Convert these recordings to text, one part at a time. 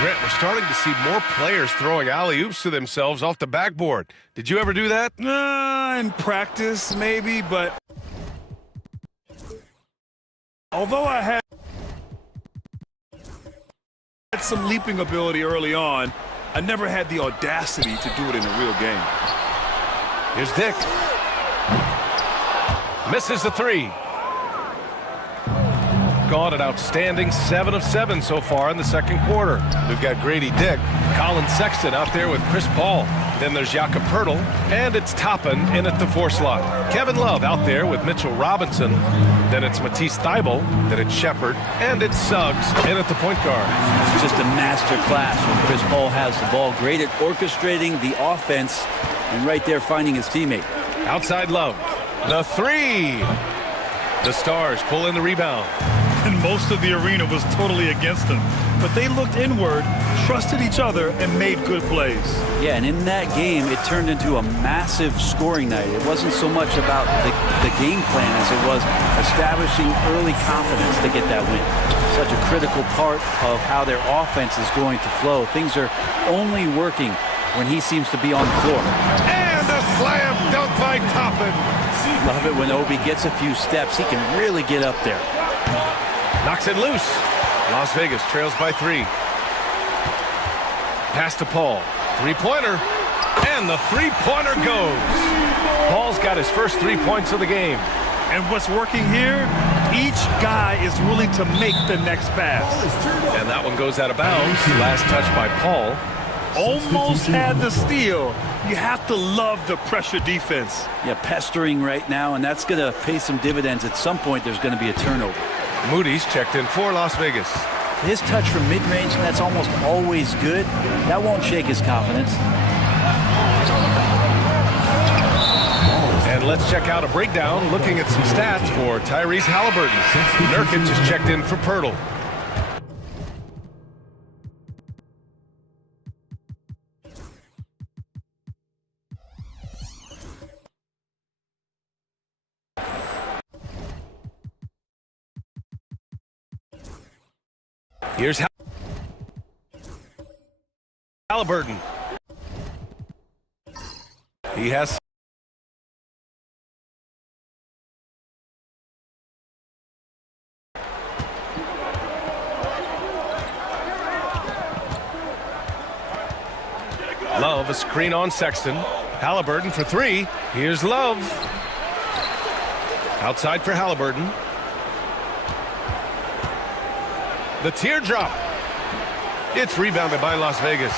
Grant, we're starting to see more players throwing alley-oops to themselves off the backboard. Did you ever do that? In practice, maybe, but although I had some leaping ability early on, I never had the audacity to do it in a real game. Here's Dick. Misses the three. Gone an outstanding 7 of 7 so far in the second quarter. We've got Grady Dick, Colin Sexton out there with Chris Paul. Then there's Jakob Poeltl, and it's Toppin in at the 4 slot. Kevin Love out there with Mitchell Robinson. Then it's Matisse Thybulle. Then it's Shepard, and it's Suggs in at the point guard. It's just a master class when Chris Paul has the ball. Great at orchestrating the offense, and right there finding his teammate. Outside Love. The three. The Stars pull in the rebound. And most of the arena was totally against them. But they looked inward, trusted each other, and made good plays. Yeah, and in that game, it turned into a massive scoring night. It wasn't so much about the game plan as it was establishing early confidence to get that win. Such a critical part of how their offense is going to flow. Things are only working when he seems to be on the floor. And a slam dunk by Toppin. Love it when Obi gets a few steps. He can really get up there. Knocks it loose. Las Vegas trails by 3. Pass to Paul. Three-pointer. And the three-pointer goes. Paul's got his first 3 points of the game. And what's working here, each guy is willing to make the next pass. And that one goes out of bounds. Last touch by Paul. Almost had the steal. You have to love the pressure defense. Yeah, pestering right now, and that's going to pay some dividends. At some point, there's going to be a turnover. Moody's checked in for Las Vegas. His touch from mid-range, and that's almost always good. That won't shake his confidence. And let's check out a breakdown looking at some stats for Tyrese Halliburton. Nurkic just checked in for Poeltl. Here's Halliburton. He has Love, a screen on Sexton. Halliburton for 3. Here's Love. Outside for Halliburton. The teardrop. It's rebounded by Las Vegas.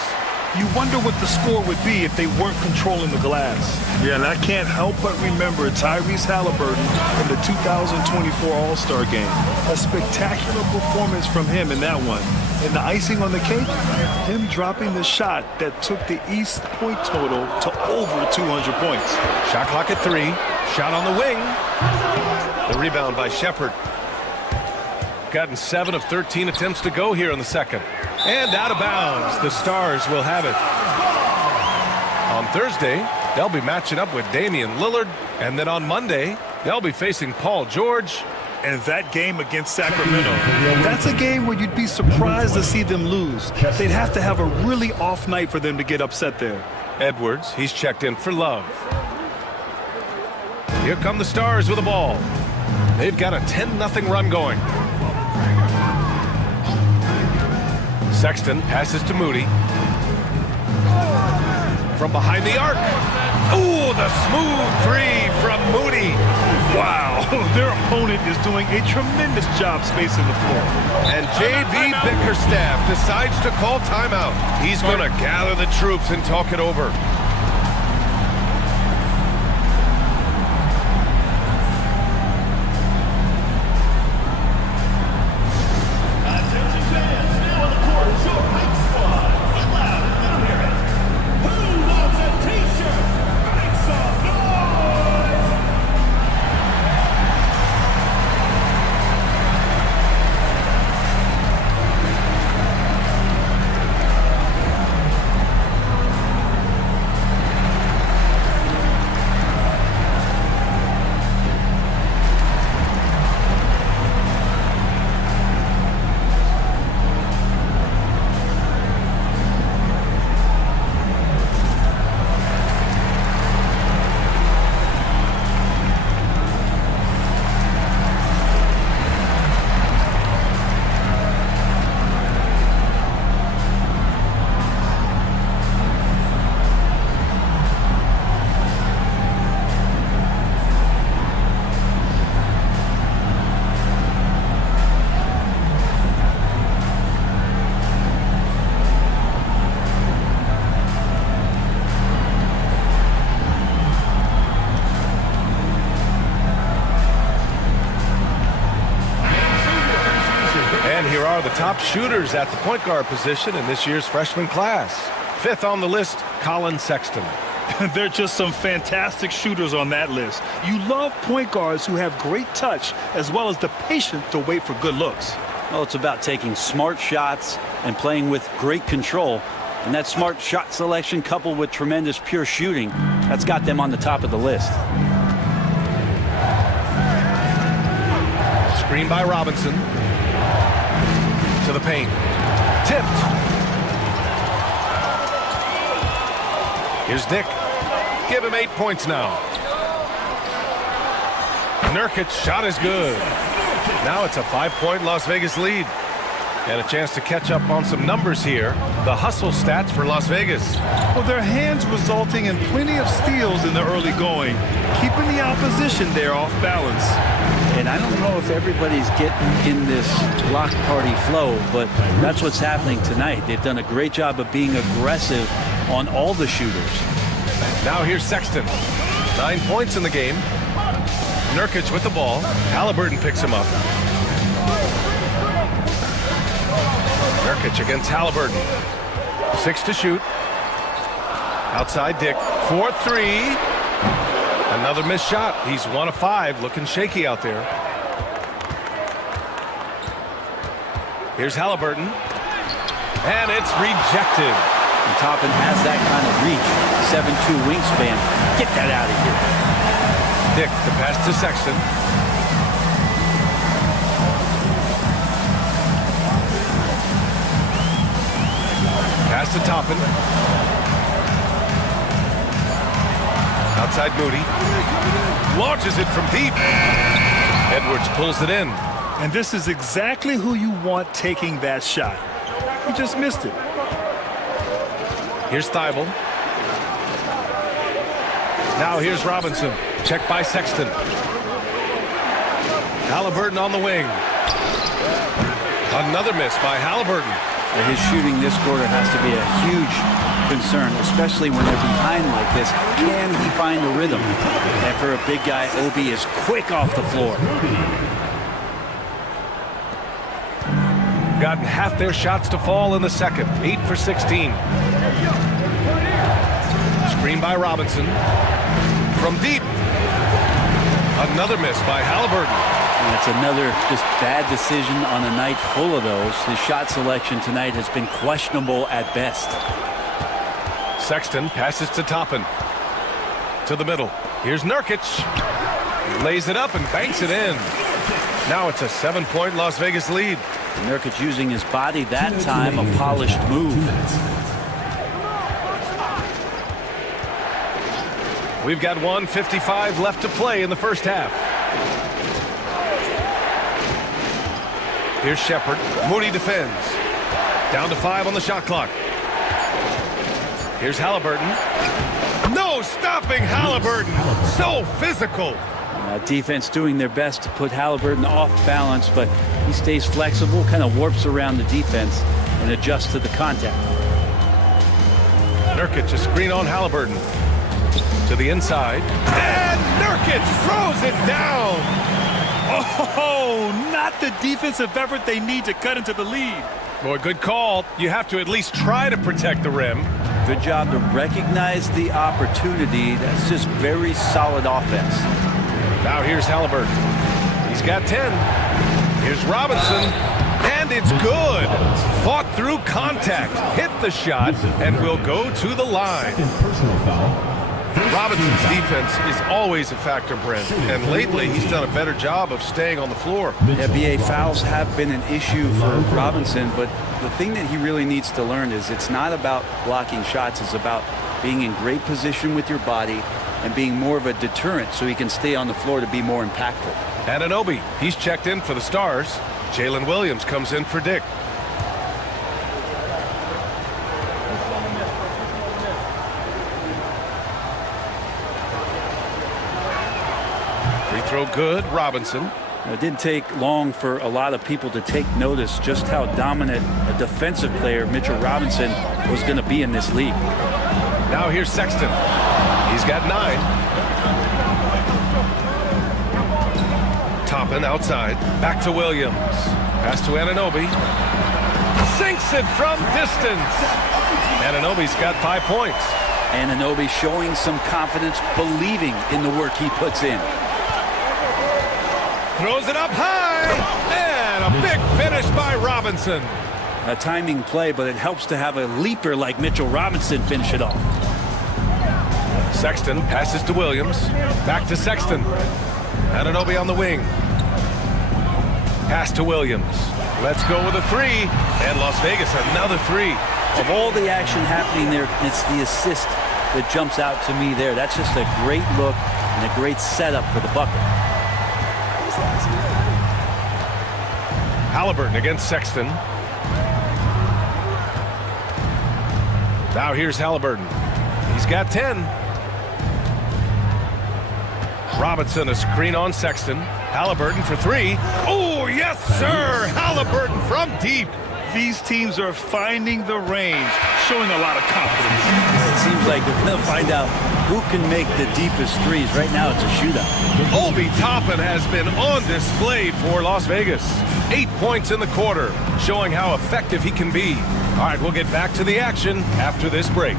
You wonder what the score would be if they weren't controlling the glass. Yeah, and I can't help but remember Tyrese Halliburton in the 2024 All-Star Game. A spectacular performance from him in that one. And the icing on the cake, him dropping the shot that took the East point total to over 200 points. Shot clock at 3. Shot on the wing. The rebound by Shepard. Gotten 7 of 13 attempts to go here in the second. And out of bounds. The Stars will have it. On Thursday, they'll be matching up with Damian Lillard. And then on Monday, they'll be facing Paul George. And that game against Sacramento, that's a game where you'd be surprised to see them lose. They'd have to have a really off night for them to get upset there. Edwards, he's checked in for Love. Here come the Stars with the ball. They've got a 10-0 run going. Sexton passes to Moody. From behind the arc. Ooh, the smooth 3 from Moody. Wow, their opponent is doing a tremendous job spacing the floor. And J.B. Bickerstaff decides to call timeout. He's going to gather the troops and talk it over. are the top shooters at the point guard position in this year's freshman class. Fifth on the list, Colin Sexton. There are just some fantastic shooters on that list. You love point guards who have great touch as well as the patience to wait for good looks. Well, it's about taking smart shots and playing with great control. And that smart shot selection coupled with tremendous pure shooting, that's got them on the top of the list. Screen by Robinson. To the paint. Tipped. Here's Dick. Give him 8 points now. Nurkic's shot is good. Now it's a 5-point Las Vegas lead. And a chance to catch up on some numbers here. The hustle stats for Las Vegas. Well, their hands resulting in plenty of steals in the early going, keeping the opposition there off balance. And I don't know if everybody's getting in this block party flow, but that's what's happening tonight. They've done a great job of being aggressive on all the shooters. Now here's Sexton. 9 points in the game. Nurkic with the ball. Halliburton picks him up. Nurkic against Halliburton. 6 to shoot. Outside Dick. 4-3. Another missed shot. He's 1 of 5. Looking shaky out there. Here's Halliburton. And it's rejected. And Toppin has that kind of reach. 7'2" wingspan. Get that out of here. Dick, the pass to Sexton. Pass to Toppin. Outside Moody. Launches it from deep. Edwards pulls it in. And this is exactly who you want taking that shot. He just missed it. Here's Thibault. Now here's Robinson. Checked by Sexton. Halliburton on the wing. Another miss by Halliburton. His shooting this quarter has to be a huge concern, especially when they're behind like this. Can he find the rhythm? And for a big guy, Obi is quick off the floor. Gotten half their shots to fall in the second. 8 for 16. Screen by Robinson. From deep. Another miss by Halliburton. And it's another just bad decision on a night full of those. His shot selection tonight has been questionable at best. Sexton passes to Toppin. To the middle. Here's Nurkic. Lays it up and banks it in. Now it's a 7-point Las Vegas lead. Nurkic using his body that time, a polished move. We've got 1:55 left to play in the first half. Here's Shepherd. Moody defends. Down to 5 on the shot clock. Here's Halliburton. No stopping Halliburton. So physical. Defense doing their best to put Halliburton off balance, but he stays flexible, kind of warps around the defense and adjusts to the contact. Nurkic, a screen on Halliburton. To the inside. And Nurkic throws it down. Oh, not the defensive effort they need to cut into the lead. Boy, good call. You have to at least try to protect the rim. Good job to recognize the opportunity. That's just very solid offense. Now here's Halliburton. He's got 10. Here's Robinson. And it's good. Fought through contact. Hit the shot and will go to the line. Robinson's defense is always a factor, Brent. And lately, he's done a better job of staying on the floor. Yeah, BA, fouls have been an issue for Robinson, but the thing that he really needs to learn is it's not about blocking shots. It's about being in great position with your body and being more of a deterrent so he can stay on the floor to be more impactful. Anunoby, he's checked in for the Stars. Jalen Williams comes in for Dick. Free throw good, Robinson. It didn't take long for a lot of people to take notice just how dominant a defensive player Mitchell Robinson was going to be in this league. Now here's Sexton. He's got 9. Toppin outside. Back to Williams. Pass to Anunoby. sinks it from distance. Anunoby's got 5 points. Anunoby showing some confidence, believing in the work he puts in. Throws it up high, and a big finish by Robinson. A timing play, but it helps to have a leaper like Mitchell Robinson finish it off. Sexton passes to Williams. Back to Sexton. Anunoby on the wing. Pass to Williams. Let's go with a 3. And Las Vegas, another 3. Of all the action happening there, it's the assist that jumps out to me there. That's just a great look and a great setup for the bucket. Halliburton against Sexton. Now here's Halliburton. He's got 10. Robinson, a screen on Sexton. Halliburton for 3. Oh, yes, sir! Halliburton from deep. These teams are finding the range, showing a lot of confidence. It seems like we're going to find out who can make the deepest threes. Right now, it's a shootout. Obi Toppin has been on display for Las Vegas. 8 points in the quarter, showing how effective he can be. All right, we'll get back to the action after this break.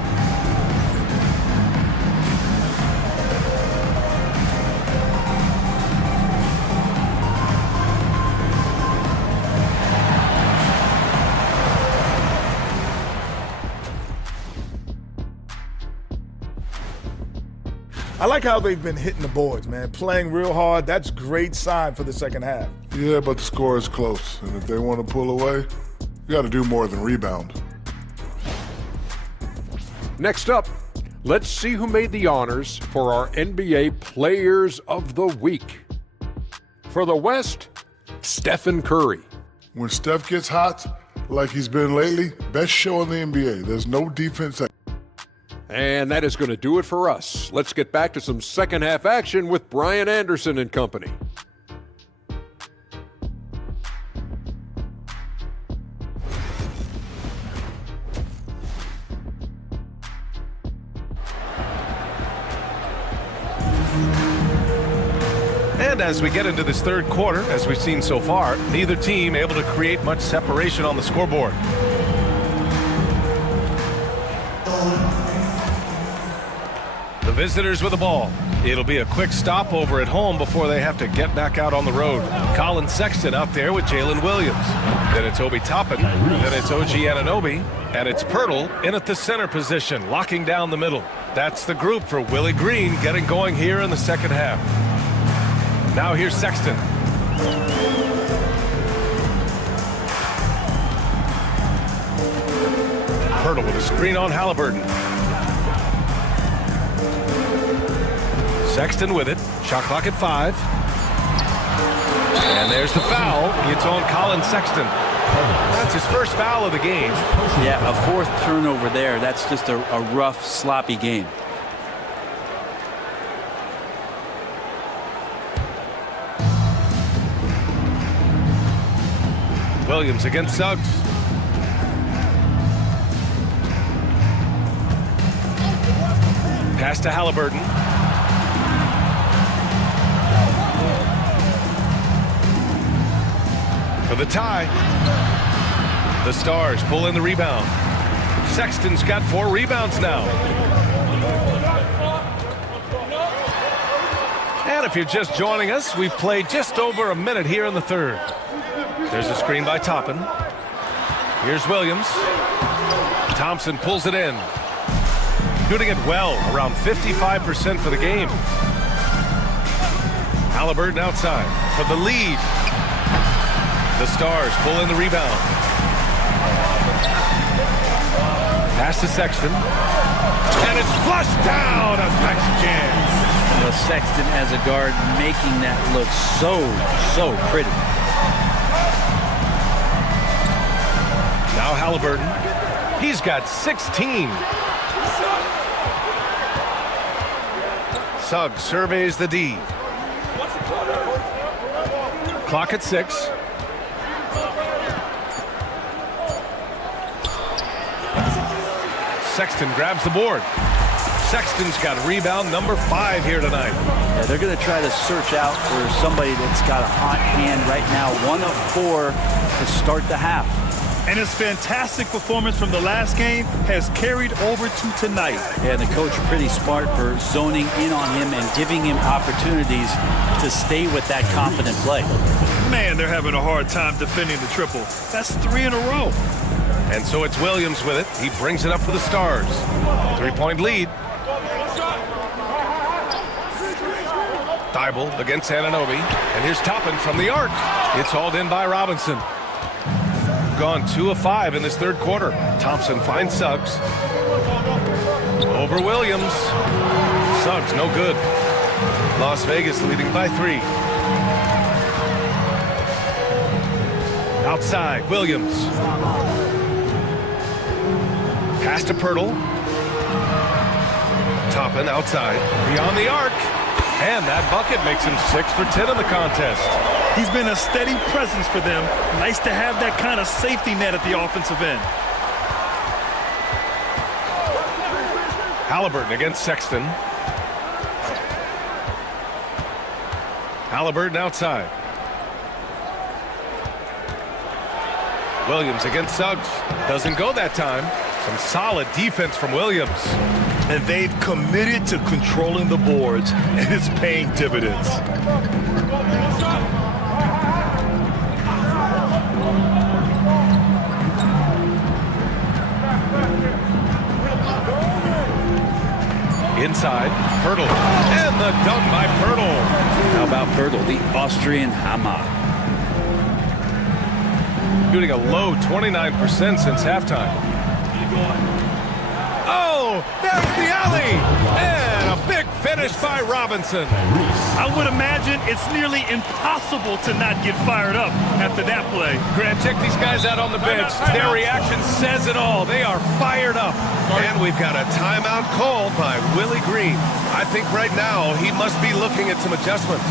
I like how they've been hitting the boards, man. Playing real hard. That's a great sign for the second half. Yeah, but the score is close. And if they want to pull away, you got to do more than rebound. Next up, let's see who made the honors for our NBA Players of the Week. For the West, Stephen Curry. When Steph gets hot, like he's been lately, best show in the NBA. There's no defense. And that is going to do it for us. Let's get back to some second half action with Brian Anderson and company. And as we get into this third quarter, as we've seen so far, neither team able to create much separation on the scoreboard. The visitors with the ball. It'll be a quick stop over at home before they have to get back out on the road. Colin Sexton out there with Jalen Williams. Then it's Obi Toppin. Then it's OG Anunoby. And it's Pirtle in at the center position, locking down the middle. That's the group for Willie Green getting going here in the second half. Now here's Sexton. Pirtle with a screen on Halliburton. Sexton with it. Shot clock at 5. And there's the foul. It's on Colin Sexton. That's his first foul of the game. Yeah, a fourth turnover there. That's just a rough, sloppy game. Williams against Suggs. Pass to Halliburton. For the tie. The Stars pull in the rebound. Sexton's got 4 rebounds now. And if you're just joining us, we've played just over a minute here in the third. There's a screen by Toppin. Here's Williams. Thompson pulls it in. Shooting it well, around 55% for the game. Halliburton outside for the lead. The Stars pull in the rebound. Pass to Sexton. And it's flushed down. A nice jam. You know, Sexton as a guard making that look so pretty. Now Halliburton. He's got 16. Suggs surveys the D. Clock at 6. Sexton grabs the board. Sexton's got rebound number 5 here tonight. Yeah, they're going to try to search out for somebody that's got a hot hand right now. 1 of 4 to start the half. And his fantastic performance from the last game has carried over to tonight. Yeah, and the coach pretty smart for zoning in on him and giving him opportunities to stay with that confident play. Man, they're having a hard time defending the triple. That's 3 in a row. And so it's Williams with it. He brings it up for the Stars. 3-point lead. Dybel against Anunoby. And here's Toppin from the arc. It's hauled in by Robinson. Gone 2 of 5 in this third quarter. Thompson finds Suggs. Over Williams. Suggs no good. Las Vegas leading by 3. Outside, Williams. Pass to Pirtle. Toppin outside. Beyond the arc. And that bucket makes him 6 for 10 in the contest. He's been a steady presence for them. Nice to have that kind of safety net at the offensive end. Halliburton against Sexton. Halliburton outside. Williams against Suggs. Doesn't go that time. Some solid defense from Williams. And they've committed to controlling the boards, and it's paying dividends. Inside, Pirtle. And the dunk by Pirtle. How about Pirtle, the Austrian Hammer? Shooting a low 29% since halftime. Oh, there's the alley. And a big finish by Robinson. I would imagine it's nearly impossible to not get fired up after that play. Grant, check these guys out on the bench. Their reaction says it all. They are fired up. And we've got a timeout called by Willie Green. I think right now he must be looking at some adjustments.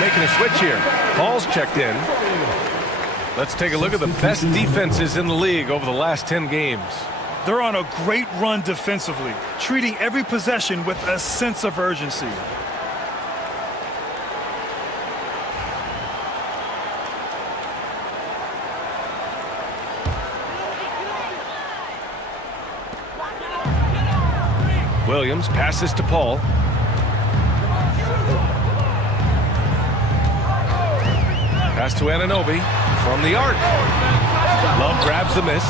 Making a switch here. Paul's checked in. Let's take a look at the best defenses in the league over the last 10 games. They're on a great run defensively, treating every possession with a sense of urgency. Williams passes to Paul. Pass to Anunoby from the arc. Love grabs the miss.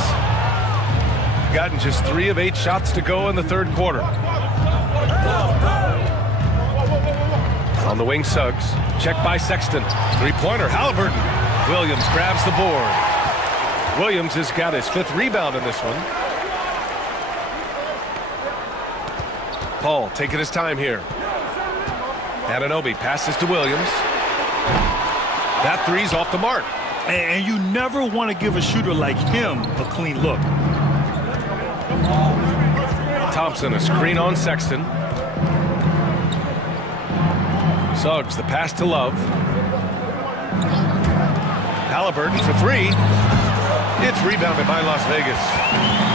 Gotten just 3 of 8 shots to go in the third quarter. On the wing, Suggs. Check by Sexton. 3-pointer, Halliburton. Williams grabs the board. Williams has got his 5th rebound in this one. Paul taking his time here. Anunoby passes to Williams. That 3's off the mark. And you never want to give a shooter like him a clean look. Thompson, a screen on Sexton. Suggs, the pass to Love. Halliburton for 3. It's rebounded by Las Vegas.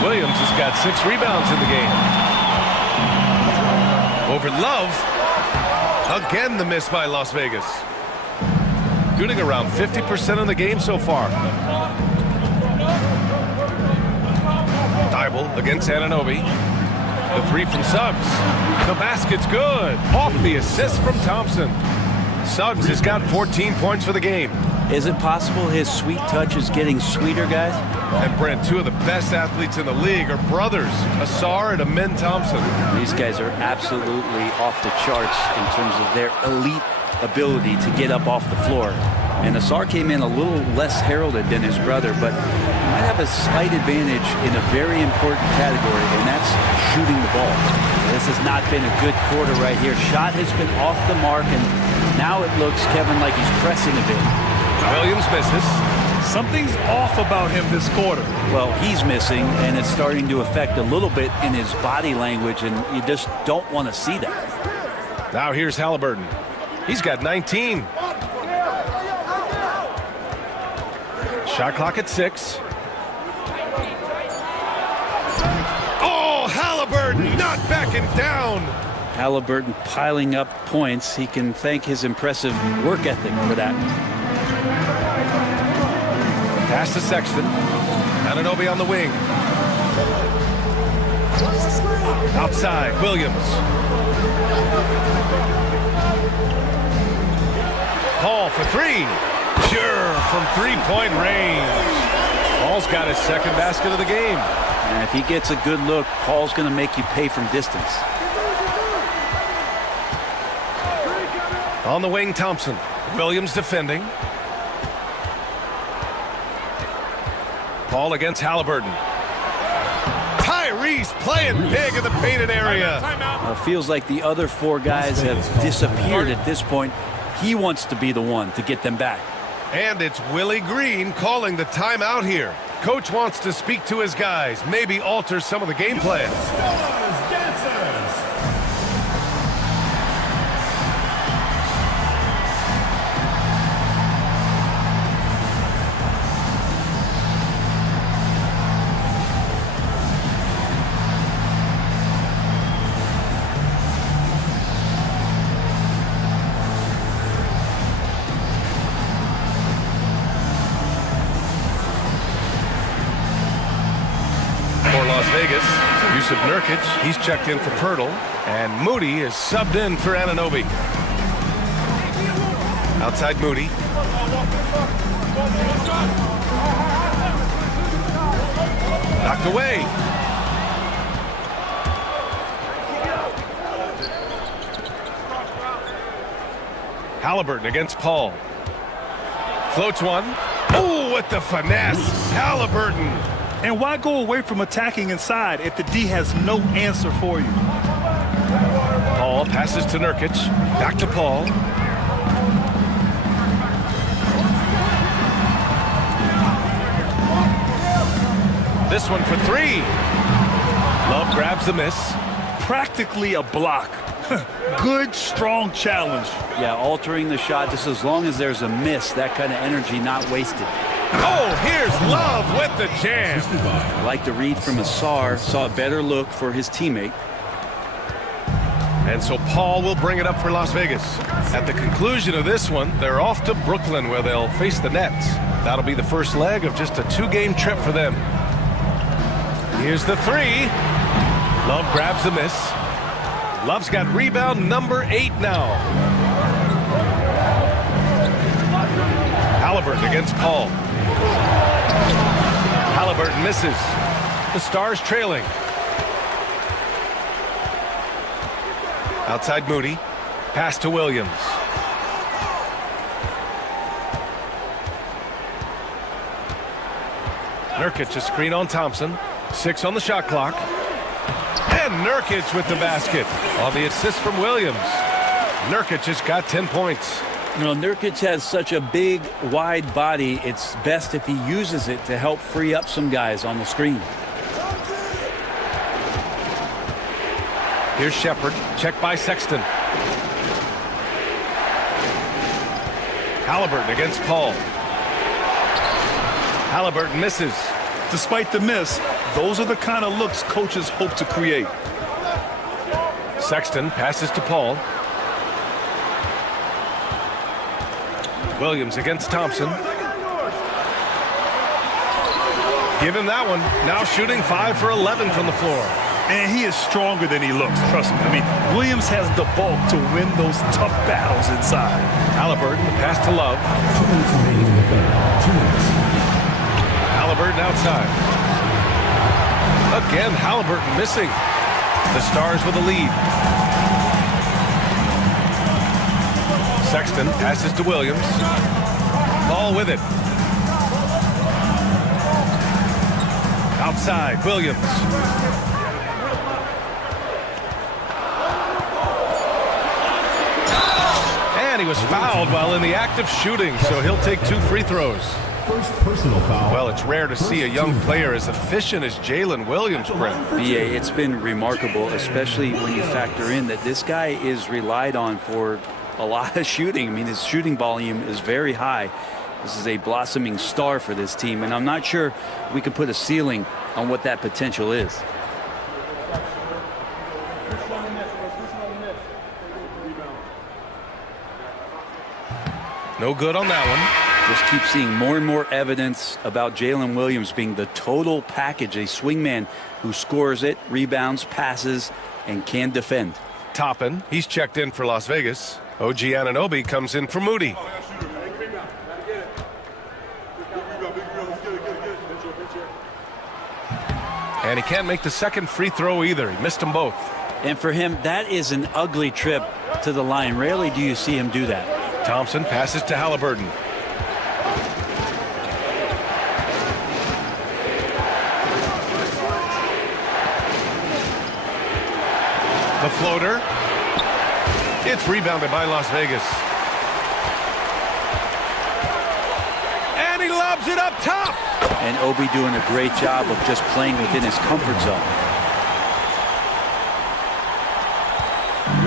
Williams has got 6 rebounds in the game. Over Love. Again, the miss by Las Vegas. Shooting around 50% in the game so far. Dybel against Anunoby. The 3 from Suggs. The basket's good. Off the assist from Thompson. Suggs has got 14 points for the game. Is it possible his sweet touch is getting sweeter, guys? And Brent, 2 of the best athletes in the league are brothers, Asar and Amin Thompson. These guys are absolutely off the charts in terms of their elite ability to get up off the floor. And Asar came in a little less heralded than his brother, but might have a slight advantage in a very important category, and that's shooting the ball. This has not been a good quarter right here. Shot has been off the mark, and now it looks, Kevin, like he's pressing a bit. Williams misses. Something's off about him this quarter. Well, he's missing, and it's starting to affect a little bit in his body language, and you just don't want to see that. Now here's Halliburton. He's got 19. Shot clock at 6. Oh, Halliburton not backing down. Halliburton piling up points. He can thank his impressive work ethic for that. Pass to Sexton. Anunoby on the wing. Outside, Williams. Paul for 3. Sure, from three-point range. Paul's got his second basket of the game. And if he gets a good look, Paul's going to make you pay from distance. On the wing, Thompson. Williams defending. Paul against Halliburton. Tyrese playing big in the painted area. Feels like the other 4 guys have disappeared at this point. He wants to be the one to get them back. And it's Willie Green calling the timeout here. Coach wants to speak to his guys, maybe alter some of the game plan. Vegas, Yusuf Nurkic, he's checked in for Pirtle, and Moody is subbed in for Anunoby. Outside Moody. Knocked away. Halliburton against Paul. Floats one. Oh, with the finesse. Halliburton. And why go away from attacking inside if the D has no answer for you? Paul passes to Nurkic. Back to Paul. This one for 3. Love grabs the miss. Practically a block. Good, strong challenge. Yeah, altering the shot just as long as there's a miss, that kind of energy not wasted. Oh, here's Love with the jam. I like the read from Asar, saw a better look for his teammate. And so Paul will bring it up for Las Vegas. At the conclusion of this one, they're off to Brooklyn where they'll face the Nets. That'll be the first leg of just a 2-game trip for them. Here's the 3. Love grabs the miss. Love's got rebound number 8 now. Halliburton against Paul. Halliburton misses. The Stars trailing. Outside Moody. Pass to Williams. Nurkic a screen on Thompson. 6 on the shot clock. And Nurkic with the basket on the assist from Williams. Nurkic has got 10 points. You know, Nurkic has such a big, wide body. It's best if he uses it to help free up some guys on the screen. Here's Shepard. Check by Sexton. Halliburton against Paul. Halliburton misses. Despite the miss, those are the kind of looks coaches hope to create. Sexton passes to Paul. Williams against Thompson. Give him that one. Now shooting 5 for 11 from the floor. And he is stronger than he looks, trust me. I mean, Williams has the bulk to win those tough battles inside. Halliburton, the pass to Love. Halliburton outside. Again, Halliburton missing. The Stars with a lead. Sexton passes to Williams. Ball with it. Outside, Williams. And he was fouled while in the act of shooting, so he'll take 2 free throws. First personal foul. Well, it's rare to see a young player as efficient as Jalen Williams, Brent. BA, it's been remarkable, especially when you factor in that this guy is relied on for a lot of shooting. I mean, his shooting volume is very high. This is a blossoming star for this team, and I'm not sure we can put a ceiling on what that potential is. No good on that one. Just keep seeing more and more evidence about Jalen Williams being the total package, a swingman who scores it, rebounds, passes, and can defend. Toppin, he's checked in for Las Vegas. OG Anunoby comes in for Moody. And he can't make the second free throw either. He missed them both. And for him, that is an ugly trip to the line. Rarely do you see him do that. Thompson passes to Halliburton. The floater. It's rebounded by Las Vegas. And he lobs it up top. And Obi doing a great job of just playing within his comfort zone.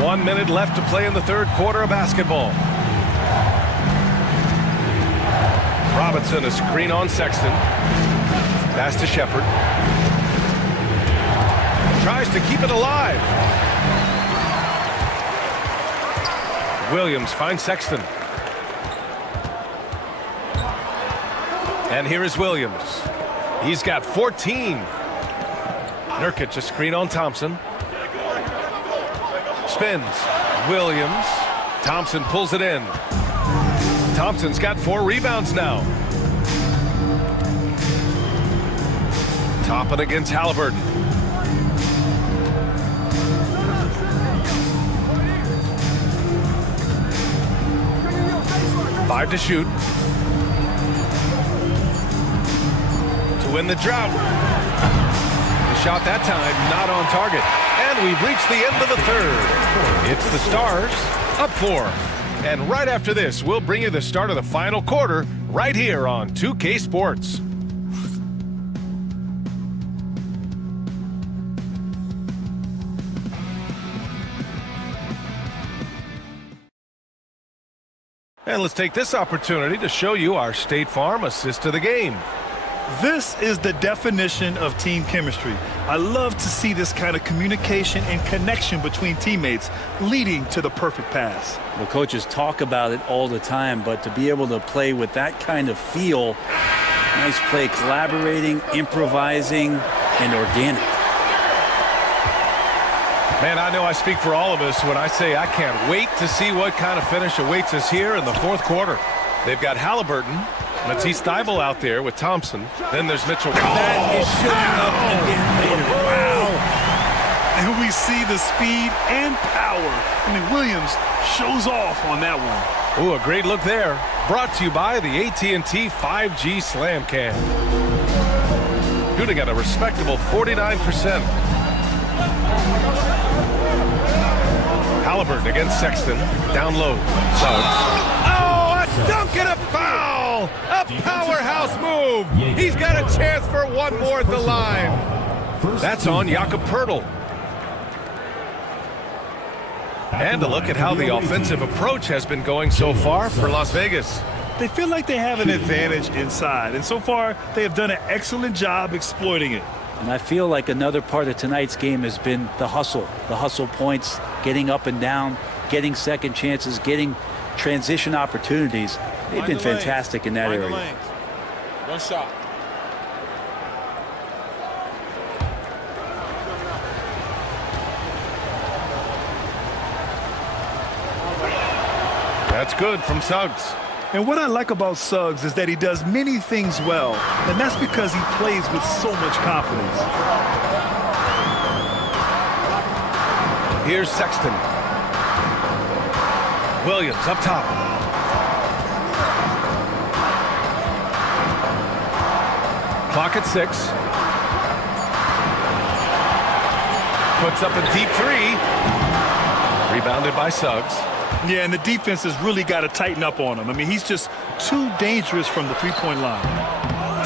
1 minute left to play in the third quarter of basketball. Robinson, a screen on Sexton. Pass to Shepherd. Tries to keep it alive. Williams finds Sexton. And here is Williams. He's got 14. Nurkic, a screen on Thompson. Spins. Williams. Thompson pulls it in. Thompson's got 4 rebounds now. Toppin against Halliburton. Five to shoot. To win the drought. The shot that time not on target. And we've reached the end of the third. It's the Stars up 4. And right after this, we'll bring you the start of the final quarter right here on 2K Sports. And let's take this opportunity to show you our State Farm assist of the game. This is the definition of team chemistry. I love to see this kind of communication and connection between teammates leading to the perfect pass. Well, coaches talk about it all the time, but to be able to play with that kind of feel, nice play, collaborating, improvising, and organic. Man, I know I speak for all of us when I say I can't wait to see what kind of finish awaits us here in the fourth quarter. They've got Halliburton, Matisse Thybulle out there with Thompson. Then there's Mitchell. That is showing up again later. Wow. And we see the speed and power. I mean, Williams shows off on that one. Ooh, a great look there. Brought to you by the AT&T 5G Slam Cam. Shooting at a respectable 49%. Halliburton against Sexton. Down low. Suggs. Oh, a dunk and a foul! A powerhouse move! He's got a chance for one more at the line. That's on Jakob Poeltl. And a look at how the offensive approach has been going so far for Las Vegas. They feel like they have an advantage inside, and so far they have done an excellent job exploiting it. And I feel like another part of tonight's game has been the hustle points, getting up and down, getting second chances, getting transition opportunities. They've been fantastic in that area. One shot. That's good from Suggs. And what I like about Suggs is that he does many things well, and that's because he plays with so much confidence. Here's Sexton. Williams up top. Clock at 6. Puts up a deep 3. Rebounded by Suggs. Yeah, and the defense has really got to tighten up on him. I mean, he's just too dangerous from the three-point line.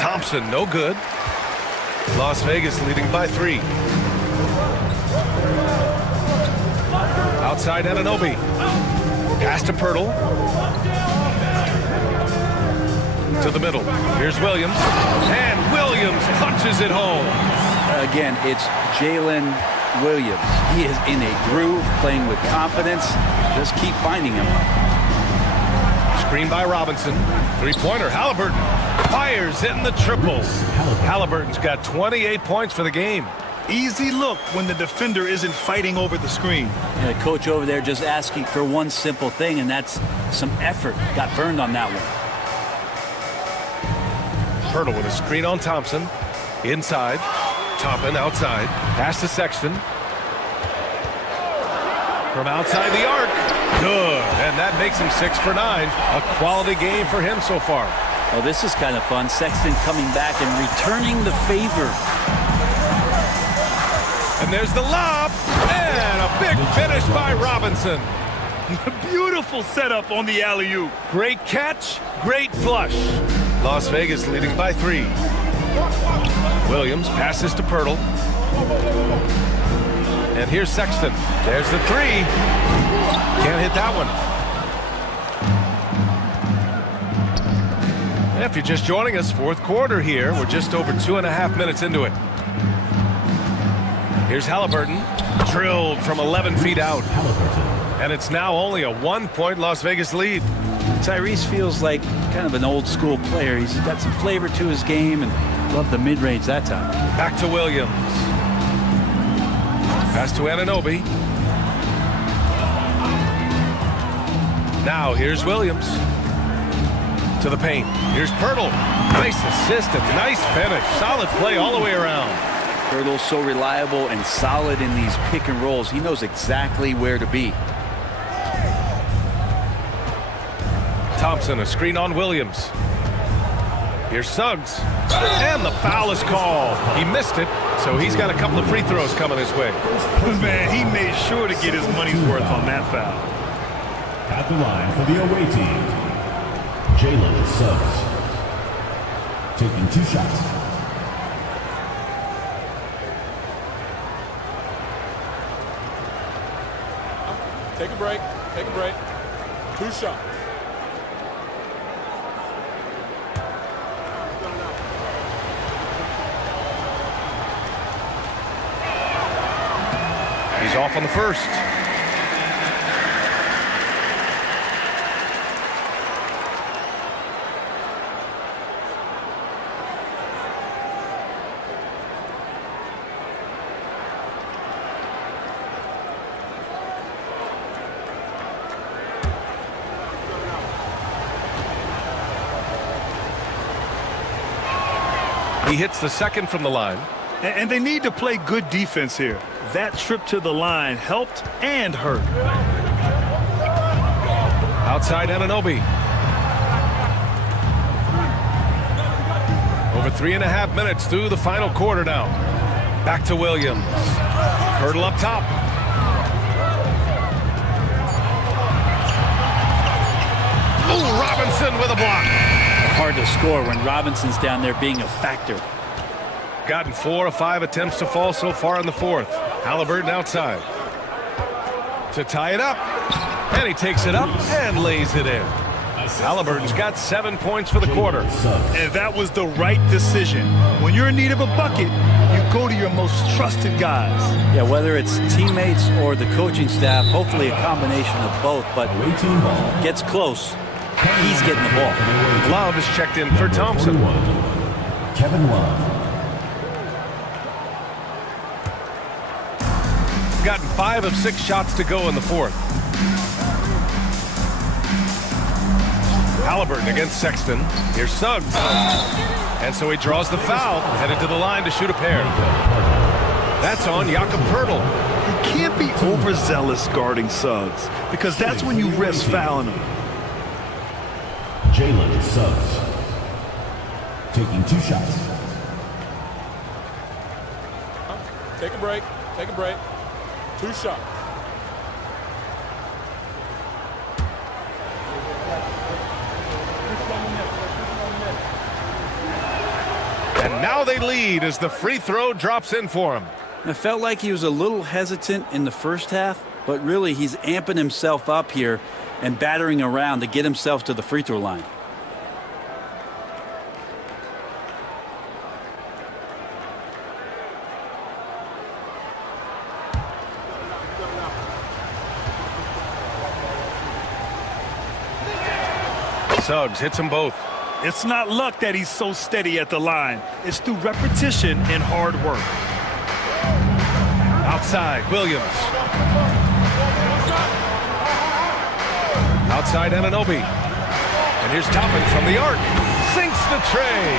Thompson, no good. Las Vegas leading by 3. Outside Anunoby. Pass to Pirtle. To the middle. Here's Williams. And Williams punches it home. Again, it's Jalen Williams. He is in a groove, playing with confidence. Just keep finding him. Screen by Robinson. Three-pointer. Halliburton fires in the triple. Halliburton's got 28 points for the game. Easy look when the defender isn't fighting over the screen. And the coach over there just asking for one simple thing, and that's some effort. Got burned on that one. Pirtle with a screen on Thompson. Inside. Toppin outside. Pass to Sexton. From outside the arc. Good. And that makes him 6 for 9. A quality game for him so far. Oh, this is kind of fun. Sexton coming back and returning the favor. And there's the lob. And a big finish by Robinson. Beautiful setup on the alley-oop. Great catch. Great flush. Las Vegas leading by 3. Williams passes to Pirtle. And here's Sexton. There's the 3. Can't hit that one. If you're just joining us, fourth quarter here. We're just over 2.5 minutes into it. Here's Halliburton. Drilled from 11 feet out. And it's now only a 1-point Las Vegas lead. Tyrese feels like kind of an old school player. He's got some flavor to his game and loved the mid-range that time. Back to Williams. Pass to Anunoby. Now here's Williams. To the paint. Here's Pirtle. Nice assist and nice finish. Solid play all the way around. Pirtle's so reliable and solid in these pick and rolls. He knows exactly where to be. Thompson, a screen on Williams. Here's Suggs. And the foul is called. He missed it, so he's got a couple of free throws coming his way. Man, he made sure to get his money's worth on that foul. At the line for the away team, Jalen Suggs. Taking 2 shots. Take a break. Take a break. 2 shots. He's off on the first. He hits the second from the line. And they need to play good defense here. That trip to the line helped and hurt. Outside Anunoby. Over 3.5 minutes through the final quarter now. Back to Williams. Hurdle up top. Ooh, Robinson with a block. Hard to score when Robinson's down there being a factor. Gotten 4 of 5 attempts to fall so far in the fourth. Halliburton outside. To tie it up. And he takes it up and lays it in. Halliburton's got 7 points for the quarter. And that was the right decision. When you're in need of a bucket, you go to your most trusted guys. Yeah, whether it's teammates or the coaching staff, hopefully a combination of both, but gets close. He's getting the ball. Love is checked in for Thompson. Kevin Love. Gotten 5 of 6 shots to go in the fourth. Halliburton against Sexton. Here's Suggs. And so he draws the foul, headed to the line to shoot a pair. That's on Jakob Pirtle. You can't be overzealous guarding Suggs, because that's when you risk fouling him. Jalen Suggs. Taking 2 shots. Take a break. Take a break. 2 shots. And now they lead as the free throw drops in for him. It felt like he was a little hesitant in the first half, but really he's amping himself up here and battering around to get himself to the free throw line. Suggs hits them both. It's not luck that he's so steady at the line. It's through repetition and hard work. Outside, Williams. Outside, Anunoby. And here's Toppin from the arc. Sinks the tray.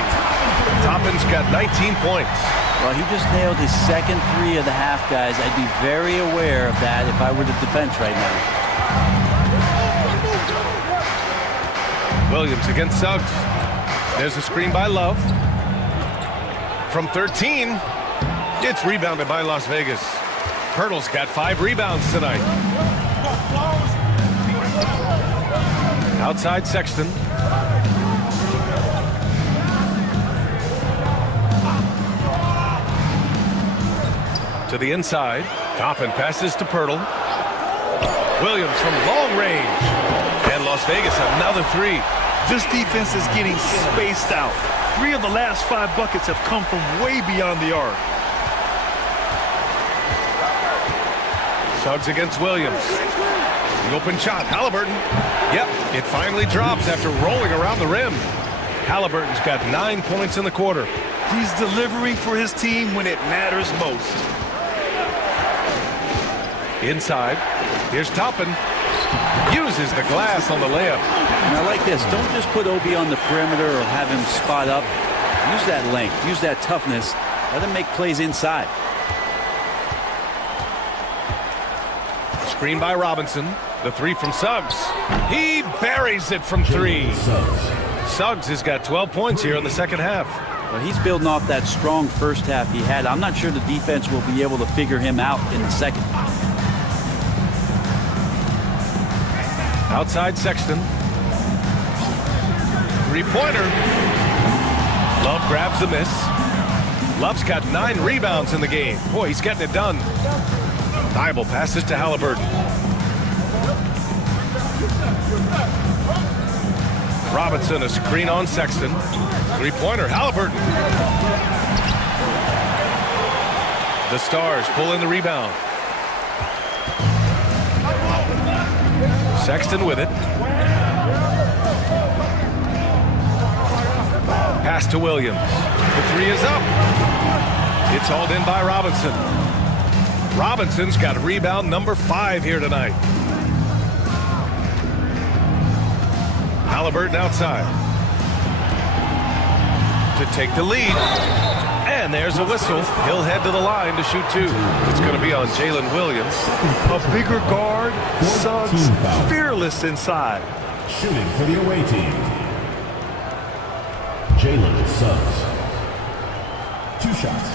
Toppin's got 19 points. Well, he just nailed his second 3 of the half, guys. I'd be very aware of that if I were the defense right now. Williams against Suggs. There's a screen by Love. From 13, it's rebounded by Las Vegas. Pirtle's got 5 rebounds tonight. Outside Sexton. To the inside. Toppin passes to Pirtle. Williams from long range. And Las Vegas another 3. This defense is getting spaced out. 3 of the last 5 buckets have come from way beyond the arc. Suggs against Williams. The open shot, Halliburton. Yep, it finally drops after rolling around the rim. Halliburton's got 9 points in the quarter. He's delivering for his team when it matters most. Inside. Here's Toppin. Uses the glass on the layup. And I like this. Don't just put Obi on the perimeter or have him spot up. Use that length. Use that toughness. Let him make plays inside. Screen by Robinson. The 3 from Suggs. He buries it from 3. Suggs has got 12 points here in the second half. Well, he's building off that strong first half he had. I'm not sure the defense will be able to figure him out in the second. Outside Sexton. 3-pointer. Love grabs the miss. Love's got 9 rebounds in the game. Boy, he's getting it done. Thibault passes to Halliburton. Robinson, a screen on Sexton. 3-pointer, Halliburton. The Stars pull in the rebound. Sexton with it. Pass to Williams. The 3 is up. It's hauled in by Robinson. Robinson's got rebound number 5 here tonight. Halliburton outside to take the lead. And there's a whistle. He'll head to the line to shoot 2. It's going to be on Jalen Williams. A bigger guard, Suggs, fearless inside. Shooting for the away team. Jalen Suggs. 2 shots.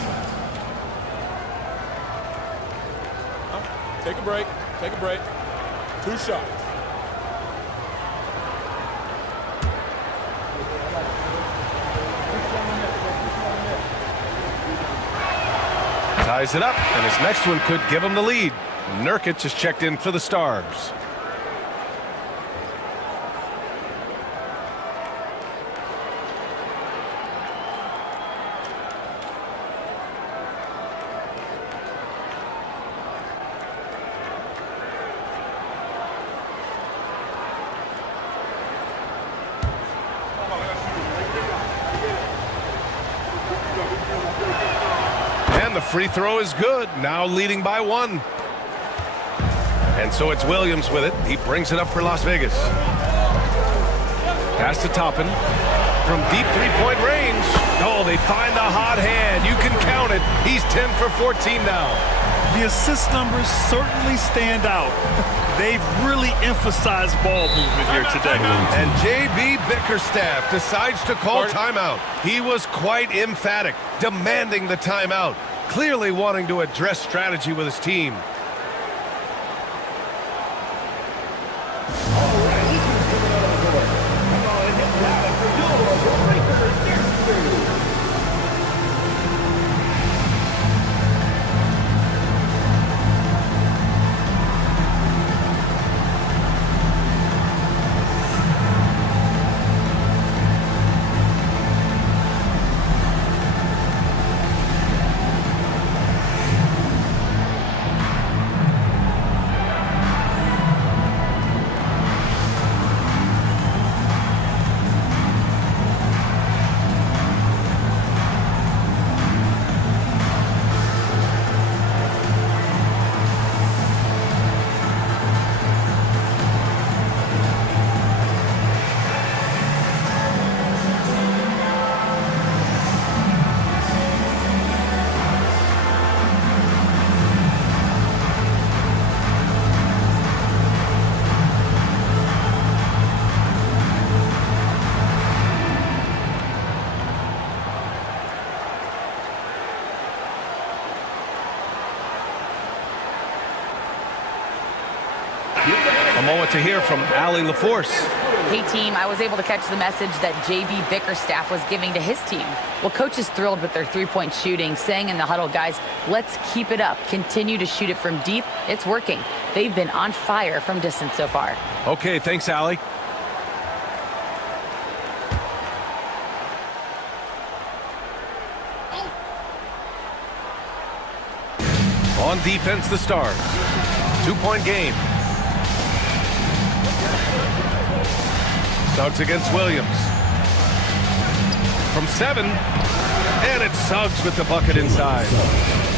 Take a break. Take a break. 2 shots. Ties it up, and his next one could give him the lead. Nurkic has checked in for the Stars. The free throw is good, now leading by 1. And so it's Williams with it. He brings it up for Las Vegas. Pass to Toppin from deep 3-point range. Oh, they find the hot hand. You can count it. He's 10 for 14 now. The assist numbers certainly stand out. They've really emphasized ball movement here today. And J.B. Bickerstaff decides to call timeout. He was quite emphatic, demanding the timeout, clearly wanting to address strategy with his team. A moment to hear from Allie LaForce. Hey, team, I was able to catch the message that J.B. Bickerstaff was giving to his team. Well, coach is thrilled with their three-point shooting, saying in the huddle, guys, let's keep it up. Continue to shoot it from deep. It's working. They've been on fire from distance so far. Okay, thanks, Allie. On defense, the Stars. 2-point game. Suggs against Williams. From 7, and it's Suggs with the bucket inside.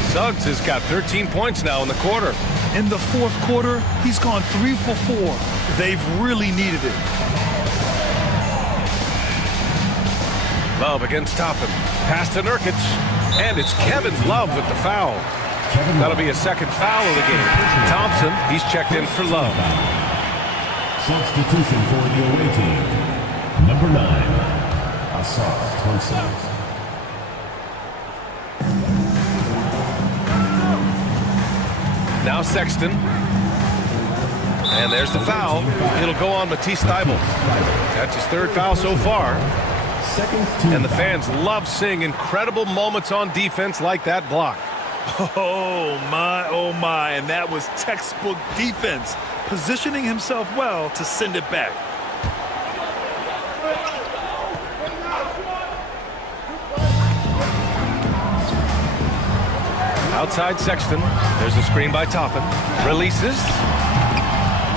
Suggs has got 13 points now in the quarter. In the fourth quarter, he's gone 3 for 4. They've really needed it. Love against Toppin. Pass to Nurkic, and it's Kevin Love with the foul. That'll be a second foul of the game. Thompson, he's checked in for Love. Substitution for the away team. Number 9, Asaf Thompson. Now Sexton. And there's the foul. It'll go on Matisse Thybulle. That's his third foul so far. And the fans love seeing incredible moments on defense like that block. Oh my, and that was textbook defense, positioning himself well to send it back. Outside Sexton, there's a screen by Toppin, releases.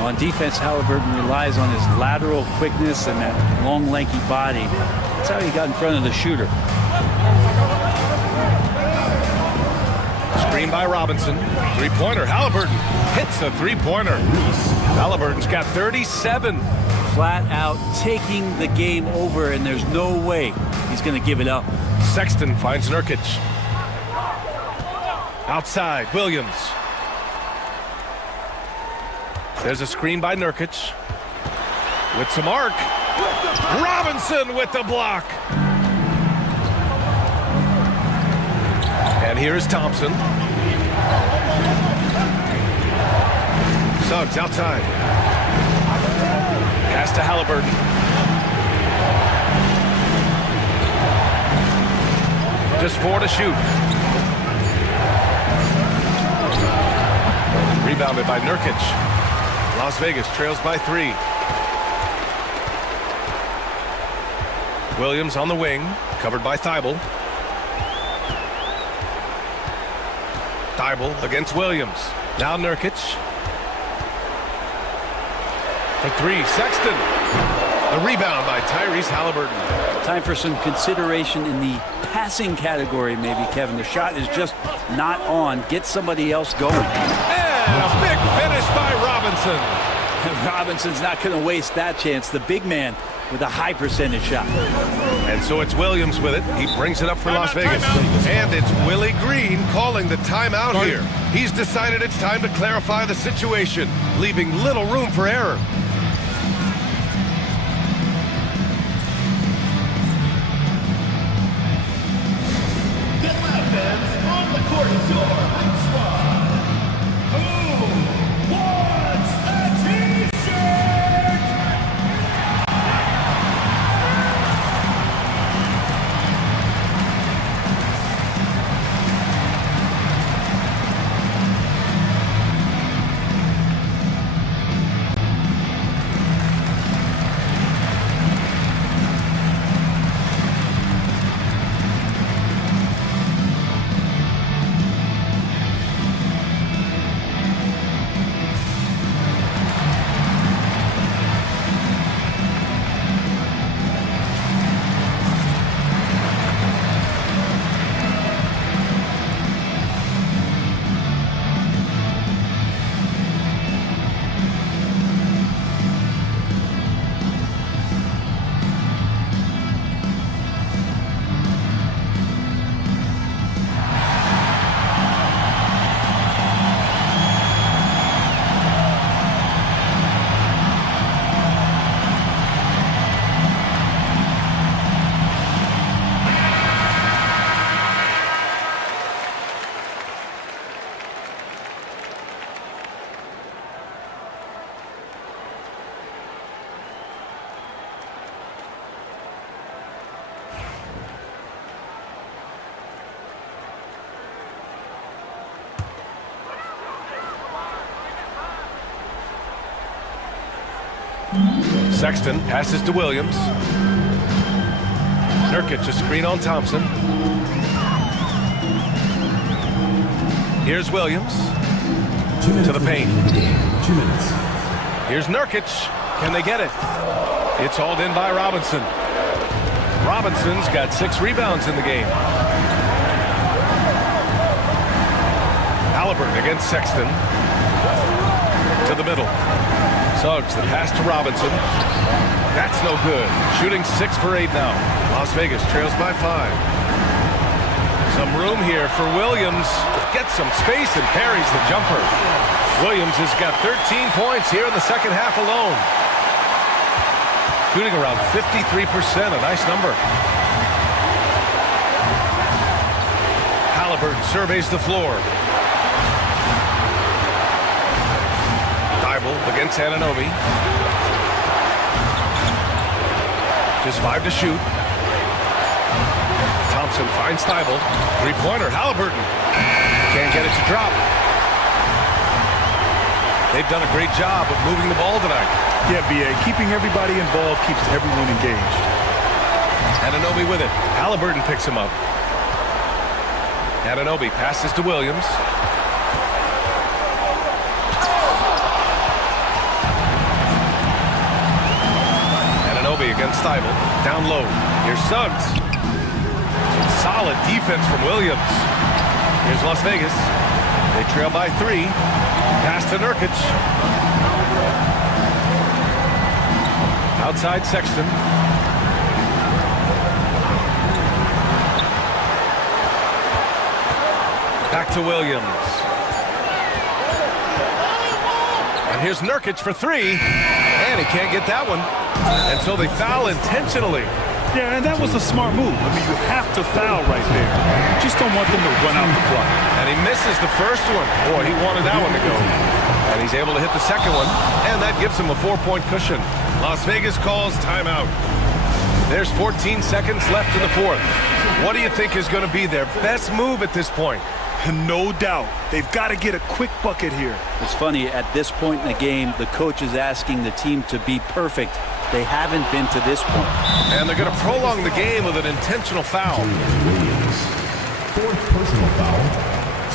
On defense, Halliburton relies on his lateral quickness and that long, lanky body. That's how he got in front of the shooter. Screen by Robinson. Three-pointer. Halliburton hits a three-pointer. Halliburton's got 37. Flat out taking the game over, and there's no way he's going to give it up. Sexton finds Nurkic. Outside, Williams. There's a screen by Nurkic. With some arc. Robinson with the block. And here is Thompson. Suggs outside. Pass to Halliburton. Just 4 to shoot. Rebounded by Nurkic. Las Vegas trails by 3. Williams on the wing, covered by Thybulle. Thybulle against Williams. Now Nurkic. For 3, Sexton. The rebound by Tyrese Halliburton. Time for some consideration in the passing category, maybe, Kevin. The shot is just not on. Get somebody else going. And a big finish by Robinson. Robinson's not going to waste that chance. The big man with a high percentage shot. And so it's Williams with it. He brings it up for Las Vegas. And it's Willie Green calling the timeout here. He's decided it's time to clarify the situation, leaving little room for error. On the court, your high squad. Who wants a t-shirt? Sexton passes to Williams. Nurkic, a screen on Thompson. Here's Williams to the paint. 2 minutes. Here's Nurkic. Can they get it? It's hauled in by Robinson. Robinson's got 6 rebounds in the game. Halliburton against Sexton. To the middle. Suggs, the pass to Robinson. That's no good. Shooting 6 for 8 now. Las Vegas trails by 5. Some room here for Williams. Gets some space and parries the jumper. Williams has got 13 points here in the second half alone. Shooting around 53%, a nice number. Halliburton surveys the floor. Against Anunoby. Just 5 to shoot. Thompson finds Thibault. Three-pointer, Halliburton. Can't get it to drop. They've done a great job of moving the ball tonight. Yeah, B.A. Keeping everybody involved keeps everyone engaged. Anunoby with it. Halliburton picks him up. Anunoby passes to Williams. Against Thibault. Down low. Here's Suggs. Solid defense from Williams. Here's Las Vegas. They trail by 3. Pass to Nurkic. Outside Sexton. Back to Williams. And here's Nurkic for 3. And he can't get that one. And so they foul intentionally. Yeah, and that was a smart move. I mean, you have to foul right there. You just don't want them to run out the clock. And he misses the first one. Boy, he wanted that one to go. And he's able to hit the second one. And that gives him a 4-point cushion. Las Vegas calls timeout. There's 14 seconds left in the fourth. What do you think is going to be their best move at this point? No doubt. They've got to get a quick bucket here. It's funny, at this point in the game, the coach is asking the team to be perfect. They haven't been to this point. And they're going to prolong the game with an intentional foul. Williams. 4th personal foul.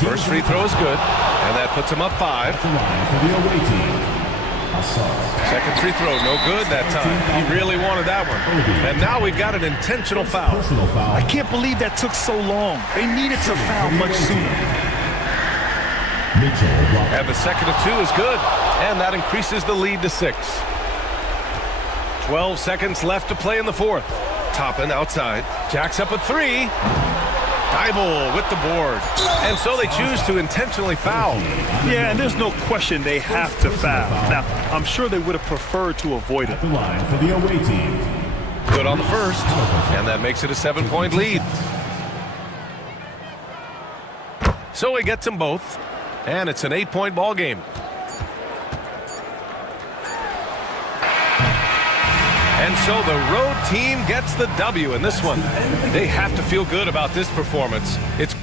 First free throw is good, and that puts him up 5. The line for the away team. Second free throw, no good that time. He really wanted that one. And now we've got an intentional foul. I can't believe that took so long. They needed to foul much sooner. And the second of 2 is good. And that increases the lead to 6. 12 seconds left to play in the fourth. Toppin outside. Jacks up a three. Dybel with the board. And so they choose to intentionally foul. Yeah, and there's no question they have to foul. Now, I'm sure they would have preferred to avoid it. At the line for the away team. Good on the first. And that makes it a 7-point lead. So he gets them both. And it's an 8-point ball game. And so the road team gets the W in this one. They have to feel good about this performance. It's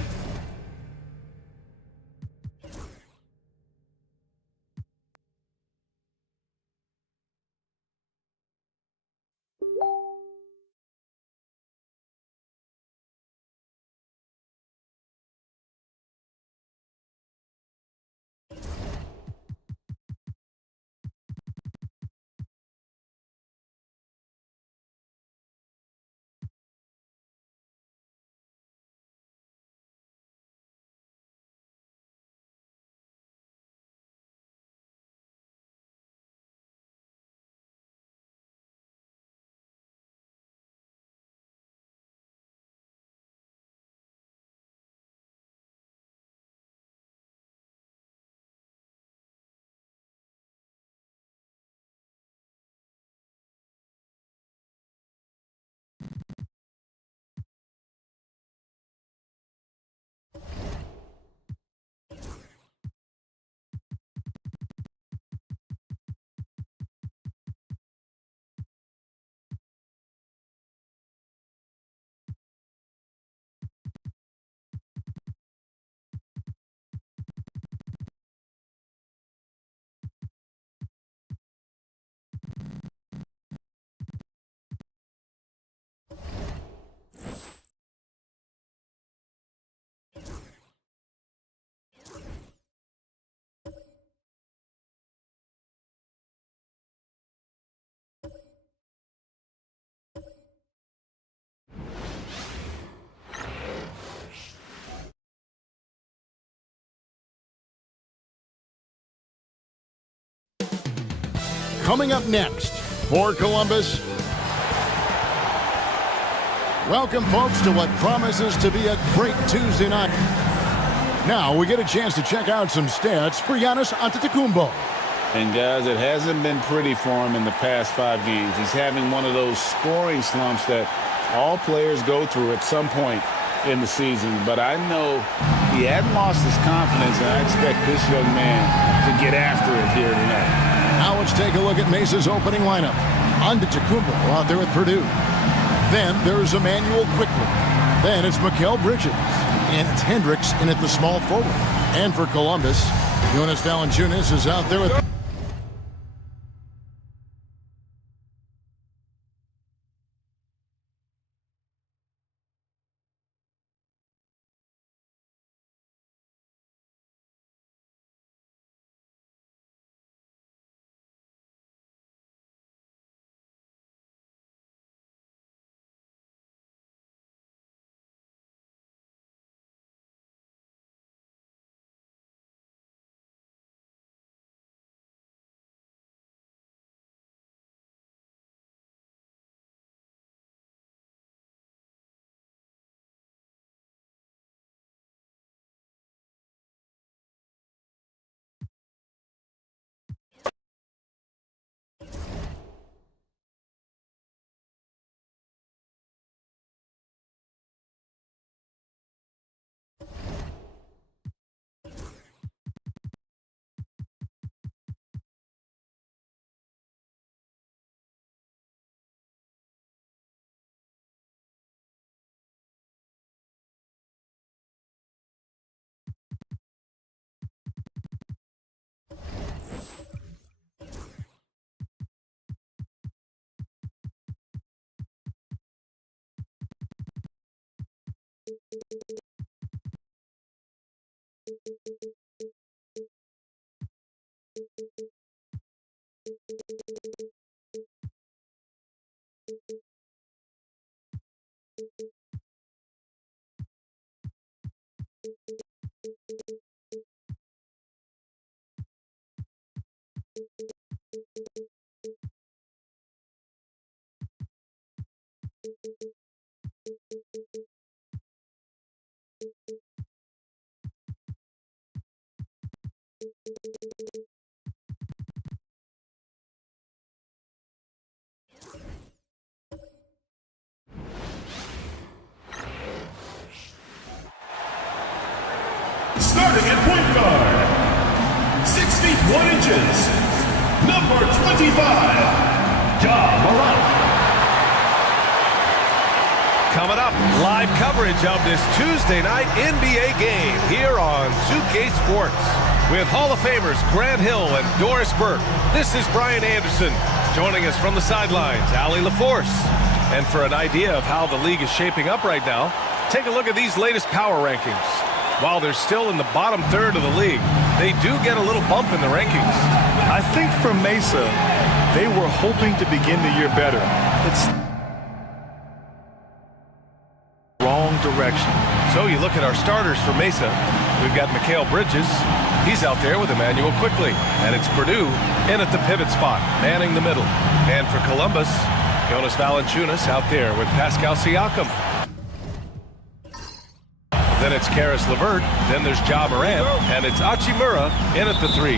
Coming up next for Columbus. Welcome, folks, to what promises to be a great Tuesday night. Now we get a chance to check out some stats for Giannis Antetokounmpo. And, guys, it hasn't been pretty for him in the past 5 games. He's having one of those scoring slumps that all players go through at some point in the season. But I know he hadn't lost his confidence, and I expect this young man to get after it here tonight. Now let's take a look at Mesa's opening lineup. Antetokounmpo out there with Purdue. Then there's Emmanuel Quickly. Then it's Mikal Bridges. And it's Hendricks in at the small forward. And for Columbus, Jonas Valanciunas is out there with... Starting at point guard, 6 feet 1 inches, number 25, Ja Morant. Coming up, live coverage of this Tuesday night NBA game here on 2K Sports with Hall of Famers Grant Hill and Doris Burke. This is Brian Anderson. Joining us from the sidelines, Allie LaForce. And for an idea of how the league is shaping up right now, take a look at these latest power rankings. While they're still in the bottom third of the league, they do get a little bump in the rankings. I think for Mesa, they were hoping to begin the year better. It's wrong direction. So you look at our starters for Mesa. We've got Mikal Bridges. He's out there with Emmanuel Quickly. And it's Purdue in at the pivot spot, manning the middle. And for Columbus, Jonas Valanciunas out there with Pascal Siakam. Then it's Karis LeVert. Then there's Ja Morant. And it's Hachimura in at the 3.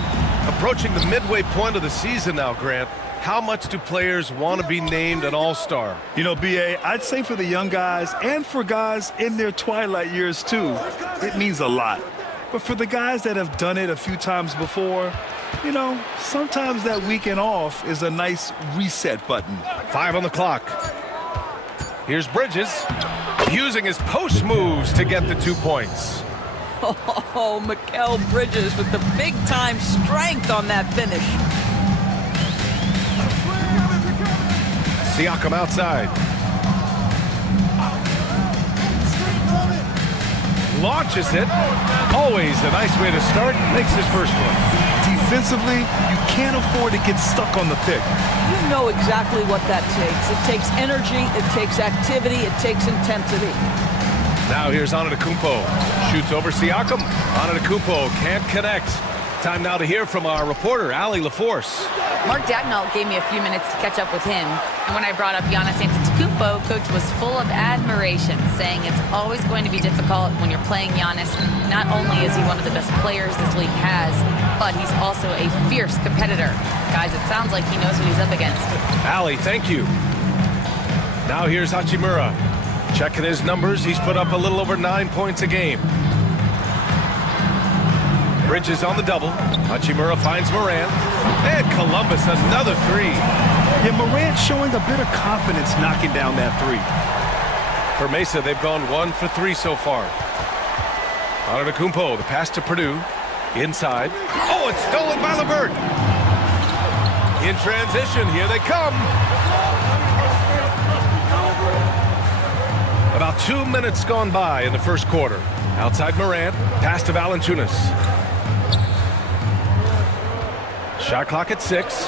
Approaching the midway point of the season now, Grant. How much do players want to be named an all-star? You know, B.A., I'd say for the young guys and for guys in their twilight years, too, it means a lot. But for the guys that have done it a few times before, you know, sometimes that weekend off is a nice reset button. 5 on the clock. Here's Bridges using his post moves to get the 2 points. Oh, Mikal Bridges with the big-time strength on that finish. Siakam outside. Launches it. Always a nice way to start. Makes his first one. Defensively, you can't afford to get stuck on the pick. You know exactly what that takes. It takes energy, it takes activity, it takes intensity. Now here's Antetokounmpo. Shoots over Siakam. Antetokounmpo can't connect. Time now to hear from our reporter, Allie LaForce. Mark Dagnall gave me a few minutes to catch up with him. And when I brought up Giannis Antetokounmpo, Coach was full of admiration, saying it's always going to be difficult when you're playing Giannis. Not only is he one of the best players this league has, but he's also a fierce competitor. Guys, it sounds like he knows what he's up against. Allie, thank you. Now here's Hachimura. Checking his numbers, he's put up a little over 9 points a game. Bridges on the double. Hachimura finds Morant. And Columbus, another 3. Yeah, Morant showing a bit of confidence knocking down that 3. For Mesa, they've gone 1 for 3 so far. Antetokounmpo, the pass to Purdue. Inside. Oh, it's stolen by LeVert. In transition, here they come. About 2 minutes gone by in the first quarter. Outside Morant, pass to Valanciunas. Shot clock at 6.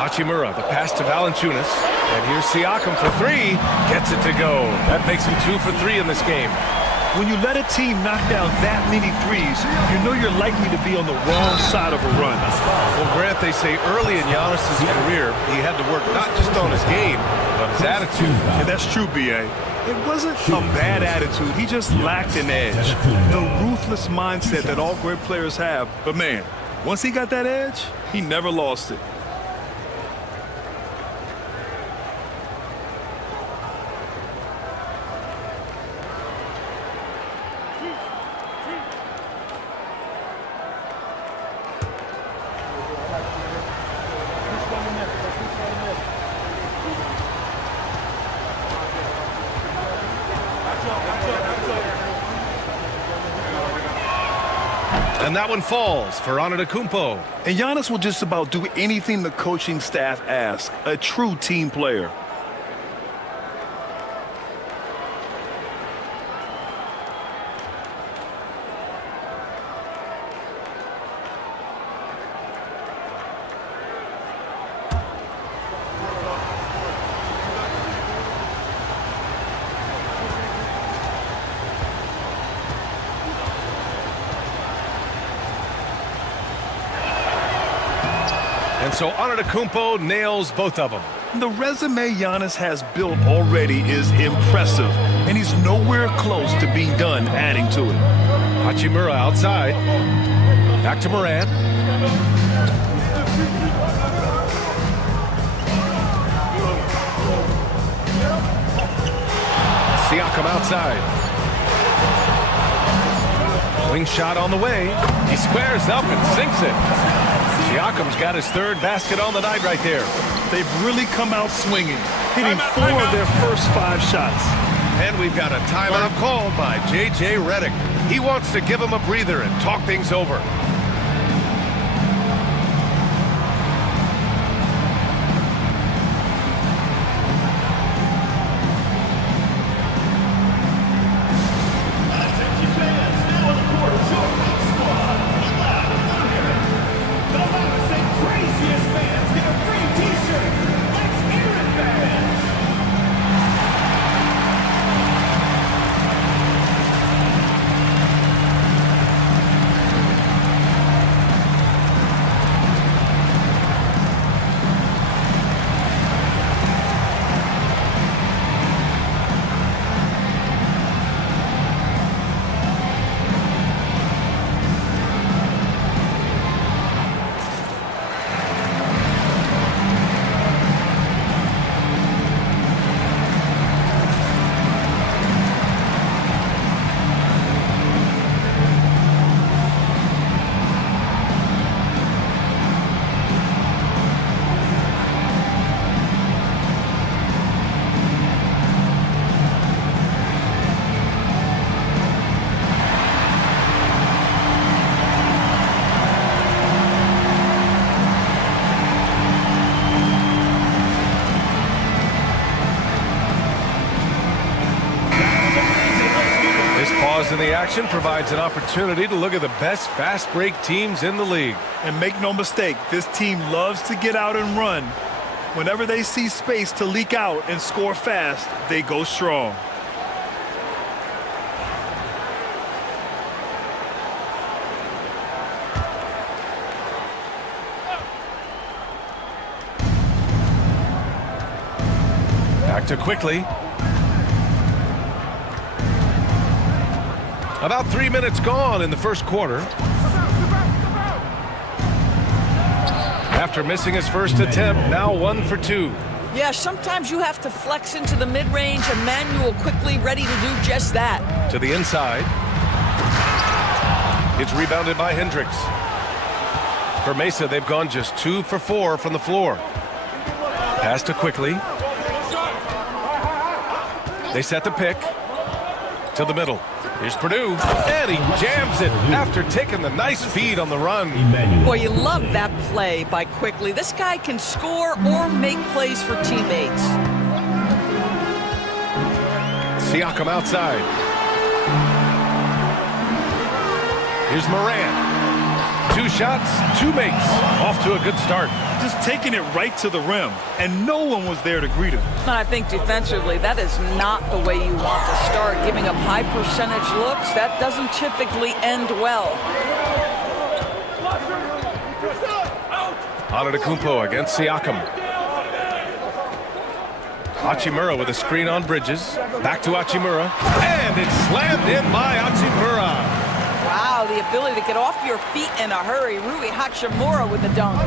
Hachimura, the pass to Valanciunas. And here's Siakam for 3. Gets it to go. That makes him 2 for 3 in this game. When you let a team knock down that many threes, you know you're likely to be on the wrong side of a run. Well, Grant, they say early in Giannis' career, he had to work not just on his game, but his attitude. And that's true, B.A. It wasn't a bad attitude. He just lacked an edge. The ruthless mindset that all great players have. But, man, once he got that edge, he never lost it. And that one falls for Antetokounmpo. And Giannis will just about do anything the coaching staff asks. A true team player. And so Antetokounmpo nails both of them. The resume Giannis has built already is impressive, and he's nowhere close to being done adding to it. Hachimura outside. Back to Morant. Siakam outside. Wing shot on the way. He squares up and sinks it. Siakam's got his third basket on the night right there. They've really come out swinging, hitting 4 of their first 5 shots. And we've got a timeout called by J.J. Redick. He wants to give him a breather and talk things over. In the action provides an opportunity to look at the best fast break teams in the league. And make no mistake, this team loves to get out and run. Whenever they see space to leak out and score fast, they go strong. Back to quickly. About 3 minutes gone in the first quarter. After missing his first attempt, now 1 for 2. Yeah, sometimes you have to flex into the mid-range. Emmanuel quickly ready to do just that. To the inside. It's rebounded by Hendricks. For Mesa, they've gone just 2 for 4 from the floor. Pass to quickly. They set the pick. To the middle. Here's Purdue, and he jams it after taking the nice feed on the run. Boy, you love that play by Quickly. This guy can score or make plays for teammates. Siakam outside. Here's Morant. 2 shots, 2 makes. Off to a good start. Just taking it right to the rim, and no one was there to greet him. I think defensively, that is not the way you want to start. Giving up high percentage looks, that doesn't typically end well. Antetokounmpo against Siakam. Hachimura with a screen on Bridges. Back to Hachimura. And it's slammed in by Hachimura. Wow, the ability to get off your feet in a hurry. Rui Hachimura with the dunk.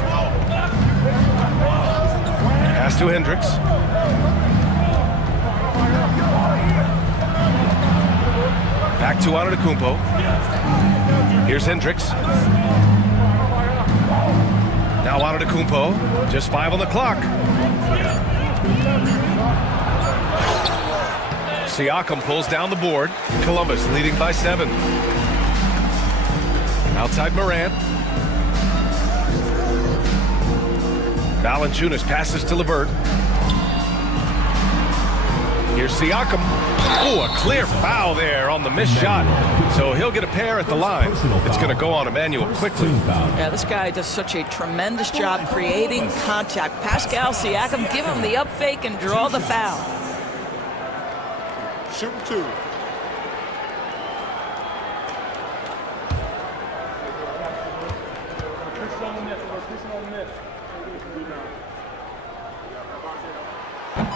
Pass to Hendricks. Back to Antetokounmpo. Here's Hendricks. Now Antetokounmpo. Just 5 on the clock. Siakam pulls down the board. Columbus leading by 7. Outside Morant. Valanciunas passes to LeVert. Here's Siakam. Oh, a clear foul there on the missed shot. So he'll get a pair at the line. It's going to go on Emmanuel quickly. Yeah, this guy does such a tremendous job creating contact. Pascal Siakam, give him the up fake and draw the foul. Shoot 2.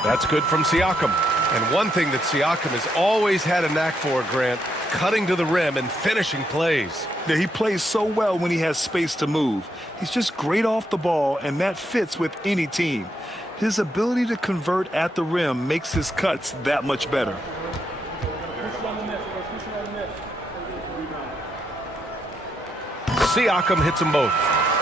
That's good from Siakam. And one thing that Siakam has always had a knack for, Grant, cutting to the rim and finishing plays. Yeah, he plays so well when he has space to move. He's just great off the ball, and that fits with any team. His ability to convert at the rim makes his cuts that much better. Siakam hits them both.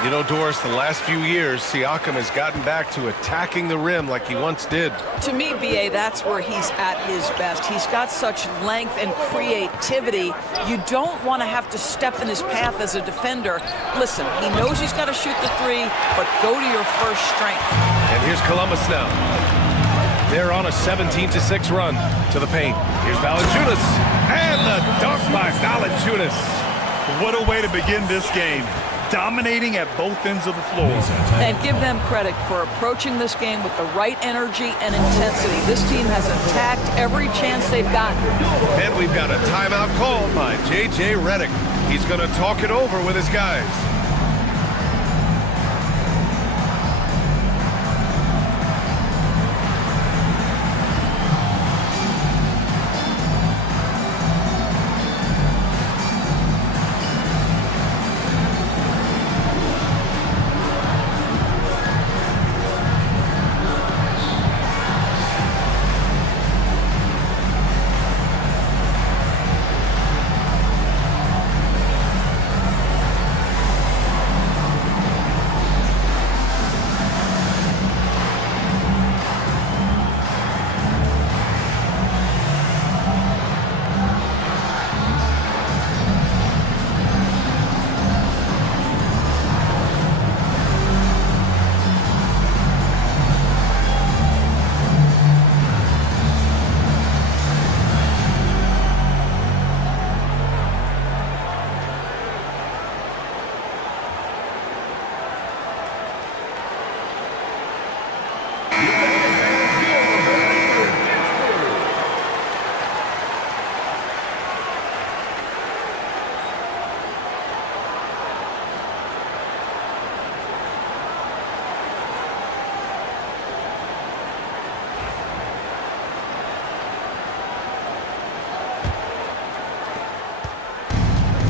You know, Doris, the last few years, Siakam has gotten back to attacking the rim like he once did. To me, B.A., that's where he's at his best. He's got such length and creativity. You don't want to have to step in his path as a defender. Listen, he knows he's got to shoot the three, but go to your first strength. And here's Columbus now. They're on a 17-6 run to the paint. Here's Valanciunas. And the dunk by Valanciunas. What a way to begin this game. Dominating at both ends of the floor. And give them credit for approaching this game with the right energy and intensity. This team has attacked every chance they've gotten. And we've got a timeout called by J.J. Redick. He's going to talk it over with his guys.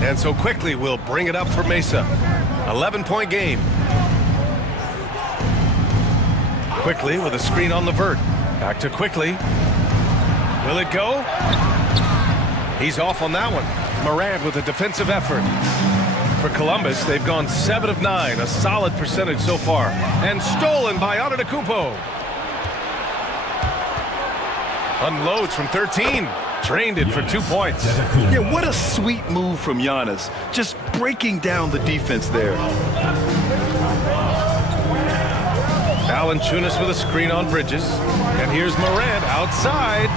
And so quickly we'll bring it up for Mesa. 11-point game. Quickly with a screen on Levert. Back to Quickly. Will it go? He's off on that one. Morant with a defensive effort. For Columbus, they've gone 7 of 9, a solid percentage so far. And stolen by Antetokounmpo. Unloads from 13. Drained it for 2 points. Yeah, what a sweet move from Giannis. Just breaking down the defense there. Valanciunas with a screen on Bridges. And here's Morant outside.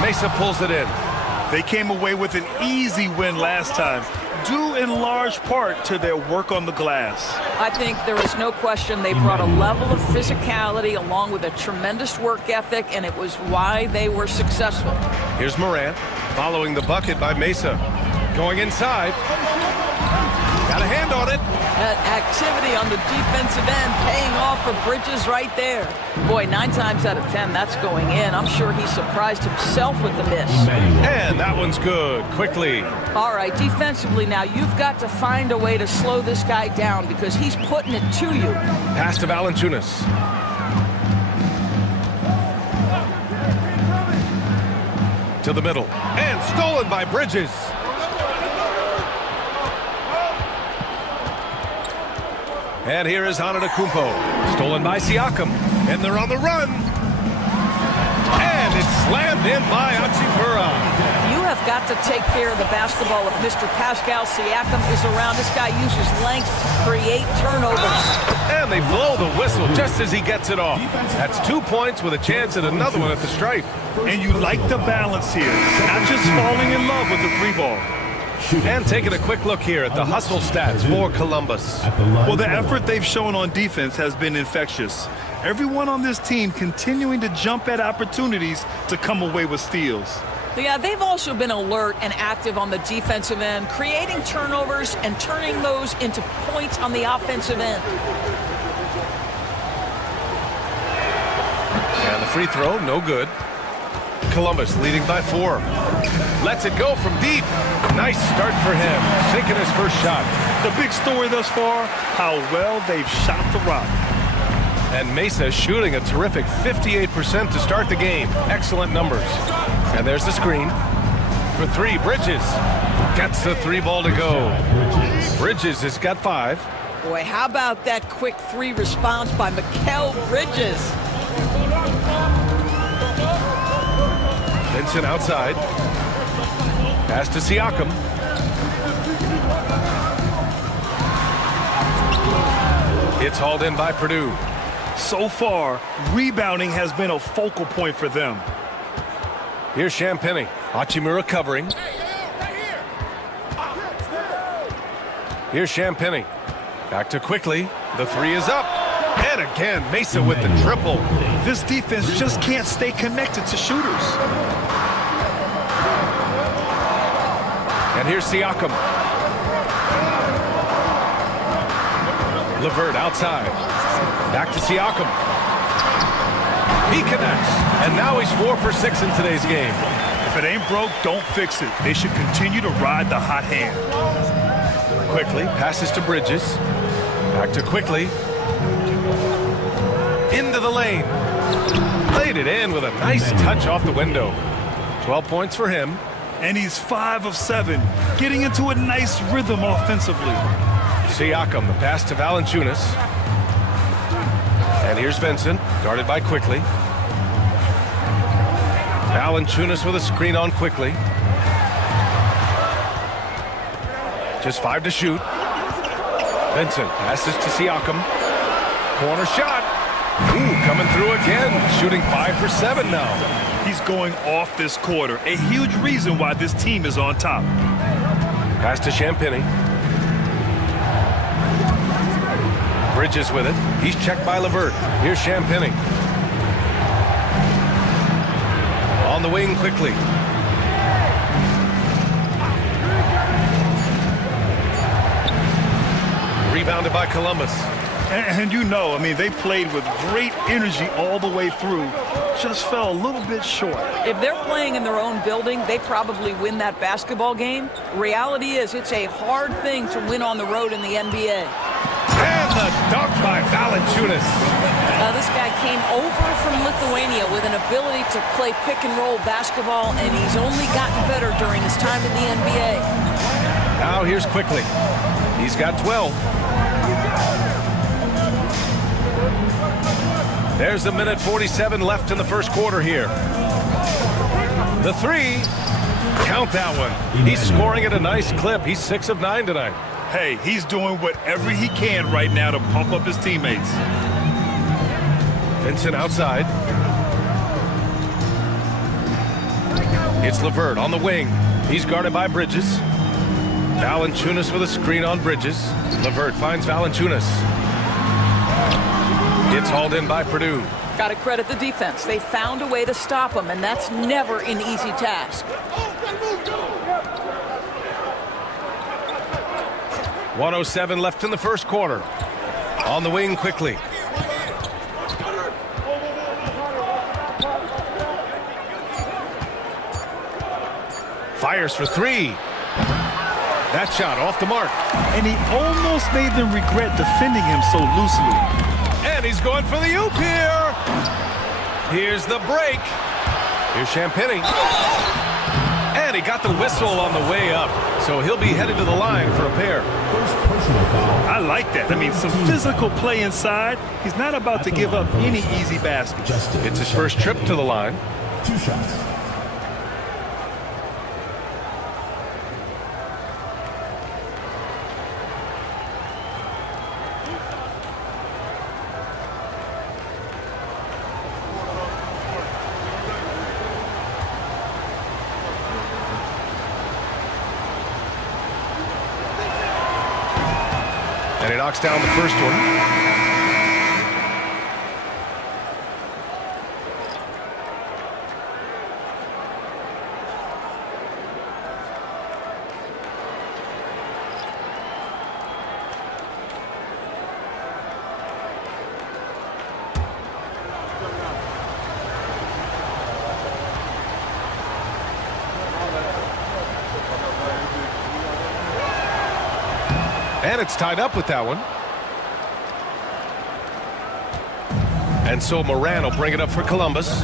Mesa pulls it in. They came away with an easy win last time, due in large part to their work on the glass. I think there is no question they brought a level of physicality along with a tremendous work ethic, and it was why they were successful. Here's Morant following the bucket by Mesa. Going inside. Got a hand on it. That activity on the defensive end paying off for Bridges right there. Boy, 9 times out of 10, that's going in. I'm sure he's surprised himself with the miss. And that one's good. Quickly. All right, defensively now, you've got to find a way to slow this guy down because he's putting it to you. Pass to Valanciunas. To the middle. And stolen by Bridges. And here is Antetokounmpo. Stolen by Siakam. And they're on the run. And it's slammed in by Hachimura. You have got to take care of the basketball if Mr. Pascal Siakam is around. This guy uses length to create turnovers. And they blow the whistle just as he gets it off. That's 2 points with a chance at another one at the stripe. And you like the balance here. Not just falling in love with the 3-ball. And taking a quick look here at the hustle stats for Columbus. Well, the effort they've shown on defense has been infectious. Everyone on this team continuing to jump at opportunities to come away with steals. Yeah, they've also been alert and active on the defensive end, creating turnovers and turning those into points on the offensive end. And the free throw, no good. Columbus leading by 4. Lets it go from deep. Nice start for him, sinking his first shot. The big story thus far, how well they've shot the rock. And Mesa shooting a terrific 58% to start the game. Excellent numbers. And there's the screen. For 3, Bridges gets the 3 ball to go. Bridges has got 5. Boy, how about that quick 3 response by Mikal Bridges? Vincent outside. Pass to Siakam. It's hauled in by Purdue. So far, rebounding has been a focal point for them. Here's Champagnie. Hachimura covering. Here's Champagnie. Back to Quickly. The 3 is up. And again, Mesa with the triple. This defense just can't stay connected to shooters. And here's Siakam. LeVert outside. Back to Siakam. He connects. And now he's 4 for 6 in today's game. If it ain't broke, don't fix it. They should continue to ride the hot hand. Quickly passes to Bridges. Back to Quickly. Into the lane. Played it in with a nice touch off the window. 12 points for him. And he's 5 of 7, getting into a nice rhythm offensively. Siakam, the pass to Valanciunas. And here's Vincent, guarded by Quickly. Valanciunas with a screen on Quickly. Just 5 to shoot. Vincent passes to Siakam. Corner shot. Ooh, coming through again. Shooting 5 for 7 now. He's going off this quarter. A huge reason why this team is on top. Pass to Champagnie. Bridges with it. He's checked by LeVert. Here's Champagnie. On the wing Quickly. Rebounded by Columbus. And you know, I mean, they played with great energy all the way through. Just fell a little bit short. If they're playing in their own building, they probably win that basketball game. Reality is, it's a hard thing to win on the road in the NBA. And the dunk by Valanciunas. This guy came over from Lithuania with an ability to play pick-and-roll basketball, and he's only gotten better during his time in the NBA. Now here's Quickly. He's got 12. There's a minute 47 left in the first quarter here. The 3. Count that one. He's scoring at a nice clip. He's 6 of 9 tonight. Hey, he's doing whatever he can right now to pump up his teammates. Vincent outside. It's LeVert on the wing. He's guarded by Bridges. Valanciunas with a screen on Bridges. LeVert finds Valanciunas. It's hauled in by Purdue. Got to credit the defense. They found a way to stop him, and that's never an easy task. 1:07 left in the first quarter. On the wing Quickly. Fires for 3. That shot off the mark. And he almost made them regret defending him so loosely. And he's going for the oop here. Here's the break. Here's Champagnie. And he got the whistle on the way up. So he'll be headed to the line for a pair. I like that. I mean, some physical play inside. He's not about to give up any easy baskets. It's his first trip to the line. 2 shots. And he knocks down the first one. And it's tied up with that one. And so Moran will bring it up for Columbus.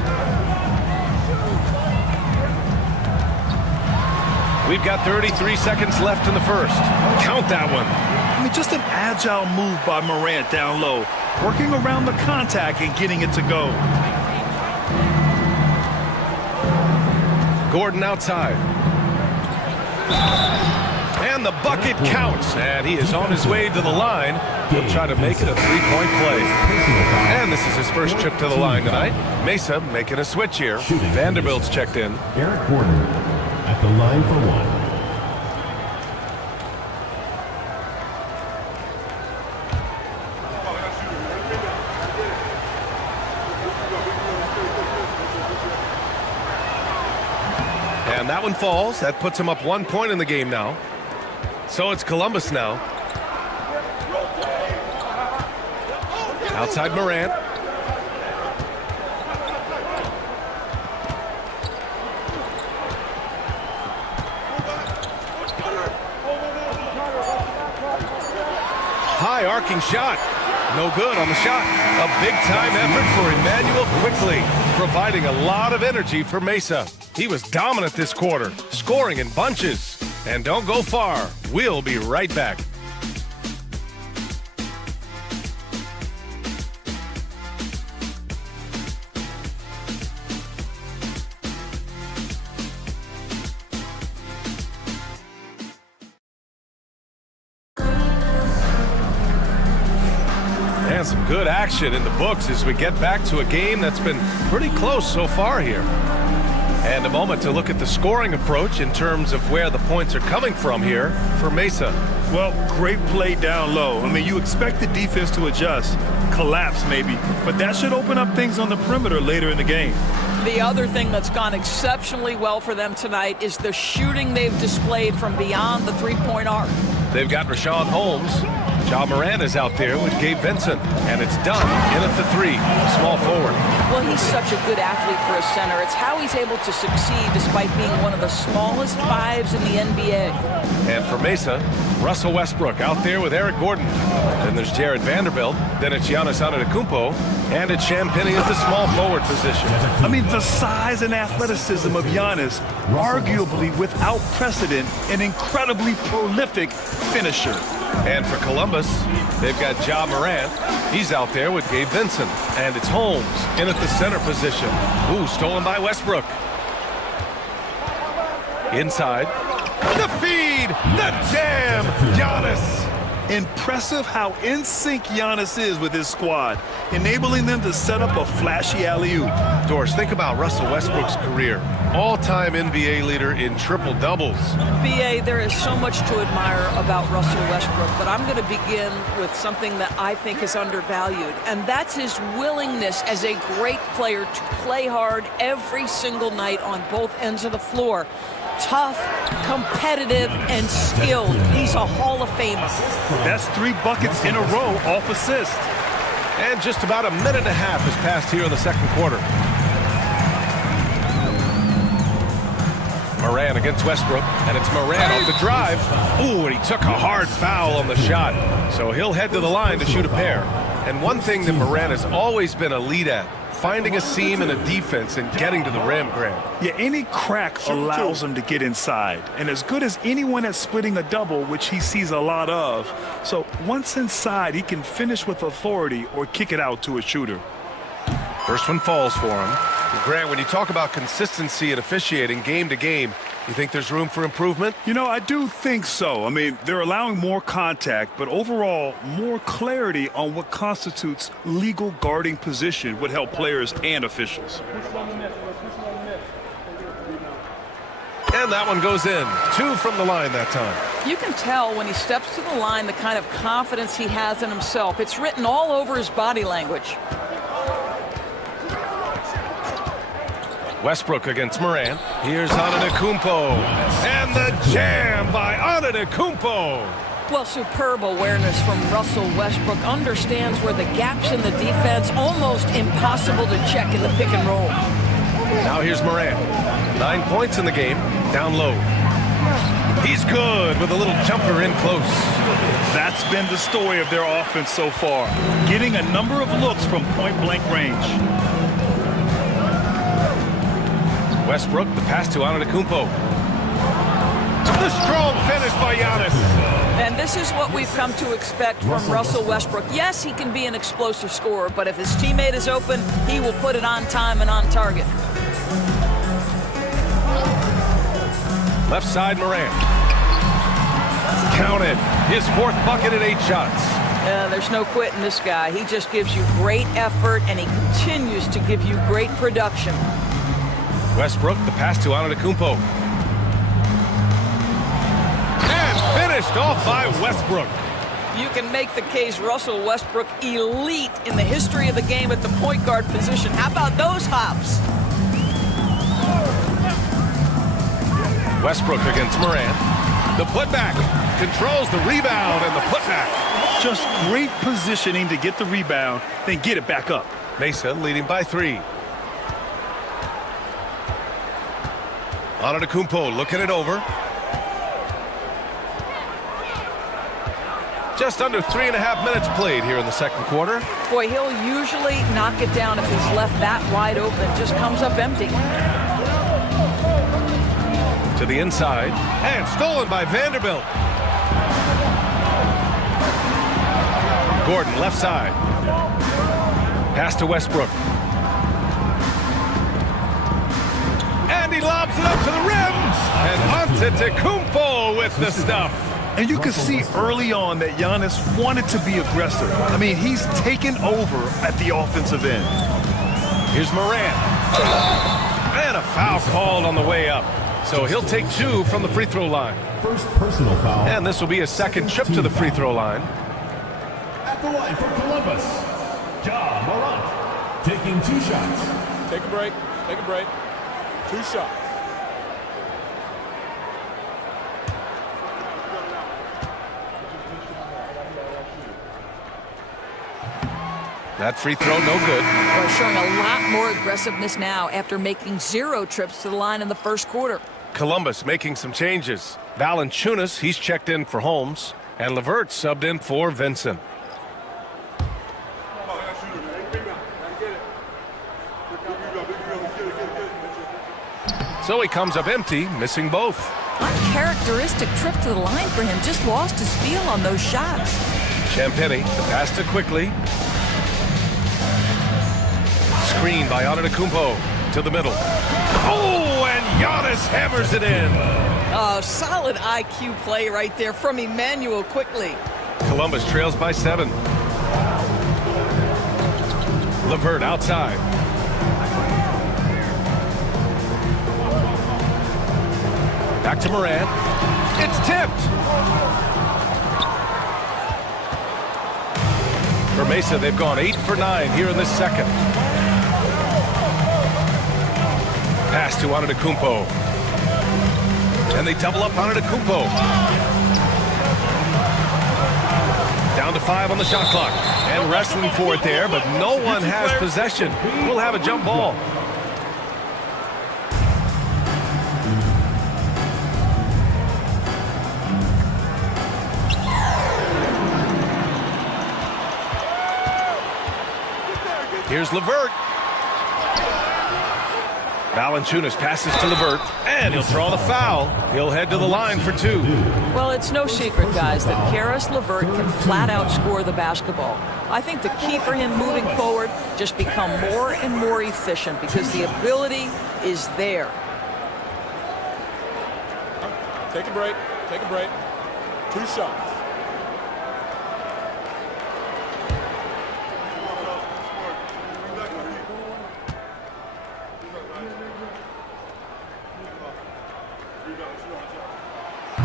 We've got 33 seconds left in the first. Count that one. I mean, just an agile move by Morant down low, working around the contact and getting it to go. Gordon outside. And the bucket counts, and he is on his way to the line. He'll try to make it a three-point play. And this is his first trip to the line tonight. Mesa making a switch here. Vanderbilt's checked in. Eric Gordon at the line for one. And that one falls. That puts him up 1 point in the game now. So it's Columbus now. Outside Morant. High arcing shot. No good on the shot. A big-time effort for Emmanuel Quickly, providing a lot of energy for Mesa. He was dominant this quarter, scoring in bunches. And don't go far. We'll be right back. And some good action in the books as we get back to a game that's been pretty close so far here. And a moment to look at the scoring approach in terms of where the points are coming from here for Mesa. Well, great play down low. I mean, you expect the defense to adjust, collapse maybe, but that should open up things on the perimeter later in the game. The other thing that's gone exceptionally well for them tonight is the shooting they've displayed from beyond the three-point arc. They've got Rashawn Holmes. Ja Morant is out there with Gabe Vincent, and it's done in at the three, small forward. Well, he's such a good athlete for a center. It's how he's able to succeed despite being one of the smallest fives in the NBA. And for Mesa, Russell Westbrook out there with Eric Gordon. Then there's Jared Vanderbilt. Then it's Giannis Antetokounmpo. And it's Champagnie at the small forward position. I mean, the size and athleticism of Giannis, arguably without precedent, an incredibly prolific finisher. And for Columbus, they've got Ja Morant. He's out there with Gabe Vincent. And it's Holmes in at the center position. Ooh, stolen by Westbrook. Inside. The feed! The jam! Giannis! Impressive how in sync Giannis is with his squad, enabling them to set up a flashy alley-oop. Doris, think about Russell Westbrook's career. All-time NBA leader in triple-doubles. B.A., there is so much to admire about Russell Westbrook, but I'm going to begin with something that I think is undervalued, and that's his willingness as a great player to play hard every single night on both ends of the floor. Tough, competitive, and skilled. He's a Hall of Famer. That's 3 buckets in a row off assist. And just about a minute and a half has passed here in the second quarter. Morant against Westbrook, and it's Morant off the drive. Ooh, and he took a hard foul on the shot. So he'll head to the line to shoot a pair. And one thing that Morant has always been elite at, finding a seam in a defense and getting to the rim, Grant. Yeah, any crack allows him to get inside. And as good as anyone at splitting a double, which he sees a lot of. So once inside, he can finish with authority or kick it out to a shooter. First one falls for him. Grant, when you talk about consistency and officiating game to game, you think there's room for improvement? You know, I do think so. I mean, they're allowing more contact, but overall, more clarity on what constitutes legal guarding position would help players and officials. And that one goes in. 2 from the line that time. You can tell when he steps to the line the kind of confidence he has in himself. It's written all over his body language. Westbrook against Morant. Here's Antetokounmpo. And the jam by Antetokounmpo. Well, superb awareness from Russell Westbrook. Understands where the gaps in the defense, almost impossible to check in the pick and roll. Now here's Morant. 9 points in the game, down low. He's good with a little jumper in close. That's been the story of their offense so far, getting a number of looks from point-blank range. Westbrook, the pass to Antetokounmpo. The strong finish by Giannis. And this is what we've come to expect from Russell Westbrook. Yes, he can be an explosive scorer, but if his teammate is open, he will put it on time and on target. Left side, Morant. Counted. His 4th bucket in 8 shots. There's no quitting this guy. He just gives you great effort, and he continues to give you great production. Westbrook, the pass to Antetokounmpo. And finished off by Westbrook. You can make the case Russell Westbrook elite in the history of the game at the point guard position. How about those hops? Westbrook against Morant. The putback. Controls the rebound and the putback. Just great positioning to get the rebound, then get it back up. Mesa leading by 3. Antetokounmpo looking it over. Just under 3.5 minutes played here in the second quarter. Boy, he'll usually knock it down if he's left that wide open. Just comes up empty. To the inside. And stolen by Vanderbilt. Gordon, left side. Pass to Westbrook. And he lobs it up to the rim. And Antetokounmpo with the stuff. And you can see early on that Giannis wanted to be aggressive. I mean, he's taken over at the offensive end. Here's Morant. And a foul called on the way up. So he'll take 2 from the free throw line. First personal foul. And this will be his second trip to the free throw line. At the line for Columbus, Ja Morant, taking 2 shots. Take a break. Take a break. 2 shots. That free throw, no good. Well, showing a lot more aggressiveness now after making 0 trips to the line in the first quarter. Columbus making some changes. Valanciunas, he's checked in for Holmes. And LeVert subbed in for Vincent. So he comes up empty, missing both. Uncharacteristic trip to the line for him. Just lost his feel on those shots. Champagny, the pass to Quickly. Screen by Antetokounmpo to the middle. Oh, and Giannis hammers it in. Oh, solid IQ play right there from Emmanuel Quickly. Columbus trails by 7. LeVert outside. Back to Morant. It's tipped. For Mesa, they've gone 8 for 9 here in this second. Pass to Antetokounmpo. And they double up Antetokounmpo. Down to 5 on the shot clock. And wrestling for it there, but no one has possession. We'll have a jump ball. Here's LeVert. Valanciunas passes to LeVert, and he'll draw the foul. He'll head to the line for 2. Well, it's no secret, guys, that Caris LeVert can flat out score the basketball. I think the key for him moving forward, just become more and more efficient because the ability is there. Take a break. Take a break. 2 shots.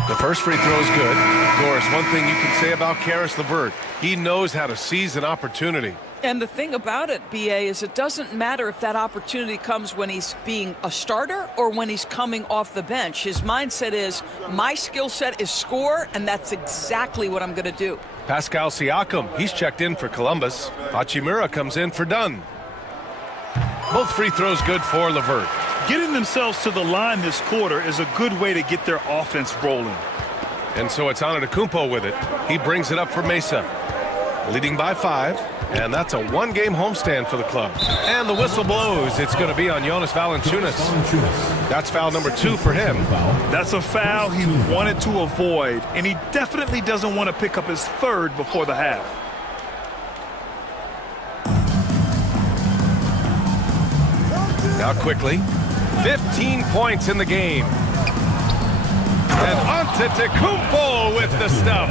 The first free throw is good. Doris, one thing you can say about Caris LeVert, he knows how to seize an opportunity. And the thing about it, BA, is it doesn't matter if that opportunity comes when he's being a starter or when he's coming off the bench. His mindset is, my skill set is score, and that's exactly what I'm going to do. Pascal Siakam, he's checked in for Columbus. Hachimura comes in for Dunn. Both free throws good for LeVert. Getting themselves to the line this quarter is a good way to get their offense rolling. And so it's Antetokounmpo with it. He brings it up for Mesa. leading by 5, and that's a one-game homestand for the club. And the whistle blows. It's going to be on Jonas Valanciunas. That's foul number 2 for him. That's a foul he wanted to avoid, and he definitely doesn't want to pick up his 3rd before the half. Now quickly, 15 points in the game. And Antetokounmpo with the stuff.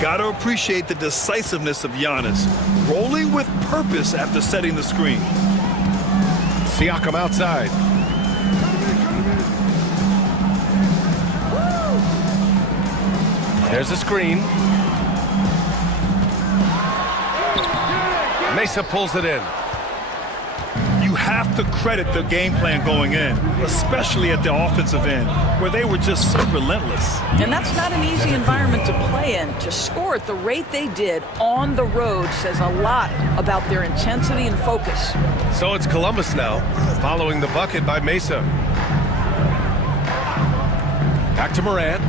Gotta appreciate the decisiveness of Giannis, rolling with purpose after setting the screen. Siakam outside. There's a screen. Mesa pulls it in. You have to credit the game plan going in, especially at the offensive end, where they were just so relentless. And that's not an easy environment to play in. To score at the rate they did on the road says a lot about their intensity and focus. So it's Columbus now, following the bucket by Mesa. Back to Morant.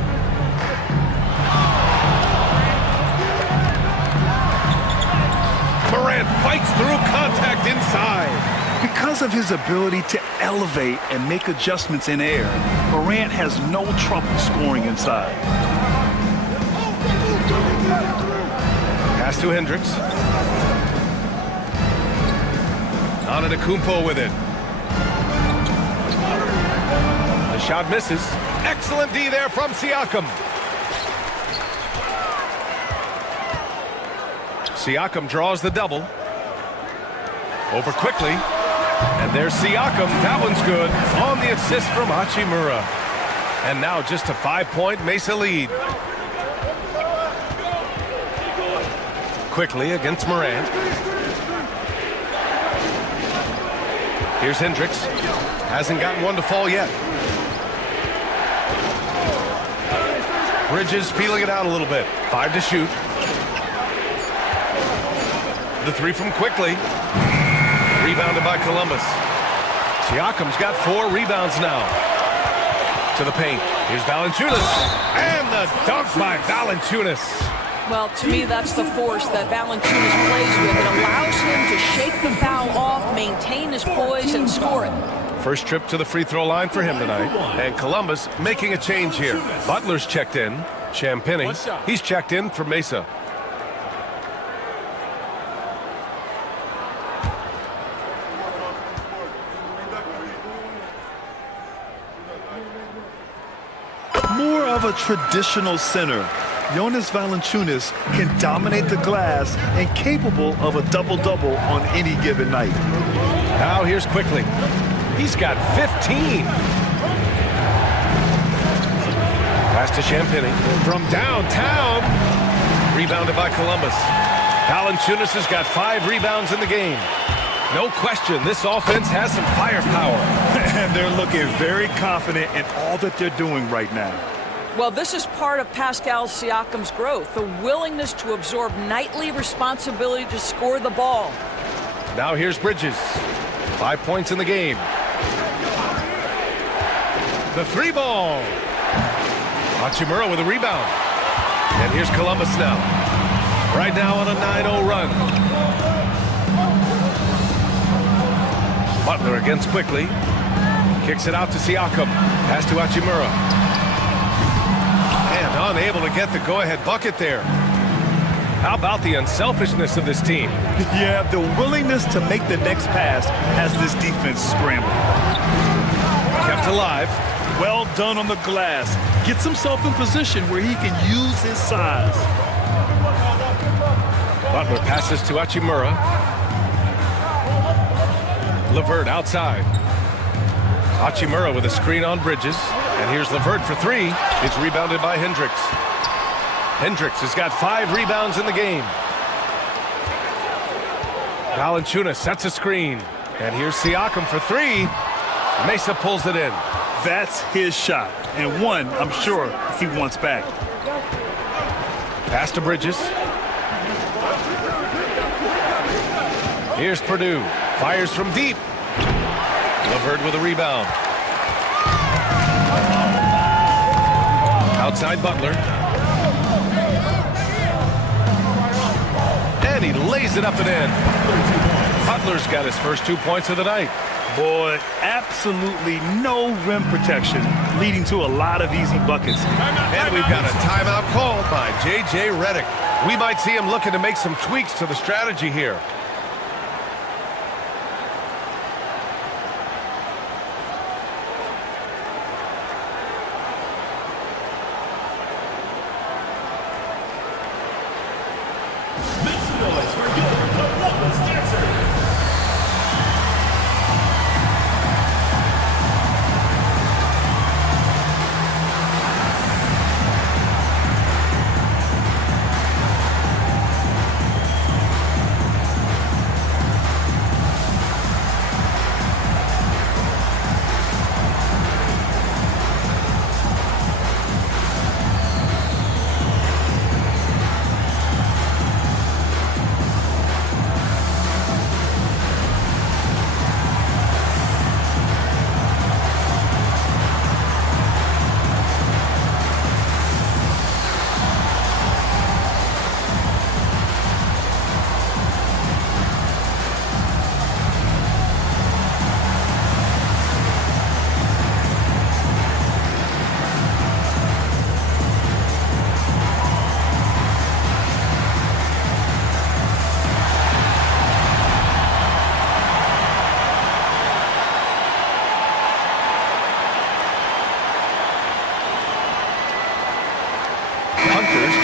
Morant fights through contact inside. Because of his ability to elevate and make adjustments in air, Morant has no trouble scoring inside. Pass to Hendricks. Antetokounmpo with it. The shot misses. Excellent D there from Siakam. Siakam draws the double. Over quickly. And there's Siakam. That one's good. On the assist from Hachimura. And now just a 5-point Mesa lead. Quickly against Morant. Here's Hendricks. Hasn't gotten one to fall yet. Bridges feeling it out a little bit. 5 to shoot. The 3 from Quickly. Rebounded by Columbus. Siakam's got 4 rebounds now. To the paint. Here's Valanciunas. And the dunk by Valanciunas. Well, to me, that's the force that Valanciunas plays with. It allows him to shake the foul off, maintain his poise, and score it. First trip to the free throw line for him tonight. And Columbus making a change here. Butler's checked in. Champagny, he's checked in for Mesa. More of a traditional center, Jonas Valanciunas can dominate the glass and capable of a double-double on any given night. Now here's Quickly. He's got 15. Pass to Champagny from downtown. Rebounded by Columbus. Valanciunas has got 5 rebounds in the game. No question, this offense has some firepower. And they're looking very confident in all that they're doing right now. Well, this is part of Pascal Siakam's growth, the willingness to absorb nightly responsibility to score the ball. Now here's Bridges. 5 points in the game. The 3-ball. Hachimura with a rebound. And here's Columbus now. Right now on a 9-0 run. Butler against Quickly. Kicks it out to Siakam. Pass to Hachimura. And unable to get the go-ahead bucket there. How about the unselfishness of this team? Yeah, the willingness to make the next pass has this defense scrambled. Kept alive. Well done on the glass. Gets himself in position where he can use his size. Butler passes to Hachimura. LeVert outside. Hachimura with a screen on Bridges. And here's LeVert for 3. It's rebounded by Hendricks. Hendricks has got 5 rebounds in the game. Valanciunas sets a screen. And here's Siakam for 3. Mesa pulls it in. That's his shot. And one, I'm sure, he wants back. Pass to Bridges. Here's Purdue. Fires from deep. LeVert with a rebound. Outside Butler. And and he lays it up and in. Butler's got his first 2 points of the night. Boy, absolutely no rim protection, leading to a lot of easy buckets. And we've got a timeout called by J.J. Redick. We might see him looking to make some tweaks to the strategy here.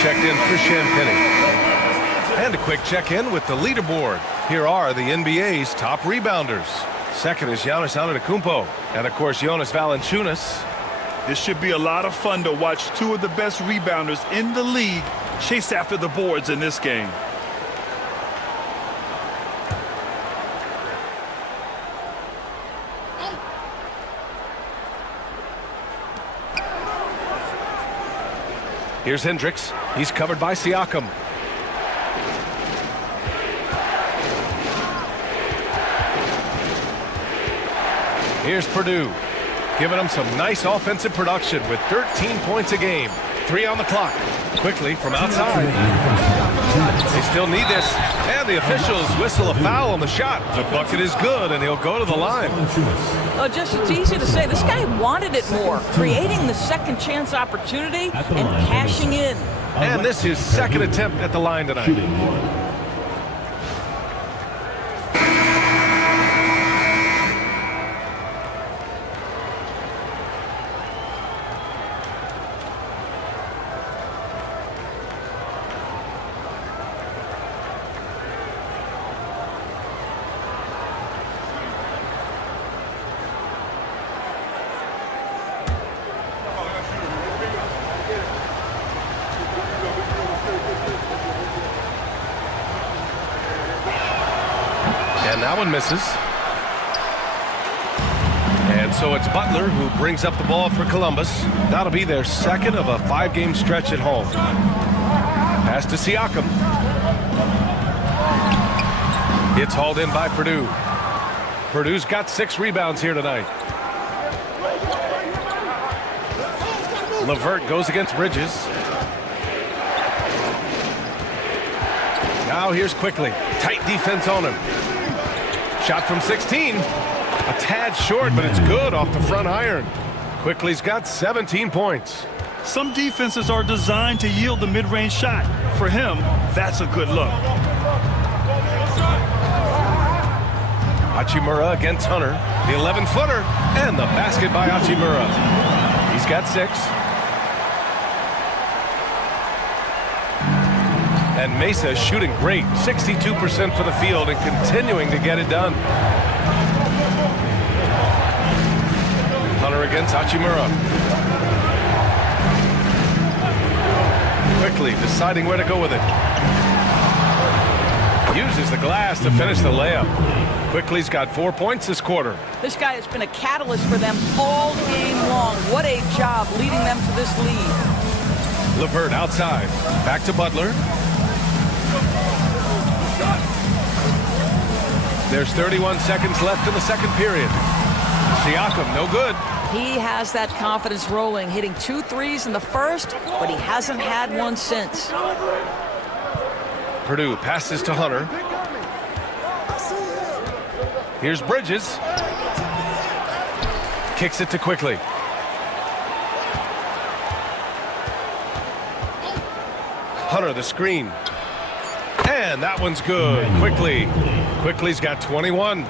Checked in for Champagny. And a quick check-in with the leaderboard. Here are the NBA's top rebounders. Second is Giannis Antetokounmpo. And, of course, Jonas Valanciunas. This should be a lot of fun to watch two of the best rebounders in the league chase after the boards in this game. Here's Hendricks. He's covered by Siakam. Here's Purdue, giving them some nice offensive production with 13 points a game. 3 on the clock. Quickly from outside. They still need this. And the officials whistle a foul on the shot. The bucket is good, and he'll go to the line. Oh, just it's easy to say. This guy wanted it more, creating the second chance opportunity and cashing in. And this is second attempt at the line tonight. And that one misses. And so it's Butler who brings up the ball for Columbus. That'll be their second of a 5-game stretch at home. Pass to Siakam. It's hauled in by Purdue. Purdue's got 6 rebounds here tonight. LeVert goes against Bridges. Now here's Quickly. Tight defense on him. Shot from 16. A tad short, but it's good off the front iron. Quickly's got 17 points. Some defenses are designed to yield the mid-range shot. For him, that's a good look. Hachimura against Hunter. The 11-footer. And the basket by Hachimura. He's got 6. And Mesa shooting great, 62% for the field and continuing to get it done. Hunter against Hachimura. Quickly deciding where to go with it. Uses the glass to finish the layup. Quickly's got 4 points this quarter. This guy has been a catalyst for them all game long. What a job leading them to this lead. LeVert outside. Back to Butler. There's 31 seconds left in the second period. Siakam, no good. He has that confidence rolling, hitting 2 threes in the first, but he hasn't had one since. Purdue passes to Hunter. Here's Bridges. Kicks it to Quickly. Hunter the screen. And that one's good. Quickly's got 21.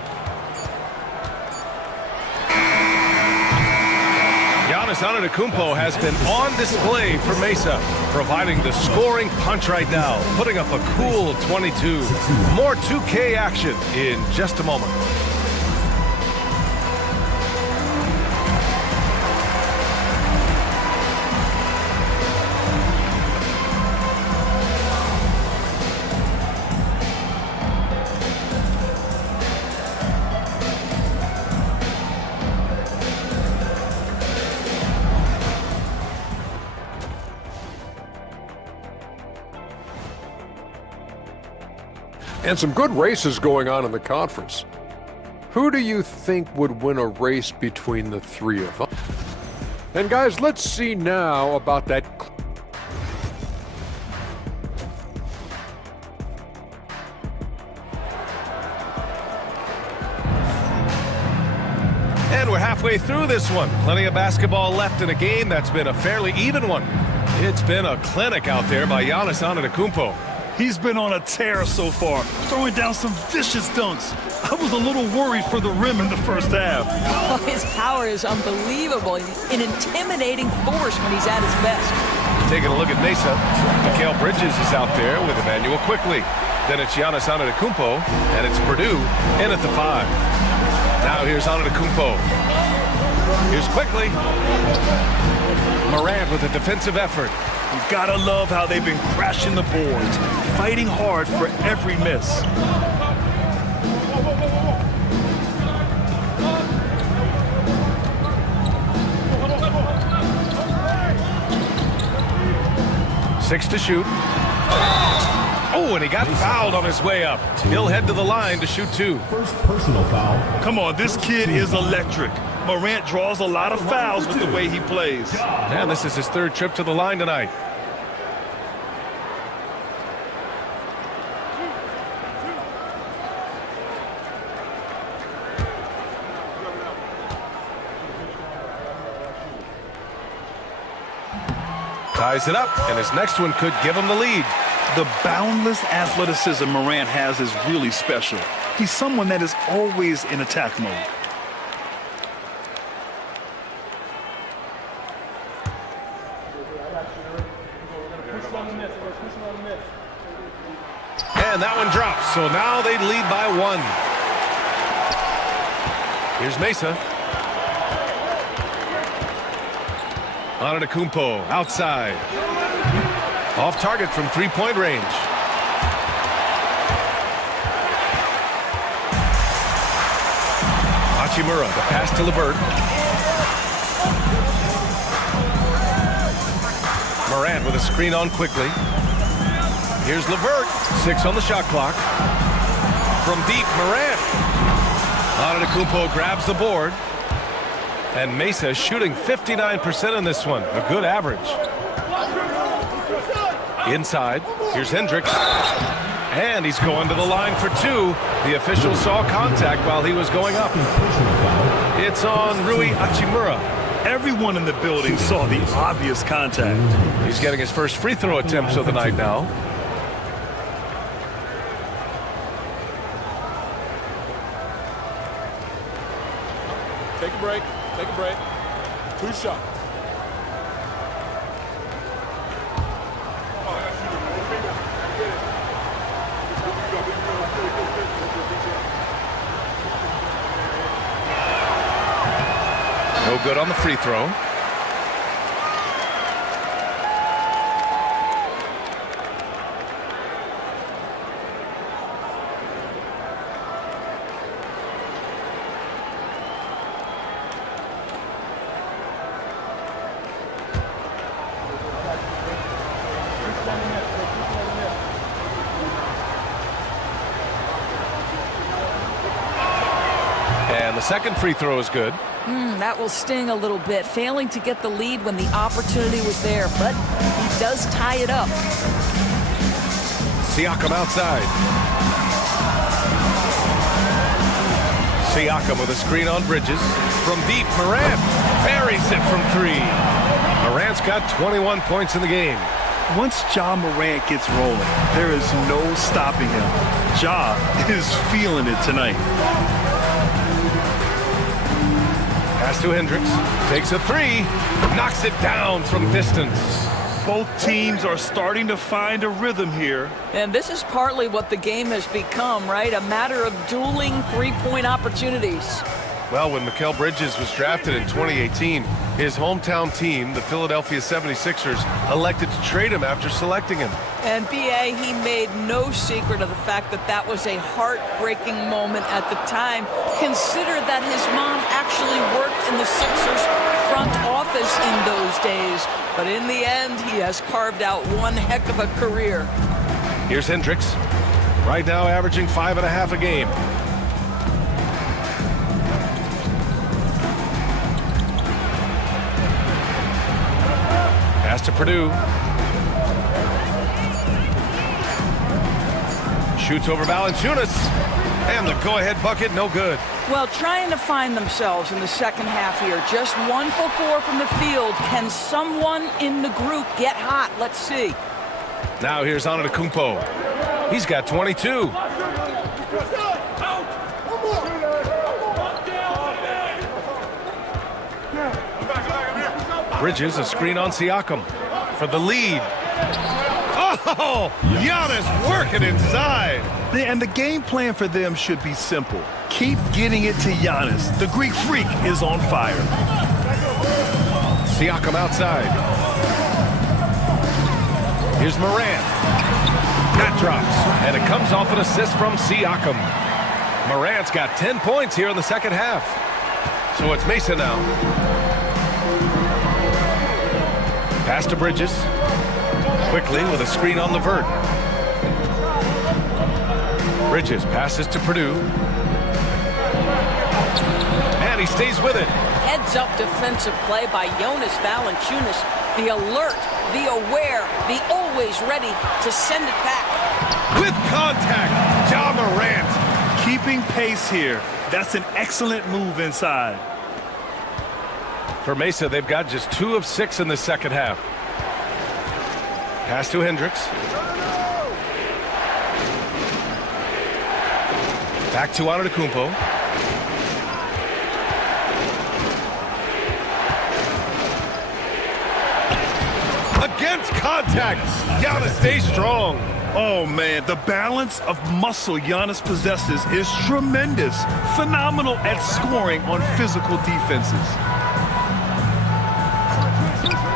Giannis Antetokounmpo has been on display for Mesa, providing the scoring punch right now, putting up a cool 22. More 2K action in just a moment. And some good races going on in the conference. Who do you think would win a race between the three of them? And guys, let's see now about that. And we're halfway through this one. Plenty of basketball left in a game that's been a fairly even one. It's been a clinic out there by Giannis Antetokounmpo. He's been on a tear so far, throwing down some vicious dunks. I was a little worried for the rim in the first half. Oh, his power is unbelievable. An intimidating force when he's at his best. Taking a look at Mesa, Mikal Bridges is out there with Emmanuel Quickly. Then it's Giannis Antetokounmpo, and it's Purdue in at the 5. Now here's Antetokounmpo. Here's Quickly. Morant with a defensive effort. You gotta love how they've been crashing the boards, fighting hard for every miss. Six to shoot. Oh, and he got fouled on his way up. He'll head to the line to shoot 2. First personal foul. Come on, this kid is electric. Morant draws a lot of fouls with the way he plays. And this is his 3rd trip to the line tonight. Ties it up, and his next one could give him the lead. The boundless athleticism Morant has is really special. He's someone that is always in attack mode. And that one drops, so now they lead by 1. Here's Mesa. Antetokounmpo outside. Off target from 3-point range. Hachimura, the pass to LeVert. Morant with a screen on Quickly. Here's LeVert. 6 on the shot clock. From deep, Morant. Antetokounmpo grabs the board. And Mesa shooting 59% in this one. A good average. Inside. Here's Hendricks. And he's going to the line for 2. The official saw contact while he was going up. It's on Rui Hachimura. Everyone in the building saw the obvious contact. He's getting his first free throw attempts of the night now. Take a break. Take a break. 2 shots. No good on the free throw. And the second free throw is good. That will sting a little bit, failing to get the lead when the opportunity was there, but he does tie it up. Siakam outside. Siakam with a screen on Bridges. From deep, Morant buries it from 3. Morant's got 21 points in the game. Once Ja Morant gets rolling, there is no stopping him. Ja is feeling it tonight. Pass to Hendricks. Takes a 3. Knocks it down from distance. Both teams are starting to find a rhythm here. And this is partly what the game has become, right? A matter of dueling three-point opportunities. Well, when Mikal Bridges was drafted in 2018, his hometown team, the Philadelphia 76ers, elected to trade him after selecting him. And B.A., he made no secret of the fact that that was a heartbreaking moment at the time. Consider that his mom actually worked in the Sixers front office in those days. But in the end, he has carved out one heck of a career. Here's Hendricks. Right now averaging 5.5 a game. Pass to Purdue. Shoots over Valanciunas. And the go-ahead bucket, no good. Well, trying to find themselves in the second half here. Just 1 for 4 from the field. Can someone in the group get hot? Let's see. Now here's Antetokounmpo. He's got 22. Bridges, a screen on Siakam for the lead. Oh, Giannis working inside. And the game plan for them should be simple. Keep getting it to Giannis. The Greek freak is on fire. Siakam outside. Here's Morant. That drops, and it comes off an assist from Siakam. Morant's got 10 points here in the second half. So it's Mesa now. Pass to Bridges. Quickly with a screen on Levert. Bridges passes to Purdue. And he stays with it. Heads-up defensive play by Jonas Valanciunas. The alert, the aware, the always ready to send it back. With contact, Ja Morant. Keeping pace here. That's an excellent move inside. For Mesa, they've got just 2 of 6 in the second half. Pass to Hendricks. Back to Antetokounmpo. Against contact, Giannis stays strong. Oh, man, the balance of muscle Giannis possesses is tremendous. Phenomenal at scoring on physical defenses.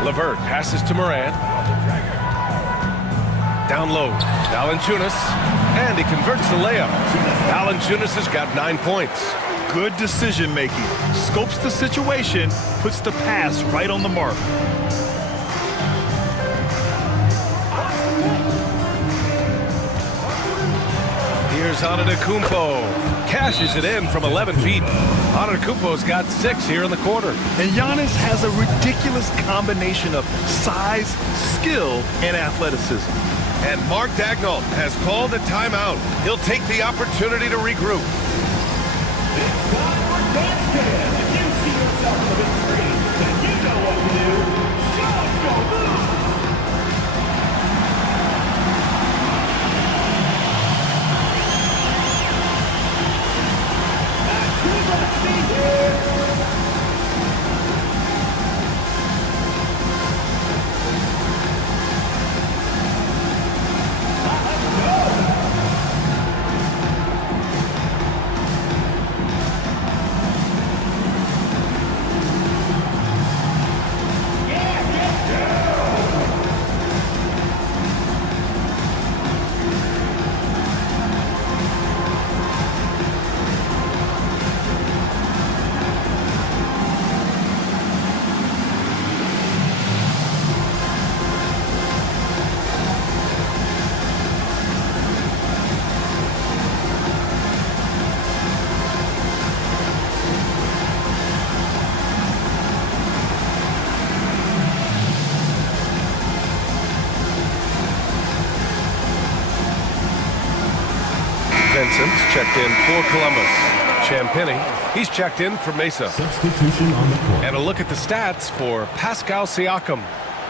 Levert passes to Morant. Down low, Valanciunas, and he converts the layup. Valanciunas has got 9 points. Good decision making. Scopes the situation, puts the pass right on the mark. Here's Antetokounmpo. Cashes it in from 11 feet. Antetokounmpo's got 6 here in the quarter. And Giannis has a ridiculous combination of size, skill, and athleticism. And Mark Daigneault has called a timeout. He'll take the opportunity to regroup. It's time for Dance Band. If you see yourself on the big screen, then you know what to do. Show us your move. That's too much speed here. Vincent's checked in for Columbus. Champagny, he's checked in for Mesa. Substitution on the court. And a look at the stats for Pascal Siakam.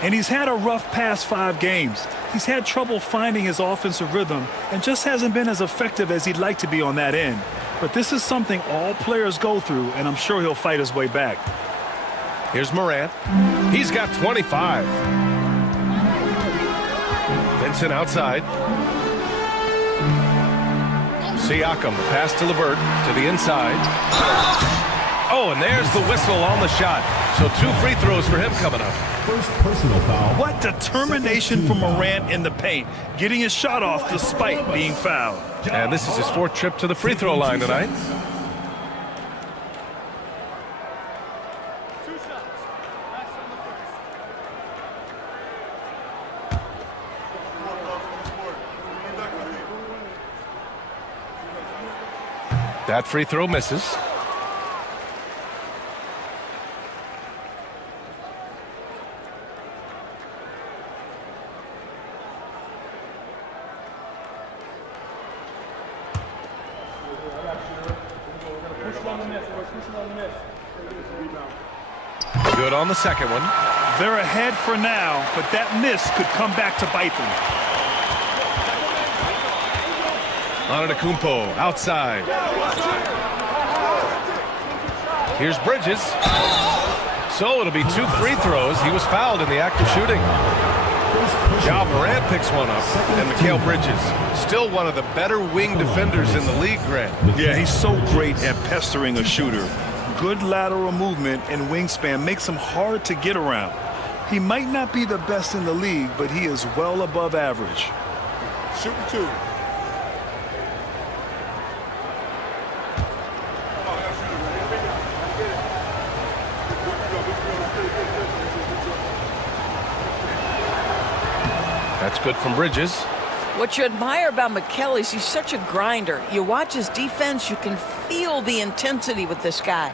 And he's had a rough past 5 games. He's had trouble finding his offensive rhythm and just hasn't been as effective as he'd like to be on that end. But this is something all players go through, and I'm sure he'll fight his way back. Here's Morant. He's got 25. Vincent outside. Siakam, pass to LeVert, to the inside. Oh, and there's the whistle on the shot. So 2 free throws for him coming up. First personal foul. What determination from Morant in the paint, getting his shot off despite being fouled. And this is his 4th trip to the free throw line tonight. That free throw misses. Good on the second one. They're ahead for now, but that miss could come back to bite them. Antetokounmpo outside. Here's Bridges. So it'll be 2 free throws. He was fouled in the act of shooting. Ja Morant picks one up, and Mikal Bridges, still one of the better wing defenders in the league, Grant. Yeah, he's so great at pestering a shooter. Good lateral movement and wingspan makes him hard to get around. He might not be the best in the league, but he is well above average. Shooting 2. That's good from Bridges. What you admire about Mikal is he's such a grinder. You watch his defense, you can feel the intensity with this guy.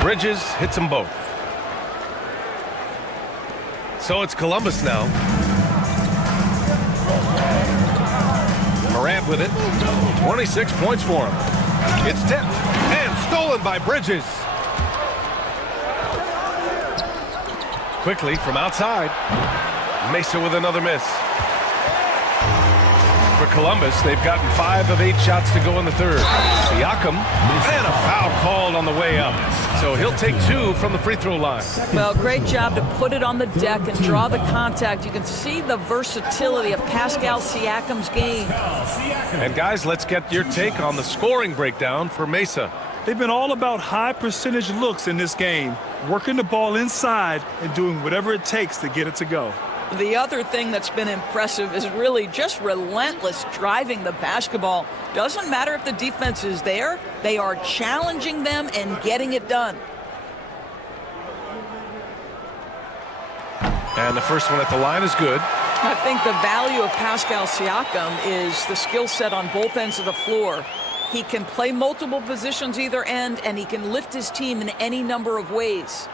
Bridges hits them both. So it's Columbus now. Morant with it. 26 points for him. It's tipped and stolen by Bridges. Quickly from outside. Mesa with another miss. For Columbus, they've gotten 5 of 8 shots to go in the 3rd. Siakam, and a foul called on the way up. So he'll take 2 from the free throw line. Well, great job to put it on the deck and draw the contact. You can see the versatility of Pascal Siakam's game. And guys, let's get your take on the scoring breakdown for Mesa. They've been all about high percentage looks in this game, working the ball inside and doing whatever it takes to get it to go. The other thing that's been impressive is really just relentless driving the basketball. Doesn't matter if the defense is there, they are challenging them and getting it done. And the first one at the line is good. I think the value of Pascal Siakam is the skill set on both ends of the floor. He can play multiple positions either end, and he can lift his team in any number of ways.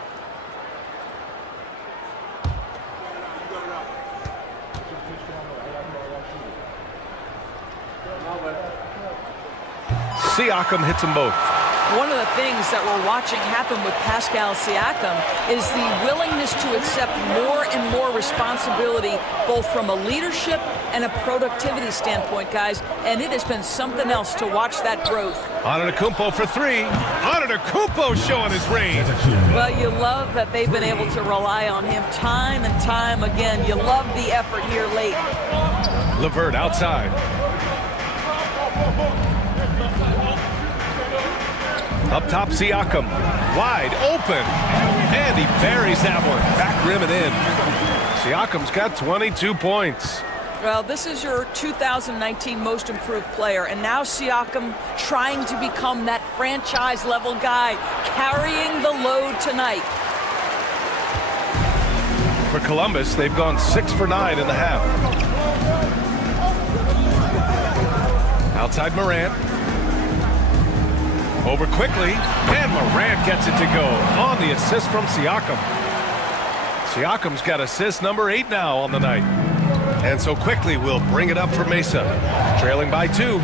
Siakam hits them both. One of the things that we're watching happen with Pascal Siakam is the willingness to accept more and more responsibility, both from a leadership and a productivity standpoint, guys. And it has been something else to watch that growth. Antetokounmpo for 3. Antetokounmpo showing his range. Well, you love that they've been able to rely on him time and time again. You love the effort here late. LeVert outside. Up top, Siakam, wide open, and he buries that one. Back rim and in. Siakam's got 22 points. Well, this is your 2019 most improved player, and now Siakam trying to become that franchise-level guy, carrying the load tonight. For Columbus, they've gone 6 for 9 in the half. Outside Morant. Over quickly, and Morant gets it to go on the assist from Siakam. Siakam's got assist number 8 now on the night. And so quickly we'll bring it up for Mesa. Trailing by 2.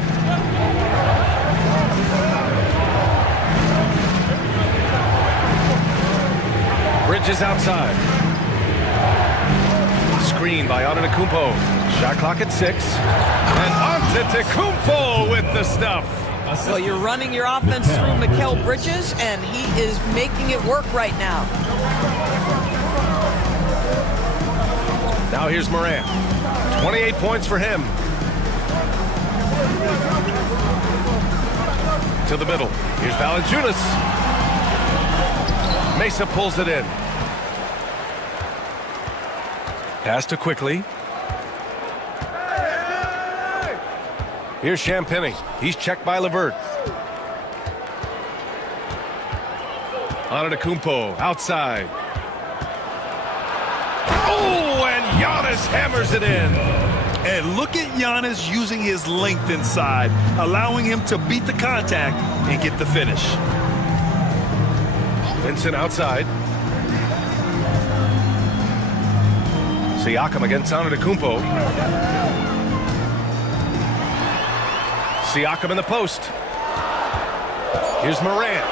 Bridges outside. Screen by Antetokounmpo. Shot clock at 6. And Antetokounmpo with the stuff. Well, you're running your offense through Mikal Bridges, and he is making it work right now. Now here's Morant. 28 points for him. To the middle. Here's Valanciunas. Mesa pulls it in. Pass to quickly. Here's Champagny. He's checked by LeVert. Antetokounmpo outside. Oh, and Giannis hammers it in. And look at Giannis using his length inside, allowing him to beat the contact and get the finish. Vincent outside. Siakam against Antetokounmpo. Siakam in the post. Here's Morant.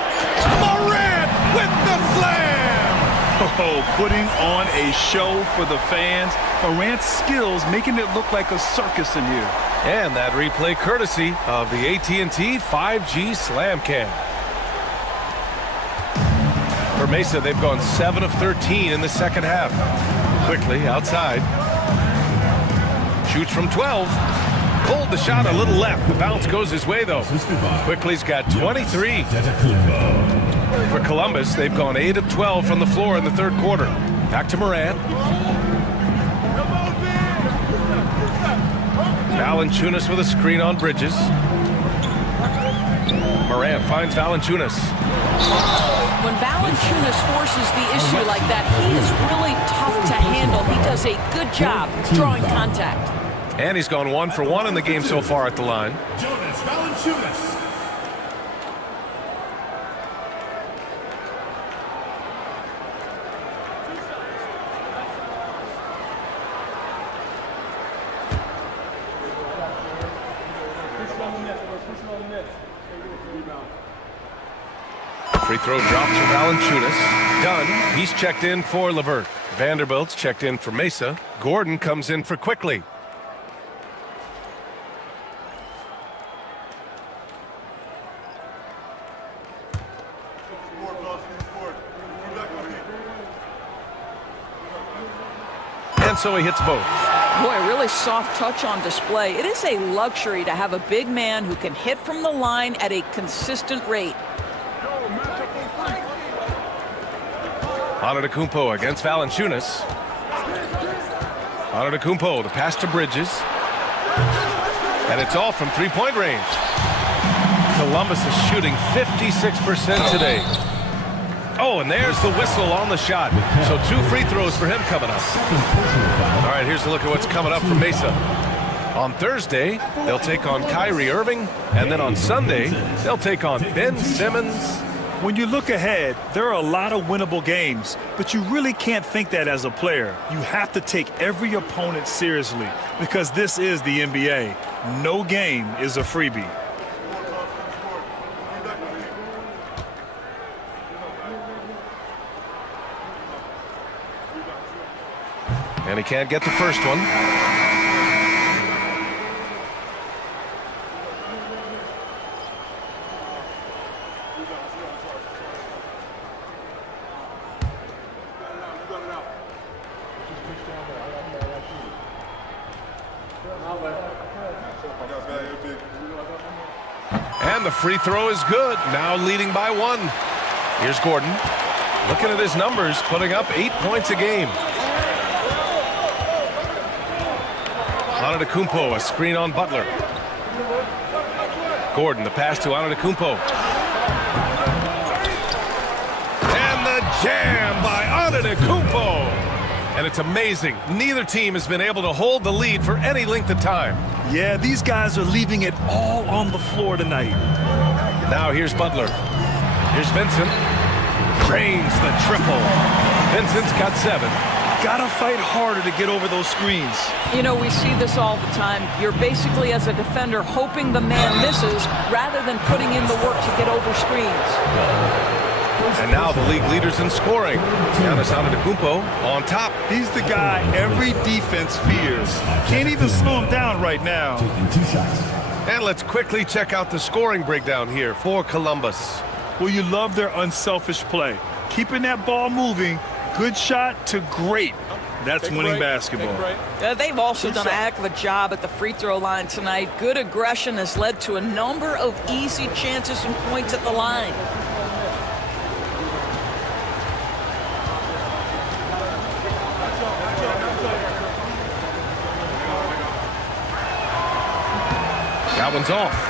Morant with the slam! Oh, putting on a show for the fans. Morant's skills making it look like a circus in here. And that replay courtesy of the AT&T 5G Slam Cam. For Mesa, they've gone 7 of 13 in the second half. Quickly outside. Shoots from 12. Pulled the shot a little left. The bounce goes his way, though. Quickly's got 23. For Columbus, they've gone 8 of 12 from the floor in the third quarter. Back to Morant. Valanciunas with a screen on Bridges. Morant finds Valanciunas. When Valanciunas forces the issue like that, he is really tough to handle. He does a good job drawing contact. And he's gone 1 for 1 in the game so far at the line. Jonas Valanciunas. Free throw drops for Valanciunas. Done. He's checked in for LeVert. Vanderbilt's checked in for Mesa. Gordon comes in for Quickly. And so he hits both. Boy, a really soft touch on display. It is a luxury to have a big man who can hit from the line at a consistent rate. Antetokounmpo against Valanciunas. Antetokounmpo, the pass to Bridges. And it's all from three-point range. Columbus is shooting 56% today. Oh, and there's the whistle on the shot. So 2 free throws for him coming up. All right, here's a look at what's coming up for Mesa. On Thursday, they'll take on Kyrie Irving. And then on Sunday, they'll take on Ben Simmons. When you look ahead, there are a lot of winnable games, but you really can't think that as a player. You have to take every opponent seriously because this is the NBA. No game is a freebie. And he can't get the first one. And the free throw is good. Now leading by 1. Here's Gordon. Looking at his numbers, putting up 8 points a game. Antetokounmpo, a screen on Butler. Gordon, the pass to Antetokounmpo. And the jam by Antetokounmpo. And it's amazing. Neither team has been able to hold the lead for any length of time. Yeah, these guys are leaving it all on the floor tonight. Now here's Butler. Here's Vincent. Drains the triple. Vincent's got 7. Gotta fight harder to get over those screens. You know, we see this all the time. You're basically, as a defender, hoping the man misses rather than putting in the work to get over screens. And now the league leaders in scoring. Giannis Antetokounmpo on top. He's the guy every defense fears. Can't even slow him down right now. And let's quickly check out the scoring breakdown here for Columbus. Well, you love their unselfish play. Keeping that ball moving, good shot to great. That's winning basketball. They've also done a heck of a job at the free throw line tonight. Good aggression has led to a number of easy chances and points at the line. That one's off.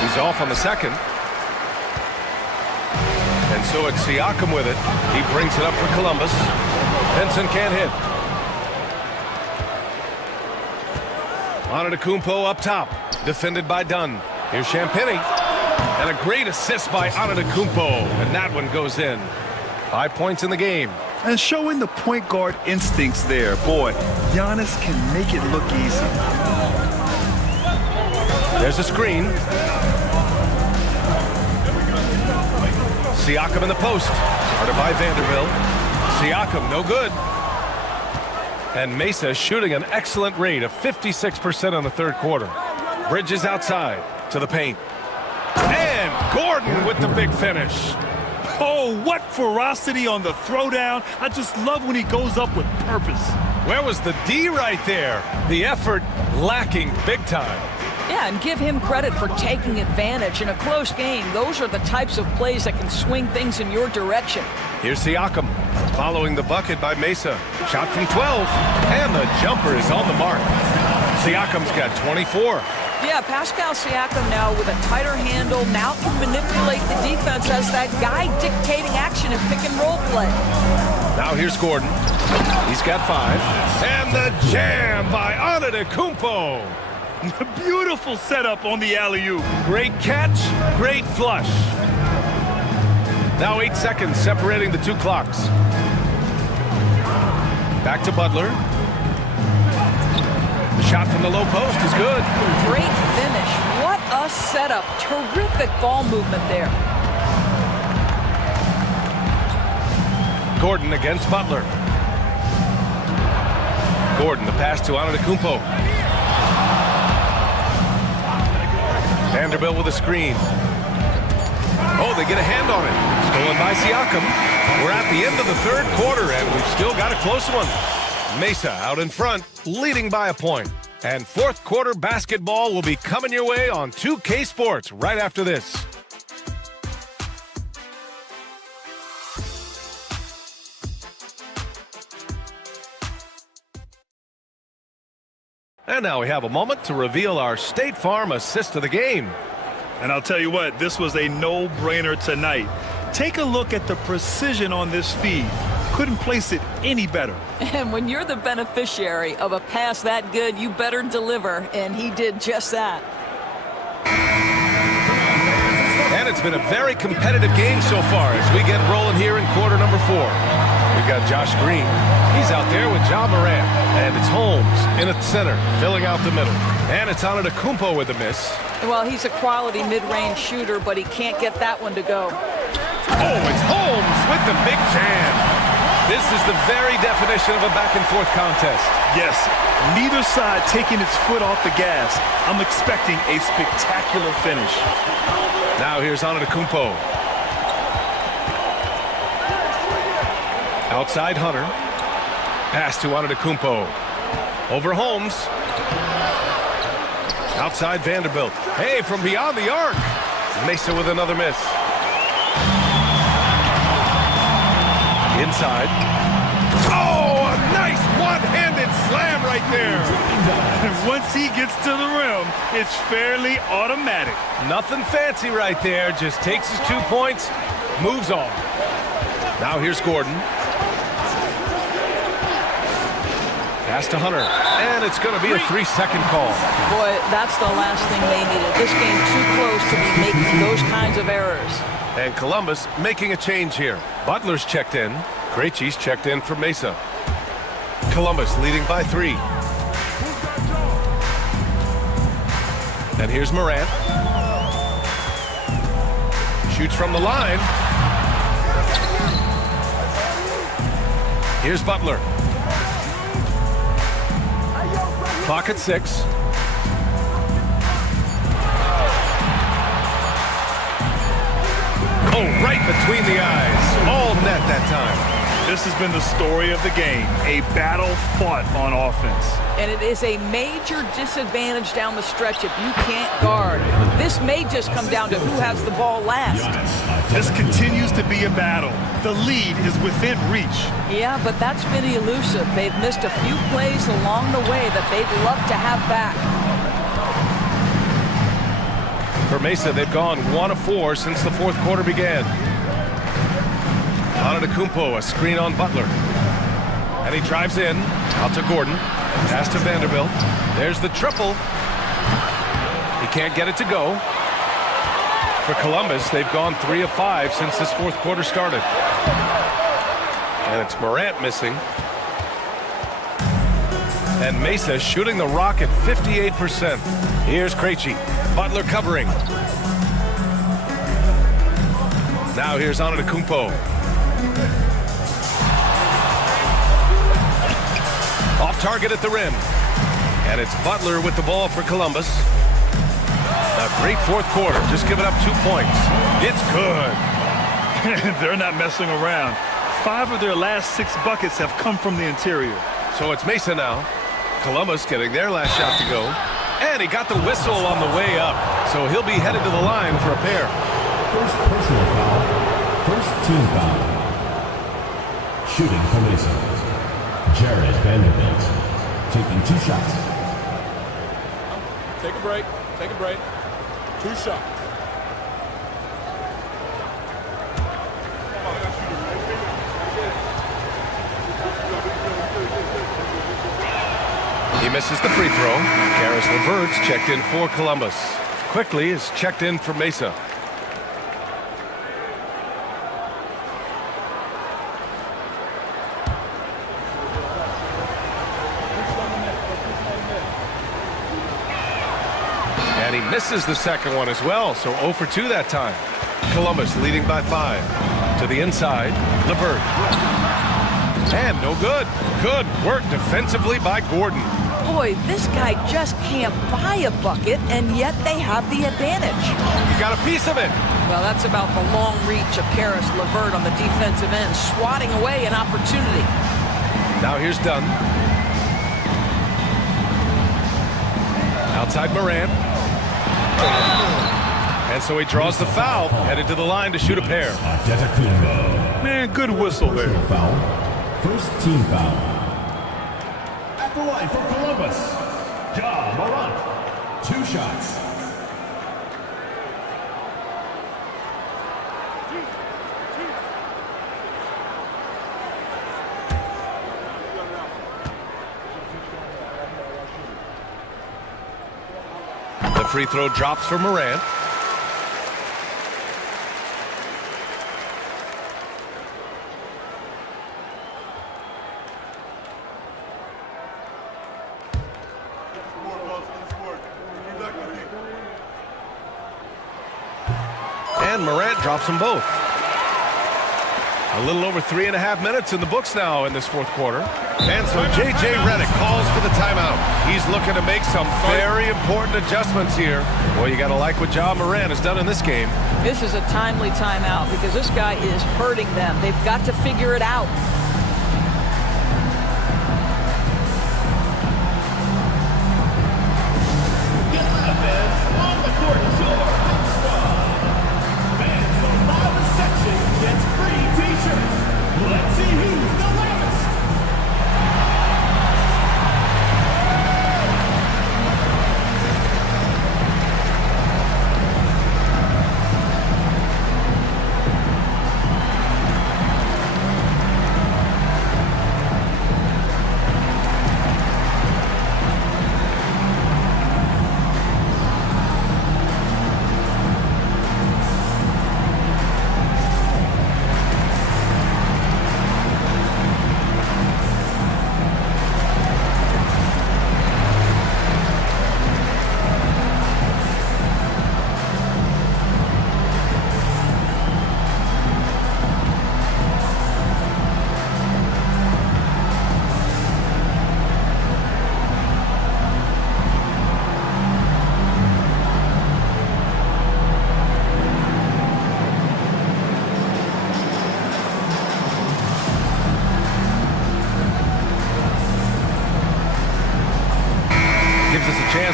He's off on the second. And so it's Siakam with it. He brings it up for Columbus. Vincent can't hit. Antetokounmpo up top. Defended by Dunn. Here's Champagnie. And a great assist by Antetokounmpo. And that one goes in. 5 points in the game. And showing the point guard instincts there. Boy, Giannis can make it look easy. There's a screen. Siakam in the post. Started by Vanderbilt. Siakam, no good. And Mesa shooting an excellent rate of 56% on the third quarter. Bridges outside to the paint. And Gordon with the big finish. Oh, what ferocity on the throwdown. I just love when he goes up with purpose. Where was the D right there? The effort lacking big time. Yeah, and give him credit for taking advantage in a close game. Those are the types of plays that can swing things in your direction. Here's Siakam following the bucket by Mesa. Shot from 12, and the jumper is on the mark. Siakam's got 24. Yeah, Pascal Siakam now with a tighter handle, now can manipulate the defense as that guy dictating action in pick and roll play. Now here's Gordon. He's got 5. And the jam by Antetokounmpo. Beautiful setup on the alley-oop. Great catch, great flush. Now 8 seconds separating the two clocks. Back to Butler. The shot from the low post is good. Great finish. What a setup. Terrific ball movement there. Gordon against Butler. Gordon, the pass to Antetokounmpo. Vanderbilt with a screen. Oh, they get a hand on it. Stolen by Siakam. We're at the end of the third quarter, and we've still got a close one. Mesa out in front, leading by a point. And fourth quarter basketball will be coming your way on 2K Sports right after this. And now we have a moment to reveal our State Farm assist of the game. And I'll tell you what, this was a no-brainer tonight. Take a look at the precision on this feed. Couldn't place it any better. And when you're the beneficiary of a pass that good, you better deliver, and he did just that. And it's been a very competitive game so far as we get rolling here in quarter number 4. We've got Josh Green. He's out there with John Morant. And it's Holmes in at center, filling out the middle. And it's Antetokounmpo with a miss. Well, he's a quality mid-range shooter, but he can't get that one to go. Oh, it's Holmes with the big jam. This is the very definition of a back-and-forth contest. Yes, neither side taking its foot off the gas. I'm expecting a spectacular finish. Now here's Antetokounmpo. Outside Hunter. Pass to Antetokounmpo. Over Holmes. Outside Vanderbilt. Hey, from beyond the arc. Mesa with another miss. Inside. Oh, a nice one-handed slam right there. Once he gets to the rim, it's fairly automatic. Nothing fancy right there. Just takes his 2 points, moves on. Now here's Gordon. Pass to Hunter. And it's going to be a 3-second call. Boy, that's the last thing they needed. This game too close to be making those kinds of errors. And Columbus making a change here. Butler's checked in. Krejci's checked in for Mesa. Columbus leading by 3. And here's Morant. Shoots from the line. Here's Butler. Clock at 6. Oh, right between the eyes. All net that time. This has been the story of the game. A battle fought on offense. And it is a major disadvantage down the stretch if you can't guard. This may just come down to who has the ball last. This continues to be a battle. The lead is within reach. Yeah, but that's been elusive. They've missed a few plays along the way that they'd love to have back. For Mesa, they've gone 1 of 4 since the fourth quarter began. Antetokounmpo, a screen on Butler. And he drives in. Out to Gordon. Pass to Vanderbilt. There's the triple. He can't get it to go. For Columbus, they've gone 3 of 5 since this fourth quarter started. And it's Morant missing. And Mesa shooting the rock at 58%. Here's Krejci. Butler covering. Now here's Antetokounmpo. Off target at the rim. And it's Butler with the ball for Columbus. A great fourth quarter. Just giving up 2 points. It's good. They're not messing around. 5 of their last 6 buckets have come from the interior. So it's Mesa now. Columbus getting their last shot to go. And he got the whistle on the way up. So he'll be headed to the line for a pair. First personal foul. First team foul. Shooting for Mesa. Jared Vanderbilt taking 2 shots. Take a break. Take a break. 2 shots. He misses the free throw. Karis LeVert's checked in for Columbus. Quickly is checked in for Mesa. And he misses the second one as well, so 0 for 2 that time. Columbus leading by 5. To the inside, LeVert. And no good. Good work defensively by Gordon. Boy, this guy just can't buy a bucket, and yet they have the advantage. He got a piece of it. Well, that's about the long reach of Karis LeVert on the defensive end, swatting away an opportunity. Now here's Dunn. Outside Morant. And so he draws the foul, headed to the line to shoot a pair. Man, good whistle there. First team foul. At the line for Columbus, Ja Morant. 2 shots. The free throw drops for Morant. And Morant drops them both. A little over 3.5 minutes in the books now in this fourth quarter. And so J.J. Redick calls for the timeout. He's looking to make some very important adjustments here. Well, you got to like what Ja Morant has done in this game. This is a timely timeout because this guy is hurting them. They've got to figure it out.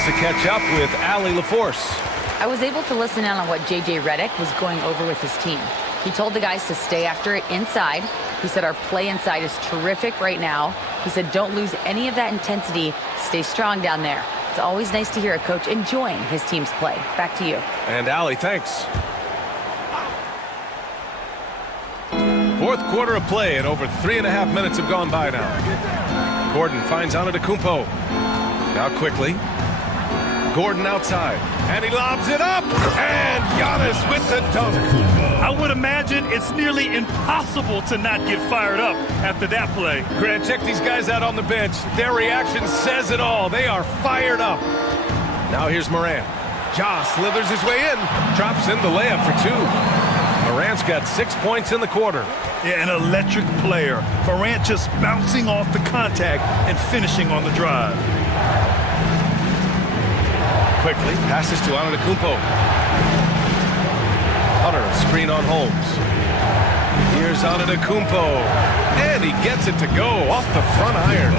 to catch up with Allie LaForce. I was able to listen in on what J.J. Redick was going over with his team. He told the guys to stay after it inside. He said our play inside is terrific right now. He said don't lose any of that intensity. Stay strong down there. It's always nice to hear a coach enjoying his team's play. Back to you. And Allie, thanks. Fourth quarter of play, and over 3.5 minutes have gone by now. Gordon finds Antetokounmpo. Now quickly. Gordon outside, and he lobs it up, and Giannis with the dunk. I would imagine it's nearly impossible to not get fired up after that play. Grant, check these guys out on the bench. Their reaction says it all. They are fired up. Now here's Morant. Ja slithers his way in, drops in the layup for 2. Morant's got 6 points in the quarter. Yeah, an electric player. Morant just bouncing off the contact and finishing on the drive. Quickly passes to Antetokounmpo. Hunter, screen on Holmes. Here's Antetokounmpo, and he gets it to go off the front iron.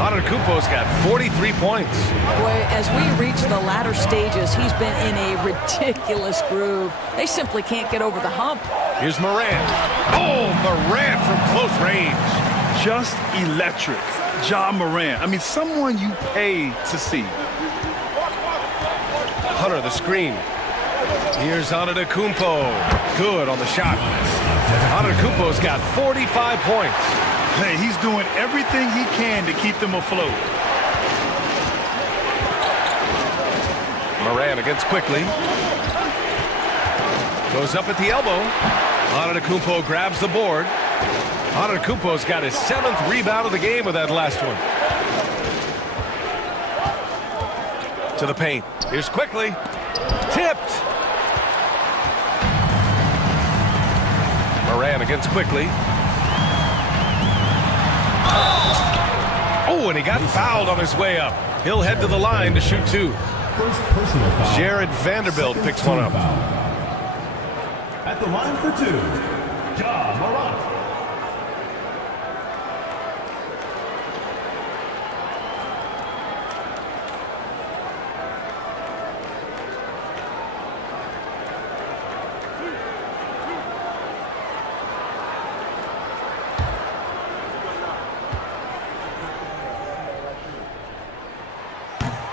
Antetokounmpo's got 43 points. Boy, as we reach the latter stages, he's been in a ridiculous groove. They simply can't get over the hump. Here's Morant. Oh, Morant from close range. Just electric. Ja Morant. I mean, someone you pay to see. Hunter, the screen. Here's Antetokounmpo. Good on the shot. Antetokounmpo's got 45 points. Hey, he's doing everything he can to keep them afloat. Morant against quickly. Goes up at the elbow. Antetokounmpo grabs the board. Antetokounmpo's got his 7th rebound of the game with that last one. To the paint. Here's quickly. Tipped. Morant against quickly. Oh, and he got fouled on his way up. He'll head to the line to shoot 2. First personal foul. Jared Vanderbilt picks one up. At the line for 2, Ja Morant.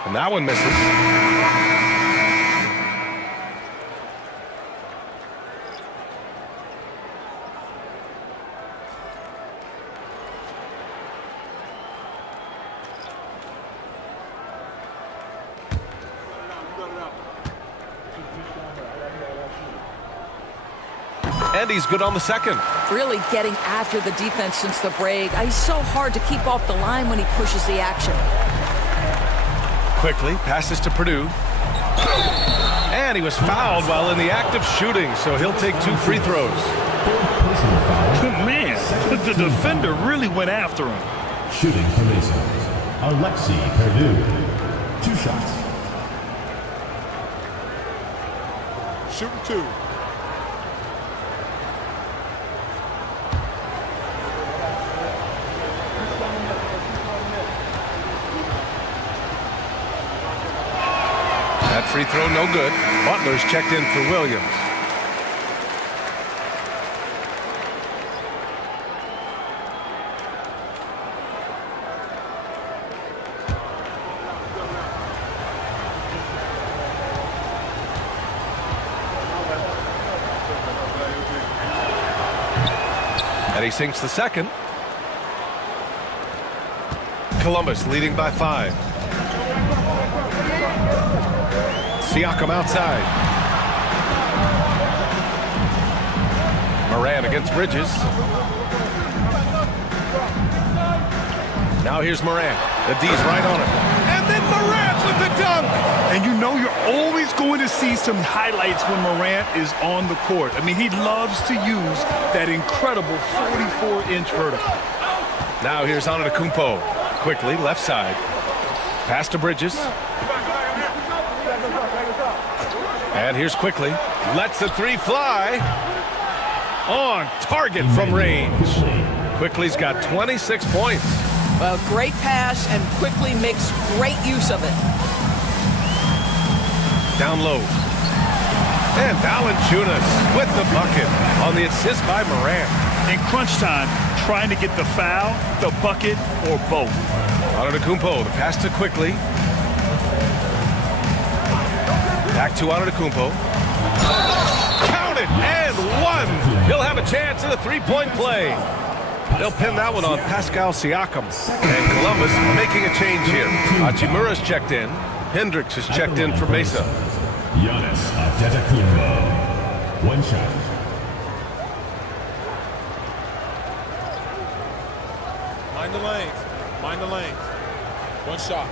And that one misses. And he's good on the second. Really getting after the defense since the break. He's so hard to keep off the line when he pushes the action. Quickly passes to Purdue. And he was fouled while in the act of shooting, so he'll take 2 free throws. Man, the defender really went after him. Shooting for Mason. Alexi Purdue. 2 shots. Shooting 2. That free throw no good. Butler's checked in for Williams. And he sinks the second. Columbus leading by 5. Siakam outside. Morant against Bridges. Now here's Morant. The D's right on him. And then Morant with the dunk. And you know you're always going to see some highlights when Morant is on the court. I mean, he loves to use that incredible 44-inch vertical. Now here's Antetokounmpo. Quickly, left side. Pass to Bridges. And here's quickly. Lets the 3 fly. On target from range. Quickly's got 26 points. Well, great pass, and quickly makes great use of it. Down low. And Valanciunas with the bucket on the assist by Morant. In crunch time, trying to get the foul, the bucket, or both. Antetokounmpo, the pass to quickly. Back to Antetokounmpo. Count it, and one. He'll have a chance at a three-point play. They'll pin that one on Pascal Siakam. And Columbus making a change here. Hachimura's checked in. Hendricks is checked in for Mesa. Giannis Antetokounmpo. One shot. Mind the lanes. Mind the lanes. One shot.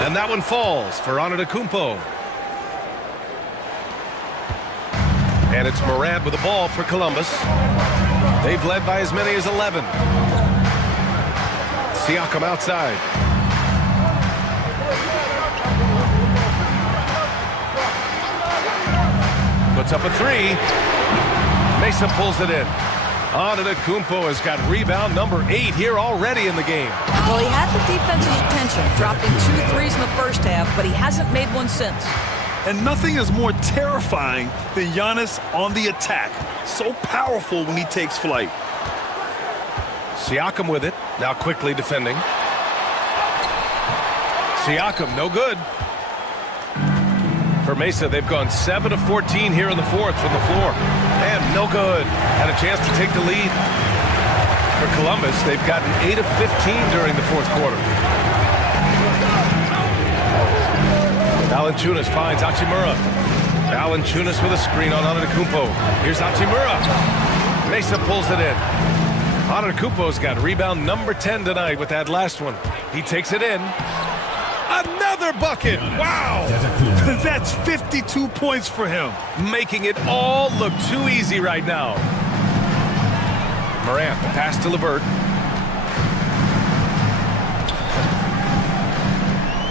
And that one falls for Antetokounmpo. And it's Morant with the ball for Columbus. They've led by as many as 11. Siakam outside. Puts up a three. Mesa pulls it in. Antetokounmpo has got rebound number 8 here already in the game. Well, he had the defense's attention, dropping 2 threes in the first half, but he hasn't made one since. And nothing is more terrifying than Giannis on the attack. So powerful when he takes flight. Siakam with it. Now quickly defending. Siakam, no good. For Mesa, they've gone 7 of 14 here in the fourth from the floor. And no good. Had a chance to take the lead. For Columbus, they've gotten 8 of 15 during the fourth quarter. Valanciunas finds Hachimura. Valanciunas with a screen on Antetokounmpo. Here's Hachimura. Mesa pulls it in. Antetokounmpo's got rebound number 10 tonight with that last one. He takes it in. Another bucket! Wow! That's 52 points for him. Making it all look too easy right now. Morant, the pass to LeVert.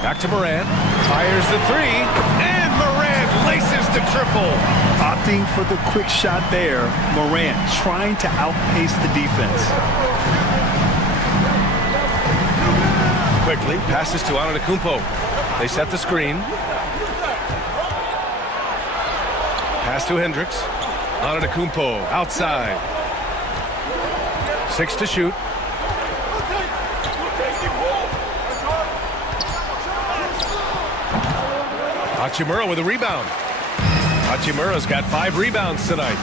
Back to Morant. Fires the three. And Morant laces the triple. Opting for the quick shot there. Morant trying to outpace the defense. Quickly, passes to Antetokounmpo. They set the screen. Pass to Hendricks. Antetokounmpo outside. 6 to shoot. Hachimura with a rebound. Hachimura's got 5 rebounds tonight.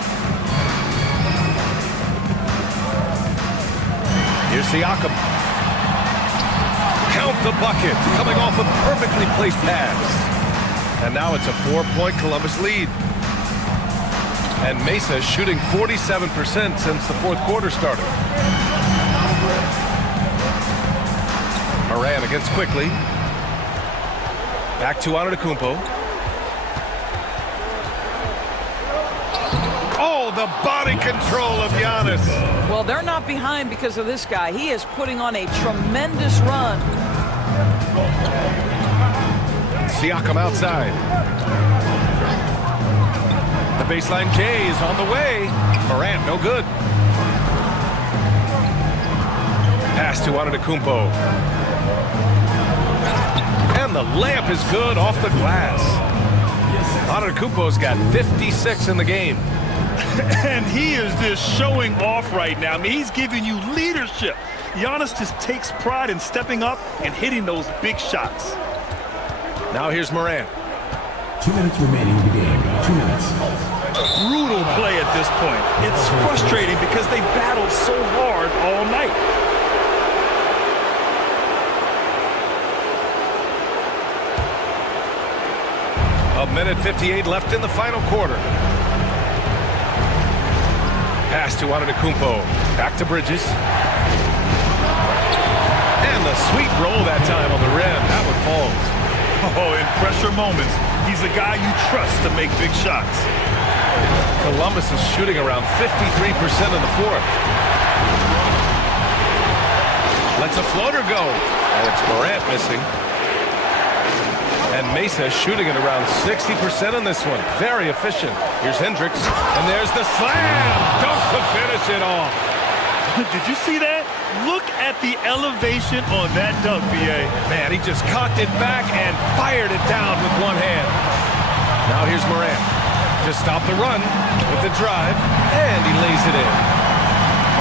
Here's Siakam. Count the bucket, coming off a perfectly placed pass. And now it's a 4-point Columbus lead. And Mesa shooting 47% since the fourth quarter started. Morant against quickly. Back to Antetokounmpo. Oh, the body control of Giannis. Well, they're not behind because of this guy. He is putting on a tremendous run. Siakam outside. The baseline J is on the way. Morant, no good. Pass to Antetokounmpo. And the layup is good off the glass. Antetokounmpo's got 56 in the game. And he is just showing off right now. I mean, he's giving you leadership. Giannis just takes pride in stepping up and hitting those big shots. Now here's Morant. 2 minutes remaining in the game. 2 minutes. Brutal play at this point. It's frustrating because they've battled so hard all night. A minute 58 left in the final quarter. Pass to Antetokounmpo. Back to Bridges. And the sweet roll that time on the rim. That one falls. Oh, in pressure moments, he's a guy you trust to make big shots. Columbus is shooting around 53% in the fourth. Lets a floater go. And it's Morant missing. And Mesa shooting at around 60% on this one. Very efficient. Here's Hendricks, and there's the slam. Dunk to finish it off. Did you see that? Look at the elevation on that dunk, B.A. Man, he just cocked it back and fired it down with one hand. Now here's Morant. Just stop the run with the drive, and he lays it in.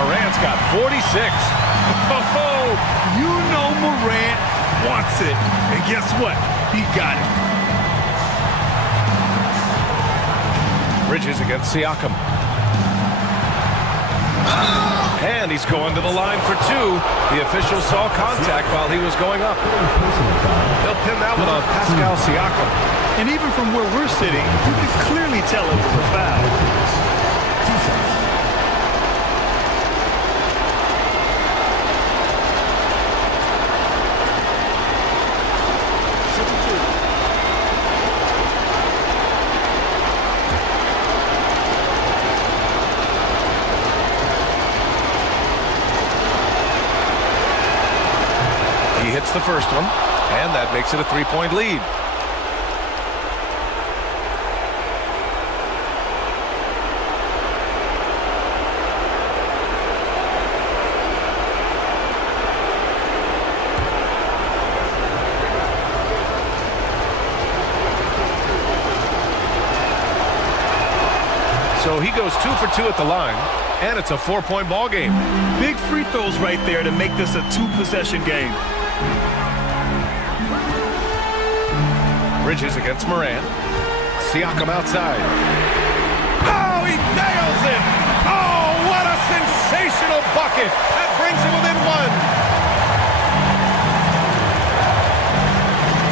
Morant's got 46. Oh, you know Morant wants it. And guess what? He got it. Bridges against Siakam. And he's going to the line for two. The official saw contact while he was going up. They'll pin that one on Pascal Siakam. And even from where we're sitting, you can clearly tell it was a foul. He hits the first one, and that makes it a three-point lead. So he goes 2 for 2 at the line, and it's a 4-point ball game. Big free throws right there to make this a two-possession game. Bridges against Morant. Siakam outside. Oh, he nails it! Oh, what a sensational bucket! That brings him within one.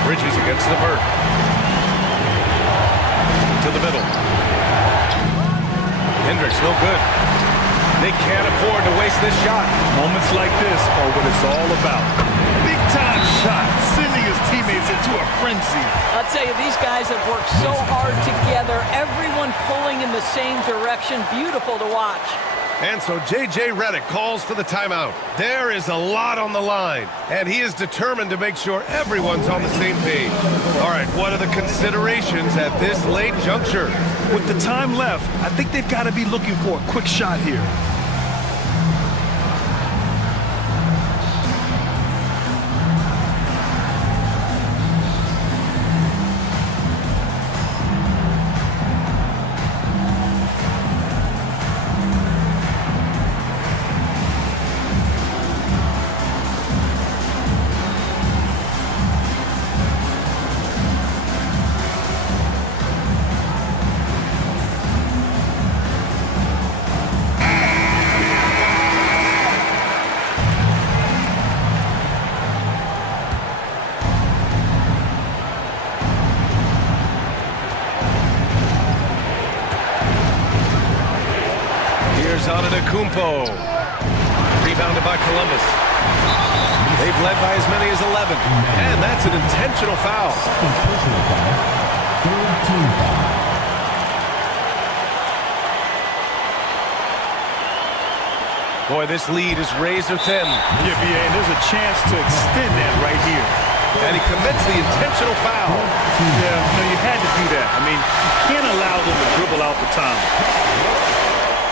Bridges against the vert. To the middle. Hendricks, no good. They can't afford to waste this shot. Moments like this are what it's all about. Big-time shot, sending his teammates into a frenzy. I'll tell you, these guys have worked so hard together. Everyone pulling in the same direction. Beautiful to watch. And so J.J. Redick calls for the timeout. There is a lot on the line, and he is determined to make sure everyone's on the same page. All right, what are the considerations at this late juncture? With the time left, I think they've got to be looking for a quick shot here. Kumpo. Rebounded by Columbus. They've led by as many as 11. And that's an intentional foul. Boy, this lead is razor thin. Yeah, B.A., and there's a chance to extend that right here. And he commits the intentional foul. Yeah, no, you had to do that. I mean, you can't allow them to dribble out the time.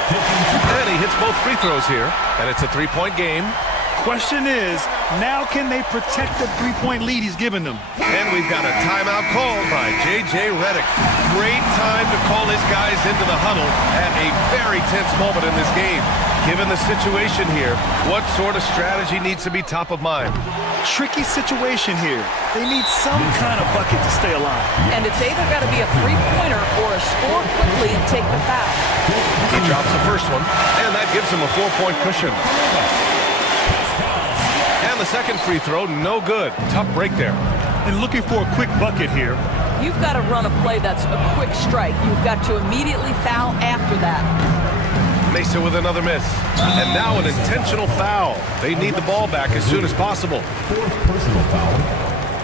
And he hits both free throws here, and it's a three-point game. Question is, now can they protect the three-point lead he's given them? And we've got a timeout called by J.J. Redick. Great time to call his guys into the huddle at a very tense moment in this game. Given the situation here, what sort of strategy needs to be top of mind? Tricky situation here. They need some kind of bucket to stay alive. And it's either got to be a three-pointer or a score quickly and take the foul. He drops the first one, and that gives him a 4-point cushion. And the second free throw, no good. Tough break there. And looking for a quick bucket here. You've got to run a play that's a quick strike. You've got to immediately foul after that. Mesa with another miss. And now an intentional foul. They need the ball back as soon as possible. Fourth personal foul.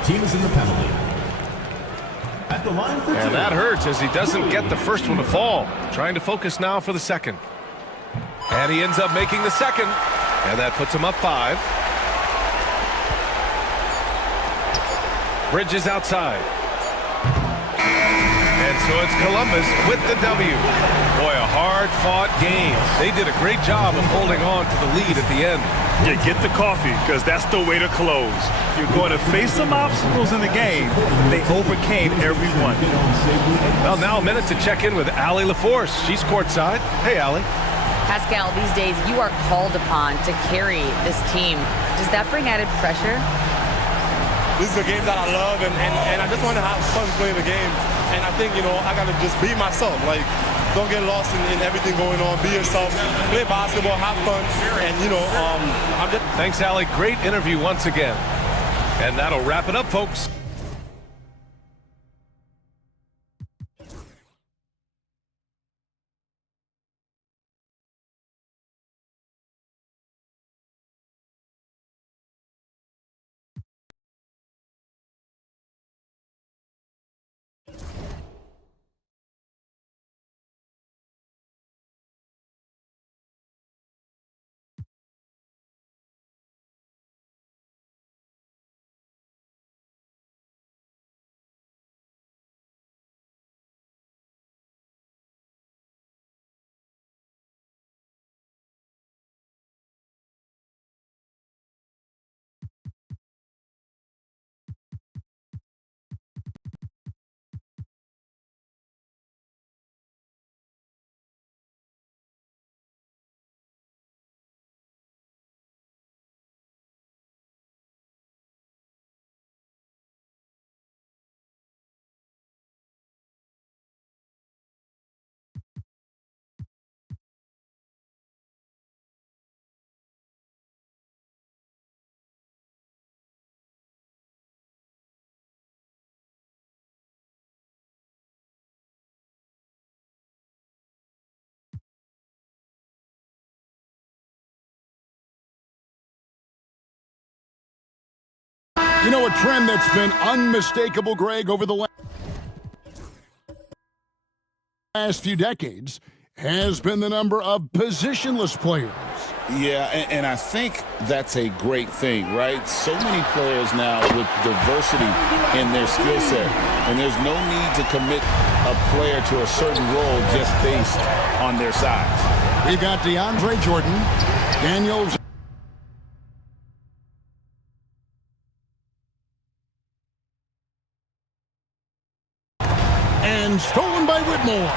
Team is in the penalty. At the line for two. And that hurts as he doesn't get the first one to fall. Trying to focus now for the second. And he ends up making the second. And that puts him up 5. Bridges outside. And so it's Columbus with the W. Boy, a hard-fought game. They did a great job of holding on to the lead at the end. Yeah, get the coffee, because that's the way to close. You're going to face some obstacles in the game. They overcame every one. Well, now a minute to check in with Allie LaForce. She's courtside. Hey, Allie. Pascal, these days you are called upon to carry this team. Does that bring added pressure? This is a game that I love, and I just want to have fun playing the game. And I think, I got to just be myself. Like, don't get lost in everything going on. Be yourself. Play basketball, have fun. And, I'm just... Thanks, Allie. Great interview once again. And that'll wrap it up, folks. You know, a trend that's been unmistakable, Greg, over the last few decades has been the number of positionless players. Yeah, and I think that's a great thing, right? So many players now with diversity in their skill set, and there's no need to commit a player to a certain role just based on their size. We've got DeAndre Jordan, Daniels, and stolen by Whitmore.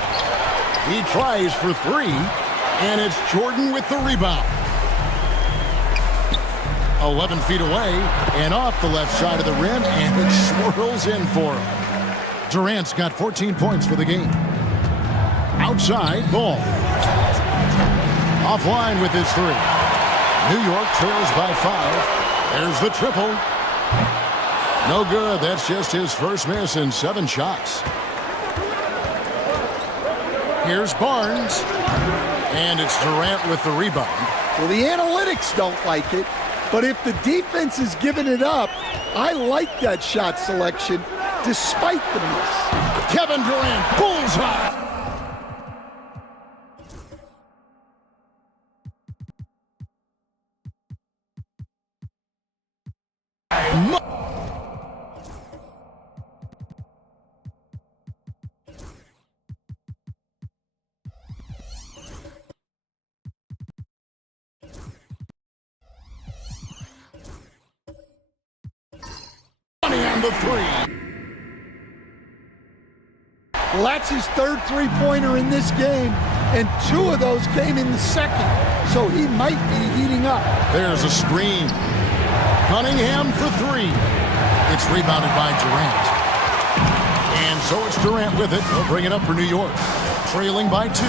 He tries for three, and it's Jordan with the rebound. 11 feet away and off the left side of the rim, and it swirls in for him. Durant's got 14 points for the game. Outside, Ball. Offline with his three. New York trails by 5. There's the triple. No good. That's just his first miss in 7 shots. Here's Barnes. And it's Durant with the rebound. Well, the analytics don't like it, but if the defense is giving it up, I like that shot selection despite the miss. Kevin Durant, bullseye. On the three. Well, that's his third three-pointer in this game, and 2 of those came in the second, so he might be heating up. There's a screen. Cunningham for 3. It's rebounded by Durant. And so it's Durant with it. He'll bring it up for New York. Trailing by 2.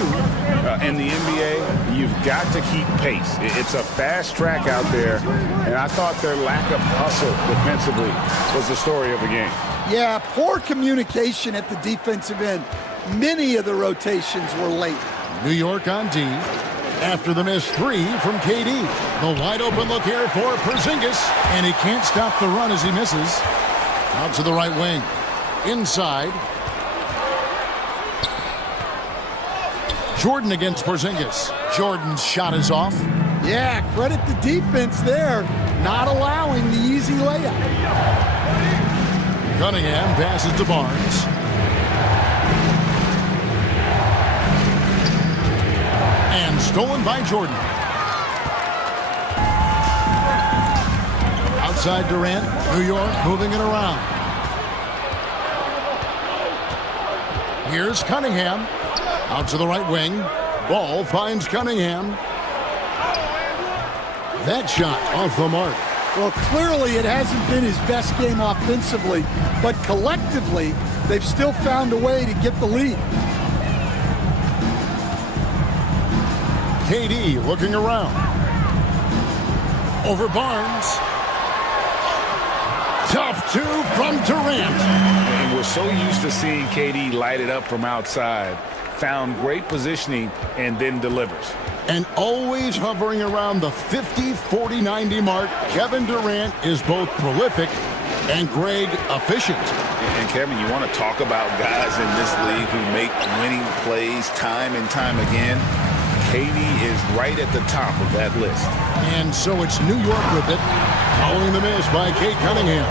In the NBA, you've got to keep pace. It's a fast track out there, and I thought their lack of hustle defensively was the story of the game. Yeah, poor communication at the defensive end. Many of the rotations were late. New York on D. After the missed 3 from KD. The wide open look here for Porzingis, and he can't stop the run as he misses. Out to the right wing. Inside. Jordan against Porzingis. Jordan's shot is off. Yeah, credit the defense there, not allowing the easy layup. Cunningham passes to Barnes. stolen by Jordan. Outside Durant, New York moving it around. Here's Cunningham. Out to the right wing. Ball finds Cunningham. That shot off the mark. Well, clearly it hasn't been his best game offensively, but collectively, they've still found a way to get the lead. KD looking around. Over Barnes. Tough two from Durant. And we're so used to seeing KD light it up from outside. Found great positioning and then delivers. And always hovering around the 50, 40, 90 mark, Kevin Durant is both prolific and Greg efficient. And Kevin, you want to talk about guys in this league who make winning plays time and time again. KD is right at the top of that list. And so it's New York with it, following the miss by Cade Cunningham.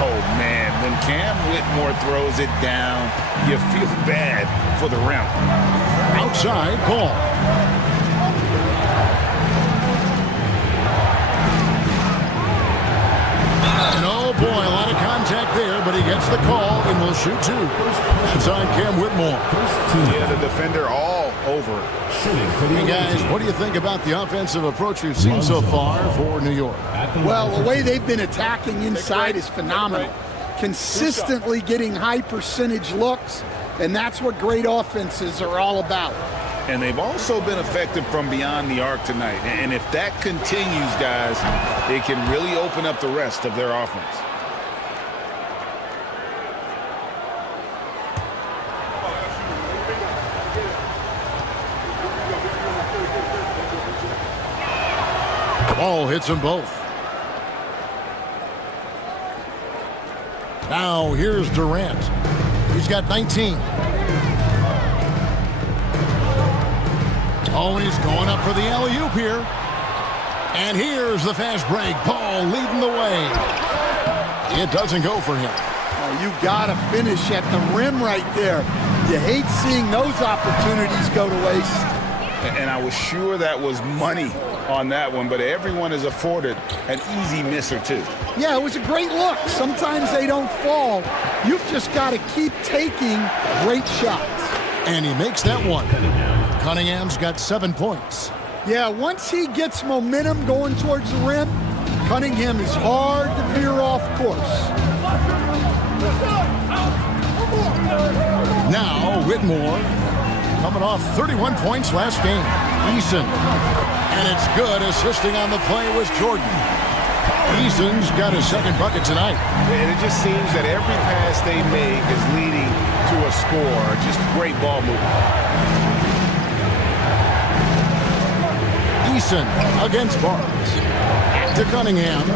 Oh, man, when Cam Whitmore throws it down, you feel bad for the rim. Outside, ball. And oh, boy, a lot of contact there, but he gets the call and will shoot two. That's on Cam Whitmore. Yeah, the defender all over. Hey, guys, what do you think about the offensive approach we've seen so far for New York? Well, the way they've been attacking inside is phenomenal. Consistently getting high percentage looks, and that's what great offenses are all about. And they've also been effective from beyond the arc tonight. And if that continues, guys, they can really open up the rest of their offense. Ball hits them both. Now here's Durant. He's got 19. Oh, and he's going up for the alley-oop here. And here's the fast break. Ball leading the way. It doesn't go for him. Oh, you got to finish at the rim right there. You hate seeing those opportunities go to waste. And I was sure that was money on that one, but everyone is afforded an easy miss or two. Yeah, it was a great look. Sometimes they don't fall. You've just got to keep taking great shots. And he makes that one. Cunningham's got 7 points. Yeah, once he gets momentum going towards the rim, Cunningham is hard to veer off course. Now Whitmore coming off 31 points last game. Eason. And it's good. Assisting on the play was Jordan. Eason's got his second bucket tonight. And it just seems that every pass they make is leading to a score. Just great ball movement. Eason against Barnes. To Cunningham.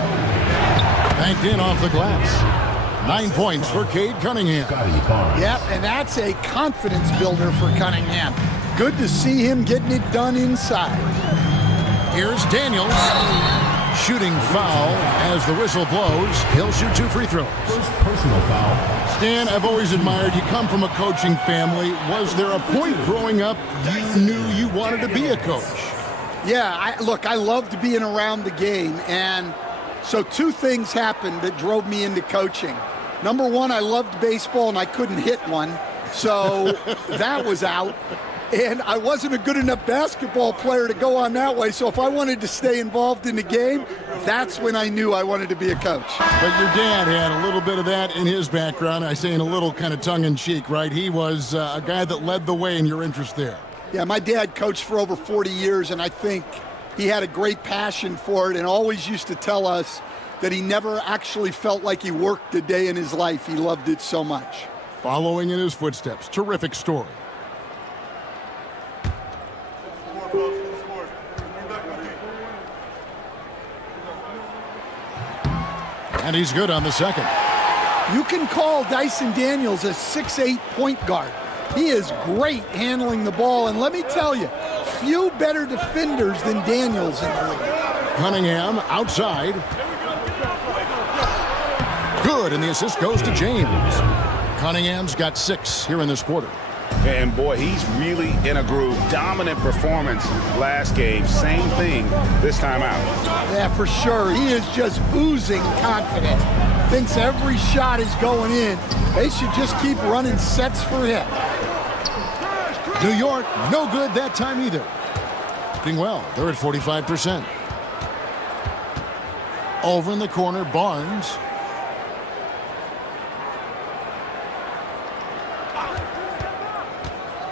Banked in off the glass. 9 points for Cade Cunningham. Yep, and that's a confidence builder for Cunningham. Good to see him getting it done inside. Here's Daniels. Shooting foul as the whistle blows. He'll shoot 2 free throws. First personal foul. Stan, I've always admired you. Come from a coaching family. Was there a point growing up you knew you wanted to be a coach? Yeah, I loved being around the game, and so 2 things happened that drove me into coaching. Number one, I loved baseball, and I couldn't hit one, so that was out. And I wasn't a good enough basketball player to go on that way, so if I wanted to stay involved in the game, that's when I knew I wanted to be a coach. But your dad had a little bit of that in his background. I say in a little kind of tongue-in-cheek, right? He was a guy that led the way in your interest there. Yeah, my dad coached for over 40 years, and I think he had a great passion for it and always used to tell us that he never actually felt like he worked a day in his life. He loved it so much. Following in his footsteps. Terrific story. And he's good on the second. You can call Dyson Daniels a 6'8" point guard. He is great handling the ball, and let me tell you, few better defenders than Daniels in the league. Cunningham outside. Good, and the assist goes to James. Cunningham's got 6 here in this quarter. And boy, he's really in a groove. Dominant performance last game. Same thing this time out. Yeah, for sure. He is just oozing confidence. Thinks every shot is going in. They should just keep running sets for him. New York, no good that time either. Doing well. They're at 45%. Over in the corner, Barnes.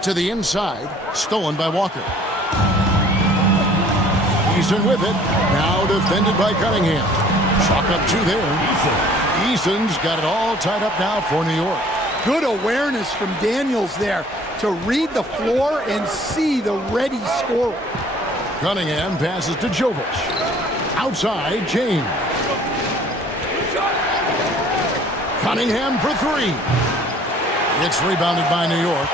To the inside, stolen by Walker. Eason with it, now defended by Cunningham. Chalk up two there. Eason's got it all tied up now for New York. Good awareness from Daniels there to read the floor and see the ready scorer. Cunningham passes to Jovic. Outside, James. Cunningham for three. It's rebounded by New York.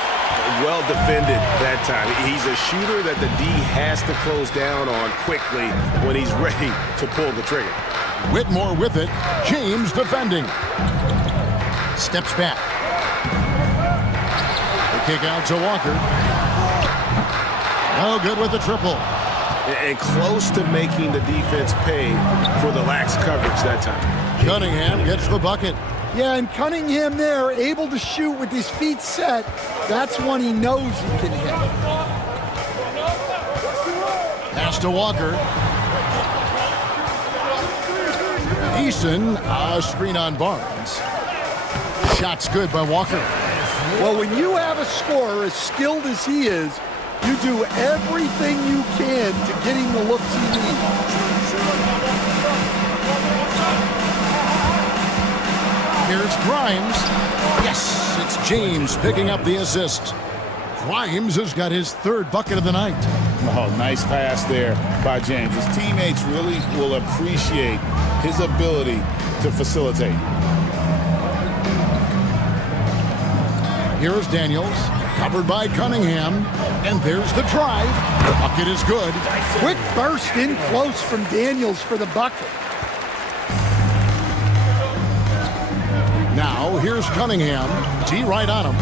Well defended that time. He's a shooter that the D has to close down on quickly when he's ready to pull the trigger. Whitmore with it. James defending. Steps back. The kick out to Walker. No good with the triple. And close to making the defense pay for the lax coverage that time. Cunningham gets the bucket. Yeah, and Cunningham there, able to shoot with his feet set. That's when he knows he can hit. Pass to Walker. Eason, a screen on Barnes. Shot's good by Walker. Well, when you have a scorer as skilled as he is, you do everything you can to get him the looks he needs. Here's Grimes. Yes, it's James picking up the assist. Grimes has got his third bucket of the night. Oh, nice pass there by James. His teammates really will appreciate his ability to facilitate. Here's Daniels, covered by Cunningham, and there's the drive. The bucket is good. Quick burst in close from Daniels for the bucket. Now, here's Cunningham. T right on him.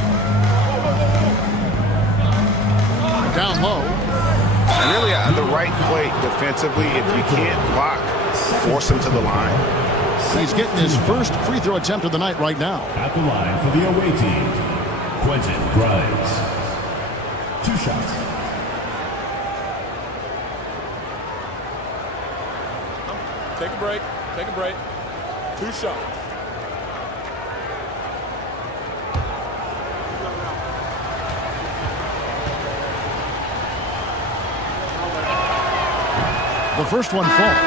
Down low. And really the right play defensively. If you can't block, force him to the line. He's getting his first free throw attempt of the night right now. At the line for the away team, Quentin Grimes. 2 shots. Take a break. Take a break. 2 shots. The first one falls.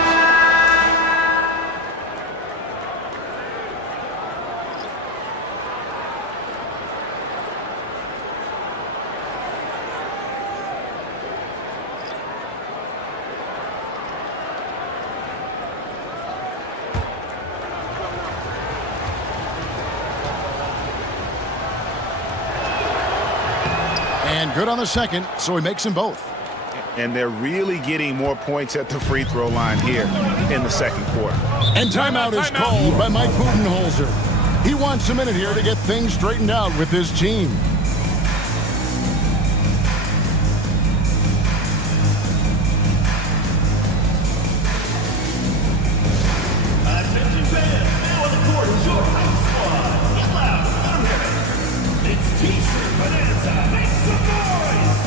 And good on the second, so he makes them both. And they're really getting more points at the free throw line here in the second quarter. And timeout is called by Mike Budenholzer. He wants a minute here to get things straightened out with his team. Attention fans, now on the court is your house squad. Get loud, let 'em hear it. It's T-shirt Bonanza. Make some noise.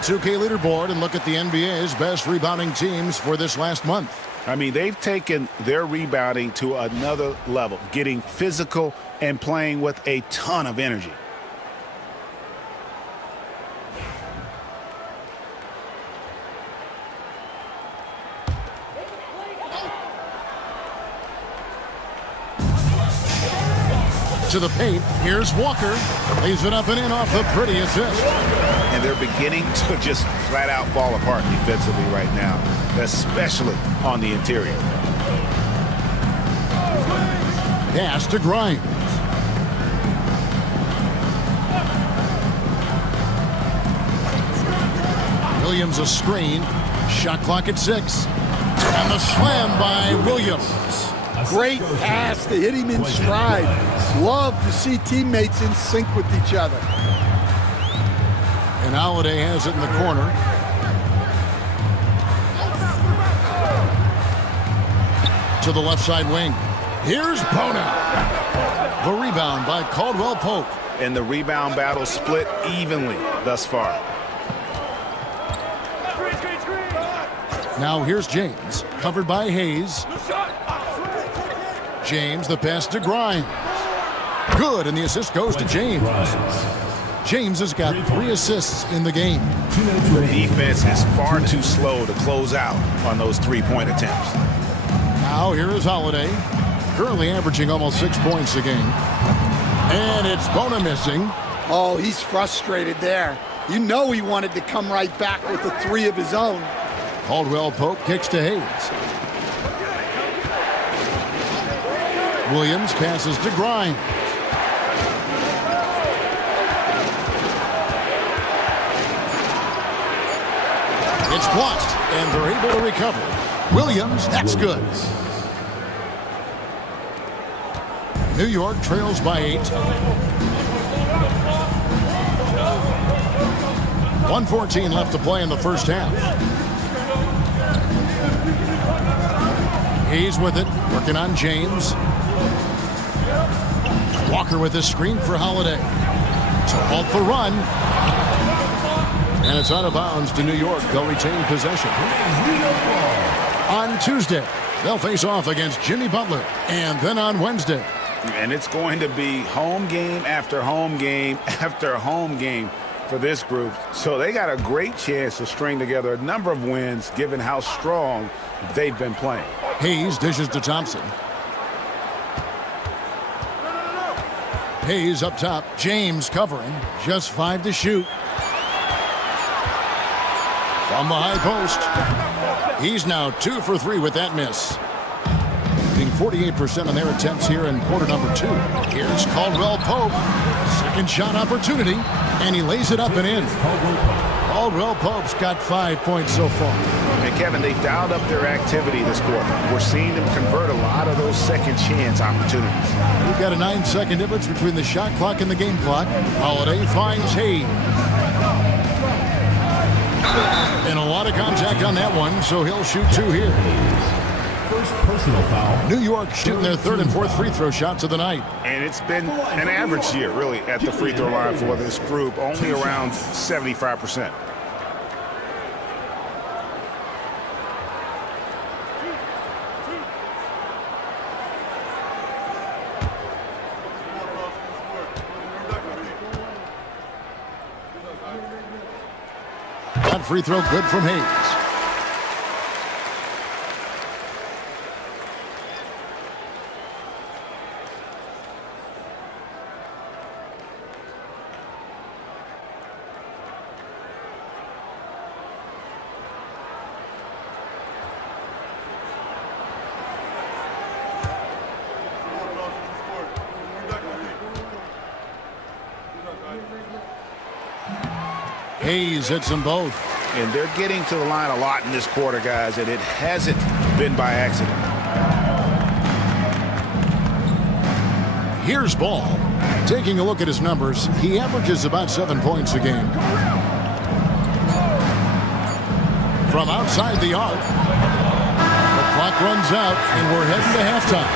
the 2K leaderboard and look at the NBA's best rebounding teams for this last month. I mean, they've taken their rebounding to another level, getting physical and playing with a ton of energy. To the paint, here's Walker. Lays it up and in off the pretty assist. And they're beginning to just flat out fall apart defensively right now, especially on the interior. Pass to Grimes. Williams a screen. Shot clock at 6. And the slam by Williams. Great pass to hit him in stride. Love to see teammates in sync with each other. And Holiday has it in the corner. To the left side wing. Here's Bona. The rebound by Caldwell Pope. And the rebound battle split evenly thus far. Now here's James, covered by Hayes. James, the pass to Grimes. Good, and the assist goes to James. James has got 3 assists in the game. The defense is far too slow to close out on those 3-point attempts. Now here is Holiday, currently averaging almost 6 points a game. And it's Bona missing. Oh, he's frustrated there. You know he wanted to come right back with the 3 of his own. Caldwell Pope kicks to Hayes. Williams passes to Grimes. It's blocked, and they're able to recover. Williams, that's good. New York trails by 8. 1:14 left to play in the first half. Hayes with it, working on James. Walker with the screen for Holiday. To halt the run. And it's out of bounds to New York. They'll retain possession. On Tuesday, they'll face off against Jimmy Butler. And then on Wednesday. And it's going to be home game after home game after home game for this group. So they got a great chance to string together a number of wins given how strong they've been playing. Hayes dishes to Thompson. Hayes up top. James covering. Just 5 to shoot. From the high post. He's now 2 for 3 with that miss. Being 48% on their attempts here in quarter number 2. Here's Caldwell Pope. Second shot opportunity. And he lays it up and in. Caldwell Pope's got 5 points so far. And Kevin, they dialed up their activity this quarter. We're seeing them convert a lot of those second chance opportunities. We've got a 9-second difference between the shot clock and the game clock. Holiday finds Hayes. And a lot of contact on that one, so he'll shoot 2 here. First personal foul. New York shooting their 3rd and 4th free throw shots of the night. And it's been an average year, really, at the free throw line for this group, only around 75%. That free throw good from Hayes. Hayes hits them both. And they're getting to the line a lot in this quarter, guys, and it hasn't been by accident. Here's Ball. Taking a look at his numbers, he averages about 7 points a game. From outside the arc, the clock runs out, and we're heading to halftime.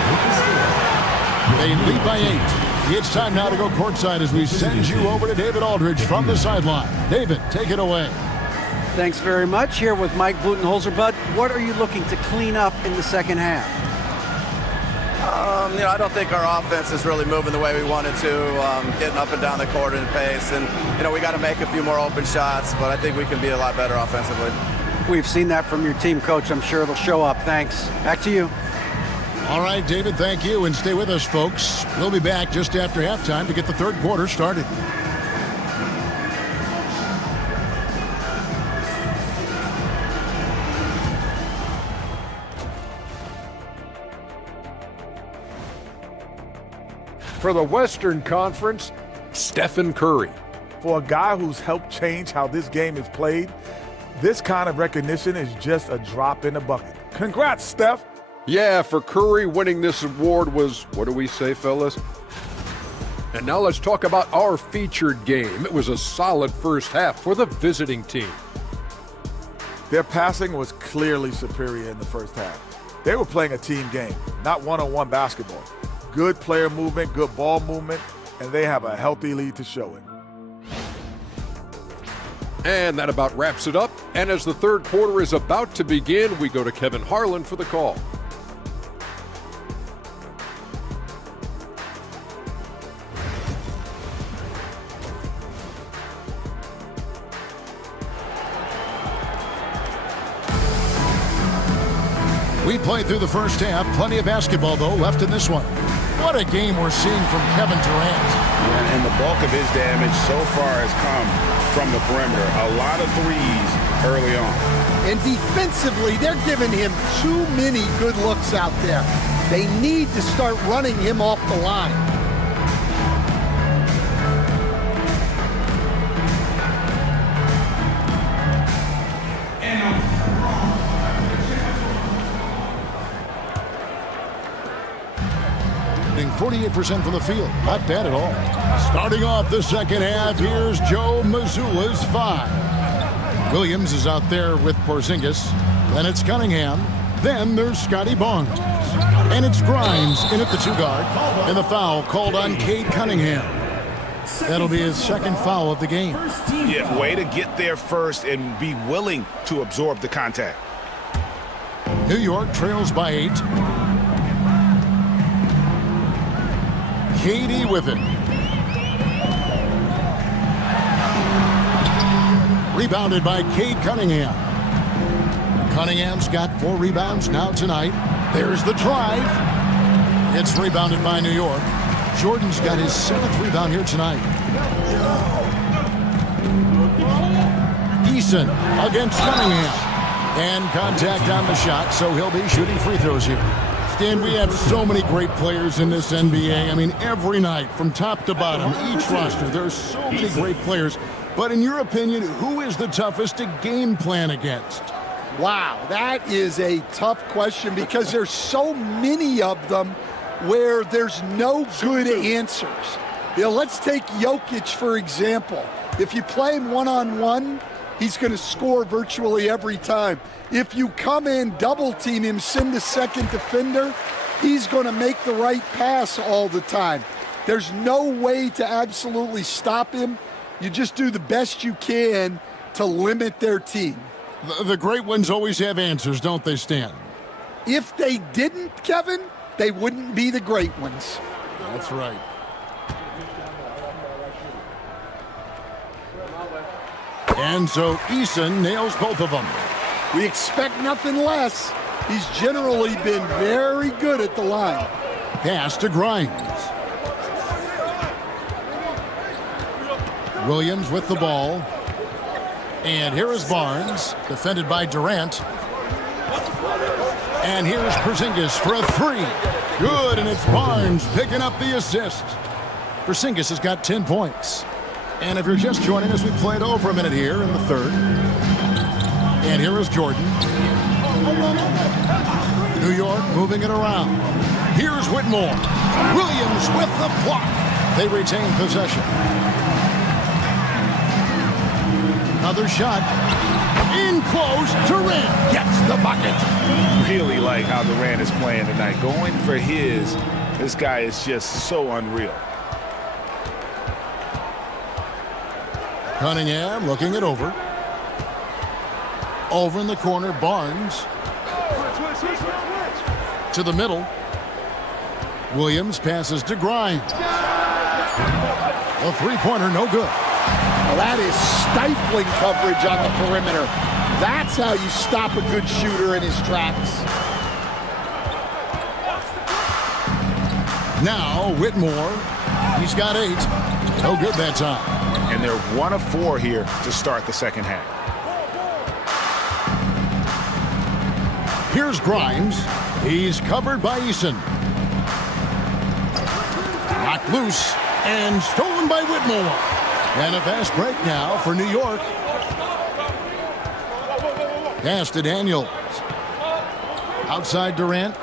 They lead by 8. It's time now to go courtside as we send you over to David Aldridge from the sideline. David, take it away. Thanks very much. Here with Mike Budenholzer. Bud, what are you looking to clean up in the second half? I don't think our offense is really moving the way we wanted to, getting up and down the court in pace. And, we got to make a few more open shots, but I think we can be a lot better offensively. We've seen that from your team, Coach. I'm sure it'll show up. Thanks. Back to you. All right, David, thank you. And stay with us, folks. We'll be back just after halftime to get the third quarter started. For the Western Conference, Stephen Curry. For a guy who's helped change how this game is played, this kind of recognition is just a drop in the bucket. Congrats, Steph. Yeah, for Curry, winning this award was, what do we say, fellas? And now let's talk about our featured game. It was a solid first half for the visiting team. Their passing was clearly superior in the first half. They were playing a team game, not one-on-one basketball. Good player movement, good ball movement, and they have a healthy lead to show it. And that about wraps it up. And as the third quarter is about to begin, we go to Kevin Harlan for the call. We played through the first half. Plenty of basketball, though, left in this one. What a game we're seeing from Kevin Durant. Yeah, and the bulk of his damage so far has come from the perimeter. A lot of threes early on. And defensively, they're giving him too many good looks out there. They need to start running him off the line. Shooting 48% from the field. Not bad at all. Starting off the second half, here's Joe Mazzulla's 5. Williams is out there with Porzingis. Then it's Cunningham. Then there's Scotty Barnes. And it's Grimes in at the 2-guard. And the foul called on Cade Cunningham. That'll be his second foul of the game. Yeah, way to get there first and be willing to absorb the contact. New York trails by 8. KD with it. Rebounded by Cade Cunningham. Cunningham's got 4 rebounds now tonight. There's the drive. It's rebounded by New York. Jordan's got his 7th rebound here tonight. Eason against Cunningham. And contact on the shot, so he'll be shooting free throws here. Stan, we have so many great players in this NBA. I mean, every night, from top to bottom, each roster, there's so many great players. But in your opinion, who is the toughest to game plan against? Wow, that is a tough question because there's so many of them where there's no good answers. Let's take Jokic, for example. If you play him one-on-one, he's going to score virtually every time. If you come in, double-team him, send the second defender, he's going to make the right pass all the time. There's no way to absolutely stop him. You just do the best you can to limit their team. The great ones always have answers, don't they, Stan? If they didn't, Kevin, they wouldn't be the great ones. That's right. And so Eason nails both of them. We expect nothing less. He's generally been very good at the line. Pass to Grimes. Williams with the ball. And here is Barnes, defended by Durant. And here's Porzingis for a 3. Good, and it's Barnes picking up the assist. Porzingis has got 10 points. And if you're just joining us, we played over a minute here in the third. And here is Jordan. New York moving it around. Here's Whitmore. Williams with the block. They retain possession. Another shot. In close. Durant gets the bucket. Really like how Durant is playing tonight. Going for his. This guy is just so unreal. Cunningham looking it over. Over in the corner, Barnes. To the middle. Williams passes to Grimes. A three-pointer, no good. Well, that is stifling coverage on the perimeter. That's how you stop a good shooter in his tracks. Now, Whitmore. He's got 8. No good that time. And they're 1 of 4 here to start the second half. Here's Grimes. He's covered by Eason. Knocked loose and stolen by Whitmore. And a fast break now for New York. Pass to Daniels. Outside Durant.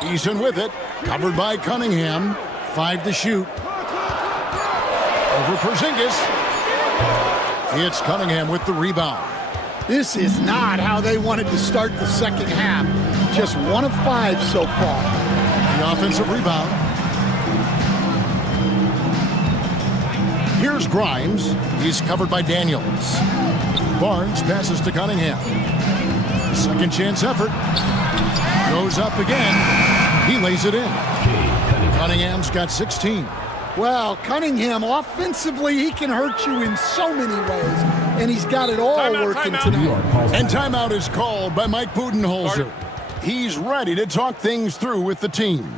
Eason with it. Covered by Cunningham. 5 to shoot. Over Porzingis. It's Cunningham with the rebound. This is not how they wanted to start the second half. Just 1 of 5 so far. The offensive rebound. Here's Grimes. He's covered by Daniels. Barnes passes to Cunningham. Second chance effort. Goes up again. He lays it in. Cunningham's got 16. Well, Cunningham, offensively, he can hurt you in so many ways. And he's got it all working tonight. And timeout is called by Mike Budenholzer. He's ready to talk things through with the team.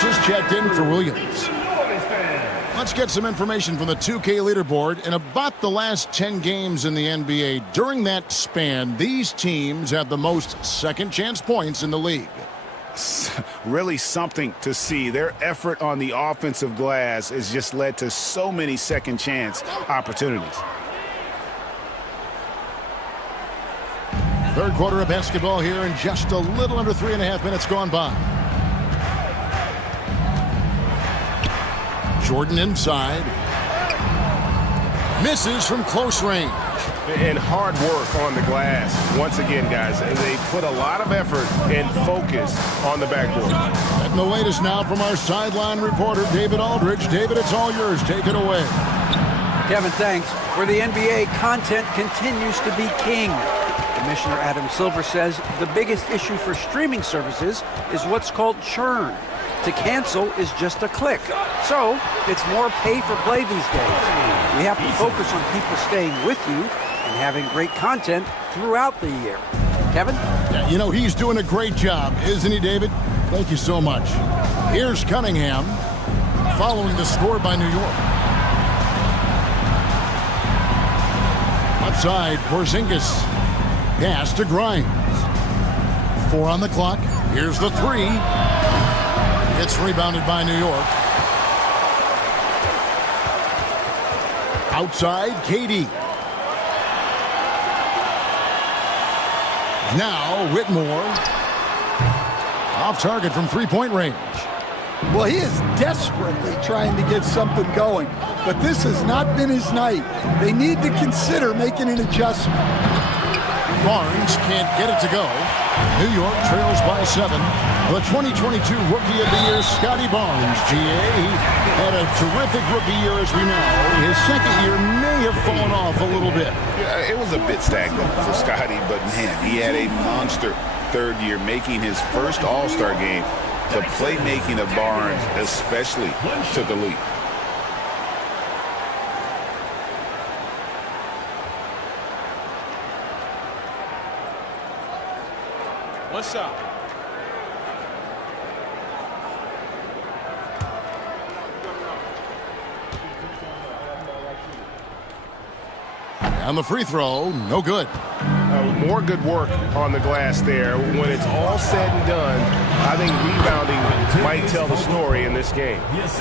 Just checked in for Williams. Let's get some information from the 2K leaderboard. In about the last 10 games in the NBA, during that span, these teams have the most second chance points in the league. Really something to see. Their effort on the offensive glass has just led to so many second chance opportunities. Third quarter of basketball here, and just a little under 3.5 minutes gone by. Jordan inside. Misses from close range. And hard work on the glass. Once again, guys, they put a lot of effort and focus on the backboard. And the latest now from our sideline reporter, David Aldridge. David, it's all yours. Take it away. Kevin, thanks. For the NBA, content continues to be king. Commissioner Adam Silver says the biggest issue for streaming services is what's called churn. To cancel is just a click. So it's more pay for play these days. We have to focus on people staying with you and having great content throughout the year. Kevin? Yeah, you know, he's doing a great job, isn't he, David? Thank you so much. Here's Cunningham following the score by New York. Left side, Porzingis. Pass to Grimes. 4 on the clock. Here's the 3. It's rebounded by New York. Outside, KD. Now, Whitmore. Off target from three-point range. Well, he is desperately trying to get something going, but this has not been his night. They need to consider making an adjustment. Barnes can't get it to go. New York trails by 7. The 2022 Rookie of the Year, Scotty Barnes, GA. He had a terrific rookie year, as we know. His second year may have fallen off a little bit. Yeah, it was a bit stagnant for Scotty, but man, he had a monster third year, making his first All-Star game. The playmaking of Barnes especially took a leap. What's up? And the free throw, no good. More good work on the glass there. When it's all said and done, I think rebounding might tell the story in this game.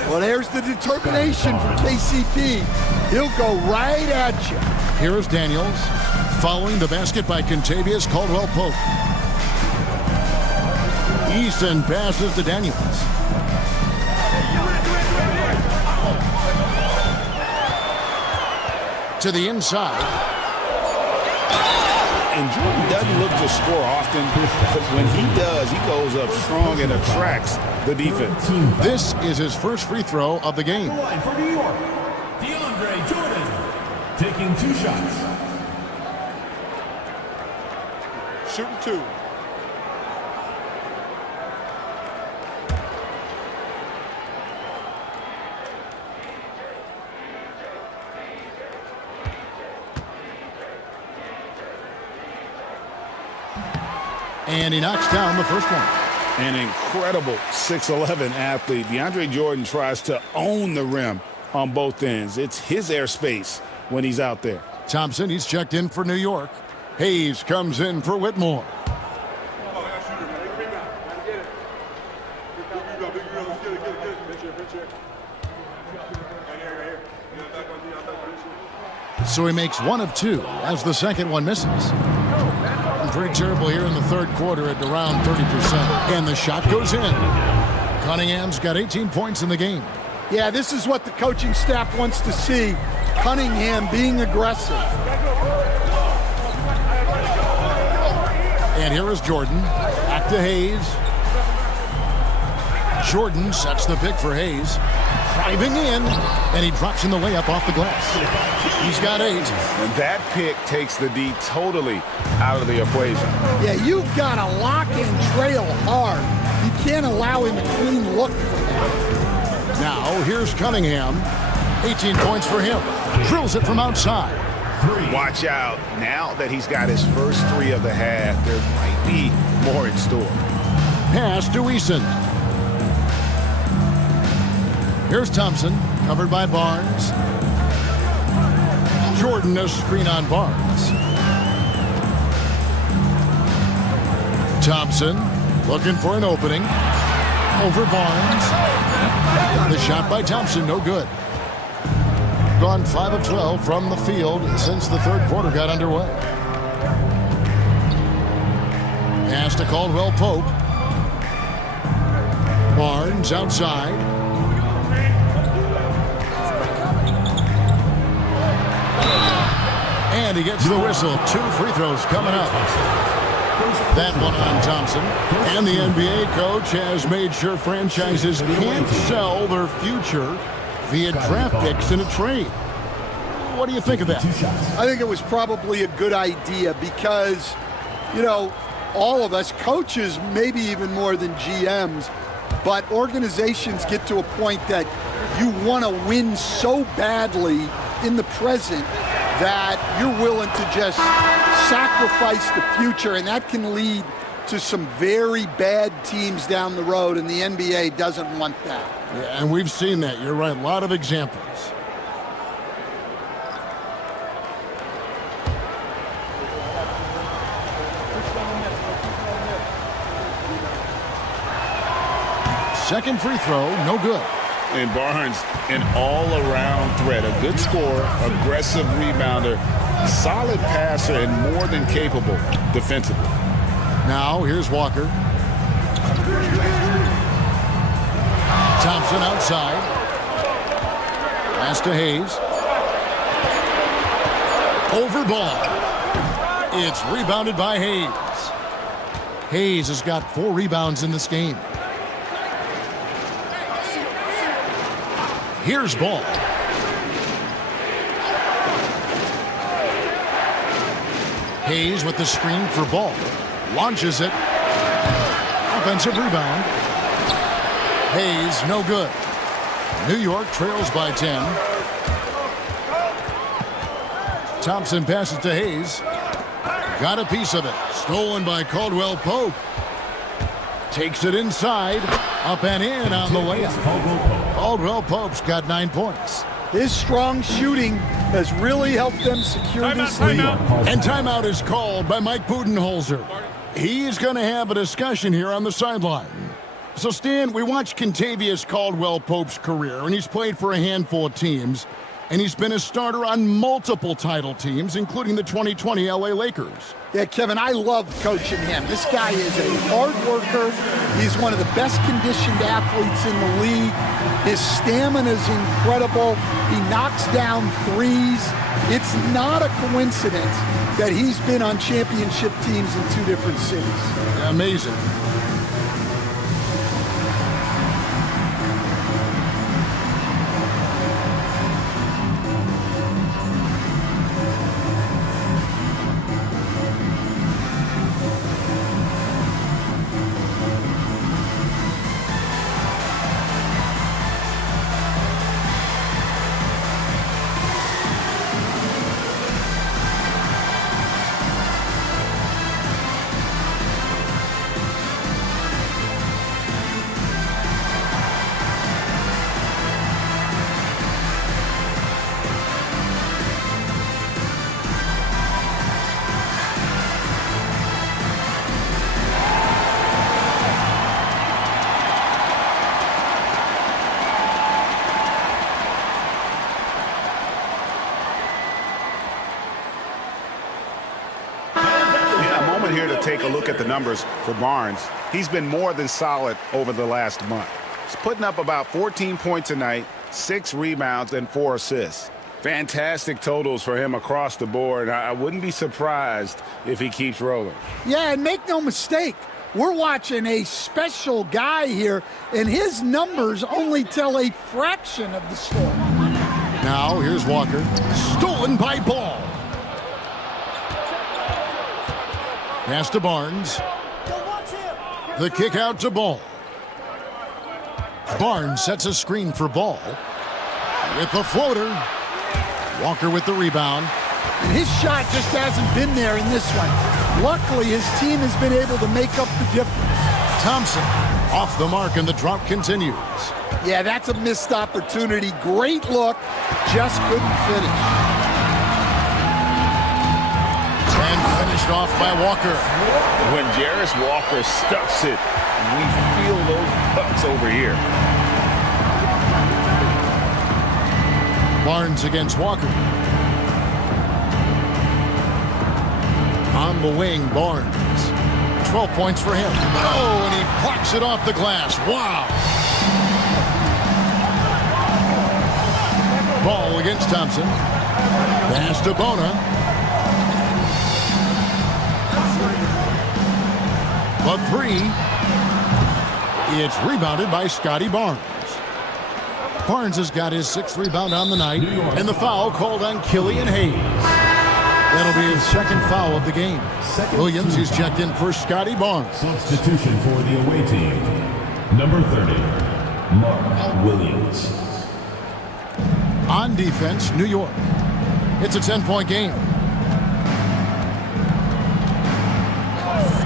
Well, there's the determination from KCP. He'll go right at you. Here is Daniels, following the basket by Kentavious Caldwell-Pope. Easton passes to Daniels. To the inside. And Jordan doesn't look to score often, but when he does, he goes up strong and attracts the defense. This is his first free throw of the game. Line for New York, DeAndre Jordan, taking 2 shots. Shooting 2. And he knocks down the first one. An incredible 6'11" athlete. DeAndre Jordan tries to own the rim on both ends. It's his airspace when he's out there. Thompson, he's checked in for New York. Hayes comes in for Whitmore. So he makes 1 of 2 as the second one misses. Pretty terrible here in the third quarter at around 30%. And the shot goes in. Cunningham's got 18 points in the game. Yeah, this is what the coaching staff wants to see. Cunningham being aggressive. And here is Jordan. Back to Hayes. Jordan sets the pick for Hayes. Driving in, and he drops in the layup off the glass. He's got 8. And that pick takes the D totally out of the equation. Yeah, you've got to lock and trail hard. You can't allow him a clean look for that. Now, here's Cunningham. 18 points for him. Drills it from outside. Watch out. Now that he's got his first 3 of the half, there might be more in store. Pass to Eason. Here's Thompson, covered by Barnes. Jordan, a screen on Barnes. Thompson looking for an opening. Over Barnes. The shot by Thompson, no good. Gone 5 of 12 from the field since the third quarter got underway. Pass to Caldwell-Pope. Barnes outside. And he gets the whistle. 2 free throws coming up. That one on Thompson. And the NBA coach has made sure franchises can't sell their future via draft picks in a trade. What do you think of that? I think it was probably a good idea because, you know, all of us, coaches, maybe even more than GMs, but organizations get to a point that you want to win so badly in the present that you're willing to just sacrifice the future, and that can lead to some very bad teams down the road, and the NBA doesn't want that. Yeah, and we've seen that. You're right. A lot of examples. Second free throw, no good. And Barnes, an all-around threat, a good scorer, aggressive rebounder, solid passer, and more than capable defensively. Now, here's Walker. Thompson outside. Pass to Hayes. Over ball. It's rebounded by Hayes. Hayes has got 4 rebounds in this game. Here's Ball. Hayes with the screen for Ball. Launches it. Offensive rebound. Hayes, no good. New York trails by 10. Thompson passes to Hayes. Got a piece of it. Stolen by Caldwell Pope. Takes it inside. Up and in on the layup. Caldwell Pope's got 9 points. His strong shooting has really helped them secure this lead. And timeout is called by Mike Budenholzer. He's going to have a discussion here on the sideline. So, Stan, we watched Kentavious Caldwell Pope's career, and he's played for a handful of teams. And he's been a starter on multiple title teams, including the 2020 LA Lakers. Yeah, Kevin, I love coaching him. This guy is a hard worker. He's one of the best conditioned athletes in the league. His stamina is incredible. He knocks down threes. It's not a coincidence that he's been on championship teams in 2 different cities. Amazing. Here to take a look at the numbers for Barnes. He's been more than solid over the last month. He's putting up about 14 points a night, 6 rebounds, and 4 assists. Fantastic totals for him across the board. I wouldn't be surprised if he keeps rolling. Yeah, and make no mistake, we're watching a special guy here, and his numbers only tell a fraction of the story. Now, here's Walker. Stolen by Ball. Pass to Barnes. The kick out to Ball. Barnes sets a screen for Ball. With the floater. Walker with the rebound. And his shot just hasn't been there in this one. Luckily, his team has been able to make up the difference. Thompson off the mark, and the drop continues. Yeah, that's a missed opportunity. Great look. Just couldn't finish. And finished off by Walker. When Jarris Walker stuffs it, we feel those bucks over here. Barnes against Walker. On the wing, Barnes. 12 points for him. Oh, and he plucks it off the glass. Wow. Ball against Thompson. Pass to Bona. A 3. It's rebounded by Scotty Barnes. Barnes has got his 6th rebound on the night, and the foul called on Killian Hayes. That'll be his 2nd foul of the game. Williams, he's checked in for Scotty Barnes. Substitution for the away team. Number 30, Mark Williams. On defense, New York. It's a 10-point game.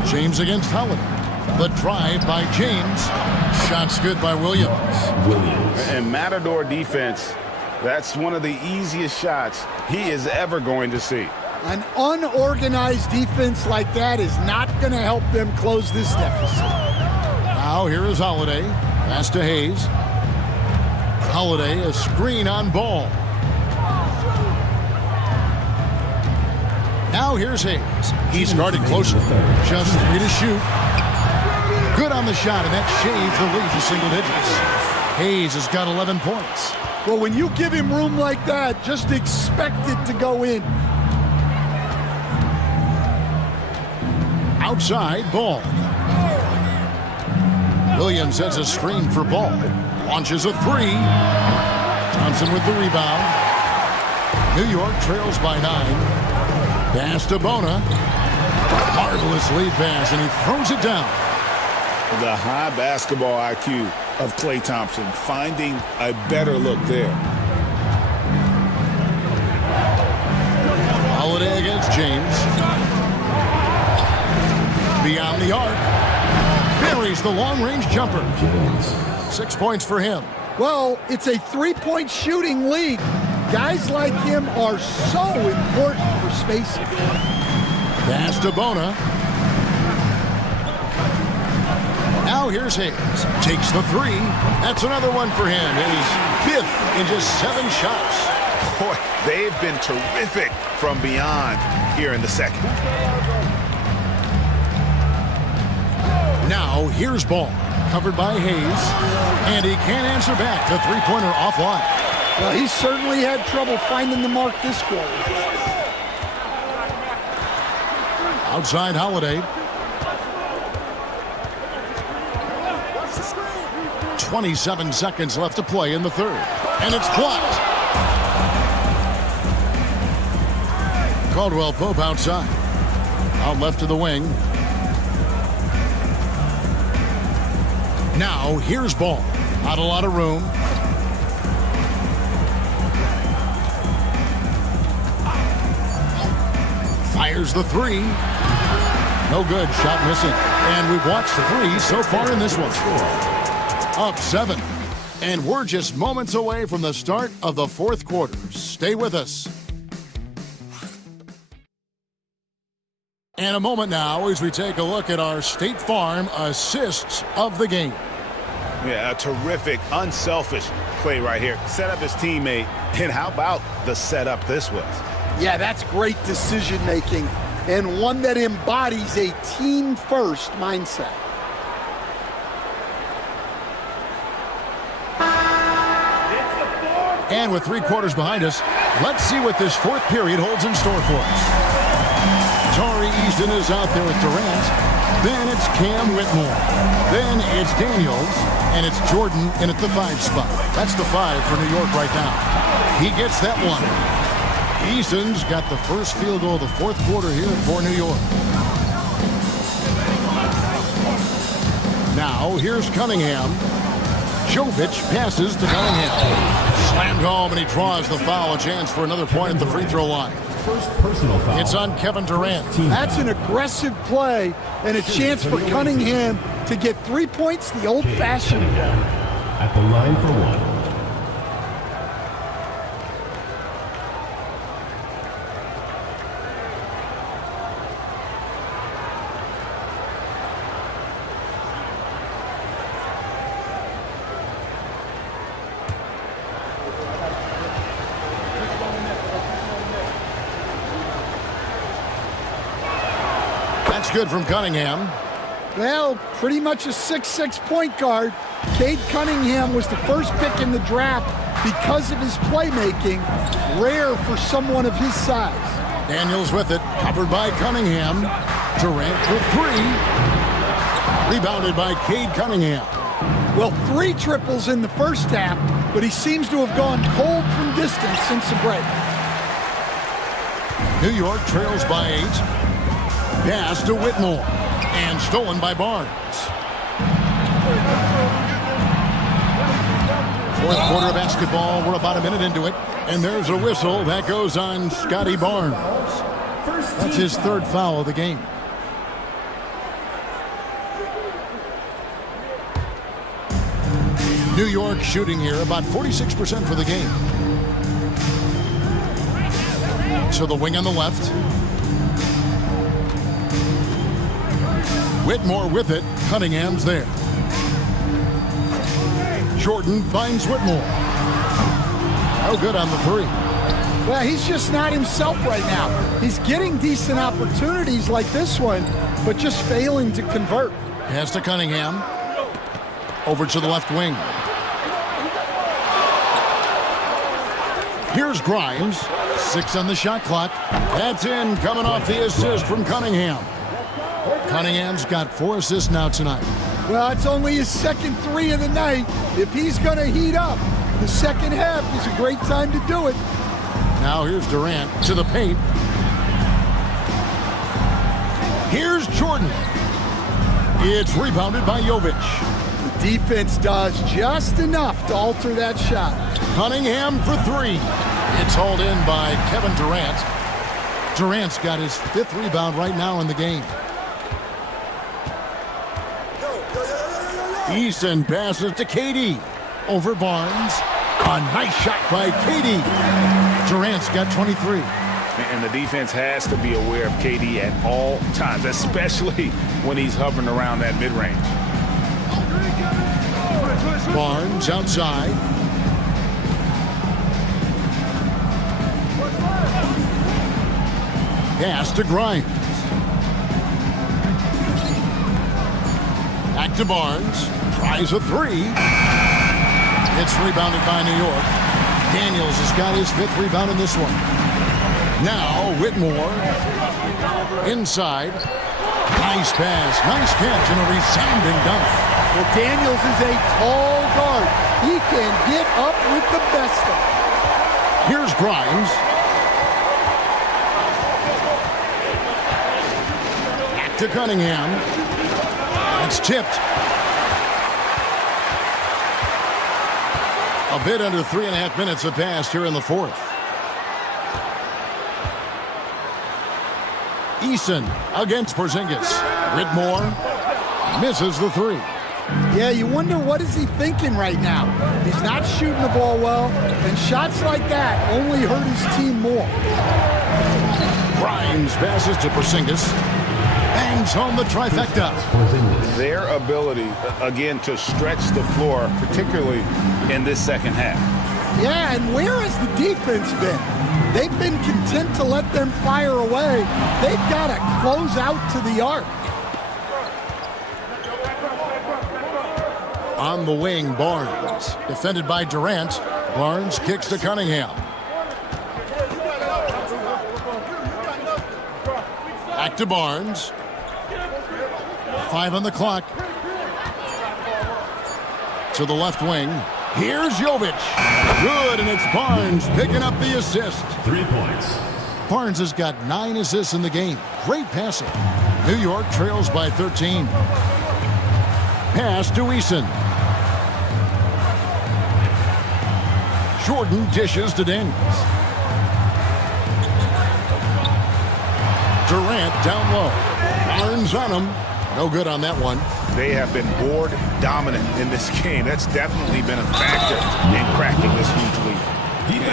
James against Holiday. The drive by James. Shots good by Williams. And Matador defense, that's one of the easiest shots he is ever going to see. An unorganized defense like that is not going to help them close this deficit. Now here is Holiday. Pass to Hayes. Holiday, a screen on Ball. Now here's Hayes. He's guarded closely. Just 3 to shoot. Good on the shot, and that shaves the lead to single digits. Hayes has got 11 points. Well, when you give him room like that, just expect it to go in. Outside, Ball. Williams sets a screen for Ball. Launches a three. Thompson with the rebound. New York trails by 9. Pass to Bona. Marvelous lead pass, and he throws it down. The high basketball IQ of Klay Thompson, finding a better look there. Holiday against James. Beyond the arc. Buries the long-range jumper. 6 points for him. Well, it's a three-point shooting league. Guys like him are so important for spacing. Pass to Bona. Now here's Hayes. Takes the three. That's another one for him. His 5th in just 7 shots. Boy, they've been terrific from beyond here in the second. Now here's Ball. Covered by Hayes. And he can't answer back. The three-pointer offline. Well, he certainly had trouble finding the mark this quarter. Outside Holiday. 27 seconds left to play in the third. And it's blocked. Caldwell Pope outside. Out left to the wing. Now here's Ball. Not a lot of room. Fires the three. No good. Shot missing. And we've watched 3 so far in this one. Up 7. And we're just moments away from the start of the fourth quarter. Stay with us. And a moment now as we take a look at our State Farm assists of the game. Yeah, a terrific, unselfish play right here. Set up his teammate, and how about the setup this was? Yeah, that's great decision-making, and one that embodies a team-first mindset. And with 3 quarters behind us, let's see what this fourth period holds in store for us. Tari Easton is out there with Durant. Then it's Cam Whitmore. Then it's Daniels. And it's Jordan in at the 5 spot. That's the 5 for New York right now. He gets that one. Easton's got the first field goal of the fourth quarter here for New York. Now here's Cunningham. Jovic passes to Cunningham. Slammed home, and he draws the foul. A chance for another point at the free throw line. First personal foul. It's on Kevin Durant. That's an aggressive play and a chance for Cunningham to get 3 points the old-fashioned way. At the line for 1. Good from Cunningham. Well, pretty much a 6'6" point guard. Cade Cunningham was the first pick in the draft because of his playmaking. Rare for someone of his size. Daniels with it, covered by Cunningham. Durant for 3. Rebounded by Cade Cunningham. Well, 3 triples in the first half, but he seems to have gone cold from distance since the break. New York trails by 8. Pass to Whitmore. And stolen by Barnes. Fourth quarter of basketball. We're about a minute into it. And there's a whistle. That goes on Scotty Barnes. That's his 3rd foul of the game. New York shooting here about 46% for the game. So the wing on the left. Whitmore with it. Cunningham's there. Jordan finds Whitmore. No good on the 3. Well, he's just not himself right now. He's getting decent opportunities like this one, but just failing to convert. Pass to Cunningham. Over to the left wing. Here's Grimes. 6 on the shot clock. That's in, coming off the assist from Cunningham. Cunningham's got 4 assists now tonight. Well, it's only his second three of the night. If he's going to heat up, the second half is a great time to do it. Now here's Durant to the paint. Here's Jordan. It's rebounded by Jovic. The defense does just enough to alter that shot. Cunningham for three. It's hauled in by Kevin Durant. Durant's got his 5th rebound right now in the game. Eason passes to KD. Over Barnes. A nice shot by KD. Durant's got 23. And the defense has to be aware of KD at all times, especially when he's hovering around that mid-range. Barnes outside. Pass to Grimes. Back to Barnes. Tries a three. It's rebounded by New York. Daniels has got his 5th rebound in this one. Now Whitmore. Inside. Nice pass. Nice catch and a resounding dunk. Well, Daniels is a tall guard. He can get up with the best of them. Here's Grimes. Back to Cunningham. It's tipped. A bit under 3.5 minutes have passed here in the 4th. Eason against Porzingis. Whitmore misses the three. Yeah, you wonder what is he thinking right now. He's not shooting the ball well, and shots like that only hurt his team more. Grimes passes to Porzingis. Bangs home the trifecta. Their ability, again, to stretch the floor, particularly in this second half. Yeah, and where has the defense been? They've been content to let them fire away. They've got to close out to the arc. On the wing, Barnes. Defended by Durant. Barnes kicks to Cunningham. Back to Barnes. 5 on the clock. To the left wing. Here's Jovic. Good, and it's Barnes picking up the assist. 3 points. Barnes has got 9 assists in the game. Great passing. New York trails by 13. Pass to Eason. Jordan dishes to Daniels. Durant down low. Barnes on him. No good on that one. They have been board dominant in this game. That's definitely been a factor in cracking this huge lead.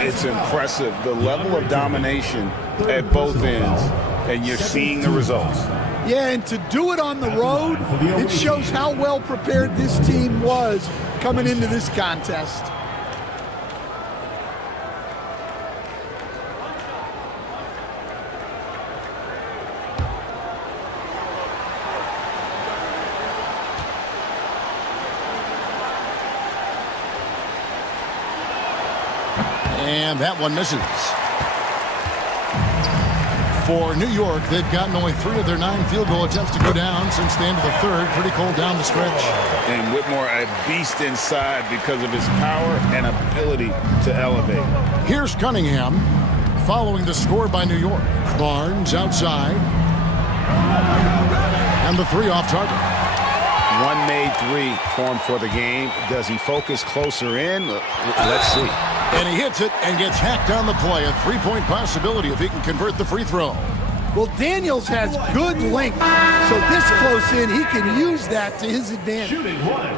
It's impressive, the level of domination at both ends, and you're seeing the results. Yeah, and to do it on the road, it shows how well prepared this team was coming into this contest. And that one misses. For New York, they've gotten only 3 of their 9 field goal attempts to go down since the end of the 3rd. Pretty cold down the stretch. And Whitmore, a beast inside because of his power and ability to elevate. Here's Cunningham following the score by New York. Barnes outside. And the 3 off target. One made 3 for him for the game. Does he focus closer in? Let's see. And he hits it and gets hacked on the play. A 3-point possibility if he can convert the free throw. Well, Daniels has good length, so this close in, he can use that to his advantage. Shooting 1.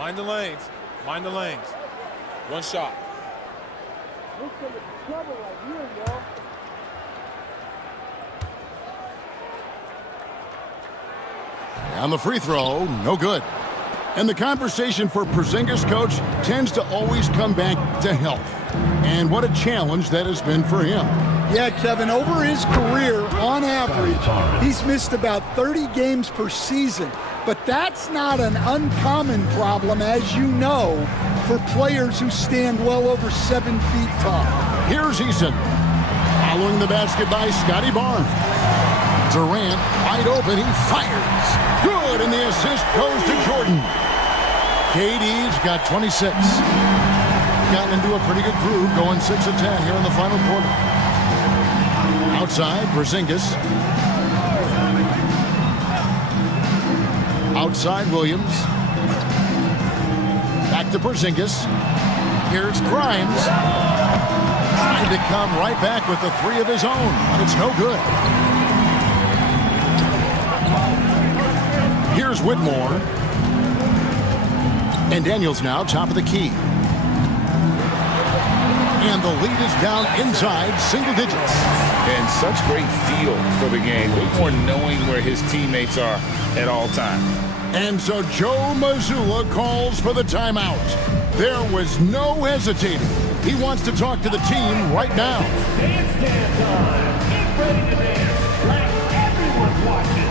Mind the lanes. Mind the lanes. One shot. On the free throw, no good. And the conversation for Porzingis, coach, tends to always come back to health. And what a challenge that has been for him. Yeah, Kevin, over his career, on average, he's missed about 30 games per season But that's not an uncommon problem, as you know, for players who stand well over 7 feet tall. Here's Eason. Following the basket by Scotty Barnes. Durant wide open. He fires. Good, and the assist goes to Jordan. KD's got 26. Gotten into a pretty good groove, going 6 of 10 here in the final quarter. Outside, Porzingis. Outside, Williams. Back to Porzingis. Here's Grimes. Trying to come right back with the 3 of his own, but it's no good. Here's Whitmore. And Daniels now top of the key. And the lead is down inside single digits. And such great feel for the game. Whitmore knowing where his teammates are at all times. And so Joe Mazzulla calls for the timeout. There was no hesitating. He wants to talk to the team right now. Dance time. Get ready to dance like everyone's watching.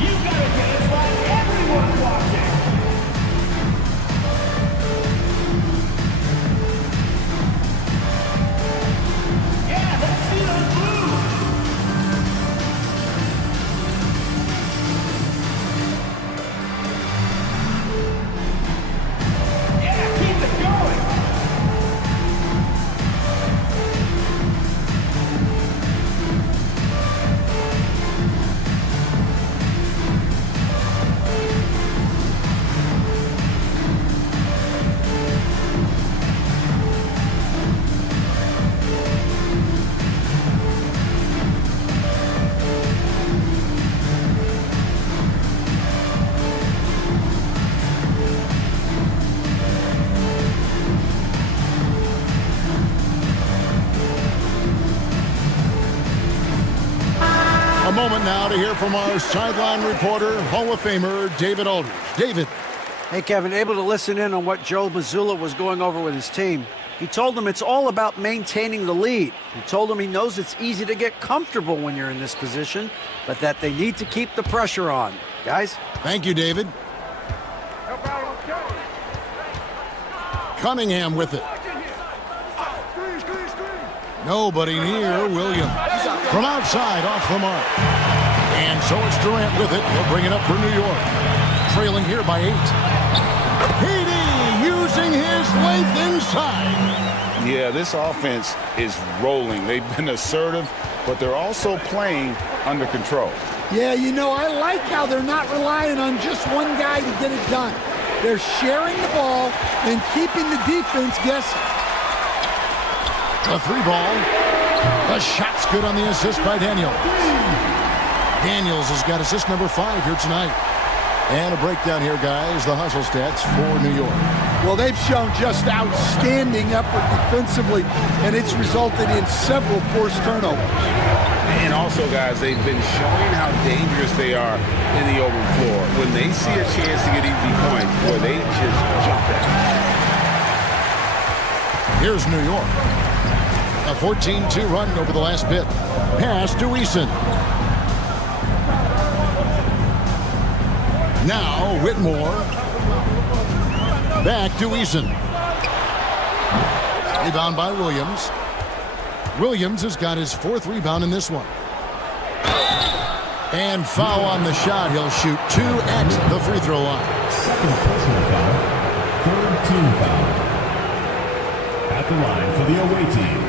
You gotta dance like everyone's watching. Yeah, let's see those moves. Yeah, keep it going. A moment now to hear from our sideline reporter, Hall of Famer David Aldridge. David. Hey, Kevin, able to listen in on what Joe Mazzulla was going over with his team. He told them it's all about maintaining the lead. He told them he knows it's easy to get comfortable when you're in this position, but that they need to keep the pressure on. Guys? Thank you, David. Cunningham with it. Nobody near Williams. From outside, off the mark. And so it's Durant with it. He'll bring it up for New York. Trailing here by 8. KD using his length inside. Yeah, this offense is rolling. They've been assertive, but they're also playing under control. Yeah, you know, I like how they're not relying on just one guy to get it done. They're sharing the ball and keeping the defense guessing. A 3-ball. The shot's good on the assist by Daniels. Daniels has got assist number 5 here tonight. And a breakdown here, guys. The hustle stats for New York. Well, they've shown just outstanding effort defensively, and it's resulted in several forced turnovers. And also, guys, they've been showing how dangerous they are in the open floor. When they see a chance to get easy points, boy, they just jump at it. Here's New York. A 14-2 run over the last bit. Pass to Eason. Now Whitmore. Back to Eason. Rebound by Williams. Williams has got his 4th rebound in this one. And foul on the shot. He'll shoot 2 at the free throw line. Second personal foul. 3rd team foul. At the line for the away team,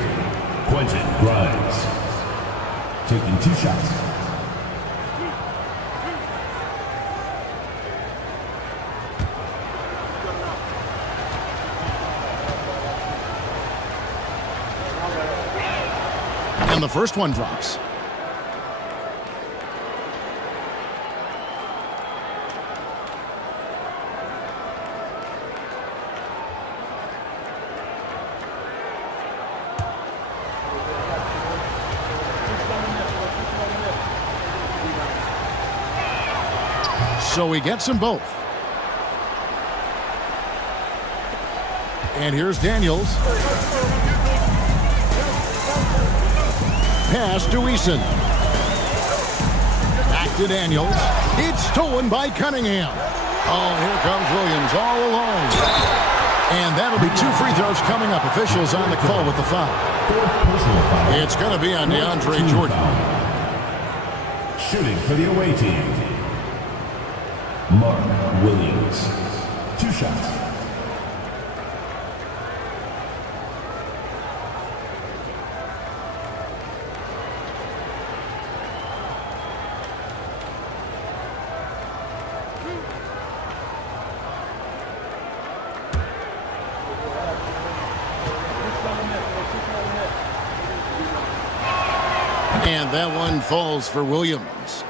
Quentin Grimes. Taking 2 shots. And the first one drops. So he gets them both. And here's Daniels. pass to Eason. Back to Daniels. It's stolen by Cunningham. Oh, here comes Williams all alone. And that'll be 2 free throws coming up. Officials on the call with the foul. It's going to be on DeAndre Jordan. Shooting for the away team, Mark Williams. 2 shots. And that one falls for Williams.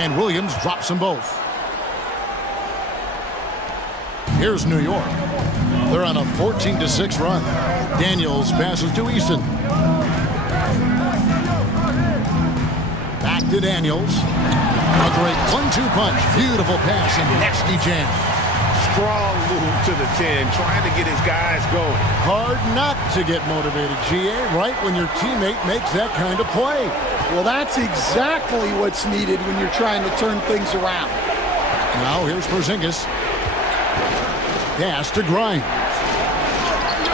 And Williams drops them both. Here's New York. They're on a 14-6 run. Daniels passes to Eason. Back to Daniels. A great 1-2 punch. Beautiful pass and nasty jam. Strong move to the 10, trying to get his guys going. Hard not to get motivated, GA, right when your teammate makes that kind of play. Well, that's exactly what's needed when you're trying to turn things around. Now here's Porzingis. Pass to Grimes.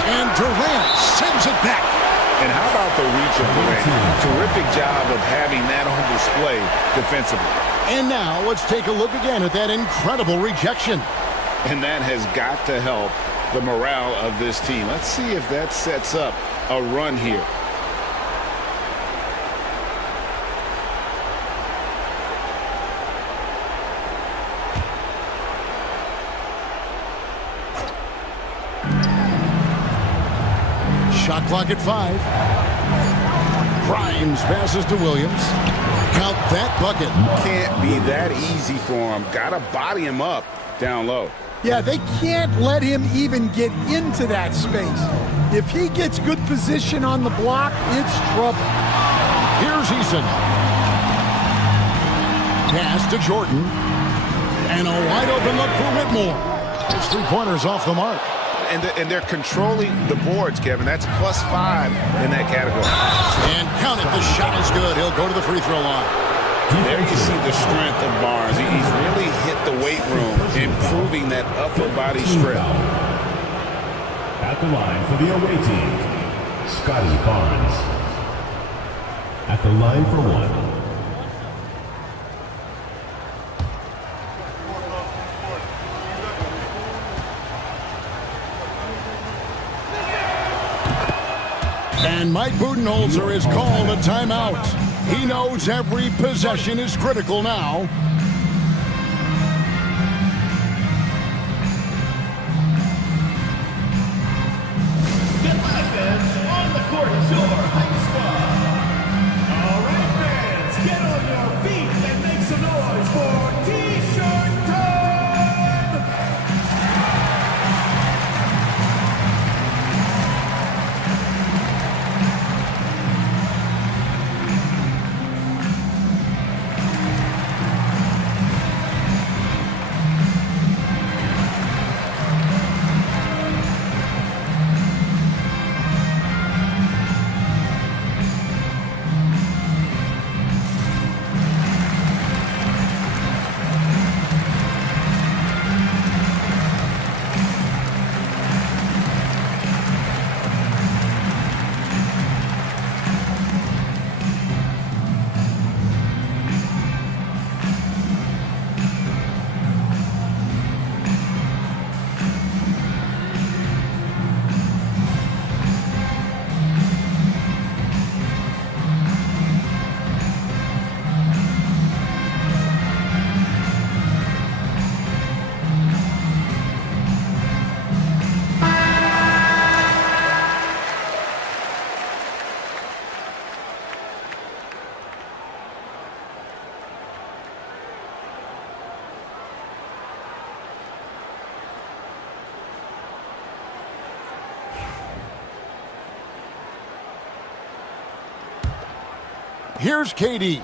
And Durant sends it back. And how about the reach of Durant? Terrific job of having that on display defensively. And now let's take a look again at that incredible rejection. And that has got to help the morale of this team. Let's see if that sets up a run here. Shot clock at 5. Grimes passes to Williams. Count that bucket. Can't be that easy for him. Got to body him up down low. Yeah, they can't let him even get into that space. If he gets good position on the block, it's trouble. Here's Eason. Pass to Jordan. And a wide open look for Whitmore. His 3-pointers off the mark. And they're controlling the boards, Kevin. That's +5 in that category. And count it. The shot is good. He'll go to the free throw line. There you see the strength of Barnes. He's really hit the weight room, improving that upper body strength. At the line for the away team, Scotty Barnes. At the line for 1. And Mike Budenholzer has called a timeout. He knows every possession is critical now. Get back, fans. On the court is your hype squad. All right, fans, get on your feet and make some noise for T-shirt time. Here's KD.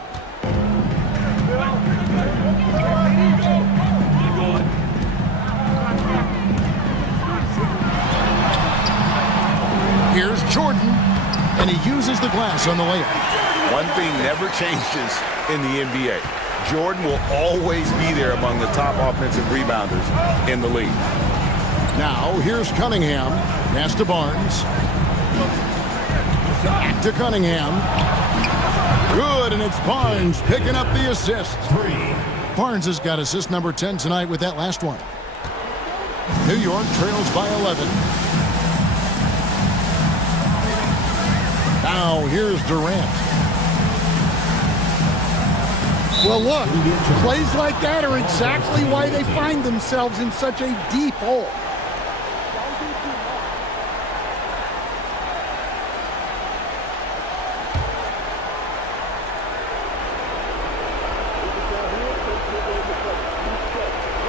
Here's Jordan, and he uses the glass on the layup. One thing never changes in the NBA. Jordan will always be there among the top offensive rebounders in the league. Now, here's Cunningham. Pass to Barnes. Back to Cunningham. Good, and it's Barnes picking up the assist. Barnes has got assist number 10 tonight with that last one. New York trails by 11. Now, here's Durant. Well, look, plays like that are exactly why they find themselves in such a deep hole.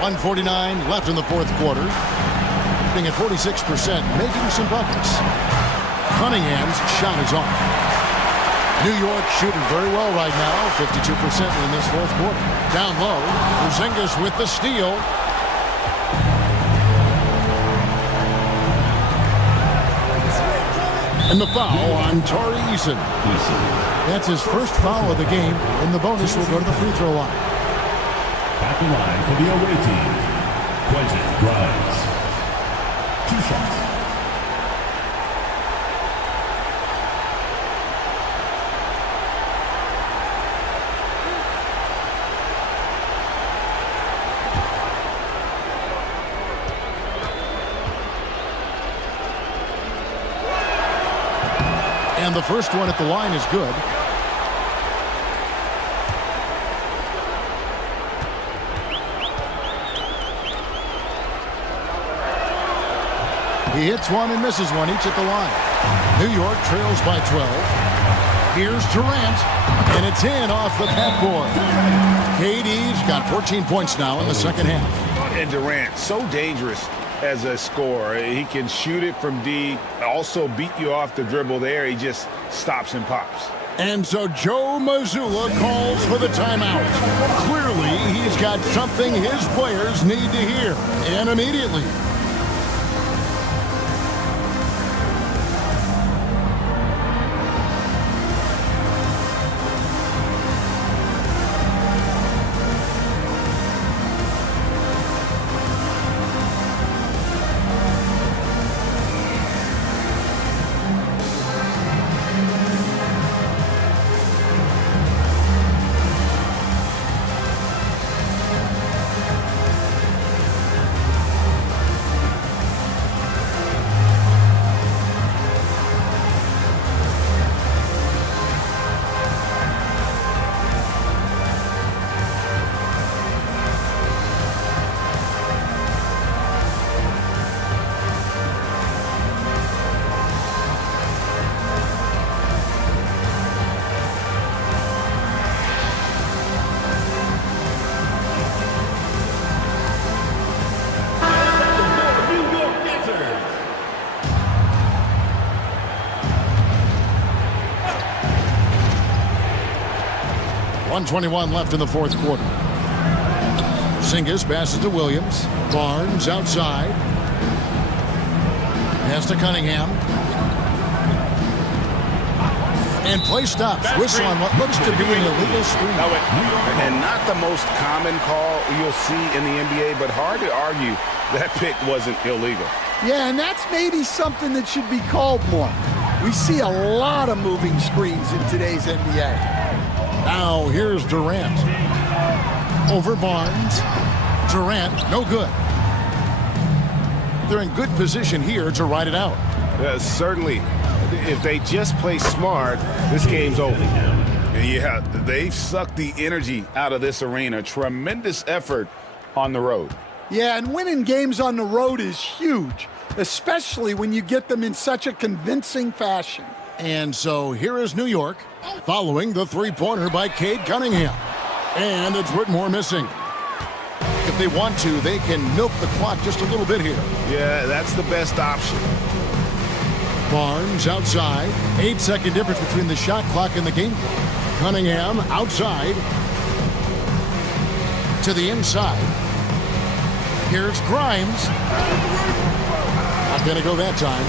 .149 left in the fourth quarter. Being at 46%, making some buckets. Cunningham's shot is off. New York shooting very well right now, 52% in this fourth quarter. Down low, Porzingis with the steal. And the foul on Tari Eason. That's his first foul of the game, and the bonus will go to the free throw line. At the line for the away team, Quentin Grimes. 2 shots. And the first one at the line is good. He hits one and misses one, each at the line. New York trails by 12. Here's Durant, and it's in off the backboard. KD's got 14 points now in the second half. And Durant, so dangerous as a scorer. He can shoot it from deep, also beat you off the dribble there. He just stops and pops. And so Joe Mazzulla calls for the timeout. Clearly, he's got something his players need to hear, and immediately. .121 left in the fourth quarter. Porzingis passes to Williams. Barnes outside. Pass to Cunningham. And play stops. Whistle on what looks to be an illegal screen. And not the most common call you'll see in the NBA, but hard to argue that pick wasn't illegal. Yeah, and that's maybe something that should be called more. We see a lot of moving screens in today's NBA. Now here's Durant. Over Barnes. Durant, no good. They're in good position here to ride it out. Certainly. If they just play smart, this game's over. Yeah, they've sucked the energy out of this arena. Tremendous effort on the road. Yeah, and winning games on the road is huge, especially when you get them in such a convincing fashion. And so here is New York, following the three-pointer by Cade Cunningham. And it's Whitmore missing. If they want to, they can milk the clock just a little bit here. Yeah, that's the best option. Barnes outside. 8-second difference between the shot clock and the game clock. Cunningham outside. To the inside. Here's Grimes. Not going to go that time.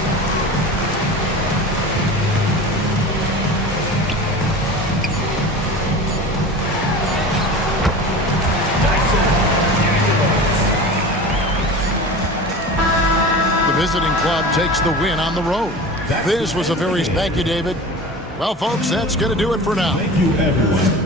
The visiting club takes the win on the road. This was a very... Thank you, David. Well, folks, that's going to do it for now. Thank you, everyone.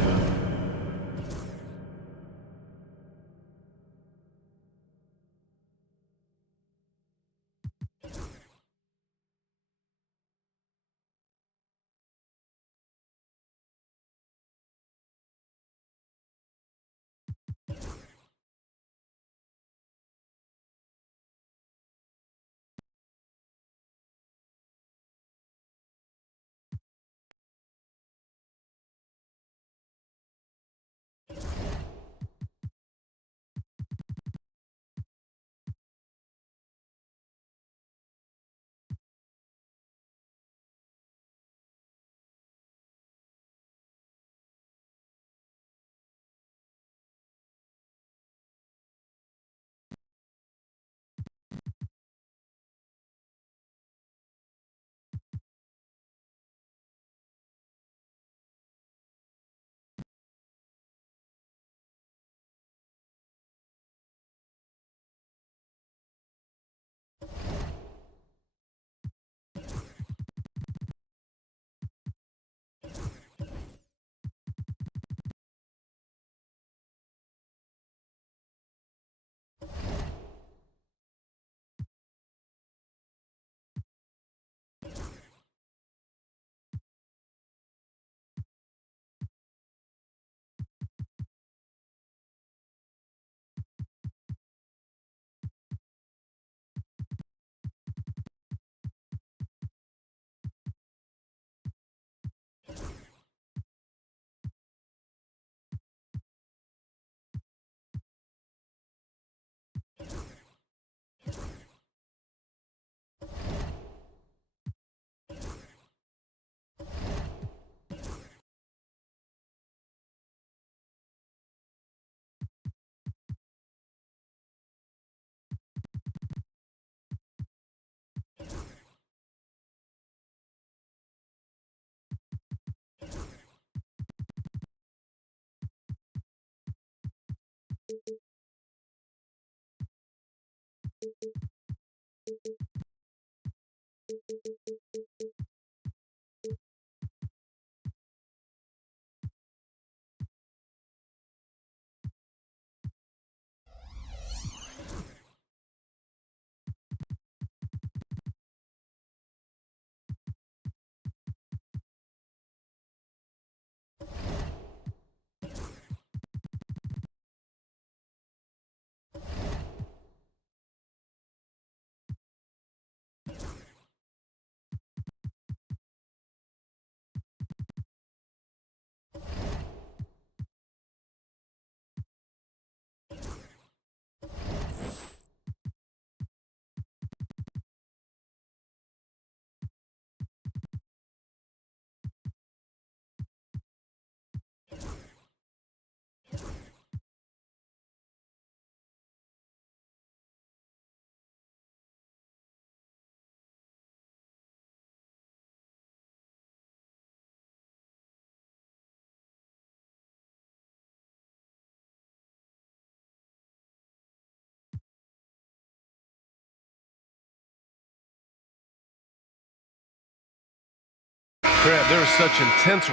Grant, there is such intense...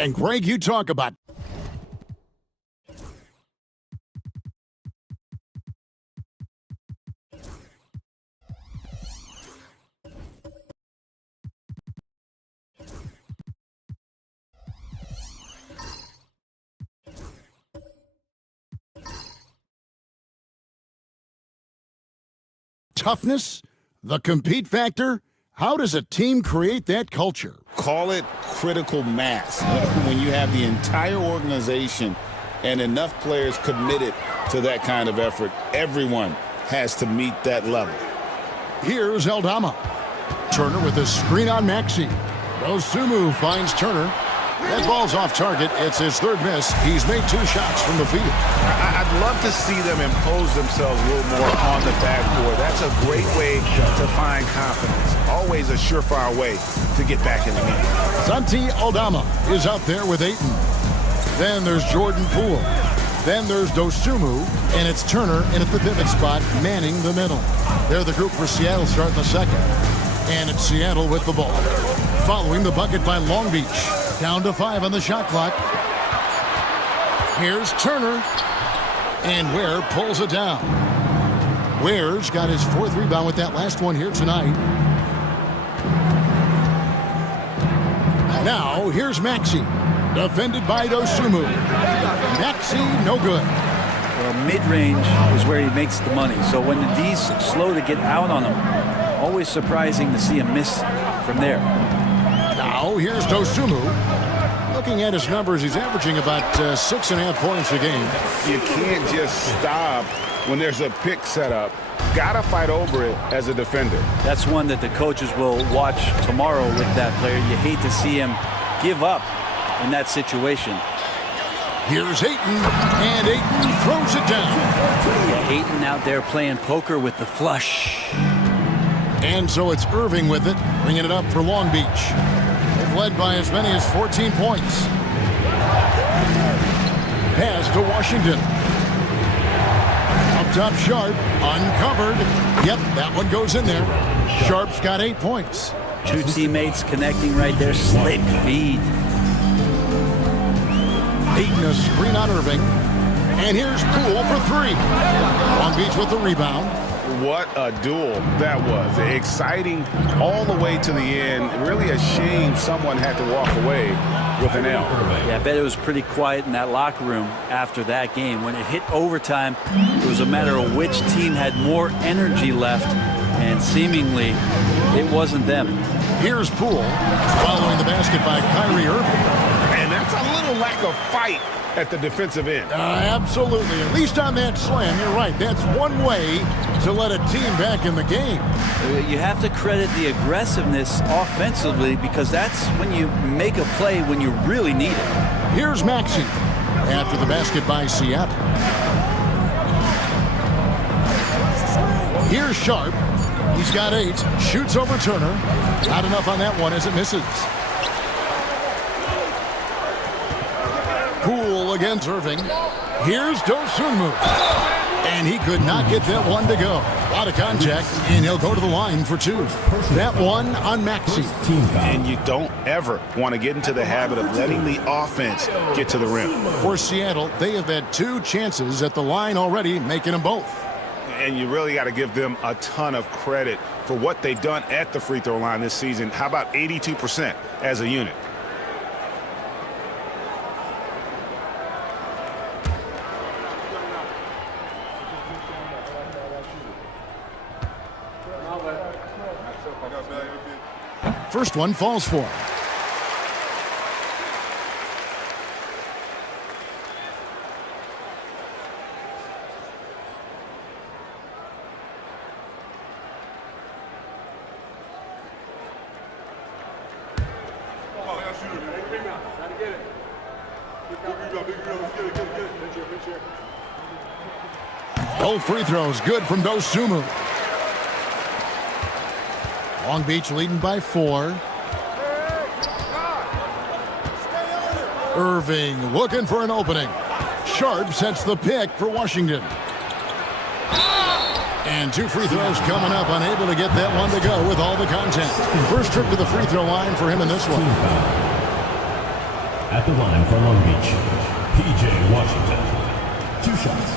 And Greg, you talk about toughness, the compete factor. How does a team create that culture? Call it critical mass. When you have the entire organization and enough players committed to that kind of effort, everyone has to meet that level. Here's Aldama. Turner with a screen on Maxey. Dosunmu finds Turner. That ball's off target. It's his third miss. He's made 2 shots from the field. I'd love to see them impose themselves a little more on the backboard. That's a great way to find confidence. Always a surefire way to get back in the game. Santi Aldama is out there with Ayton. Then there's Jordan Poole. Then there's Dosunmu, and it's Turner in at the pivot spot, manning the middle. They're the group for Seattle starting the second. And it's Seattle with the ball. Following the bucket by Long Beach. Down to 5 on the shot clock. Here's Turner. And Ware pulls it down. Ware's got his 4th rebound with that last one here tonight. Now, here's Maxey. Defended by Dosunmu. Maxey, no good. Well, mid-range is where he makes the money. So when the D's slow to get out on him, always surprising to see him miss from there. Now, here's Dosunmu. Looking at his numbers, he's averaging about 6.5 points a game. You can't just stop when there's a pick set up. Gotta fight over it as a defender. That's one that the coaches will watch tomorrow with that player. You hate to see him give up in that situation. Here's Ayton, and Ayton throws it down. Yeah, Ayton out there playing poker with the flush. And so it's Irving with it, bringing it up for Long Beach. They've led by as many as 14 points. Pass to Washington. Up top, Sharp, uncovered. Yep, that one goes in there. Sharp's got 8 points. 2 teammates connecting right there. Slick feed. Ayton a screen on Irving. And here's Poole for 3. Long Beach with the rebound. What a duel that was. Exciting all the way to the end. Really a shame someone had to walk away with an L. Yeah, I bet it was pretty quiet in that locker room after that game. When it hit overtime, it was a matter of which team had more energy left, and seemingly it wasn't them. Here's Poole following the basket by Kyrie Irving. And that's a little lack of fight at the defensive end. Absolutely. At least on that slam, you're right. That's one way to let a team back in the game. You have to credit the aggressiveness offensively, because that's when you make a play when you really need it. Here's Maxey after the basket by Seattle. Here's Sharp. He's got 8. Shoots over Turner. Not enough on that one as it misses. Poole against Irving. Here's Dosunmu. And he could not get that one to go. A lot of contact, and he'll go to the line for 2. That one on Maxey. And you don't ever want to get into the habit of letting the offense get to the rim. For Seattle, they have had 2 chances at the line already, making them both. And you really got to give them a ton of credit for what they've done at the free throw line this season. How about 82% as a unit? First one falls for him. Both free throws good from Dosunmu. Long Beach leading by 4. Irving looking for an opening. Sharp sets the pick for Washington. And 2 free throws coming up, unable to get that one to go with all the contact. First trip to the free throw line for him in this one. At the line for Long Beach, P.J. Washington. 2 shots.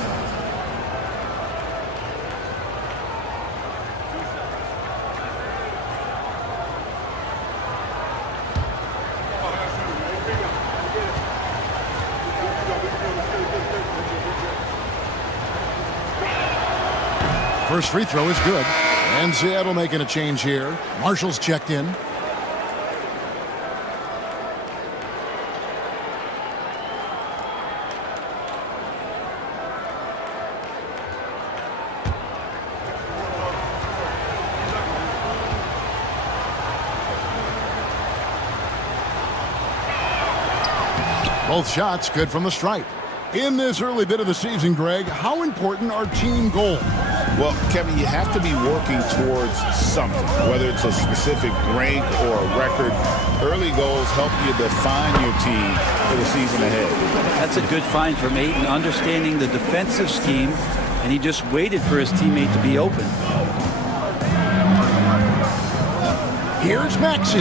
First free throw is good. And Seattle making a change here. Marshall's checked in. Both shots good from the stripe. In this early bit of the season, Greg, how important are team goals? Well, Kevin, you have to be working towards something, whether it's a specific rank or a record. Early goals help you define your team for the season ahead. That's a good find from Ayton, understanding the defensive scheme, and he just waited for his teammate to be open. Here's Maxey.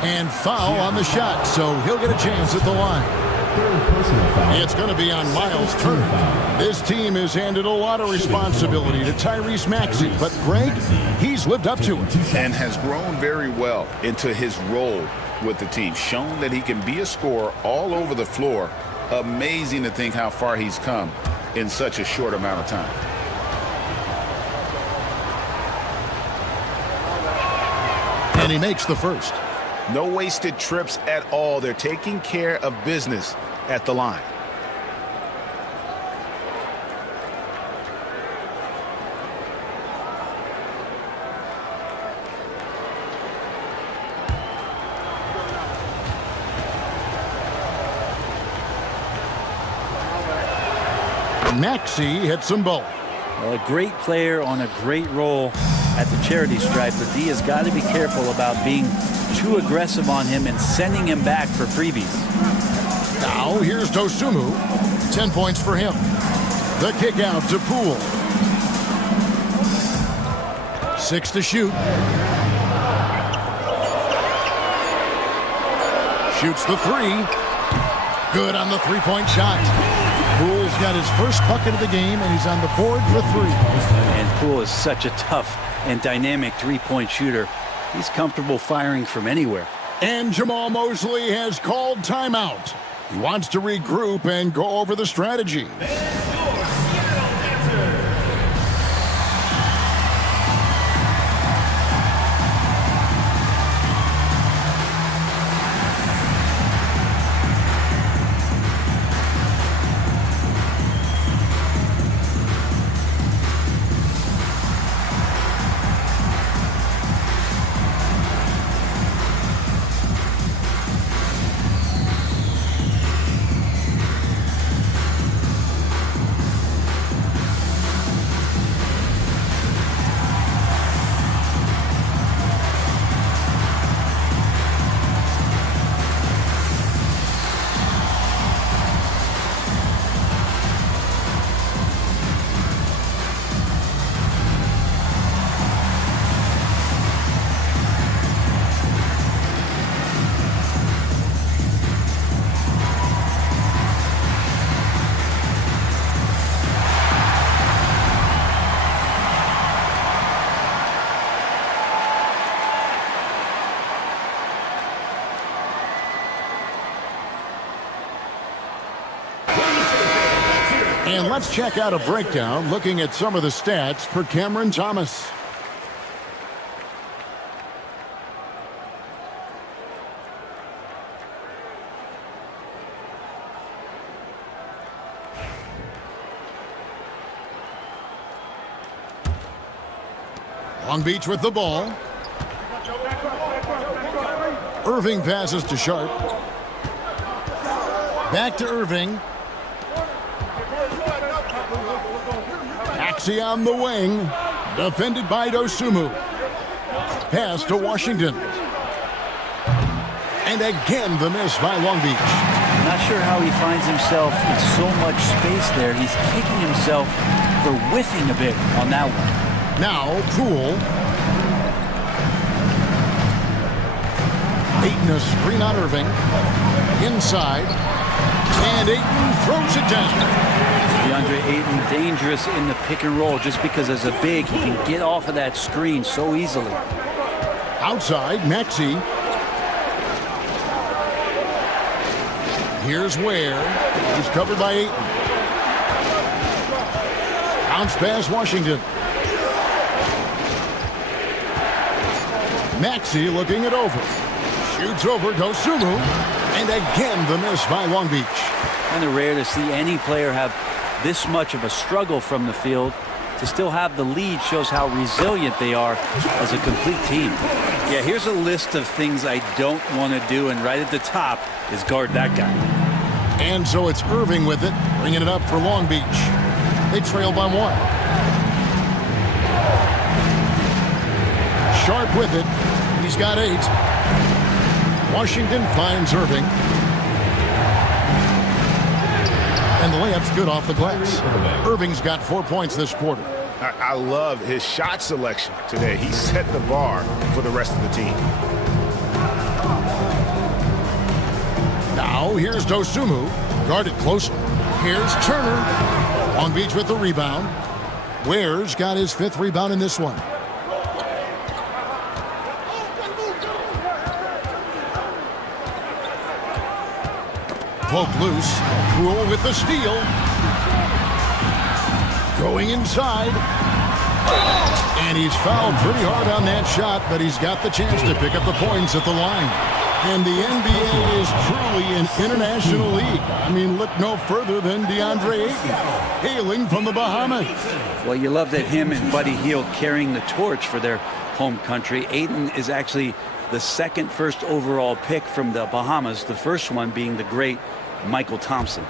And foul on the shot, so he'll get a chance at the line. It's going to be on Miles' turn. This team has handed a lot of responsibility to Tyrese Maxey, but Greg, he's lived up to it. And has grown very well into his role with the team. Shown that he can be a scorer all over the floor. Amazing to think how far he's come in such a short amount of time. And he makes the first. No wasted trips at all. They're taking care of business at the line. Maxey hits them both. Well, a great player on a great role at the charity stripe, but D has got to be careful about being too aggressive on him and sending him back for freebies. Now here's Dosunmu. 10 points for him. The kick out to Poole. 6 to shoot. Shoots the 3. Good on the three-point shot. Poole's got his first bucket of the game, and he's on the board for 3. And Poole is such a tough and dynamic three-point shooter. He's comfortable firing from anywhere. And Jamal Mosley has called timeout. He wants to regroup and go over the strategy. And let's check out a breakdown looking at some of the stats for Cameron Thomas. Long Beach with the ball. Irving passes to Sharp. Back to Irving. Maxey on the wing. Defended by Dosunmu. Pass to Washington. And again the miss by Long Beach. Not sure how he finds himself in so much space there. He's kicking himself for whiffing a bit on that one. Now Poole. Ayton a screen on Irving. Inside. And Ayton throws it down. DeAndre Ayton dangerous in the pick and roll just because as a big he can get off of that screen so easily. Outside, Maxey. Here's Ware. He's covered by Ayton. Bounce pass Washington. Maxey looking it over. Shoots over Dosunmu. And again the miss by Long Beach. Kind of rare to see any player have this much of a struggle from the field. To still have the lead shows how resilient they are as a complete team. Yeah, here's a list of things I don't want to do, and right at the top is guard that guy. And so it's Irving with it, bringing it up for Long Beach. They trail by 1. Sharp with it. He's got 8. Washington finds Irving. And the layup's good off the glass. Irving's got 4 points this quarter. I love his shot selection today. He set the bar for the rest of the team. Now here's Dosunmu, guarded closely. Here's Turner. Long Beach with the rebound. Ware's got his 5th rebound in this one. Poke loose. Poole with the steal. Going inside. And he's fouled pretty hard on that shot, but he's got the chance to pick up the points at the line. And the NBA is truly an international league. I mean, look no further than DeAndre Ayton, hailing from the Bahamas. Well, you love that him and Buddy Hield carrying the torch for their home country. Ayton is actually the second first overall pick from the Bahamas, the first one being the great Michael Thompson.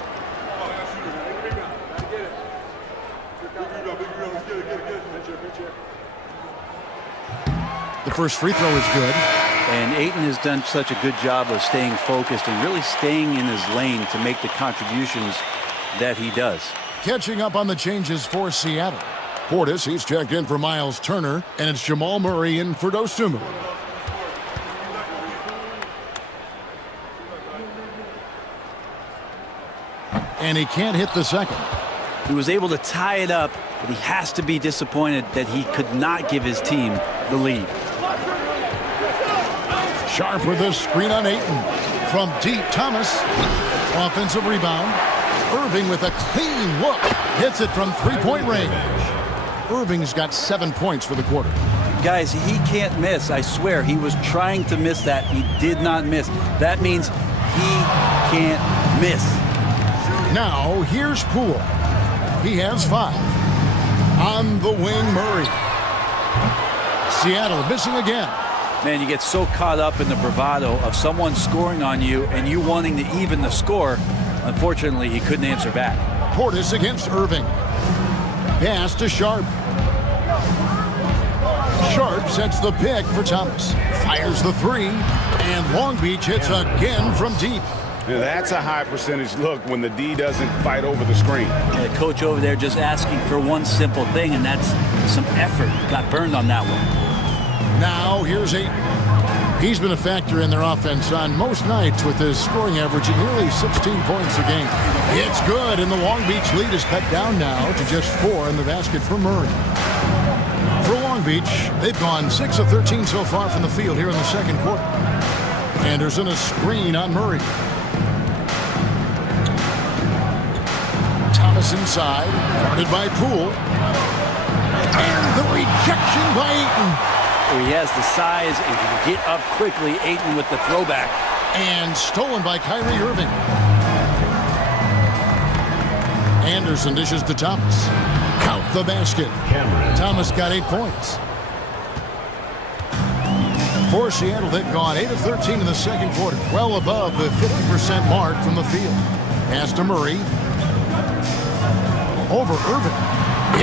The first free throw is good. And Ayton has done such a good job of staying focused and really staying in his lane to make the contributions that he does. Catching up on the changes for Seattle. Portis, he's checked in for Miles Turner, and it's Jamal Murray in for Dosunmu. And he can't hit the second. He was able to tie it up, but he has to be disappointed that he could not give his team the lead. Sharp with a screen on Ayton. From deep, Thomas. Offensive rebound. Irving with a clean look. Hits it from three-point range. Irving's got 7 points for the quarter. Guys, he can't miss. I swear, he was trying to miss that. He did not miss. That means he can't miss. Now, here's Poole. He has 5. On the wing, Murray. Seattle missing again. Man, you get so caught up in the bravado of someone scoring on you and you wanting to even the score. Unfortunately, he couldn't answer back. Portis against Irving. Pass to Sharp. Sharp sets the pick for Thomas. Fires the 3. And Long Beach hits again from deep. Now that's a high percentage look when the D doesn't fight over the screen. Yeah, the coach over there just asking for one simple thing, and that's some effort. Got burned on that one. Now here's Ayton. He's been a factor in their offense on most nights with his scoring average at nearly 16 points a game. It's good, and the Long Beach lead is cut down now to just 4 in the basket for Murray. For Long Beach, they've gone 6 of 13 so far from the field here in the second quarter. Anderson a screen on Murray. Thomas inside, guarded by Poole. And the rejection by Ayton. He has the size and can get up quickly. Ayton with the throwback. And stolen by Kyrie Irving. Anderson dishes to Thomas. Count the basket. Thomas got 8 points. For Seattle, they've gone 8 of 13 in the second quarter, well above the 50% mark from the field. Pass to Murray. Over Irving.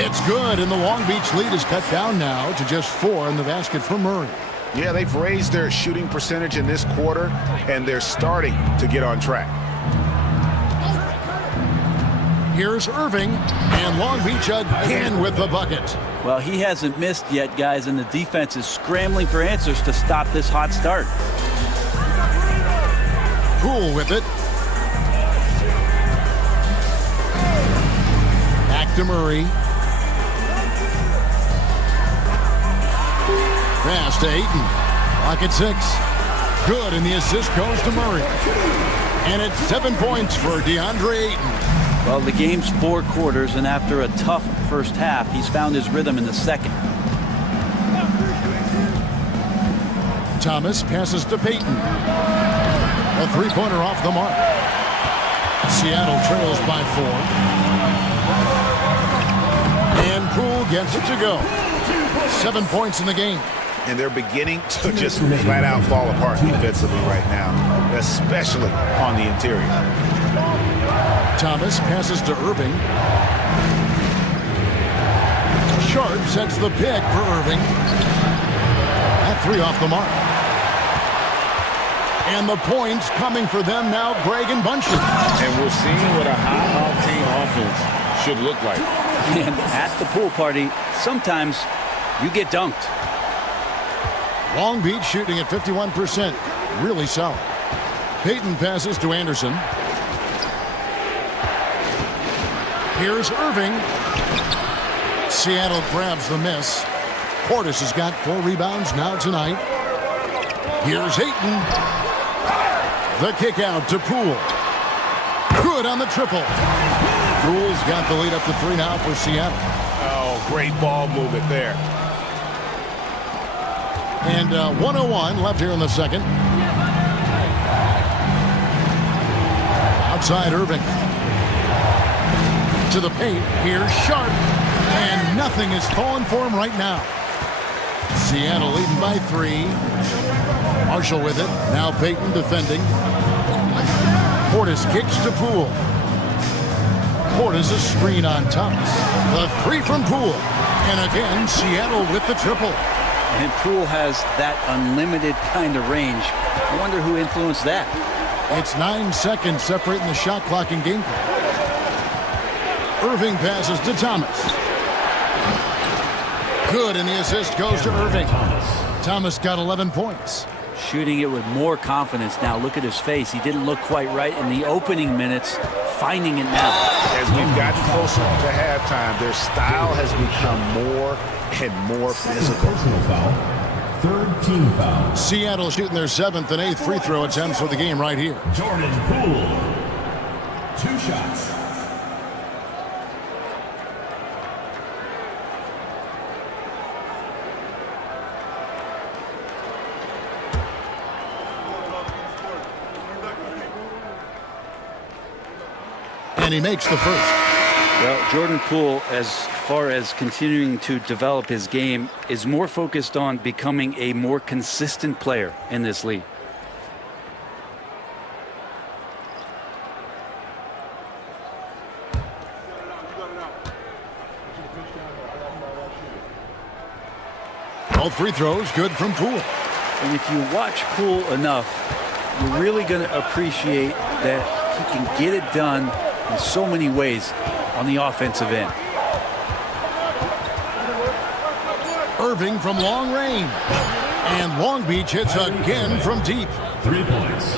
It's good, and the Long Beach lead is cut down now to just 4 in the basket for Murray. Yeah, they've raised their shooting percentage in this quarter, and they're starting to get on track. Here's Irving, and Long Beach again with the bucket. Well, he hasn't missed yet, guys, and the defense is scrambling for answers to stop this hot start. Poole with it. Back to Murray. Pass to Ayton. Clock at 6. Good, and the assist goes to Murray. And it's 7 points for DeAndre Ayton. Well, the game's 4 quarters, and after a tough first half, he's found his rhythm in the second. Thomas passes to Payton. A three-pointer off the mark. Seattle trails by 4. And Poole gets it to go. 7 points in the game. And they're beginning to just flat out fall apart defensively right now, especially on the interior. Thomas passes to Irving. Sharp sets the pick for Irving. That 3 off the mark. And the points coming for them now, Greg and Bunchen. And we're seeing what a high-octane offense should look like. And at the pool party, sometimes you get dunked. Long Beach shooting at 51%. Really solid. Payton passes to Anderson. Here's Irving. Seattle grabs the miss. Portis has got 4 rebounds now tonight. Here's Ayton. The kick out to Poole. Good on the triple. Poole's got the lead up to 3 now for Seattle. Oh, great ball movement there. And 1:01 left here in the second. Outside Irving. To the paint. Here's Sharp. And nothing is falling for him right now. Seattle leading by 3. Marshall with it. Now Payton defending. Portis kicks to Poole. Portis a screen on Thomas. The 3 from Poole. And again, Seattle with the triple. And Poole has that unlimited kind of range. I wonder who influenced that. It's 9 seconds separating the shot clock and game clock. Irving passes to Thomas. Good, and the assist goes to Irving. Thomas got 11 points. Shooting it with more confidence now. Look at his face. He didn't look quite right in the opening minutes. Finding it now. As we've gotten closer to halftime, their style has become more and more physical. Personal foul. 3rd team foul. Seattle shooting their 7th and 8th free throw attempts for the game right here. Jordan Poole. 2 shots. And he makes the first. Well, Jordan Poole, as far as continuing to develop his game, is more focused on becoming a more consistent player in this league. All free throws good from Poole. And if you watch Poole enough, you're really going to appreciate that he can get it done in so many ways on the offensive end. Irving from long range. And Long Beach hits again from deep. 3 points.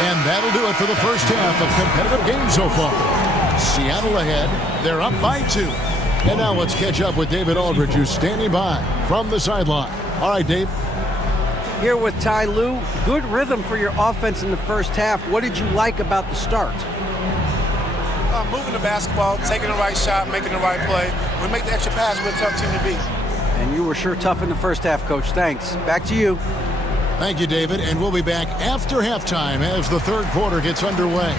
And that'll do it for the first half of competitive games so far. Seattle ahead. They're up by 2. And now let's catch up with David Aldridge, who's standing by from the sideline. All right, Dave. Here with Ty Lue. Good rhythm for your offense in the first half. What did you like about the start? Moving the basketball, taking the right shot, making the right play. When we make the extra pass, we're a tough team to beat. And you were sure tough in the first half, Coach. Thanks. Back to you. Thank you, David. And we'll be back after halftime as the third quarter gets underway.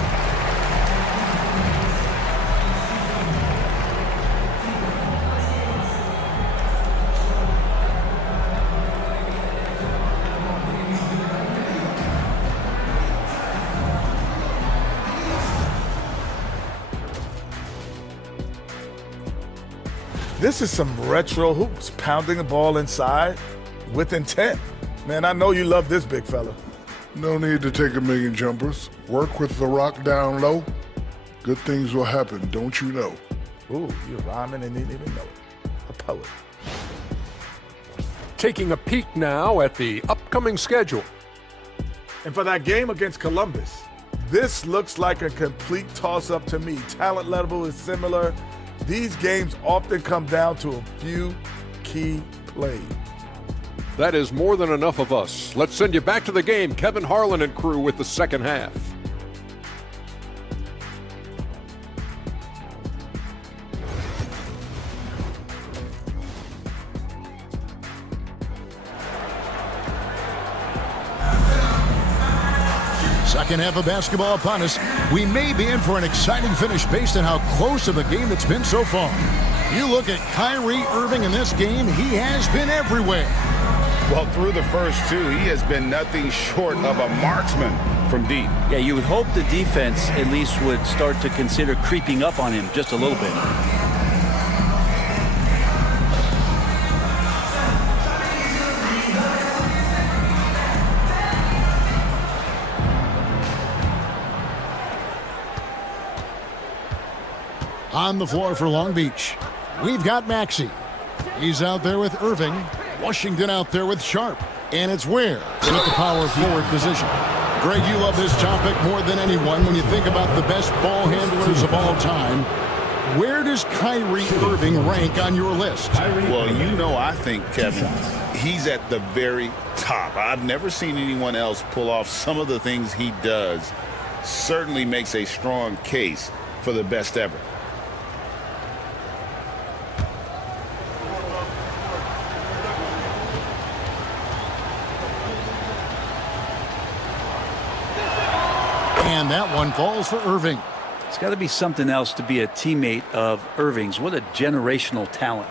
This is some retro hoops, pounding the ball inside with intent. Man, I know you love this big fella. No need to take a million jumpers. Work with the rock down low. Good things will happen, don't you know? Ooh, you're rhyming and didn't even know it. A poet. Taking a peek now at the upcoming schedule. And for that game against Columbus, this looks like a complete toss-up to me. Talent level is similar. These games often come down to a few key plays. That is more than enough of us. Let's send you back to the game. Kevin Harlan and crew with the second half. Second half of basketball upon us. We may be in for an exciting finish based on how close of a game it's been so far. You look at Kyrie Irving in this game, he has been everywhere. Well, through the first two, he has been nothing short of a marksman from deep. Yeah, you would hope the defense at least would start to consider creeping up on him just a little bit. On the floor for Long Beach, we've got Maxey. He's out there with Irving. Washington out there with Sharp. And it's Ware in at the power forward position. Greg, you love this topic more than anyone when you think about the best ball handlers of all time. Where does Kyrie Irving rank on your list? Well, you know, I think, Kevin, he's at the very top. I've never seen anyone else pull off some of the things he does. Certainly makes a strong case for the best ever. And that one falls for Irving. It's got to be something else to be a teammate of Irving's. What a generational talent.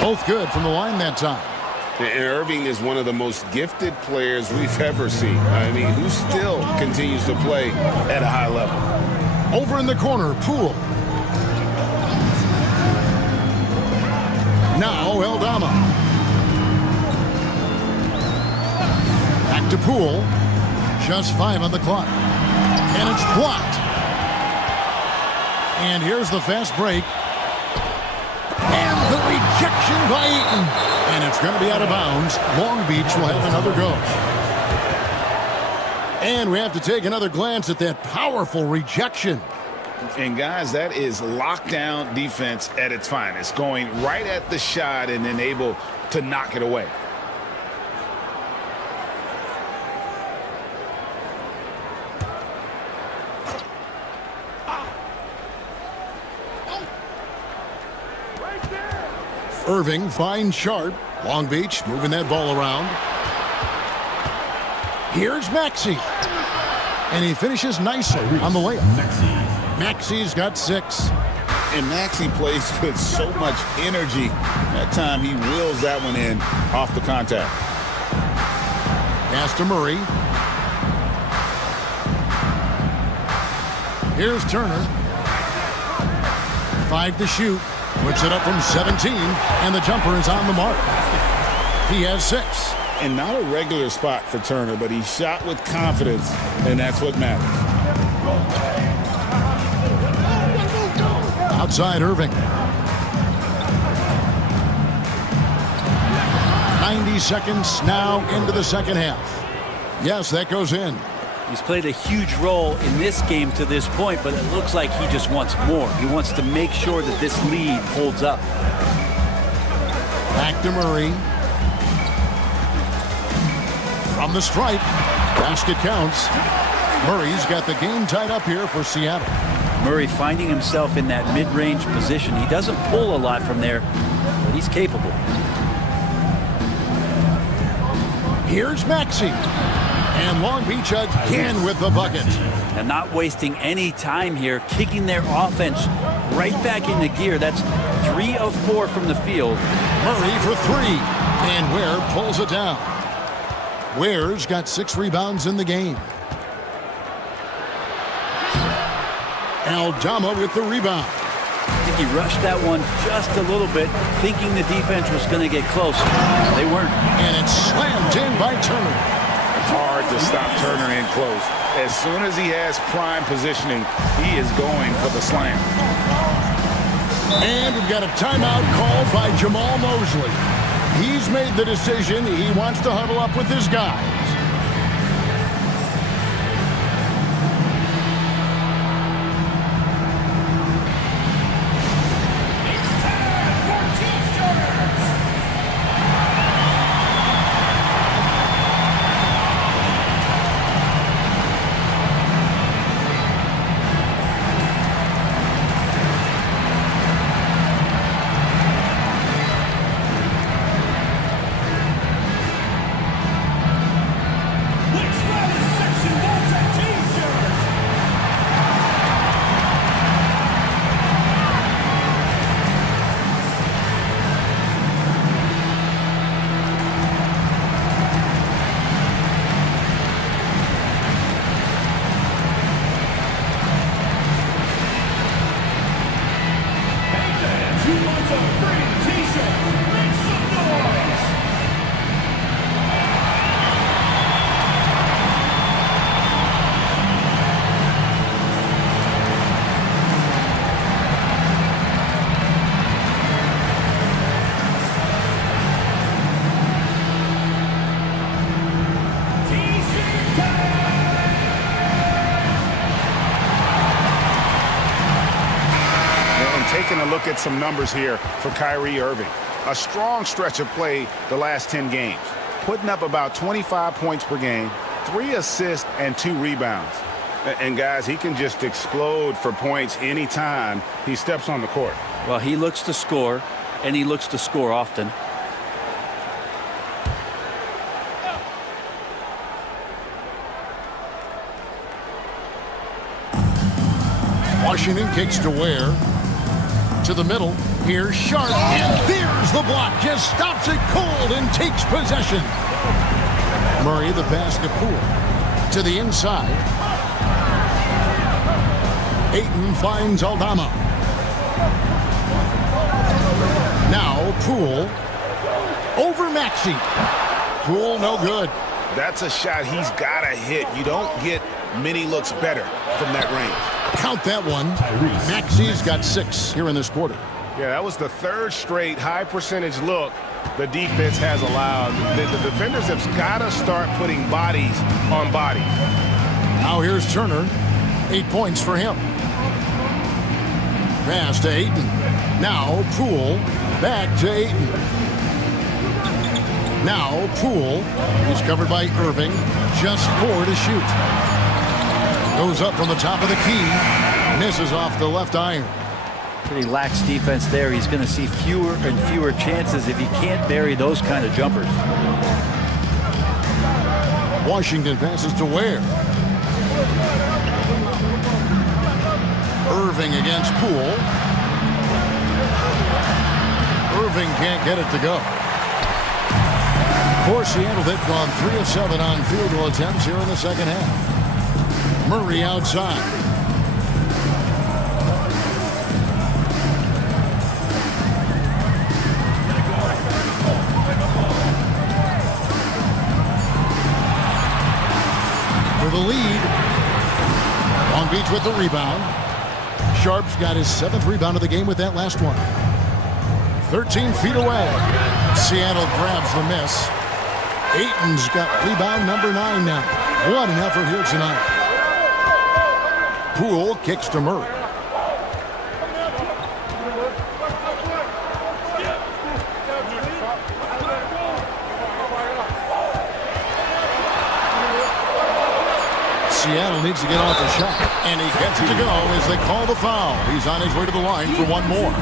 Both good from the line that time. And Irving is one of the most gifted players we've ever seen. I mean, who still continues to play at a high level. Over in the corner, Poole. Now Eldama. Back to Poole. Just 5 on the clock. And it's blocked. And here's the fast break. And the rejection by Eaton. And it's going to be out of bounds. Long Beach will have another go. And we have to take another glance at that powerful rejection. And guys, that is lockdown defense at its finest. Going right at the shot and then able to knock it away. Irving finds Sharp. Long Beach moving that ball around. Here's Maxey. And he finishes nicely on the layup. Maxey's got 6. And Maxey plays with so much energy. That time he wheels that one in off the contact. Pass to Murray. Here's Turner. 5 to shoot. Puts it up from 17, and the jumper is on the mark. He has 6. And not a regular spot for Turner, but he shot with confidence, and that's what matters. Outside Irving. 90 seconds now into the second half. Yes, that goes in. He's played a huge role in this game to this point, but it looks like he just wants more. He wants to make sure that this lead holds up. Back to Murray. From the stripe. Basket counts. Murray's got the game tied up here for Seattle. Murray finding himself in that mid-range position. He doesn't pull a lot from there, but he's capable. Here's Maxey. And Long Beach again with the bucket. And not wasting any time here, kicking their offense right back into gear. That's 3 of 4 from the field. Murray for 3, and Ware pulls it down. Ware's got 6 rebounds in the game. Aldama with the rebound. I think he rushed that one just a little bit, thinking the defense was going to get close. They weren't. And it's slammed in by Turner. Hard to stop Turner in close. As soon as he has prime positioning, he is going for the slam. And we've got a timeout called by Jamal Mosley. He's made the decision. He wants to huddle up with his guys. Taking a look at some numbers here for Kyrie Irving. A strong stretch of play the last 10 games. Putting up about 25 points per game, 3 assists and 2 rebounds. And guys, he can just explode for points anytime he steps on the court. Well, he looks to score, and he looks to score often. Washington kicks to Ware. To the middle. Here's Sharp. And there's the block. Just stops it cold and takes possession. Murray the pass to Poole. To the inside. Ayton finds Aldama. Now Poole. Over Maxey. Poole no good. That's a shot he's got to hit. You don't get many looks better from that range. Count that one. Maxey's got 6 here in this quarter. Yeah, that was the 3rd straight high percentage look the defense has allowed. The defenders have got to start putting bodies on bodies. Now here's Turner. 8 points for him. Pass to Ayton. Now Poole. Back to Ayton. Now Poole is covered by Irving. Just 4 to shoot. Goes up from the top of the key. Misses off the left iron. Pretty lax defense there. He's going to see fewer and fewer chances if he can't bury those kind of jumpers. Washington passes to Ware. Irving against Poole. Irving can't get it to go. For Seattle, they've gone 3 of 7 on field goal attempts here in the second half. Murray outside. For the lead. Long Beach with the rebound. Sharp's got his 7th rebound of the game with that last one. 13 feet away. Seattle grabs the miss. Ayton's got rebound number 9 now. What an effort here tonight. Poole kicks to Murray. Seattle needs to get off the shot, and he gets it to go as they call the foul. He's on his way to the line for one more.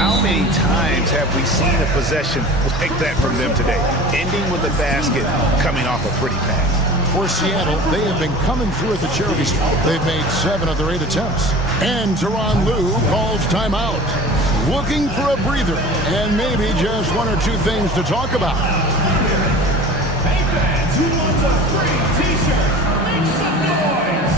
How many times have we seen a possession like that from them today? Ending with a basket, coming off a pretty pass. For Seattle, they have been coming through at the charity stripe. They've made 7 of their 8 attempts. And Tyronn Lue calls timeout. Looking for a breather and maybe just 1 or 2 things to talk about. Hey fans, who wants a free t-shirt? Make some noise!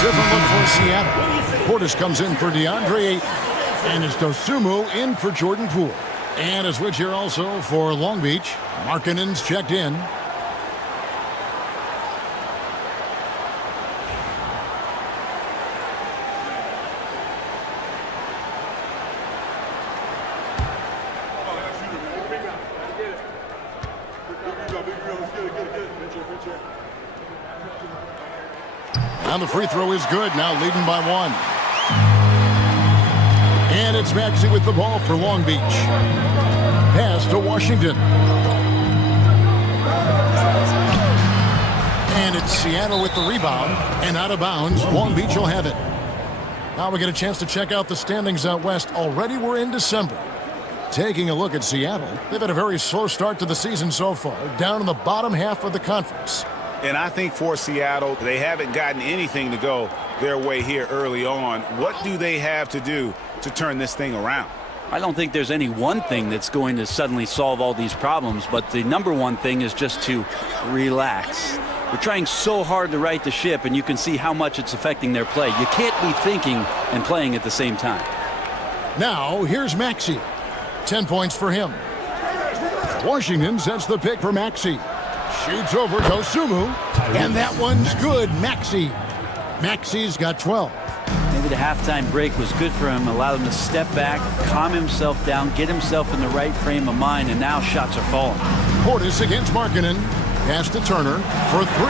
Different look for Seattle. Portis comes in for DeAndre Ayton. And it's Dosunmu in for Jordan Poole. And a switch here also for Long Beach. Markkanen's checked in. And the free throw is good, now leading by 1. And it's Maxey with the ball for Long Beach. Pass to Washington. And it's Seattle with the rebound. And out of bounds, Long Beach will have it. Now we get a chance to check out the standings out west. Already we're in December. Taking a look at Seattle, they've had a very slow start to the season so far, down in the bottom half of the conference. And I think for Seattle, they haven't gotten anything to go their way here early on. What do they have to do to turn this thing around? I don't think there's any one thing that's going to suddenly solve all these problems, but the number one thing is just to relax. We're trying so hard to right the ship, and you can see how much it's affecting their play. You can't be thinking and playing at the same time. Now, here's Maxey. 10 points for him. Washington sets the pick for Maxey. Shoots over Dosunmu, and that one's good. Maxey's got 12. Maybe the halftime break was good for him, allowed him to step back, calm himself down, get himself in the right frame of mind, and now shots are falling. Portis against Markkanen. Pass to Turner for 3.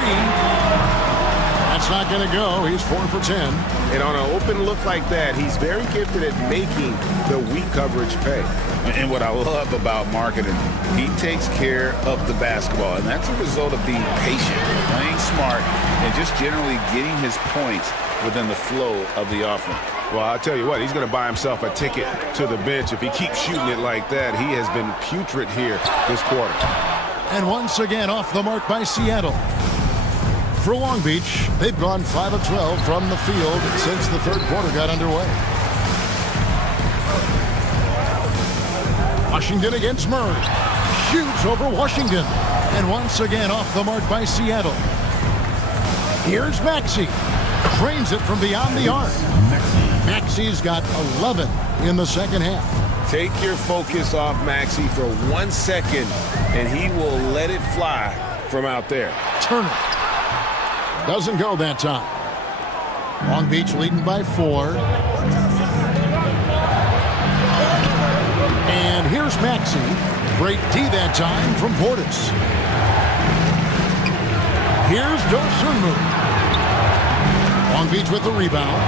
That's not going to go. He's 4 for 10. And on an open look like that, he's very gifted at making the weak coverage pay. And what I love about Markkanen, he takes care of the basketball, and that's a result of being patient, playing smart, and just generally getting his points within the flow of the offense. Well, I'll tell you what, he's going to buy himself a ticket to the bench. If he keeps shooting it like that, he has been putrid here this quarter. And once again off the mark by Seattle. For Long Beach, they've gone 5 of 12 from the field since the third quarter got underway. Washington against Murray. Shoots over Washington. And once again off the mark by Seattle. Here's Maxey. Trains it from beyond the arc. Maxey's got 11 in the second half. Take your focus off Maxey for 1 second, and he will let it fly from out there. Turner. Doesn't go that time. Long Beach leading by 4. And here's Maxey. Great D that time from Portis. Here's Dosunmu. Long Beach with the rebound.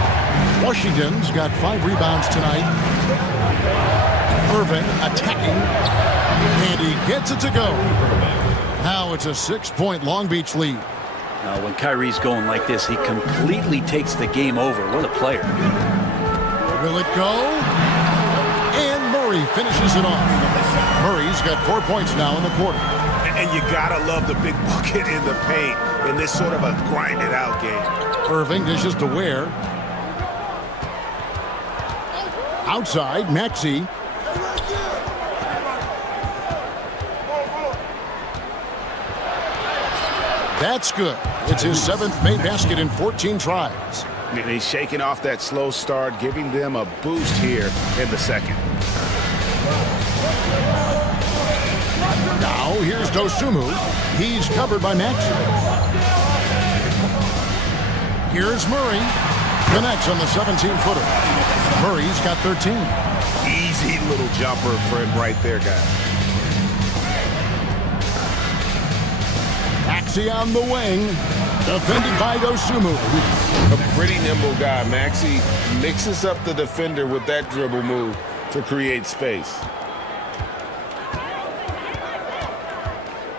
Washington's got 5 rebounds tonight. Irving attacking. And he gets it to go. Now it's a 6-point Long Beach lead. When Kyrie's going like this, he completely takes the game over. What a player. Will it go? And Murray finishes it off. Murray's got 4 points now in the quarter. And you gotta love the big bucket in the paint in this sort of a grinded out game. Irving dishes to Ware. Outside, Maxey. That's good. It's his 7th made basket in 14 tries. And he's shaking off that slow start, giving them a boost here in the second. Now here's Dosunmu. He's covered by Maxey. Here's Murray. Connects on the 17-footer. Murray's got 13. Easy little jumper for him right there, guys. Maxey on the wing. Defended by Dosunmu. A pretty nimble guy. Maxey mixes up the defender with that dribble move to create space.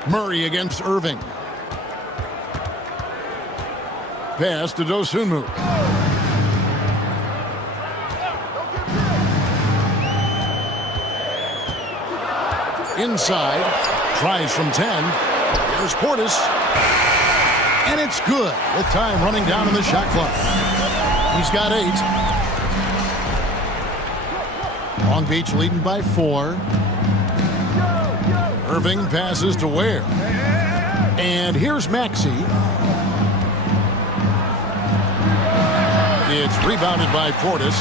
Murray against Irving. Pass to Dosunmu. Inside. Tries from 10. There's Portis. And it's good with time running down in the shot clock. He's got 8. Long Beach leading by 4. Irving passes to Ware. And here's Maxey. It's rebounded by Portis.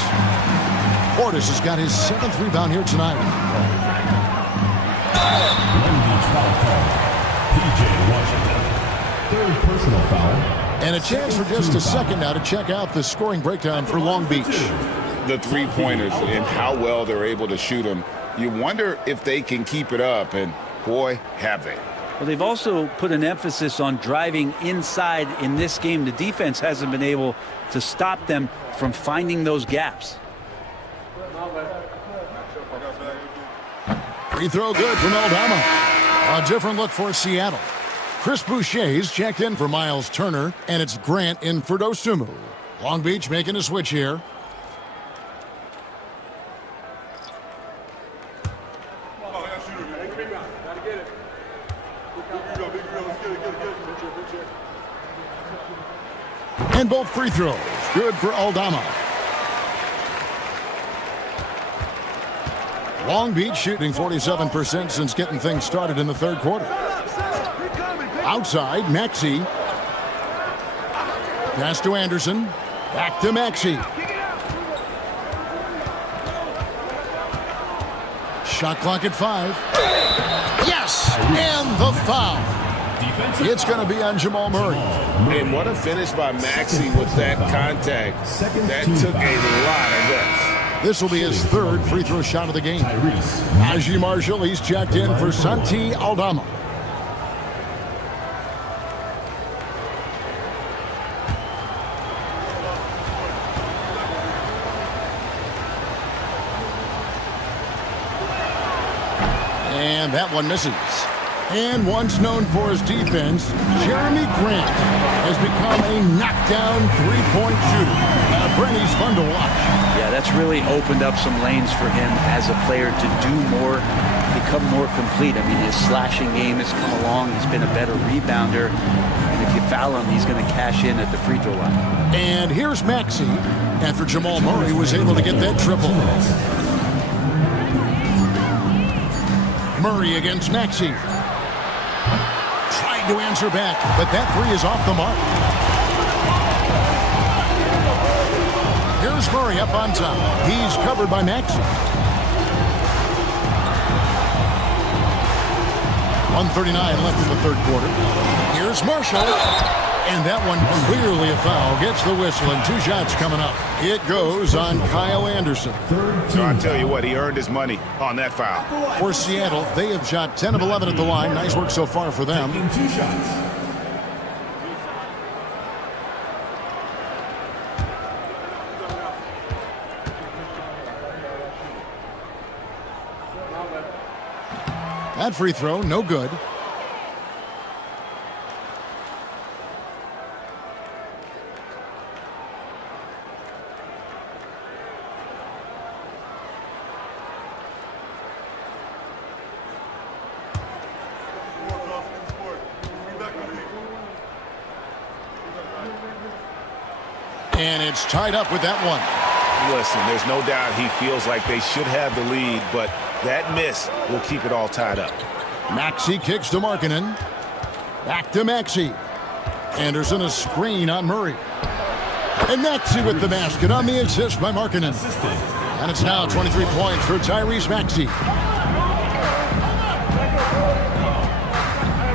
Portis has got his 7th rebound here tonight. P.J. Washington. 3rd personal foul. And a chance for just a second now to check out the scoring breakdown for Long Beach. The three-pointers and how well they're able to shoot them. You wonder if they can keep it up, and boy, have they. Well, they've also put an emphasis on driving inside in this game. The defense hasn't been able to stop them from finding those gaps. Free throw good from Aldama. A different look for Seattle. Chris Boucher's checked in for Miles Turner, and it's Grant in for Dosunmu. Long Beach making a switch here. And both free throws. Good for Aldama. Long Beach shooting 47% since getting things started in the 3rd quarter. Outside, Maxey. Pass to Anderson. Back to Maxey. Shot clock at 5. Yes! And the foul. It's going to be on Jamal Murray. And what a finish by Maxey with that contact. That took a lot of guts. This will be his 3rd free throw shot of the game. Najee Marshall, he's checked in for Santi Aldama. And that one misses. And once known for his defense, Jeremy Grant has become a knockdown three-point shooter. Brenny's fun to watch. Yeah, that's really opened up some lanes for him as a player to do more, become more complete. I mean, his slashing game has come along. He's been a better rebounder. And if you foul him, he's going to cash in at the free throw line. And here's Maxey after Jamal Murray was able to get that triple. Murray against Maxey. Trying to answer back, but that three is off the mark. Here's Murray up on top. He's covered by Maxey. 1:39 left in the 3rd quarter. Here's Marshall. And that one clearly a foul. Gets the whistle and 2 shots coming up. It goes on Kyle Anderson. So I tell you what, he earned his money on that foul. For Seattle, they have shot 10 of 11 at the line. Nice work so far for them. 2 shots. That free throw, no good. And it's tied up with that one. Listen, there's no doubt he feels like they should have the lead, but that miss will keep it all tied up. Maxey kicks to Markkanen. Back to Maxey. Anderson a screen on Murray. And Maxey with the basket on the assist by Markkanen. And it's now 23 points for Tyrese Maxey.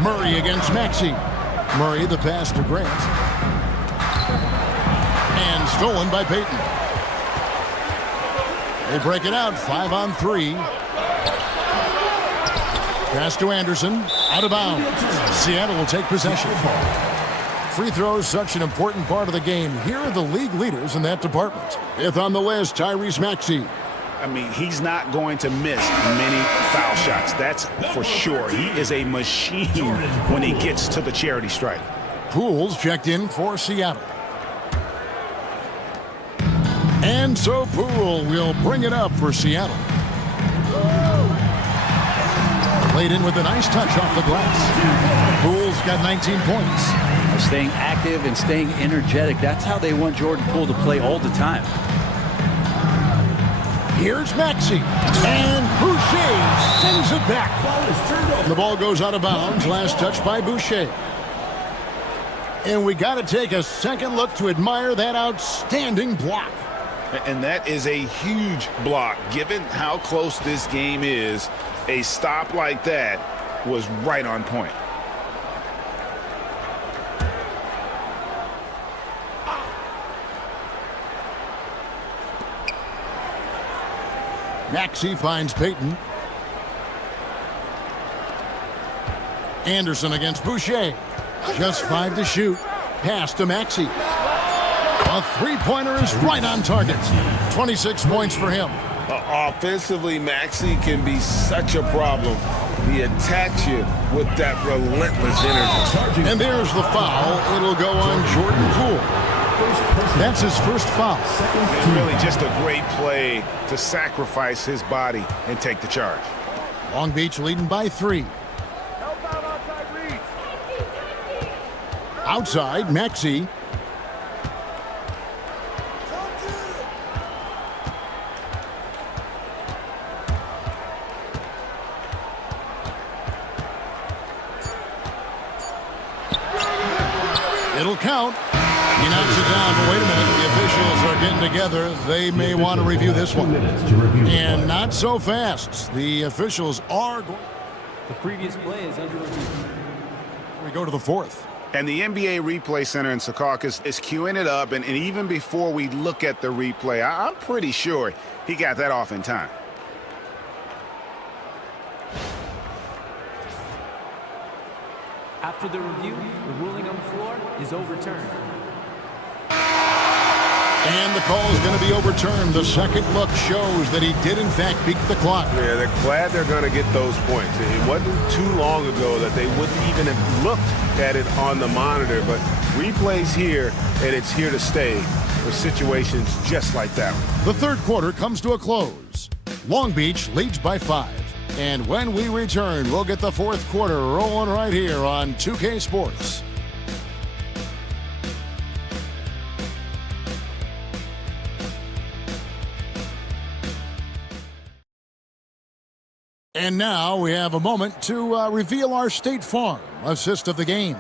Murray against Maxey. Murray the pass to Grant. And stolen by Payton. They break it out, 5-on-3. Pass to Anderson, out of bounds. Seattle will take possession. Free throws, such an important part of the game. Here are the league leaders in that department. Fifth on the list, Tyrese Maxey. I mean, he's not going to miss many foul shots. That's for sure. He is a machine when he gets to the charity stripe. Poole's checked in for Seattle. And so Poole will bring it up for Seattle. Laid in with a nice touch off the glass. Poole's got 19 points. Staying active and staying energetic. That's how they want Jordan Poole to play all the time. Here's Maxey. And Boucher sends it back. The ball goes out of bounds. Last touch by Boucher. And we got to take a second look to admire that outstanding block. And that is a huge block. Given how close this game is, a stop like that was right on point. Maxey finds Payton. Anderson against Boucher. Just 5 to shoot. Pass to Maxey. A three-pointer is right on target. 26 points for him. Offensively, Maxey can be such a problem. He attacks you with that relentless energy. And there's the foul. It'll go on Jordan Poole. That's his first foul. And really just a great play to sacrifice his body and take the charge. Long Beach leading by 3. Outside, Maxey. It'll count. He knocks it down, but wait a minute. The officials are getting together. They may want to review this one. And not so fast. The officials are going. The previous play is under review. We go to the fourth. And the NBA Replay Center in Secaucus is queuing it up. And even before we look at the replay, I'm pretty sure he got that off in time. After the review, the ruling on the floor is overturned. And the call is going to be overturned. The second look shows that he did, in fact, beat the clock. Yeah, they're glad they're going to get those points. It wasn't too long ago that they wouldn't even have looked at it on the monitor, but replays here, and it's here to stay for situations just like that one. The third quarter comes to a close. Long Beach leads by 5. And when we return, we'll get the fourth quarter rolling right here on 2K Sports. And now we have a moment to reveal our State Farm assist of the game.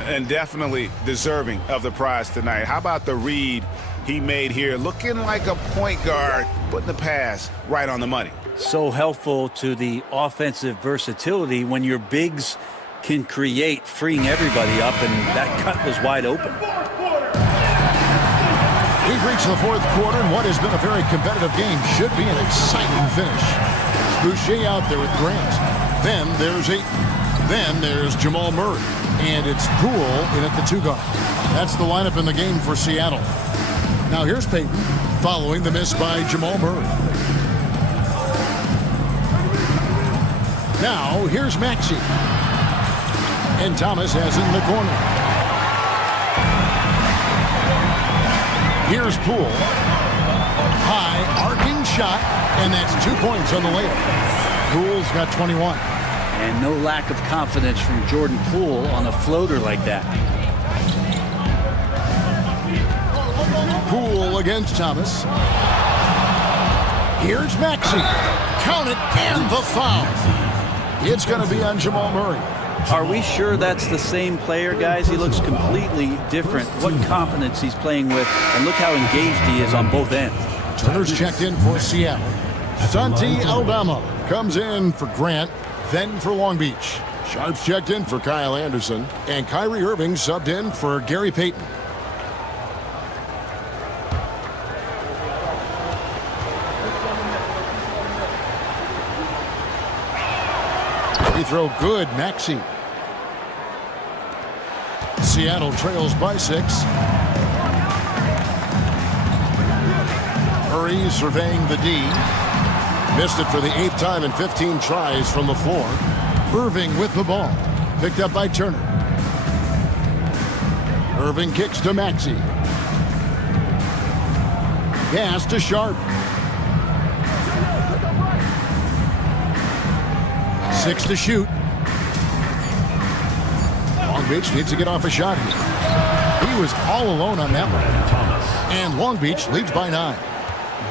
And definitely deserving of the prize tonight. How about the read he made here? Looking like a point guard, putting the pass right on the money. So helpful to the offensive versatility when your bigs can create, freeing everybody up, and that cut was wide open. We've reached the fourth quarter, and what has been a very competitive game should be an exciting finish. Boucher out there with Grant. Then there's Jamal Murray. And it's Poole in at the 2 guard. That's the lineup in the game for Seattle. Now here's Payton following the miss by Jamal Murray. Now here's Maxey. And Thomas has in the corner. Here's Poole. High arcing shot, and that's 2 points on the layup. Poole's got 21. And no lack of confidence from Jordan Poole on a floater like that. Poole against Thomas. Here's Maxey. Count it, and the foul. It's going to be on Jamal Murray. Are we sure that's the same player, guys? He looks completely different. What confidence he's playing with, and look how engaged he is on both ends. Turner's checked in for Seattle. Santi Aldama comes in for Grant, then for Long Beach. Sharp's checked in for Kyle Anderson, and Kyrie Irving subbed in for Gary Payton. Free throw good, Maxey. Seattle trails by 6. Murray surveying the D. Missed it for the 8th time in 15 tries from the floor. Irving with the ball. Picked up by Turner. Irving kicks to Maxey. Pass to Sharp. 6 to shoot. Long Beach needs to get off a shot here. He was all alone on that one. And Long Beach leads by 9.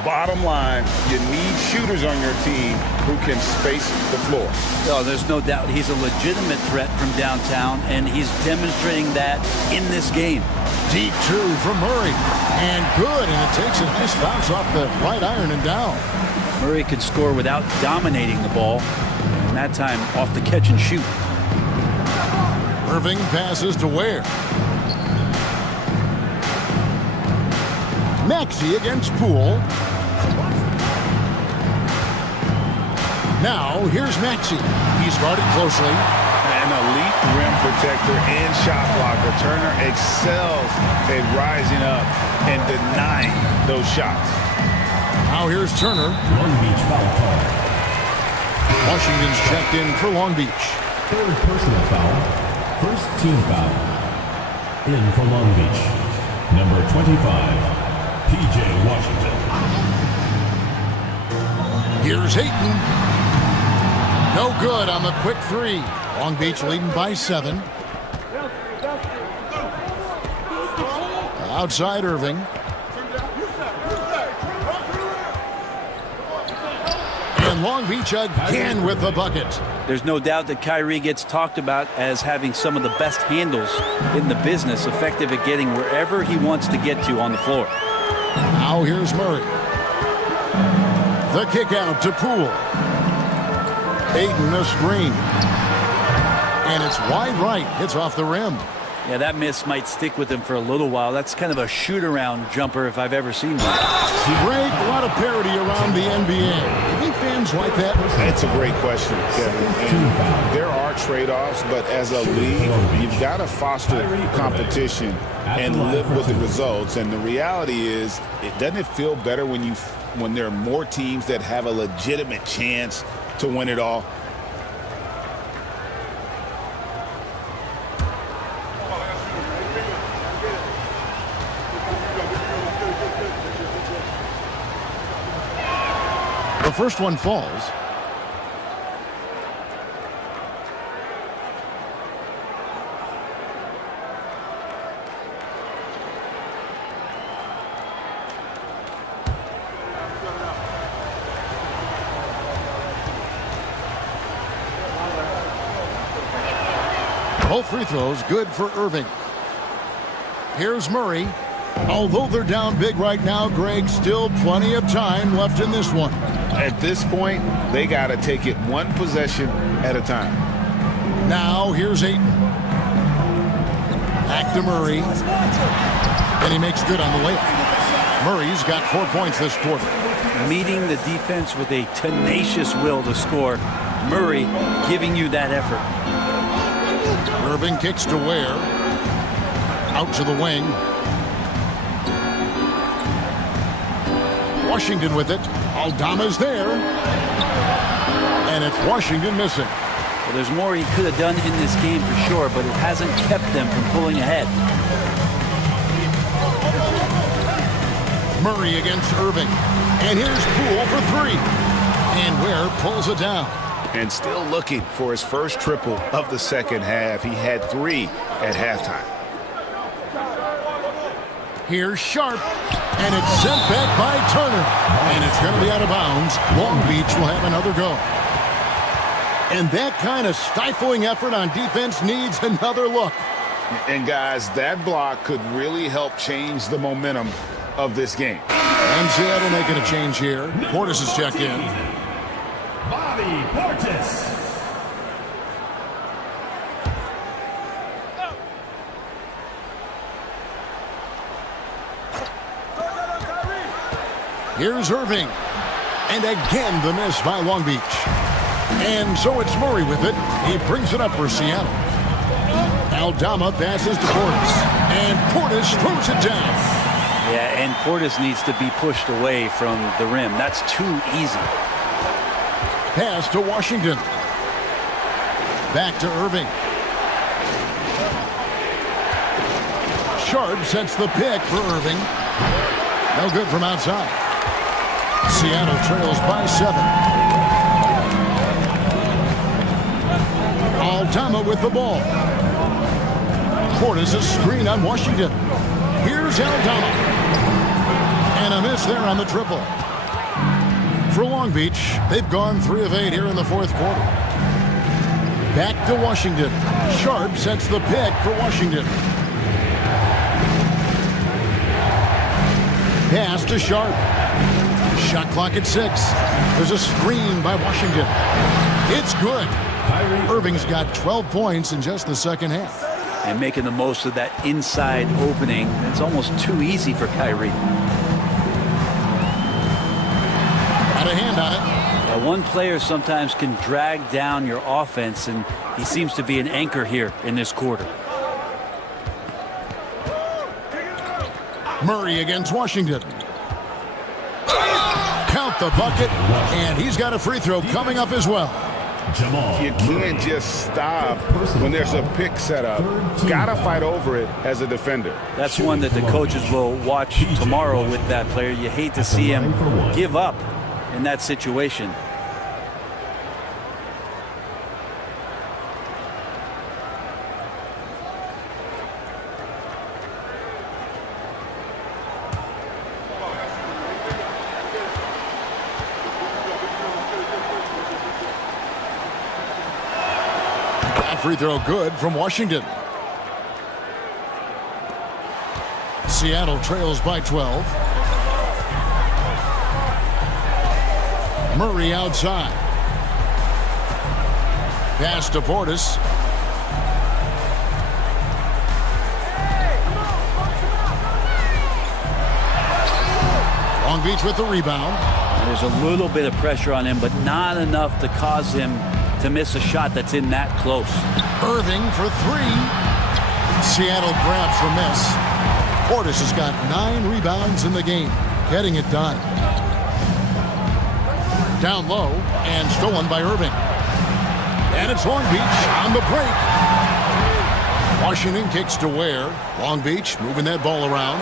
Bottom line, you need shooters on your team who can space the floor. Oh, there's no doubt he's a legitimate threat from downtown, and he's demonstrating that in this game. Deep two from Murray. And good, and it takes a nice bounce off the right iron and down. Murray could score without dominating the ball, and that time off the catch and shoot. Irving passes to Ware. Maxey against Poole. Now, here's Maxey. He's guarded closely. An elite rim protector and shot blocker. Turner excels at rising up and denying those shots. Now here's Turner. Long Beach foul call. Washington's checked in for Long Beach. Third personal foul. First team foul. In for Long Beach. Number 25. P.J. Washington. Here's Ayton. No good on the quick 3. Long Beach leading by 7. Outside Irving. And Long Beach again with the bucket. There's no doubt that Kyrie gets talked about as having some of the best handles in the business, effective at getting wherever he wants to get to on the floor. Now here's Murray. The kick out to Poole. Ayton a screen. And it's wide right. Hits off the rim. Yeah, that miss might stick with him for a little while. That's kind of a shoot-around jumper if I've ever seen one. Great, a lot of parity around the NBA. You think fans like that? That's a great question, Kevin. And there are trade-offs, but as a league, you've got to foster competition and live with the results. And the reality is, doesn't it feel better when there are more teams that have a legitimate chance to win it all? The first one falls. Both free throws good for Irving. Here's Murray. Although they're down big right now, Greg, still plenty of time left in this one. At this point, they got to take it one possession at a time. Now here's Ayton. Back to Murray. And he makes good on the layup. Murray's got 4 points this quarter. Meeting the defense with a tenacious will to score. Murray giving you that effort. Irving kicks to Ware. Out to the wing. Washington with it. Aldama's there. And it's Washington missing. Well, there's more he could have done in this game for sure, but it hasn't kept them from pulling ahead. Murray against Irving. And here's Poole for 3. And Ware pulls it down. And still looking for his first triple of the second half. He had 3 at halftime. Here's Sharp. And it's sent back by Turner. And it's going to be out of bounds. Long Beach will have another go. And that kind of stifling effort on defense needs another look. And guys, that block could really help change the momentum of this game. And Seattle making a change here. Portis is checked in. Bobby Portis. Here's Irving. And again, the miss by Long Beach. And so it's Murray with it. He brings it up for Seattle. Aldama passes to Portis. And Portis throws it down. Yeah, and Portis needs to be pushed away from the rim. That's too easy. Pass to Washington. Back to Irving. Sharp sets the pick for Irving. No good from outside. Seattle trails by 7. Aldama with the ball. Portis a screen on Washington. Here's Aldama. And a miss there on the triple. For Long Beach, they've gone 3 of 8 here in the fourth quarter. Back to Washington. Sharp sets the pick for Washington. Pass to Sharp. Shot clock at 6. There's a screen by Washington. It's good. Irving's got 12 points in just the second half. And making the most of that inside opening. It's almost too easy for Kyrie. Got a hand on it. Yeah, one player sometimes can drag down your offense, and he seems to be an anchor here in this quarter. Murray against Washington. Count the bucket, and he's got a free throw coming up as well. You can't just stop when there's a pick set up. Gotta fight over it as a defender. That's one that the coaches will watch tomorrow with that player. You hate to see him give up in that situation. Free throw good from Washington. Seattle trails by 12. Murray outside. Pass to Portis. Long Beach with the rebound. There's a little bit of pressure on him, but not enough to cause him to miss a shot that's in that close. Irving for 3. Seattle grabs the miss. Portis has got 9 rebounds in the game, getting it done. Down low and stolen by Irving. And it's Long Beach on the break. Washington kicks to Ware. Long Beach moving that ball around.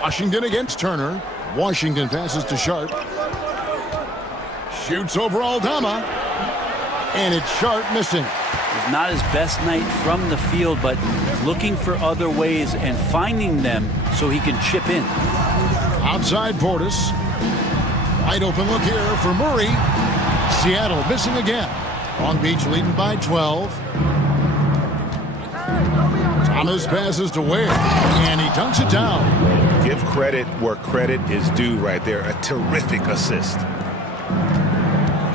Washington against Turner. Washington passes to Sharp. Shoots over Aldama. And it's Sharp missing. It's not his best night from the field, but looking for other ways and finding them so he can chip in. Outside Portis. Wide open look here for Murray. Seattle missing again. Long Beach leading by 12. Thomas passes to Ware. And he dunks it down. Give credit where credit is due right there. A terrific assist.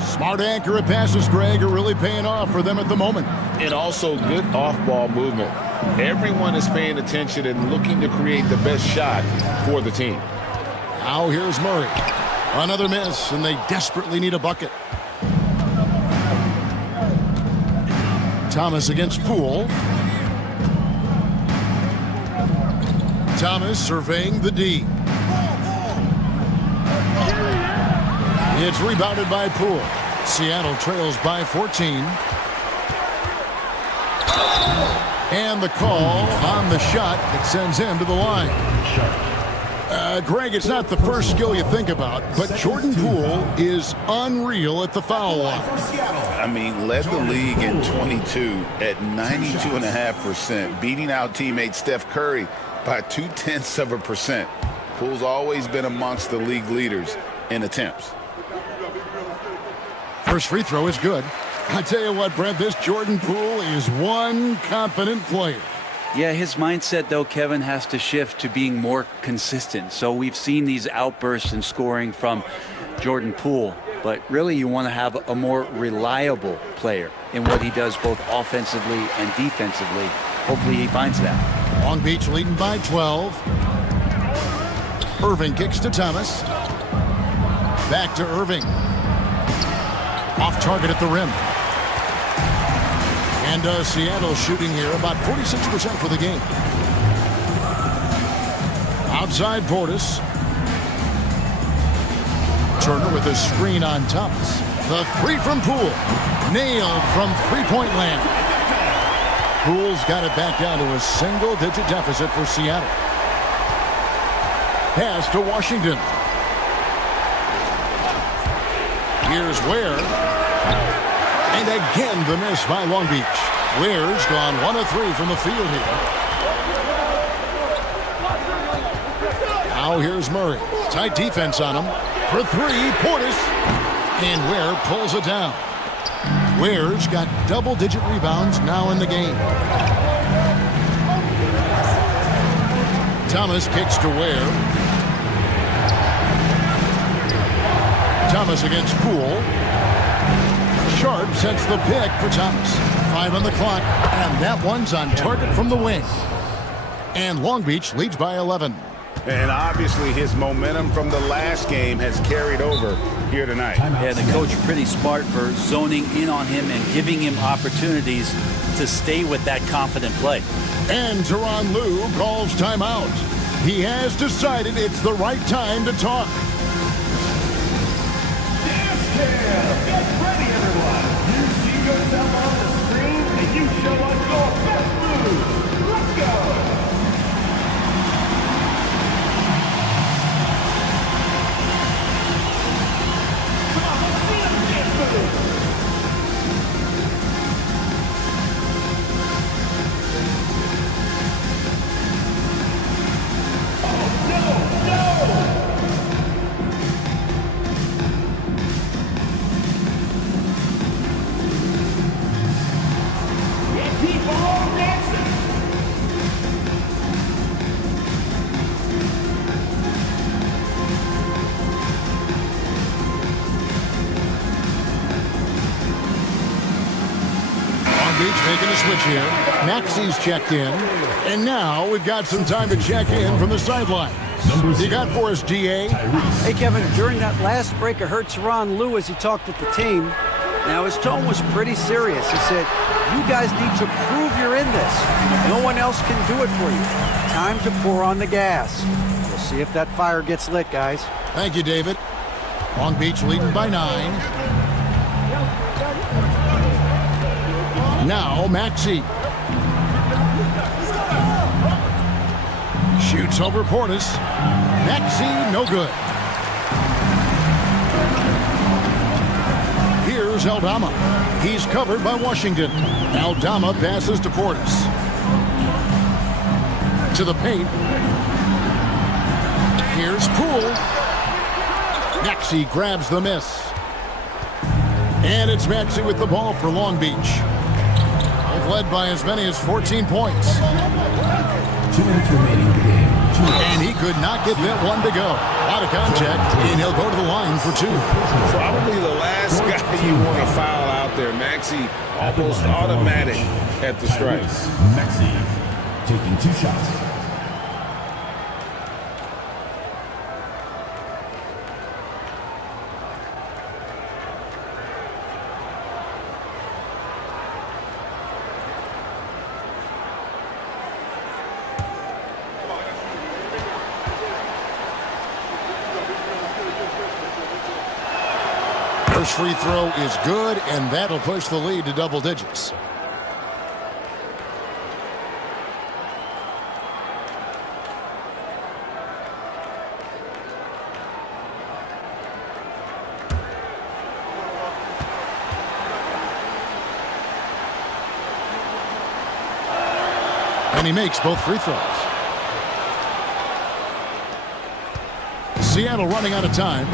Smart, accurate passes, Greg, are really paying off for them at the moment. And also good off-ball movement. Everyone is paying attention and looking to create the best shot for the team. Now here's Murray. Another miss, and they desperately need a bucket. Thomas against Poole. Thomas surveying the D. It's rebounded by Poole. Seattle trails by 14. And the call on the shot that sends him to the line. Greg, it's not the first skill you think about, but Jordan Poole is unreal at the foul line. I mean, led the league in 22 at 92.5%, beating out teammate Steph Curry by 0.2%. Poole's always been amongst the league leaders in attempts. First free throw is good. I tell you what, Brent, this Jordan Poole is one confident player. Yeah, his mindset, though, Kevin, has to shift to being more consistent. So we've seen these outbursts in scoring from Jordan Poole, but really you want to have a more reliable player in what he does both offensively and defensively. Hopefully he finds that. Long Beach leading by 12. Irving kicks to Thomas. Back to Irving. Off target at the rim. And Seattle shooting here about 46% for the game. Outside Portis. Turner with a screen on Thomas. The three from Poole. Nailed from three-point land. Poole's got it back down to a single-digit deficit for Seattle. Pass to Washington. Here's Ware. And again the miss by Long Beach. Ware's gone 1 of 3 from the field here. Now here's Murray. Tight defense on him. For 3, Portis. And Ware pulls it down. Ware's got double-digit rebounds now in the game. Thomas kicks to Ware. Thomas against Poole. Sharp sets the pick for Thomas. 5 on the clock, and that one's on target from the wing. And Long Beach leads by 11. And obviously his momentum from the last game has carried over here tonight. Yeah, the coach pretty smart for zoning in on him and giving him opportunities to stay with that confident play. And Tyronn Lue calls timeout. He has decided it's the right time to talk. Get ready, everyone. You see yourself on the screen, and you show us your best moves. Let's go. Come on, let's see them dance moves. Oh, no, no. Keep on dancing! Long Beach making a switch here. Maxi's checked in. And now we've got some time to check in from the sideline. You got for us, GA? Hey, Kevin, during that last break, I heard Tyronn Lue as he talked with the team. Now, his tone was pretty serious. He said, you guys need to prove you're in this. No one else can do it for you. Time to pour on the gas. We'll see if that fire gets lit, guys. Thank you, David. Long Beach leading by 9. Now Maxi. Shoots over Portis. Maxi, no good. Here's Aldama. He's covered by Washington. Aldama passes to Portis. To the paint. Here's Poole. Maxi grabs the miss. And it's Maxi with the ball for Long Beach. They've led by as many as 14 points. 2 minutes remaining in the game. And he could not get that one to go. A lot of contact, and he'll go to the line for 2. Probably the last guy you want to foul out there. Maxi almost automatic at the strike. Maxi taking 2 shots. First free throw is good, and that'll push the lead to double digits. And he makes both free throws. Seattle running out of time.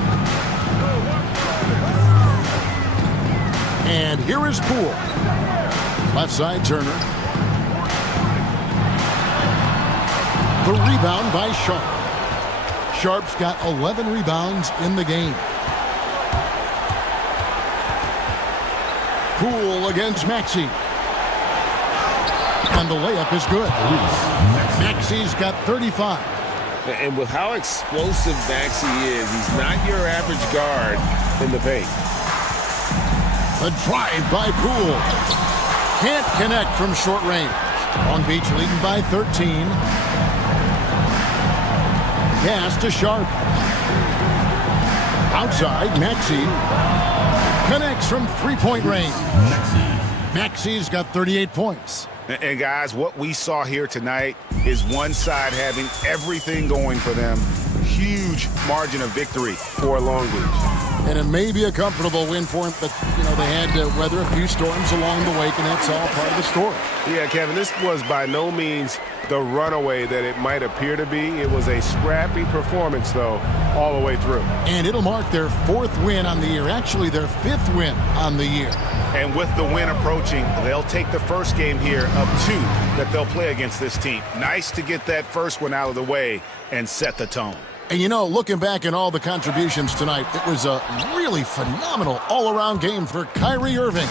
And here is Poole. Left side, Turner. The rebound by Sharp. Sharp's got 11 rebounds in the game. Poole against Maxey. And the layup is good. Maxey's got 35. And with how explosive Maxey is, he's not your average guard in the paint. The drive by Poole. Can't connect from short range. Long Beach leading by 13. Pass to Sharp. Outside, Maxey. Connects from three-point range. Maxey's got 38 points. And guys, what we saw here tonight is one side having everything going for them. Huge margin of victory for Long Beach. And it may be a comfortable win for them, but, they had to weather a few storms along the way, and that's all part of the story. Yeah, Kevin, this was by no means the runaway that it might appear to be. It was a scrappy performance, though, all the way through. And it'll mark their 4th win on the year, actually their 5th win on the year. And with the win approaching, they'll take the first game here of 2 that they'll play against this team. Nice to get that first one out of the way and set the tone. And looking back at all the contributions tonight, it was a really phenomenal all-around game for Kyrie Irving.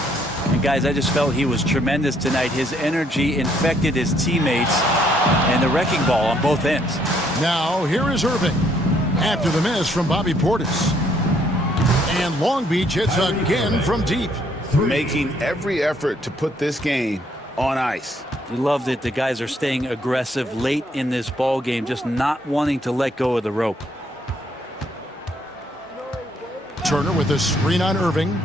And guys, I just felt he was tremendous tonight. His energy infected his teammates and the wrecking ball on both ends. Now, here is Irving after the miss from Bobby Portis. And Long Beach hits again from deep. Making every effort to put this game on ice. You loved it. The guys are staying aggressive late in this ball game, just not wanting to let go of the rope. Turner with a screen on Irving.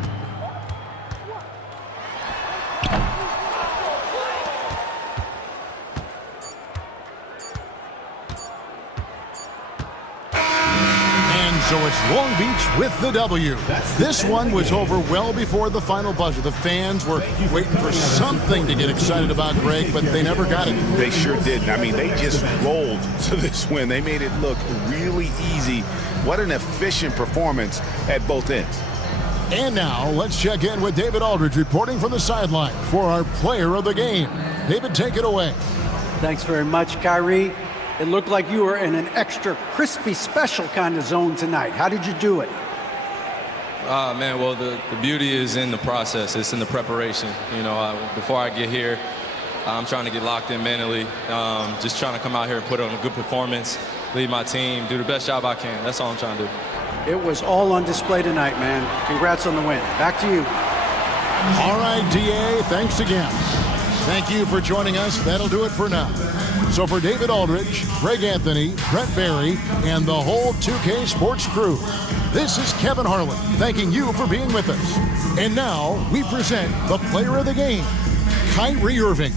So it's Long Beach with the W. This one was over well before the final buzzer. The fans were waiting for something to get excited about, Greg, but they never got it. They sure didn't. I mean, they just rolled to this win. They made it look really easy. What an efficient performance at both ends. And now let's check in with David Aldridge reporting from the sideline for our player of the game. David, take it away. Thanks very much, Kyrie. It looked like you were in an extra crispy special kind of zone tonight. How did you do it? Man, well, the beauty is in the process. It's in the preparation. Before I get here, I'm trying to get locked in mentally. Just trying to come out here and put on a good performance, lead my team, do the best job I can. That's all I'm trying to do. It was all on display tonight, man. Congrats on the win. Back to you. All right, DA, thanks again. Thank you for joining us. That'll do it for now. So for David Aldridge, Greg Anthony, Brett Barry, and the whole 2K Sports crew, this is Kevin Harlan thanking you for being with us. And now we present the player of the game, Kyrie Irving.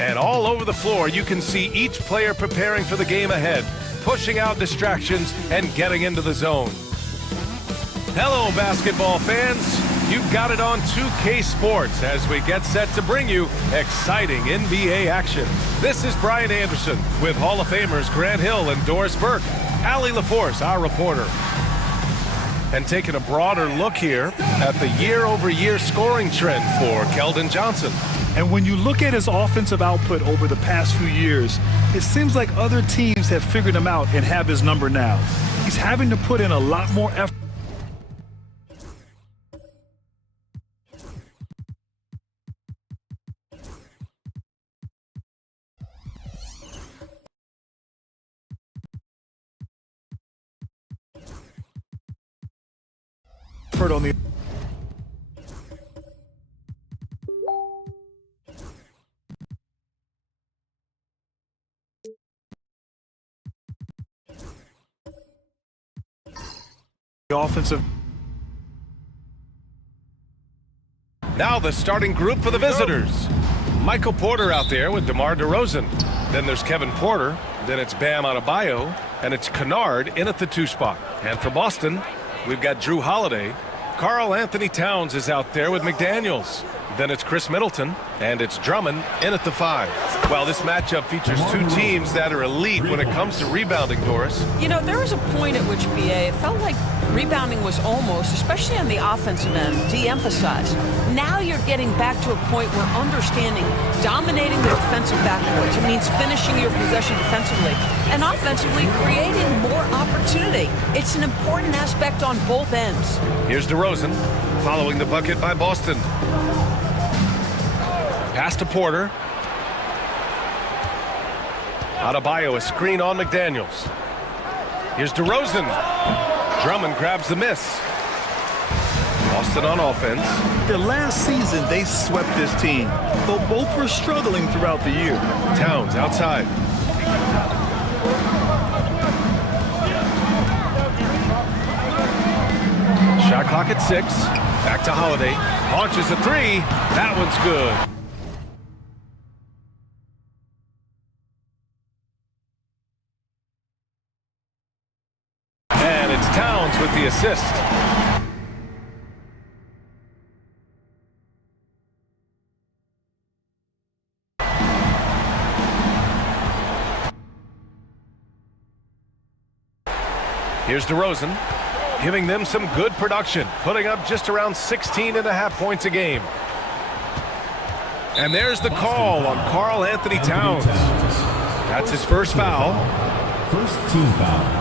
And all over the floor, you can see each player preparing for the game ahead, pushing out distractions and getting into the zone. Hello, basketball fans. You've got it on 2K Sports as we get set to bring you exciting NBA action. This is Brian Anderson with Hall of Famers Grant Hill and Doris Burke. Allie LaForce, our reporter. And taking a broader look here at the year-over-year scoring trend for Keldon Johnson. And when you look at his offensive output over the past few years, it seems like other teams have figured him out and have his number now. He's having to put in a lot more effort. On the offensive. Now the starting group for the visitors. Michael Porter out there with DeMar DeRozan. Then there's Kevin Porter. Then it's Bam Adebayo. And it's Kennard in at the 2 spot. And for Boston, we've got Drew Holiday. Karl Anthony Towns is out there with McDaniels. Then it's Chris Middleton, and it's Drummond in at the 5. Well, this matchup features 2 teams that are elite when it comes to rebounding, Doris. You know, there was a point at which, BA, it felt like rebounding was almost, especially on the offensive end, de-emphasized. Now you're getting back to a point where understanding dominating the defensive backcourt, it means finishing your possession defensively, and offensively creating more opportunity. It's an important aspect on both ends. Here's DeRozan, following the bucket by Boston. Pass to Porter. Adebayo, a screen on McDaniels. Here's DeRozan. Drummond grabs the miss. Boston on offense. The last season, they swept this team, though both were struggling throughout the year. Towns outside. Shot clock at 6. Back to Holiday. Launches a 3. That one's good. And it's Towns with the assist. Here's DeRozan, giving them some good production, putting up just around 16.5 points a game. And there's the call on Karl Anthony Towns. That's his first foul. First team foul.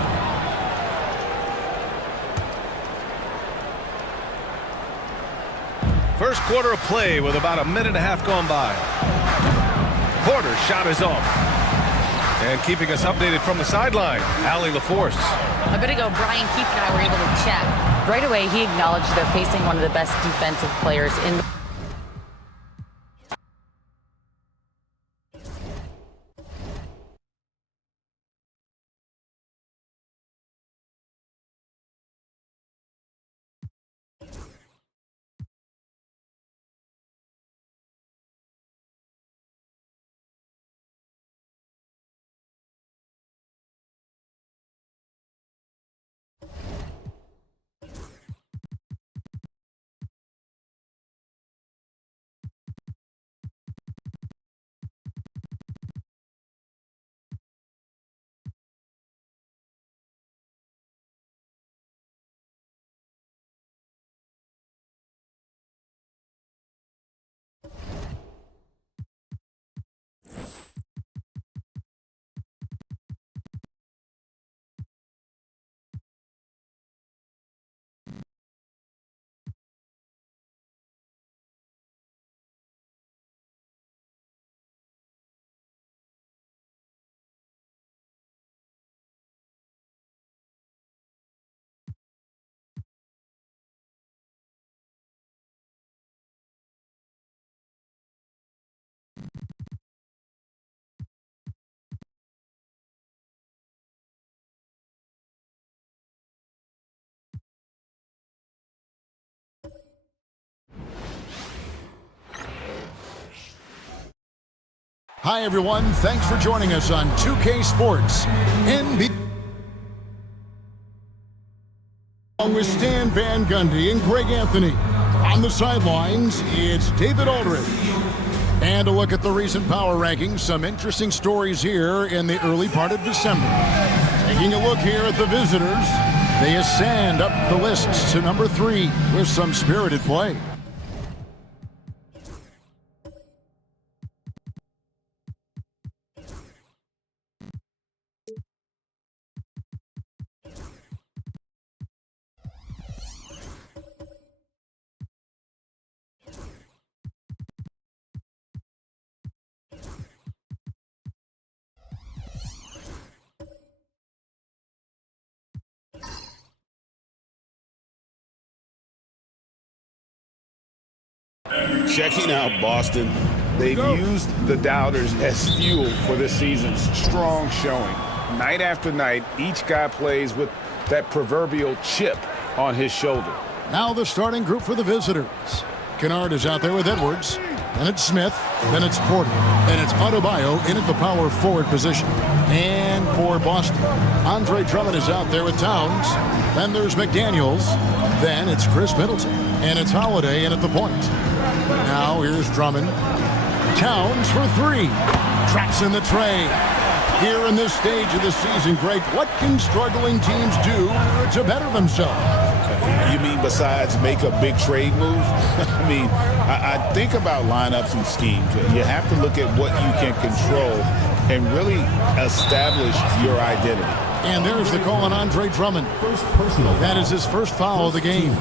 First quarter of play with about 1.5 minutes gone by. Porter's shot is off. And keeping us updated from the sideline, Allie LaForce. A bit ago, Brian Keefe and I were able to chat. Right away, he acknowledged they're facing one of the best defensive players in the Hi, everyone. Thanks for joining us on 2K Sports. Along with Stan Van Gundy and Greg Anthony. On the sidelines, it's David Aldridge. And a look at the recent power rankings. Some interesting stories here in the early part of December. Taking a look here at the visitors. They ascend up the lists to number 3 with some spirited play. Checking out Boston. They've used the doubters as fuel for this season's strong showing. Night after night, each guy plays with that proverbial chip on his shoulder. Now the starting group for the visitors. Kennard is out there with Edwards. Then it's Smith. Then it's Porter. Then it's Adebayo in at the power forward position. And for Boston, Andre Drummond is out there with Towns. Then there's McDaniels. Then it's Chris Middleton. And it's Holiday in at the point. Now here's Drummond. Towns for 3. Traps in the tray. Here in this stage of the season, Greg, what can struggling teams do to better themselves? You mean besides make a big trade move? I think about lineups and schemes. You have to look at what you can control and really establish your identity. And there's the call on Andre Drummond. That is his first foul of the game.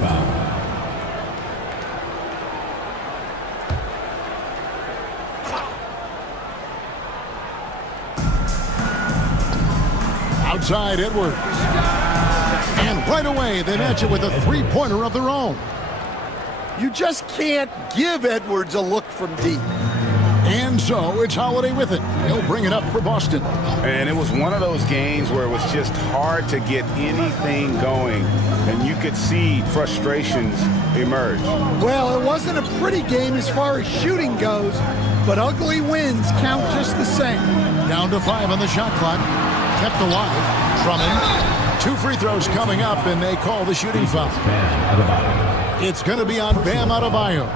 Outside Edwards. And right away, they match it with a three-pointer of their own. You just can't give Edwards a look from deep. And so it's Holiday with it. He'll bring it up for Boston. And it was one of those games where it was just hard to get anything going. And you could see frustrations emerge. Well, it wasn't a pretty game as far as shooting goes, but ugly wins count just the same. Down to 5 on the shot clock. Kept alive. Drummond. 2 free throws coming up, and they call the shooting foul. It's going to be on Bam Adebayo.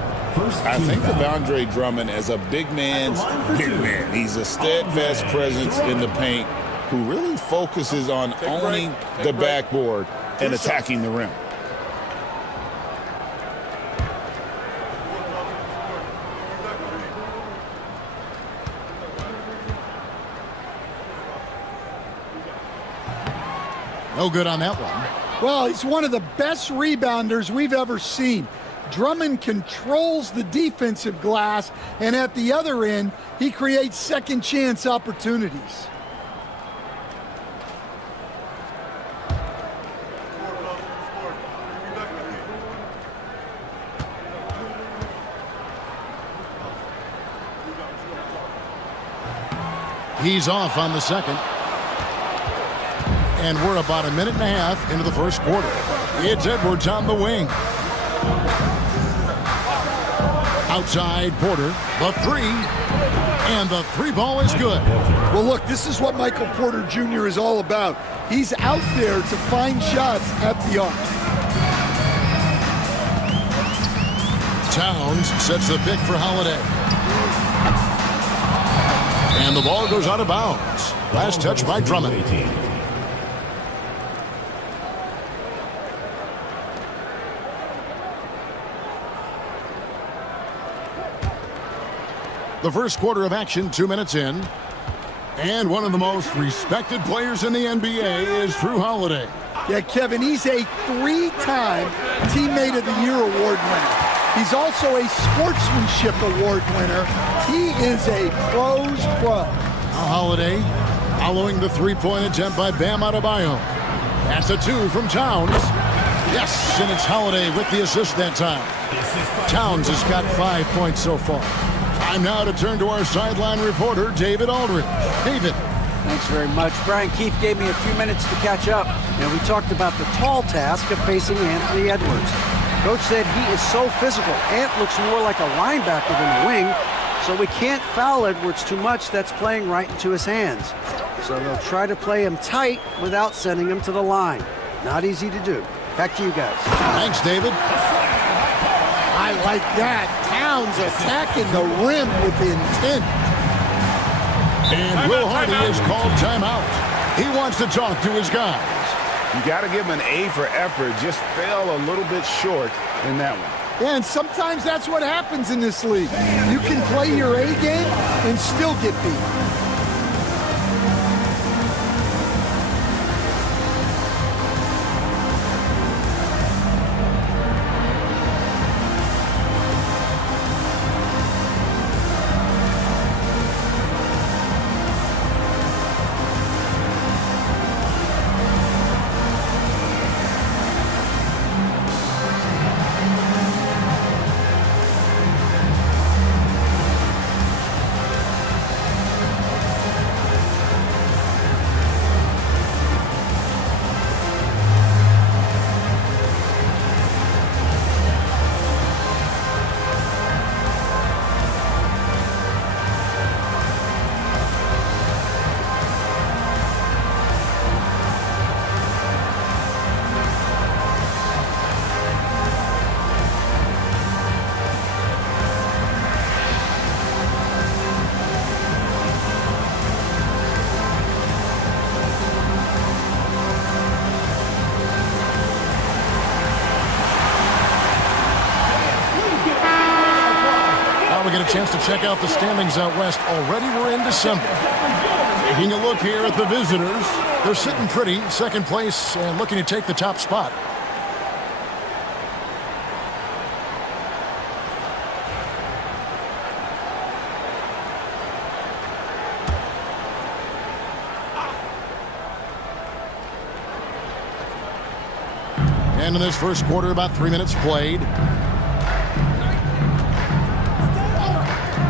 I think of Andre Drummond as a big man's big man. He's a steadfast presence in the paint who really focuses on owning the backboard and attacking the rim. No good on that one. Well, he's one of the best rebounders we've ever seen. Drummond controls the defensive glass, and at the other end, he creates second chance opportunities. He's off on the second. And we're about a minute and a half into the first quarter. It's Edwards on the wing. Outside Porter, the 3, and the 3 ball is good. Well, look, this is what Michael Porter Jr. is all about. He's out there to find shots at the arc. Towns sets the pick for Holiday. And the ball goes out of bounds. Last touch by Drummond. The first quarter of action, 2 minutes in. And one of the most respected players in the NBA is Drew Holiday. Yeah, Kevin, he's a 3-time Teammate of the Year award winner. He's also a Sportsmanship Award winner. He is a pro's pro. Now Holiday following the three-point attempt by Bam Adebayo. That's a 2 from Towns. Yes, and it's Holiday with the assist that time. Towns has got 5 points so far. Time now to turn to our sideline reporter, David Aldridge. David. Thanks very much. Brian Keefe gave me a few minutes to catch up, and we talked about the tall task of facing Anthony Edwards. Coach said he is so physical. Ant looks more like a linebacker than a wing. So we can't foul Edwards too much. That's playing right into his hands. So they'll try to play him tight without sending him to the line. Not easy to do. Back to you guys. Thanks, David. I like that. Towns attacking the rim with intent. And Will Hardy is called timeout. He wants to talk to his guys. You got to give him an A for effort. Just fell a little bit short in that one. Yeah, and sometimes that's what happens in this league. You can play your A game and still get beat. Get a chance to check out the standings out west. Already we're in December. Taking a look here at the visitors. They're sitting pretty, second place, and looking to take the top spot. And in this first quarter, about 3 minutes played.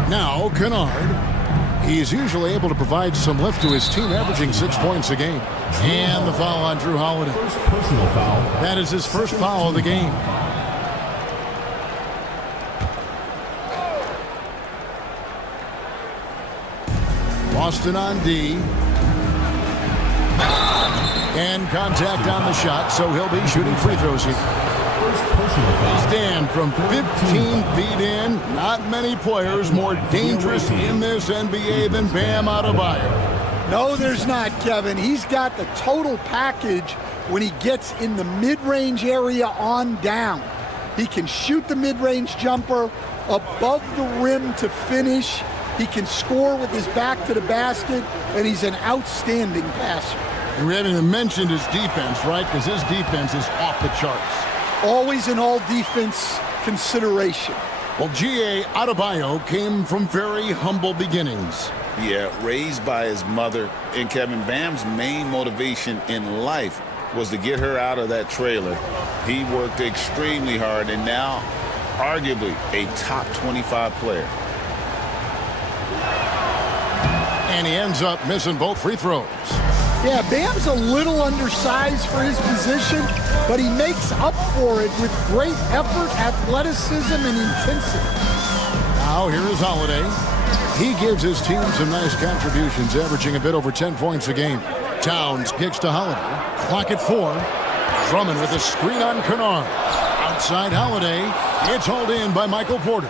Now, Kennard. He's usually able to provide some lift to his team, averaging 6 points a game. And the foul on Drew Holiday. Personal foul. That is his first foul of the game. Boston on D. And contact on the shot, so he'll be shooting free throws here. Stand from 15 feet in. Not many players more dangerous in this NBA than Bam Adebayo. No, there's not, Kevin. He's got the total package when he gets in the mid-range area on down. He can shoot the mid-range jumper above the rim to finish. He can score with his back to the basket, and he's an outstanding passer. And we haven't even mentioned his defense, right? Because his defense is off the charts. Always an all-defense consideration. Well, G.A. Adebayo came from very humble beginnings. Yeah, raised by his mother. And Kevin, Bam's main motivation in life was to get her out of that trailer. He worked extremely hard and now arguably a top 25 player. And he ends up missing both free throws. Yeah, Bam's a little undersized for his position, but he makes up for it with great effort, athleticism, and intensity. Now here is Holiday. He gives his team some nice contributions, averaging a bit over 10 points a game. Towns kicks to Holiday. Clock at 4. Drummond with a screen on Kennard. Outside Holiday. It's hauled in by Michael Porter.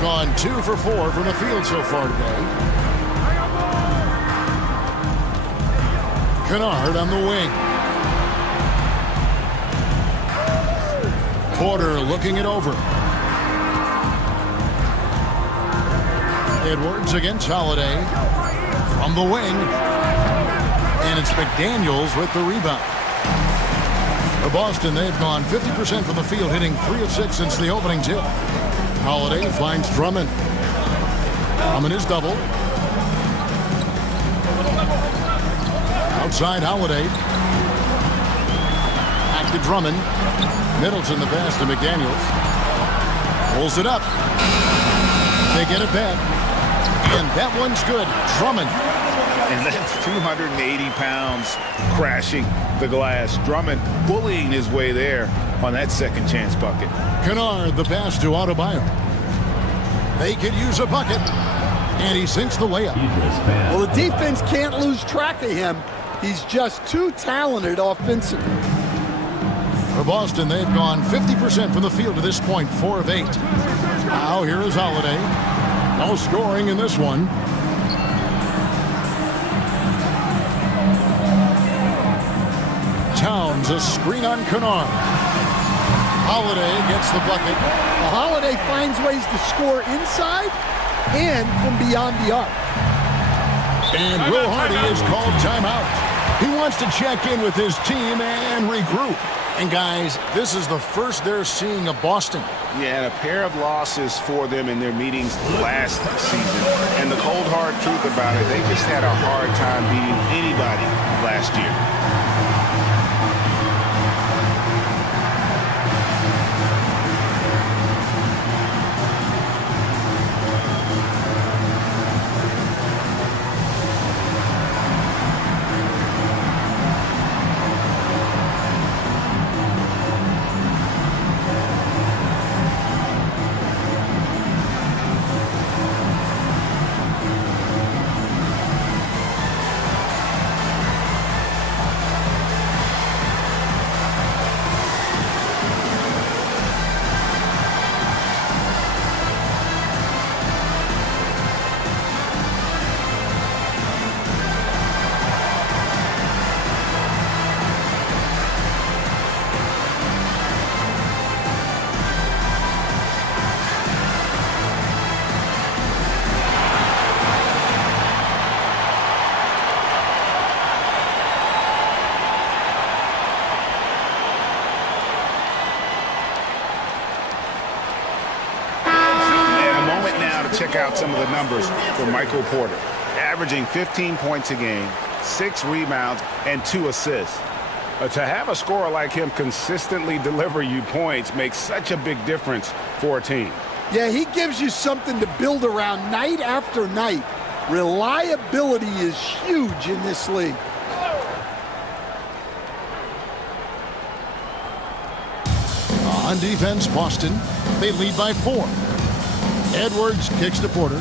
Gone 2 for 4 from the field so far today. Kennard on the wing. Porter looking it over. Edwards against Holiday from the wing. And it's McDaniels with the rebound. For Boston, they've gone 50% from the field, hitting 3 of 6 since the opening tip. Holiday finds Drummond. Drummond is doubled. Outside Holiday. Back to Drummond. Middleton the pass to McDaniels. Pulls it up. They get it back. And that one's good. Drummond. And that's 280 pounds crashing the glass. Drummond bullying his way there on that second chance bucket. Kennard the pass to Adebayo. They could use a bucket. And he sinks the layup. Well, the defense can't lose track of him. He's just too talented offensively. For Boston, they've gone 50% from the field to this point, 4 of 8. Now here is Holiday. No scoring in this one. Towns, a screen on Kennard. Holiday gets the bucket. Well, Holiday finds ways to score inside and from beyond the arc. And Will Hardy is called timeout. He wants to check in with his team and regroup. And guys, this is the first they're seeing of Boston. Yeah, and a pair of losses for them in their meetings last season. And the cold, hard truth about it, they just had a hard time beating anybody last year. Check out some of the numbers for Michael Porter. Averaging 15 points a game, 6 rebounds, and 2 assists. To have a scorer like him consistently deliver you points makes such a big difference for a team. Yeah, he gives you something to build around night after night. Reliability is huge in this league. On defense, Boston, they lead by 4. Edwards kicks to Porter.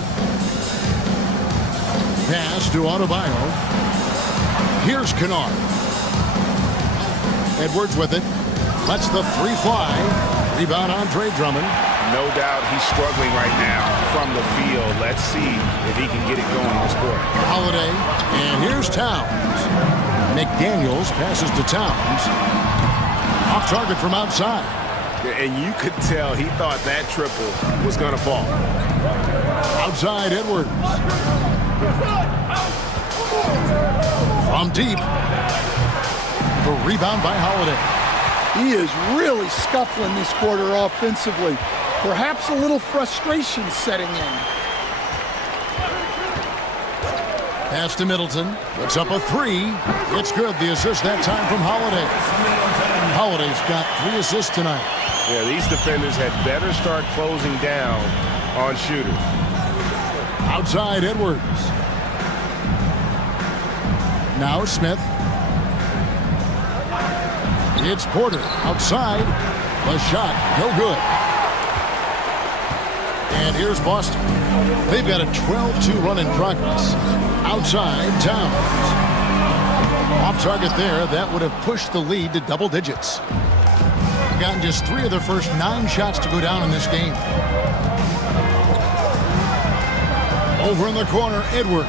Pass to Adebayo. Here's Kennard. Edwards with it. Lets the 3 fly. Rebound Andre Drummond. No doubt he's struggling right now from the field. Let's see if he can get it going this quarter. Holiday. And here's Towns. McDaniels passes to Towns. Off target from outside. And you could tell he thought that triple was going to fall. Outside Edwards. From deep. The rebound by Holiday. He is really scuffling this quarter offensively. Perhaps a little frustration setting in. Pass to Middleton. Puts up a 3. It's good. The assist that time from Holiday. Holiday's got 3 assists tonight. Yeah, these defenders had better start closing down on shooters. Outside Edwards. Now Smith. It's Porter outside. The shot, no good. And here's Boston. They've got a 12-2 run in progress. Outside Towns. Off target there, that would have pushed the lead to double digits. Gotten just 3 of their first 9 shots to go down in this game. Over in the corner, Edwards.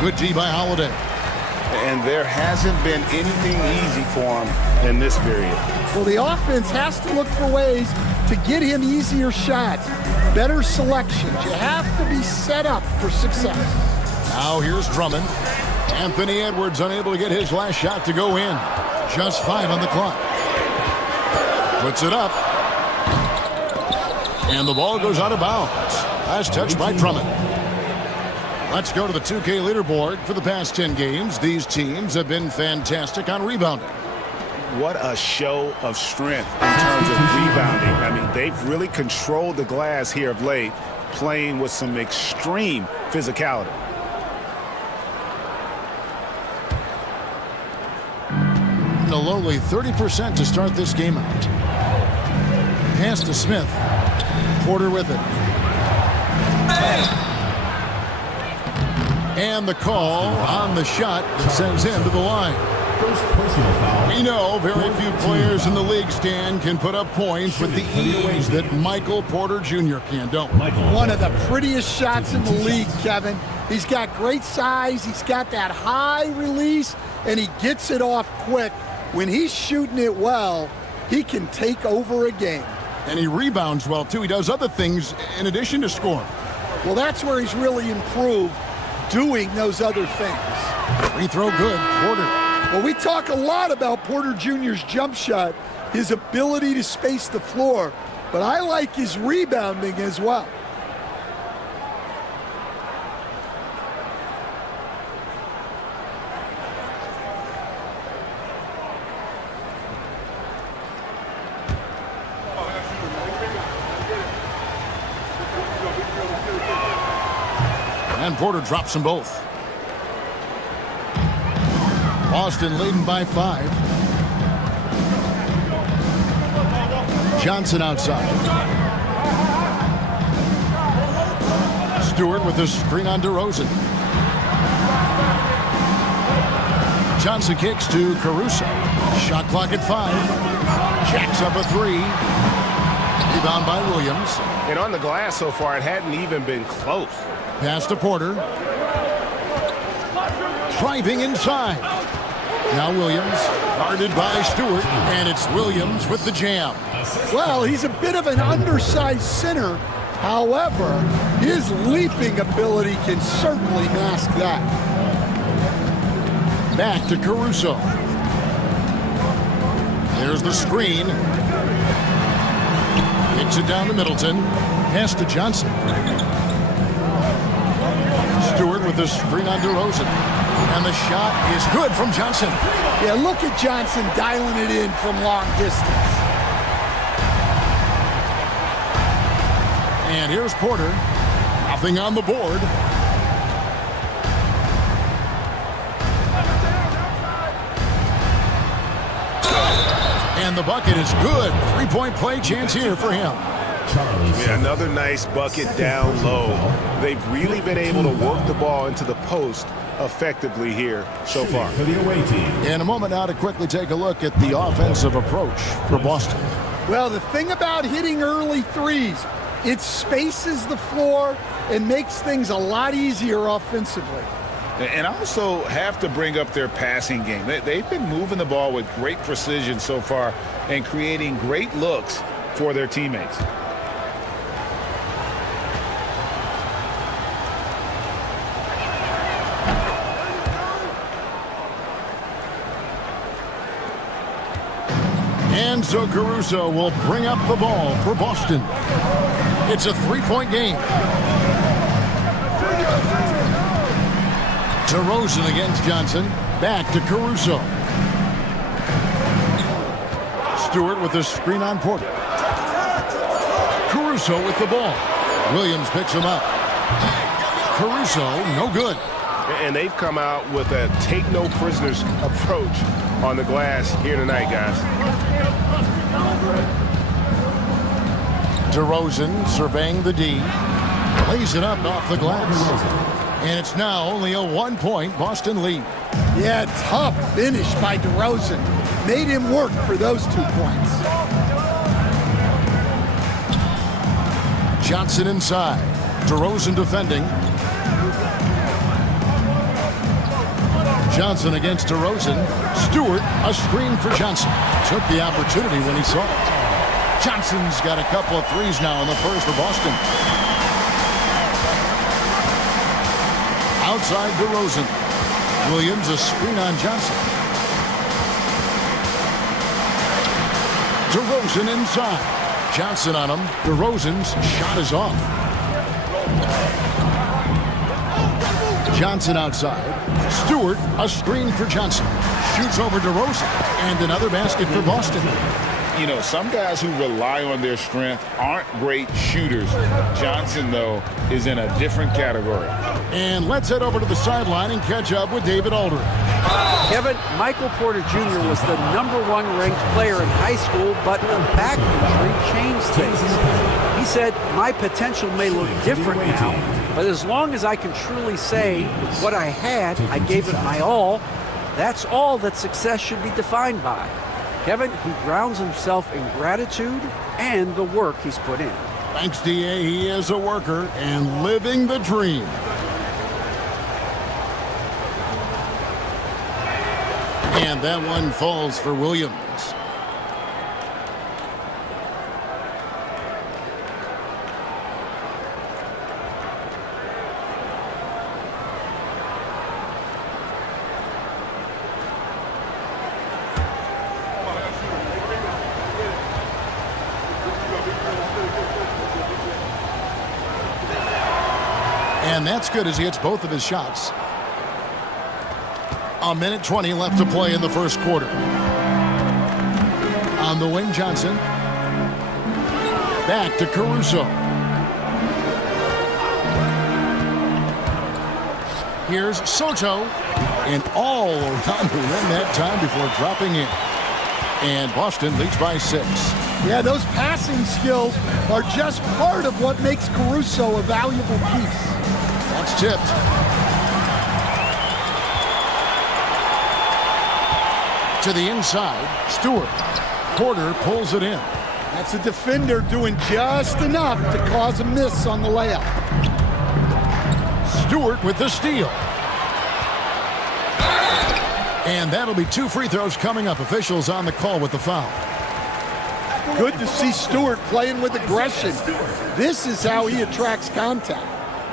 Good D by Holiday. And there hasn't been anything easy for him in this period. Well, the offense has to look for ways to get him easier shots, better selections. You have to be set up for success. Now here's Drummond. Anthony Edwards unable to get his last shot to go in. Just 5 on the clock. Puts it up. And the ball goes out of bounds. Last touch by Drummond. Let's go to the 2K leaderboard. For the past 10 games, these teams have been fantastic on rebounding. What a show of strength in terms of rebounding. I mean, they've really controlled the glass here of late, playing with some extreme physicality. shooting a lowly 30% to start this game out. Pass to Smith. Porter with it. And the call on the shot that sends him to the line. We know very few players in the league, Stan, can put up points with the ease that Michael Porter Jr. can, don't we? One of the prettiest shots in the league, Kevin. He's got great size, he's got that high release, and he gets it off quick. When he's shooting it well, he can take over a game. And he rebounds well, too. He does other things in addition to scoring. Well, that's where he's really improved, doing those other things. Free throw good, Porter. Well, we talk a lot about Porter Jr.'s jump shot, his ability to space the floor, but I like his rebounding as well. And Porter drops them both. Boston leading by 5. Johnson outside. Stewart with the screen on DeRozan. Johnson kicks to Caruso. Shot clock at 5. Jacks up a 3. Rebound by Williams. And on the glass so far, it hadn't even been close. Pass to Porter. Driving inside. Now Williams, guarded by Stewart, and it's Williams with the jam. Well, he's a bit of an undersized center. However, his leaping ability can certainly mask that. Back to Caruso. There's the screen. Kicks it down to Middleton. Pass to Johnson. Stewart with the screen on DeRozan. And the shot is good from Johnson. Yeah, look at Johnson dialing it in from long distance. And here's Porter. Nothing on the board. And the bucket is good. Three-point play chance here for him. Yeah, another nice bucket down low. They've really been able to work the ball into the post effectively here so far. In a moment now to quickly take a look at the offensive approach for Boston. Well, the thing about hitting early threes, it spaces the floor and makes things a lot easier offensively. And I also have to bring up their passing game. They've been moving the ball with great precision so far and creating great looks for their teammates. And so Caruso will bring up the ball for Boston. It's a three-point game. DeRozan against Johnson. Back to Caruso. Stewart with the screen on Porter. Caruso with the ball. Williams picks him up. Caruso, no good. And they've come out with a take-no-prisoners approach on the glass here tonight, guys. DeRozan surveying the D. Lays it up off the glass. And it's now only a 1-point Boston lead. Yeah, tough finish by DeRozan. Made him work for those 2 points. Johnson inside. DeRozan defending. Johnson against DeRozan. Stewart, a screen for Johnson. Took the opportunity when he saw it. Johnson's got a couple of threes now in the first for Boston. Outside DeRozan. Williams, a screen on Johnson. DeRozan inside. Johnson on him. DeRozan's shot is off. Johnson outside. Stewart, a screen for Johnson. Shoots over DeRozan. And another basket for Boston. You know, some guys who rely on their strength aren't great shooters. Johnson, though, is in a different category. And let's head over to the sideline and catch up with David Aldridge. Kevin, Michael Porter Jr. was the #1 ranked player in high school, but a back injury changed things. He said, my potential may look different now, but as long as I can truly say with what I had, I gave it my all, that's all that success should be defined by. Kevin, he grounds himself in gratitude and the work he's put in. Thanks, D.A. He is a worker and living the dream. And that one falls for Williams. And that's good as he hits both of his shots. A minute 20 left to play in the first quarter. On the wing, Johnson. Back to Caruso. Here's Soto. And all around the rim that time before dropping in. And Boston leads by 6. Yeah, those passing skills are just part of what makes Caruso a valuable piece. That's tipped. To the inside, Stewart. Porter pulls it in. That's a defender doing just enough to cause a miss on the layup. Stewart with the steal. And that'll be 2 free throws coming up. Officials on the call with the foul. Good to see Stewart playing with aggression. This is how he attracts contact.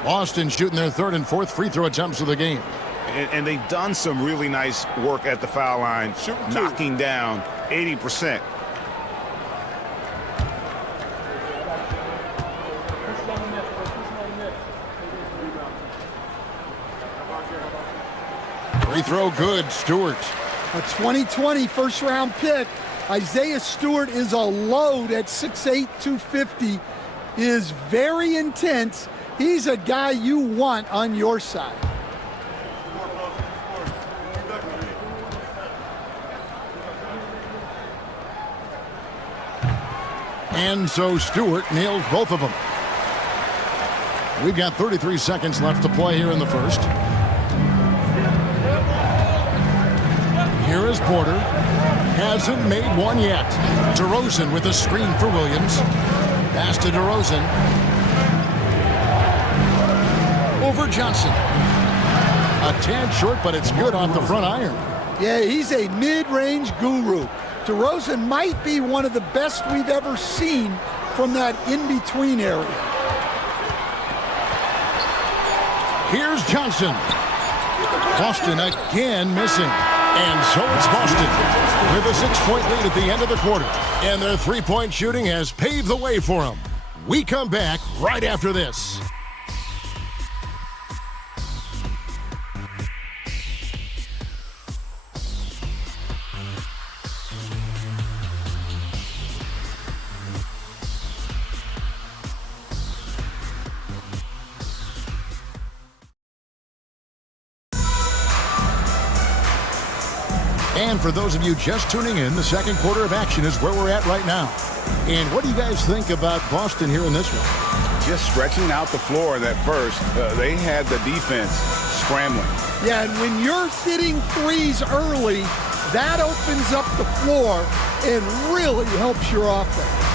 Boston shooting their 3rd and 4th free throw attempts of the game. And they've done some really nice work at the foul line, knocking down 80%. Free throw good, Stewart. A 2020 first-round pick. Isaiah Stewart is a load at 6'8", 250. Is very intense. He's a guy you want on your side. And so Stewart nails both of them. We've got 33 seconds left to play here in the first. Here is Porter. Hasn't made one yet. DeRozan with a screen for Williams. Pass to DeRozan. Over Johnson. A tad short, but it's good off the front iron. Yeah, he's a mid-range guru. DeRozan might be one of the best we've ever seen from that in-between area. Here's Johnson. Boston again missing. And so it's Boston with a 6-point lead at the end of the quarter. And their three-point shooting has paved the way for them. We come back right after this. And for those of you just tuning in, the second quarter of action is where we're at right now. And what do you guys think about Boston here in this one? Just stretching out the floor in that first. They had the defense scrambling. Yeah, and when you're hitting threes early, that opens up the floor and really helps your offense.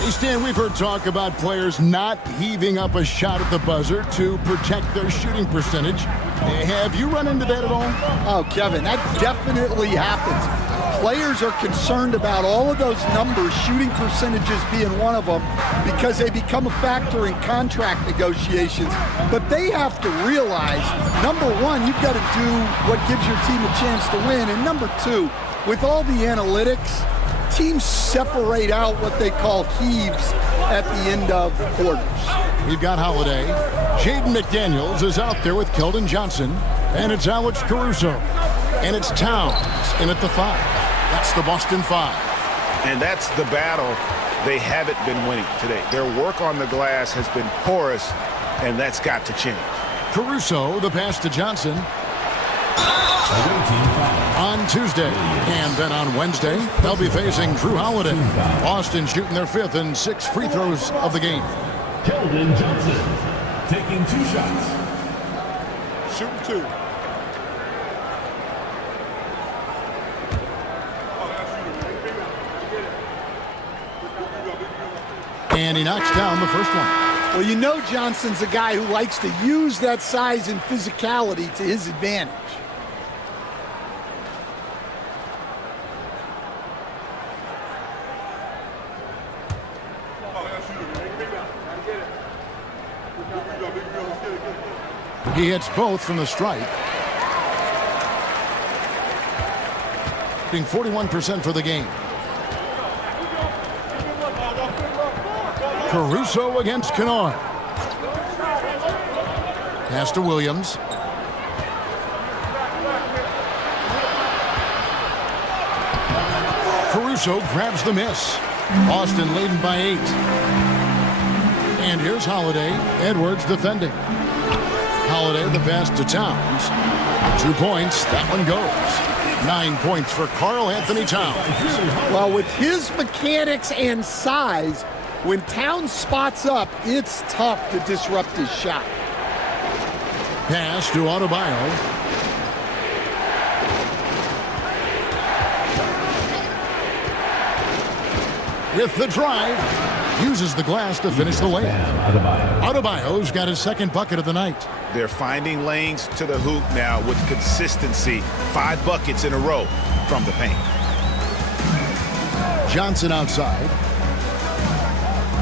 Hey, Stan, we've heard talk about players not heaving up a shot at the buzzer to protect their shooting percentage. Have you run into that at all? Oh, Kevin, that definitely happens. Players are concerned about all of those numbers, shooting percentages being one of them, because they become a factor in contract negotiations. But they have to realize, number one, you've got to do what gives your team a chance to win. And number two, with all the analytics, teams separate out what they call heaves at the end of quarters. We've got Holiday. Jaden McDaniels is out there with Keldon Johnson. And it's Alex Caruso. And it's Towns in at the 5. That's the Boston 5. And that's the battle they haven't been winning today. Their work on the glass has been porous, and that's got to change. Caruso, the pass to Johnson. On Tuesday, and then on Wednesday, they'll be facing Drew Holiday. Boston shooting their 5th and 6th free throws of the game. Keldon Johnson taking 2 shots. Shooting 2. And he knocks down the first one. Well, you know Johnson's a guy who likes to use that size and physicality to his advantage. He hits both from the stripe. Being 41% for the game. Caruso against Kennard. Pass to Williams. Caruso grabs the miss. Boston leading by 8. And here's Holiday. Edwards defending. Holiday the pass to Towns. 2 points. That one goes. 9 points for Karl Anthony Towns. Well, with his mechanics and size, when Towns spots up, it's tough to disrupt his shot. Pass to Adebayo. With the drive, uses the glass to finish the layup. Adebayo's got his 2nd bucket of the night. They're finding lanes to the hoop now with consistency. 5 buckets in a row from the paint. Johnson outside.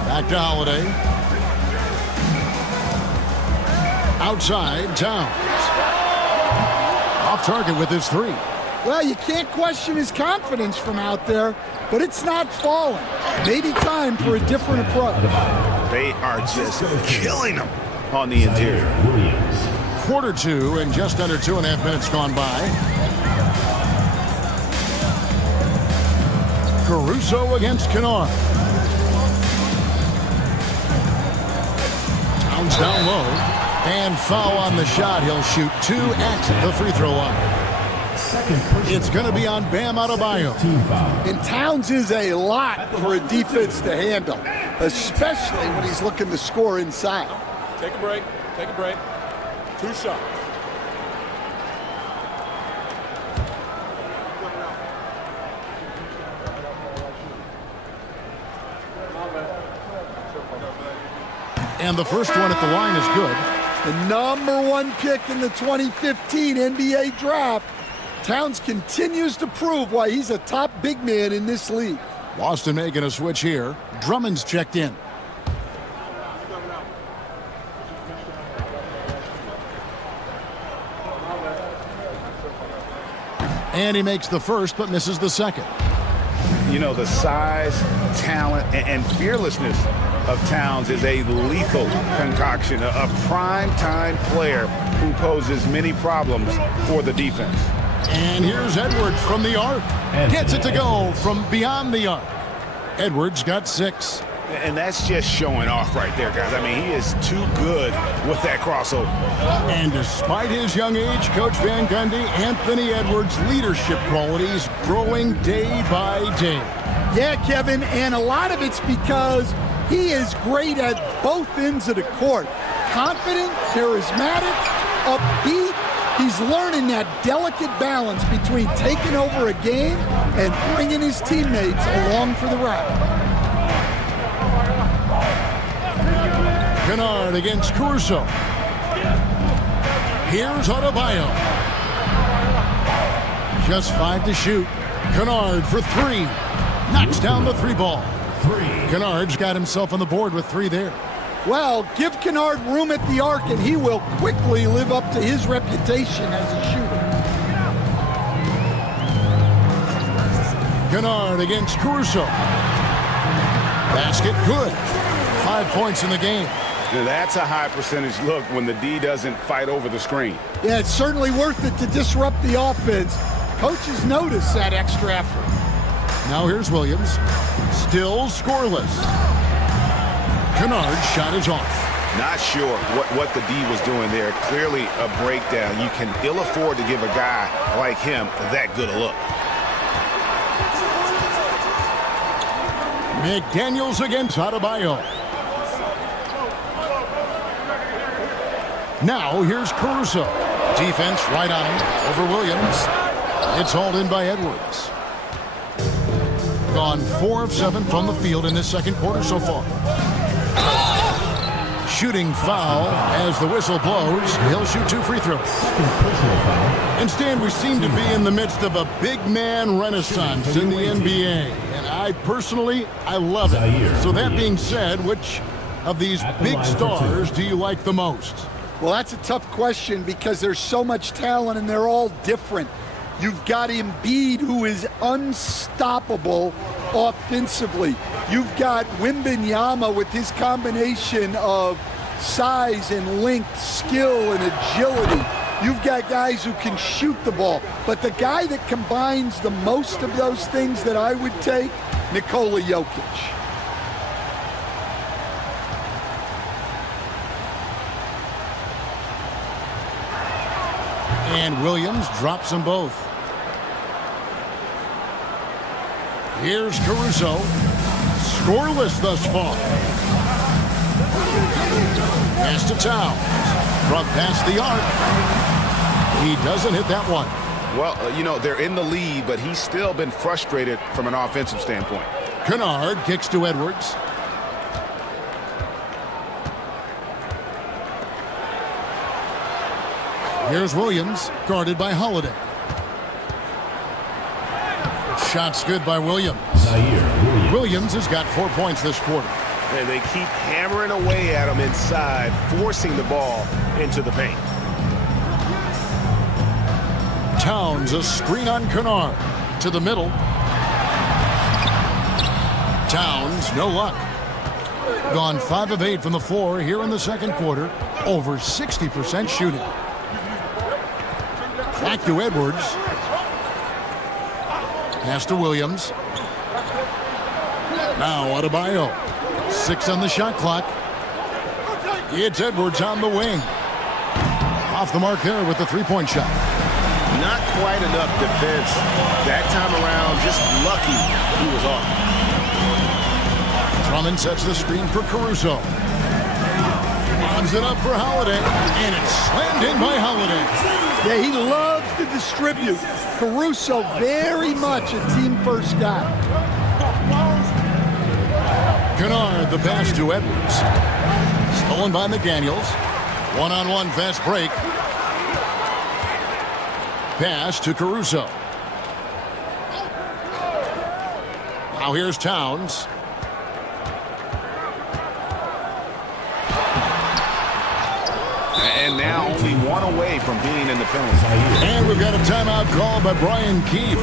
Back to Holiday. Outside, Towns. Off target with his 3. Well, you can't question his confidence from out there, but it's not falling. Maybe time for a different approach. They are just killing them on the interior. Quarter 2 and just under 2.5 minutes gone by. Caruso against Kennard. Towns down low. And foul on the shot. He'll shoot 2 at the free throw line. It's going to be on Bam Adebayo. And Towns is a lot for a defense to handle, especially when he's looking to score inside. Take a break. Take a break. 2 shots. And the first one at the line is good. The number 1 pick in the 2015 NBA draft. Towns continues to prove why he's a top big man in this league. Boston making a switch here. Drummond's checked in. And he makes the first but misses the second. You know, the size, talent, and fearlessness of Towns is a lethal concoction, a prime-time player who poses many problems for the defense. And here's Edwards from the arc. Gets it to go from beyond the arc. Edwards got 6. And that's just showing off right there, guys. I mean, he is too good with that crossover. And despite his young age, Coach Van Gundy, Anthony Edwards' leadership qualities growing day by day. Yeah, Kevin, and a lot of it's because he is great at both ends of the court. Confident, charismatic, upbeat. He's learning that delicate balance between taking over a game and bringing his teammates along for the ride. Kennard against Caruso. Here's Adebayo. Just 5 to shoot. Kennard for 3. Knocks down the 3 ball. Kennard's got himself on the board with 3 there. Well, give Kennard room at the arc and he will quickly live up to his reputation as a shooter. Kennard against Caruso. Basket good. 5 points in the game. Now that's a high percentage look when the D doesn't fight over the screen. Yeah, it's certainly worth it to disrupt the offense. Coaches notice that extra effort. Now here's Williams. Still scoreless. Kennard's shot is off. Not sure what the D was doing there. Clearly a breakdown. You can ill afford to give a guy like him that good a look. McDaniels against Adebayo. Now here's Caruso. Defense right on him over Williams. It's hauled in by Edwards. Gone 4 of 7 from the field in this second quarter so far. Shooting foul as the whistle blows. He'll shoot 2 free throws. Instead, we seem to be in the midst of a big man renaissance in the NBA. And I personally love it. So that being said, which of these big stars do you like the most? Well, that's a tough question because there's so much talent and they're all different. You've got Embiid, who is unstoppable offensively. You've got Wembanyama with his combination of size and length, skill and agility. You've got guys who can shoot the ball. But the guy that combines the most of those things that I would take, Nikola Jokic. And Williams drops them both. Here's Caruso. Scoreless thus far. Pass to Towns. From past the arc. He doesn't hit that one. Well, they're in the lead, but he's still been frustrated from an offensive standpoint. Kennard kicks to Edwards. Here's Williams, guarded by Holiday. Shot's good by Williams. Williams has got 4 points this quarter. And they keep hammering away at him inside, forcing the ball into the paint. Towns, a screen on Kennard. To the middle. Towns, no luck. Gone 5 of 8 from the floor here in the second quarter. Over 60% shooting. Back to Edwards. Pass to Williams. Now Adebayo. 6 on the shot clock. It's Edwards on the wing. Off the mark there with the three-point shot. Not quite enough defense that time around. Just lucky he was off. Drummond sets the screen for Caruso. Lobs it up for Holiday. And it's slammed in by Holiday. Yeah, he loves to distribute. Caruso, very much a team-first guy. Kennard, the pass to Edwards. Stolen by McDaniels. One-on-one fast break. Pass to Caruso. Now here's Towns. And now only 1 away from being in the penalty. And we've got a timeout called by Brian Keefe.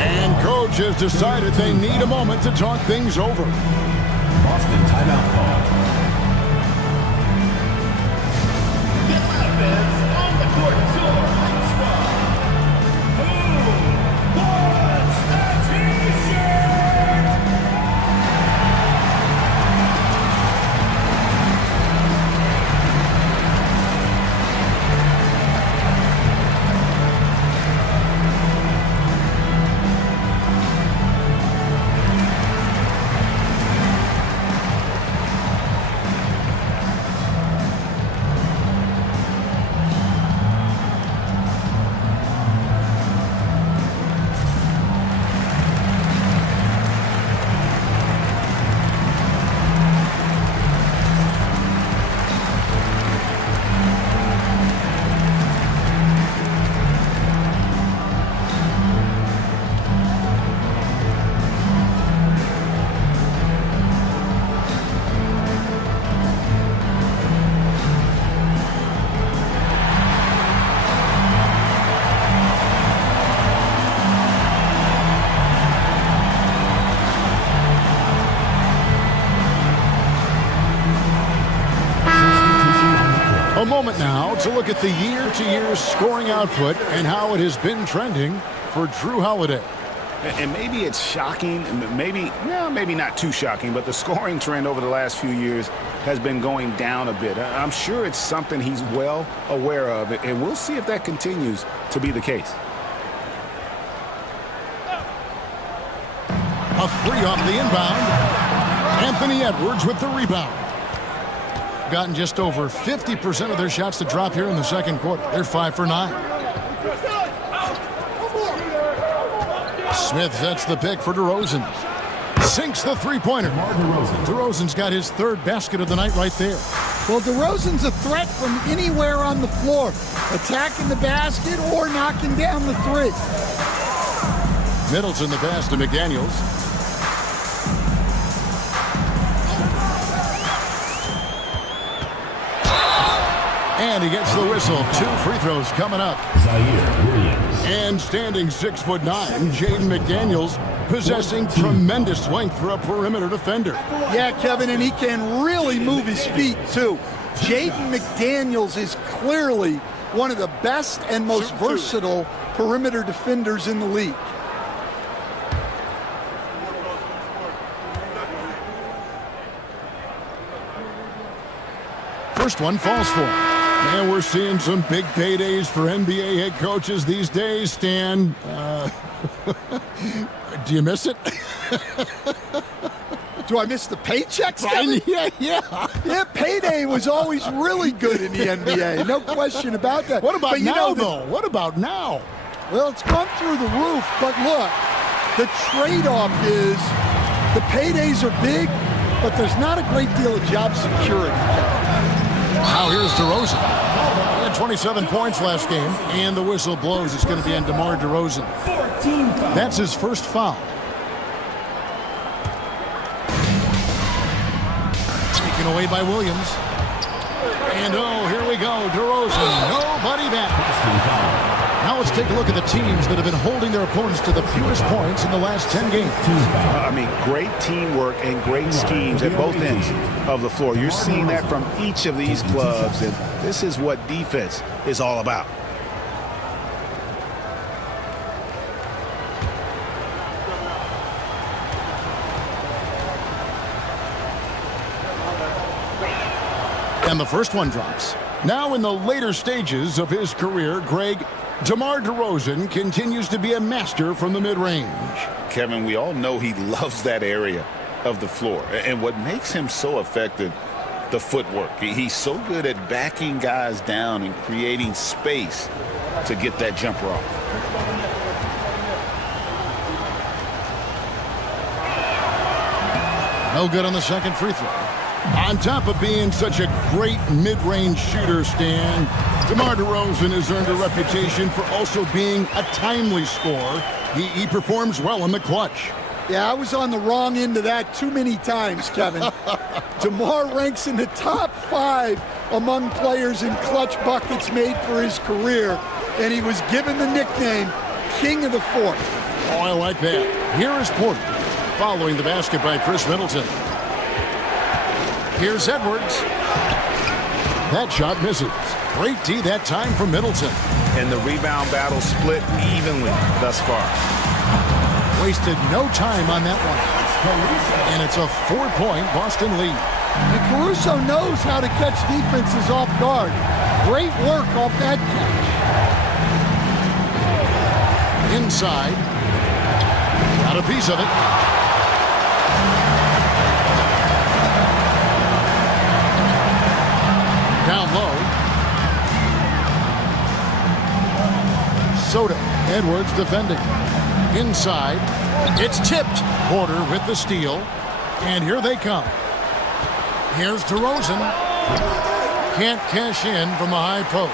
And coach has decided they need a moment to talk things over. Boston timeout call. On the court, your high spot. Who wants the t-shirt? A moment now to look at the year-to-year scoring output and how it has been trending for Drew Holiday. And maybe it's shocking, maybe not too shocking, but the scoring trend over the last few years has been going down a bit. I'm sure it's something he's well aware of, and we'll see if that continues to be the case. A three off the inbound. Anthony Edwards with the rebound. Gotten just over 50% of their shots to drop here in the second quarter. They're 5 for 9. Smith sets the pick for DeRozan. Sinks the three-pointer. DeRozan's got his third basket of the night right there. Well, DeRozan's a threat from anywhere on the floor, attacking the basket or knocking down the three. Middleton the pass to McDaniels. And he gets the whistle. 2 free throws coming up. And standing 6'9", Jaden McDaniels, possessing tremendous length for a perimeter defender. Yeah, Kevin, and he can really move his feet, too. Jaden McDaniels is clearly one of the best and most versatile perimeter defenders in the league. First one falls for him. And we're seeing some big paydays for NBA head coaches these days, Stan. Do you miss it? Do I miss the paychecks? Yeah. Payday was always really good in the NBA. No question about that. What about but now, though? What about now? Well, it's gone through the roof. But look, the trade-off is the paydays are big, but there's not a great deal of job security. Now here's DeRozan. He had 27 points last game, and the whistle blows. It's going to be on DeMar DeRozan. That's his first foul. Taken away by Williams. And here we go. DeRozan, nobody back. Now let's take a look at the teams that have been holding their opponents to the fewest points in the last 10 games. I mean, great teamwork and great schemes at both ends of the floor. You're seeing that from each of these clubs, and this is what defense is all about. And the first one drops. Now in the later stages of his career, Greg, DeMar DeRozan continues to be a master from the mid-range. Kevin, we all know he loves that area of the floor. And what makes him so effective, the footwork. He's so good at backing guys down and creating space to get that jumper off. No good on the second free throw. On top of being such a great mid-range shooter, Stan, DeMar DeRozan has earned a reputation for also being a timely scorer. He performs well in the clutch. Yeah, I was on the wrong end of that too many times, Kevin. DeMar ranks in the top 5 among players in clutch buckets made for his career, and he was given the nickname King of the Fourth. Oh, I like that. Here is Porter, following the basket by Chris Middleton. Here's Edwards. That shot misses. Great D that time from Middleton. And the rebound battle split evenly thus far. Wasted no time on that one. And it's a 4-point Boston lead. And Caruso knows how to catch defenses off guard. Great work off that catch. Inside. Got a piece of it. Down low. Soto. Edwards defending. Inside. It's tipped. Porter with the steal. And here they come. Here's DeRozan. Can't cash in from the high post.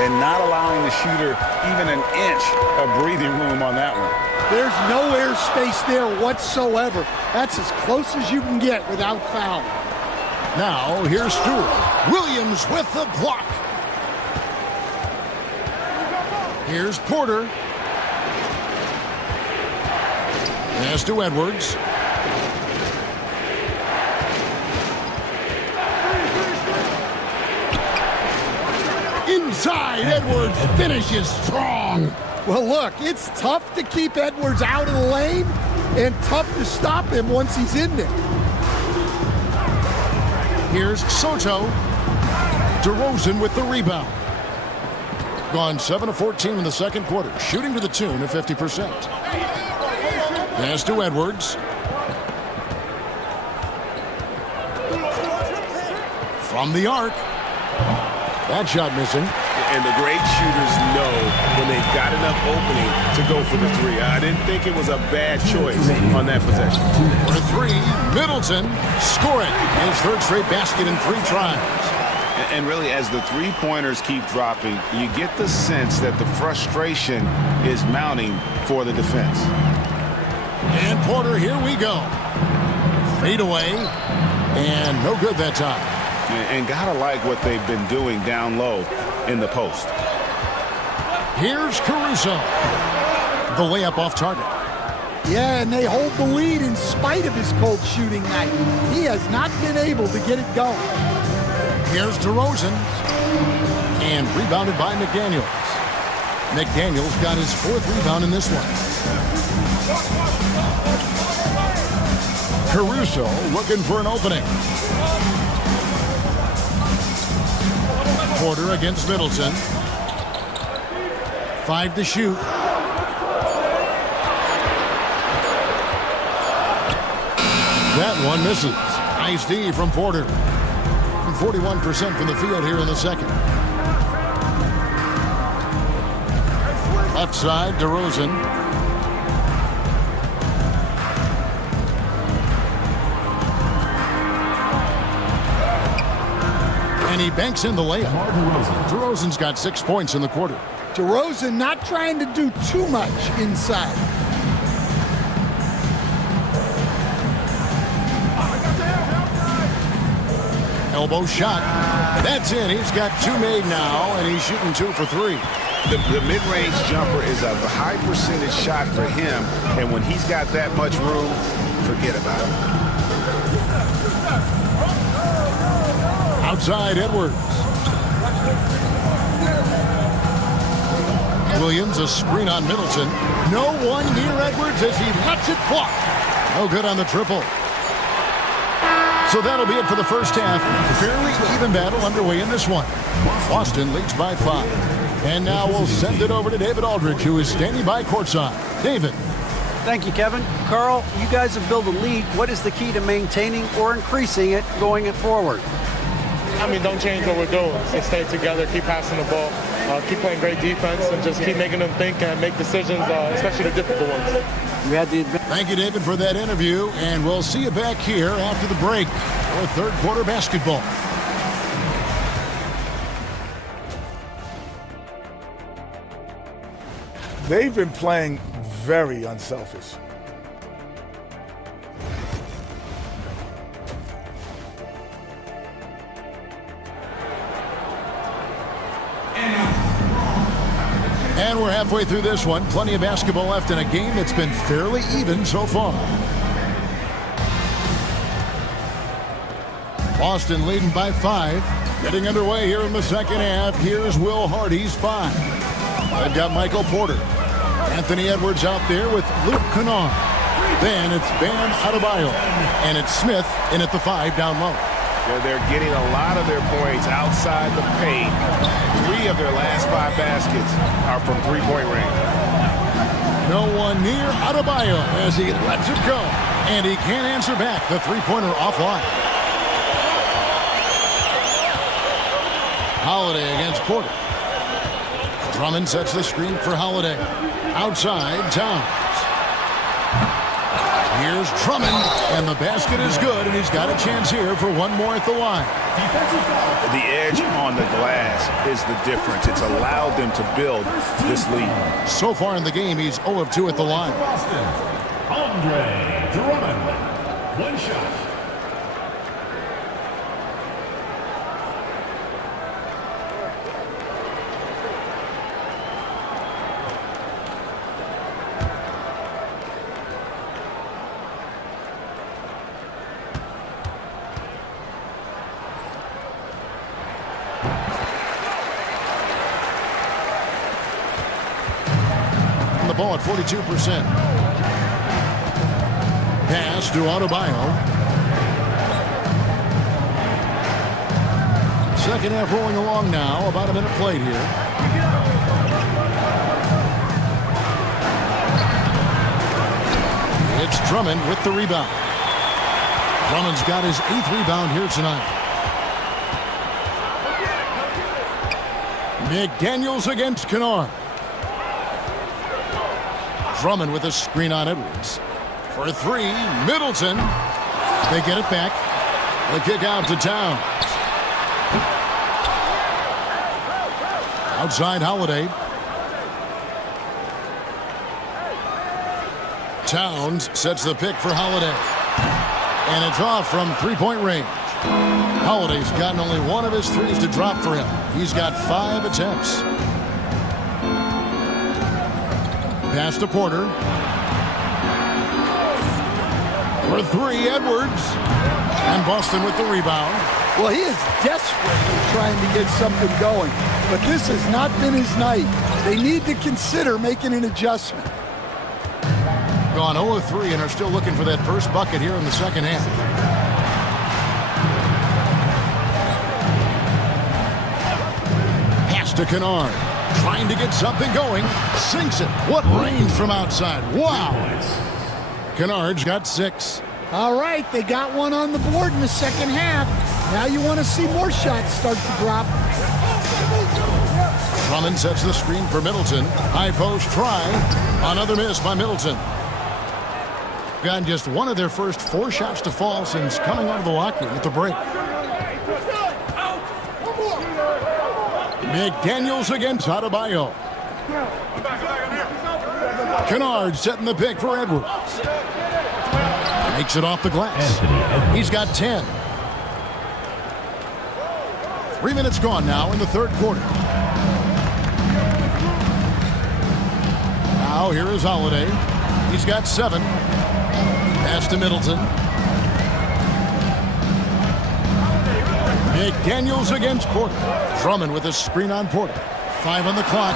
And not allowing the shooter even an inch of breathing room on that one. There's no air space there whatsoever. That's as close as you can get without fouling. Now, here's Stewart. Williams with the block. Here's Porter. Pass to Edwards. Inside, Edwards finishes strong. Well, look, it's tough to keep Edwards out of the lane and tough to stop him once he's in there. Here's Soto. DeRozan with the rebound. Gone 7 of 14 in the second quarter, shooting to the tune of 50%. Pass to Edwards. From the arc. That shot missing. And the great shooters know when they've got enough opening to go for the three. I didn't think it was a bad choice on that possession. For three, Middleton scoring his third straight basket in 3 tries. And really, as the three-pointers keep dropping, you get the sense that the frustration is mounting for the defense. And Porter, here we go. Fade away, and no good that time. And gotta like what they've been doing down low in the post. Here's Caruso. The layup off target. Yeah, and they hold the lead in spite of his cold shooting night. He has not been able to get it going. Here's DeRozan. And rebounded by McDaniels. McDaniels got his 4th rebound in this one. Caruso looking for an opening. Porter against Middleton. 5 to shoot. That one misses. Nice D from Porter. 41% from the field here in the second. Left side, DeRozan. And he banks in the layup. DeRozan's got 6 points in the quarter. DeRozan not trying to do too much inside. Elbow shot. That's in. He's got 2 made now, and he's shooting 2 for 3. The mid-range jumper is a high percentage shot for him, and when he's got that much room, forget about it. Outside, Edwards. Williams, a screen on Middleton. No one near Edwards as he lets it fly. No good on the triple. So that'll be it for the first half. Fairly even battle underway in this one. Boston leads by 5. And now we'll send it over to David Aldridge, who is standing by courtside. David. Thank you, Kevin. Carl, you guys have built a lead. What is the key to maintaining or increasing it going it forward? I mean, don't change what we're doing. Just stay together, keep passing the ball, keep playing great defense, and just keep making them think and make decisions, especially the difficult ones. You had the Thank you, David, for that interview, and we'll see you back here after the break for third quarter basketball. They've been playing very unselfish. And we're halfway through this one. Plenty of basketball left in a game that's been fairly even so far. Boston leading by 5. Getting underway here in the second half. Here's Will Hardy's 5. They've got Michael Porter. Anthony Edwards out there with Luke Kennard. Then it's Bam Adebayo. And it's Smith in at the 5 down low. They're getting a lot of their points outside the paint. 3 of their last 5 baskets are from three-point range. No one near Adebayo as he lets it go. And he can't answer back. The three-pointer offline. Holiday against Porter. Drummond sets the screen for Holiday. Outside, Towns. Here's Drummond, and the basket is good, and he's got a chance here for one more at the line. The edge on the glass is the difference. It's allowed them to build this lead. So far in the game, he's 0 of 2 at the line. Andre Drummond, 1 shot. the ball at 42%. Pass to Adebayo. Second half rolling along now. About a minute played here. It's Drummond with the rebound. Drummond's got his 8th rebound here tonight. McDaniels against Kennard. Drummond with a screen on Edwards. For 3, Middleton. They get it back. The kick out to Towns. Outside Holiday. Towns sets the pick for Holiday. And it's off from three-point range. Holiday's gotten only one of his threes to drop for him. He's got 5 attempts. Pass to Porter. For 3, Edwards. And Boston with the rebound. Well, he is desperately trying to get something going, but this has not been his night. They need to consider making an adjustment. Gone 0 of 3 and are still looking for that first bucket here in the second half. Pass to Kennard. Trying to get something going. Sinks it. What range from outside. Wow. Kennard's got 6. All right, they got one on the board in the second half. Now you want to see more shots start to drop. Drummond sets the screen for Middleton. High post try. Another miss by Middleton. Gotten just one of their first 4 shots to fall since coming out of the locker room at the break. McDaniels against Adebayo. Kennard setting the pick for Edwards. Makes it off the glass. He's got 10. 3 minutes gone now in the third quarter. Now here is Holiday. He's got 7. Pass to Middleton. McDaniels against Porter. Drummond with a screen on Porter. 5 on the clock.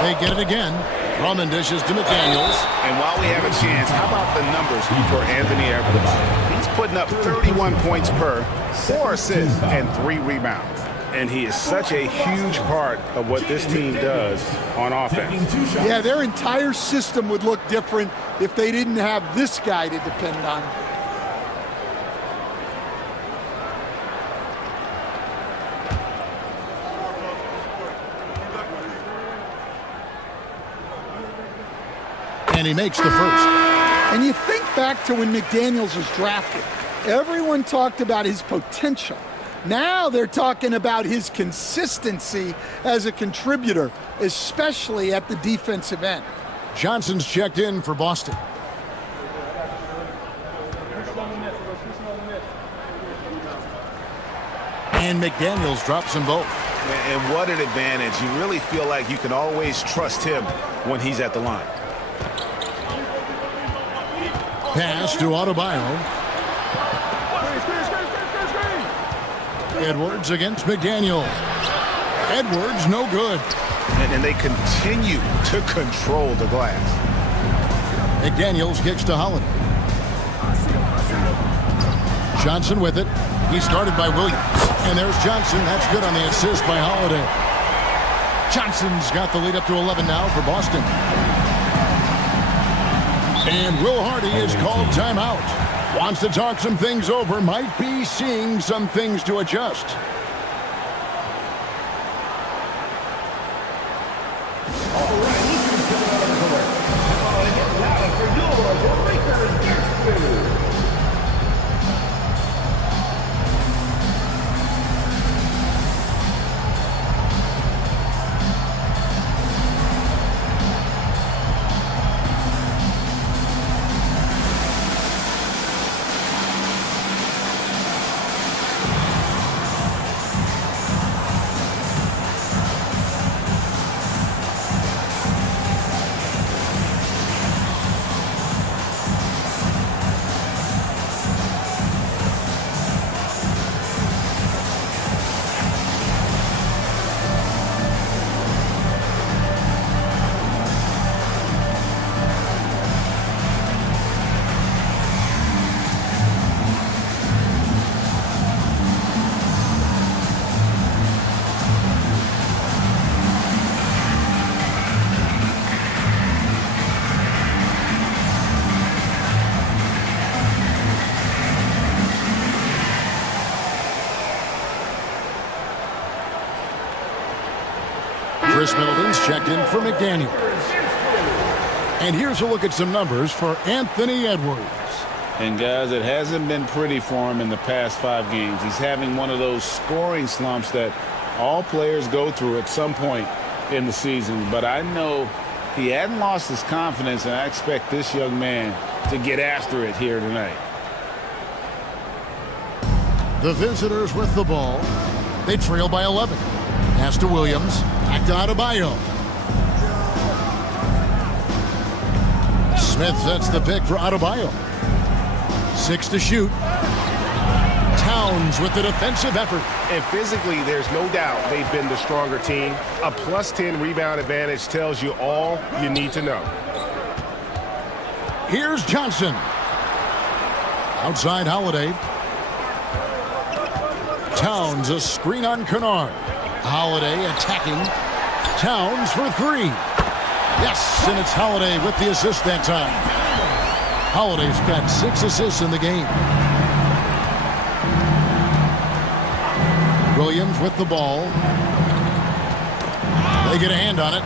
They get it again. Drummond dishes to McDaniels. And while we have a chance, how about the numbers for Anthony Edwards? He's putting up 31 points per, 4 assists, and 3 rebounds. And he is such a huge part of what this team does on offense. Yeah, their entire system would look different if they didn't have this guy to depend on. And he makes the first. And you think back to when McDaniels was drafted. Everyone talked about his potential. Now they're talking about his consistency as a contributor, especially at the defensive end. Johnson's checked in for Boston. And McDaniels drops them both. And what an advantage. You really feel like you can always trust him when he's at the line. Pass to Adebayo. Edwards against McDaniel. Edwards, no good. And they continue to control the glass. McDaniels kicks to Holiday. Johnson with it. He's guarded by Williams. And there's Johnson. That's good on the assist by Holiday. Johnson's got the lead up to 11 now for Boston. And Will Hardy is called timeout. Wants to talk some things over. Might be seeing some things to adjust. Chris Middleton's checked in for McDaniel. And here's a look at some numbers for Anthony Edwards. And guys, it hasn't been pretty for him in the past 5 games. He's having one of those scoring slumps that all players go through at some point in the season. But I know he hadn't lost his confidence, and I expect this young man to get after it here tonight. The visitors with the ball. They trail by 11. Pass to Williams. Back to Adebayo. Smith sets the pick for Adebayo. 6 to shoot. Towns with the defensive effort. And physically, there's no doubt they've been the stronger team. A +10 rebound advantage tells you all you need to know. Here's Johnson. Outside Holiday. Towns a screen on Kennard. Holiday attacking. Towns for 3. Yes, and it's Holiday with the assist that time. Holiday's got 6 assists in the game. Williams with the ball. They get a hand on it.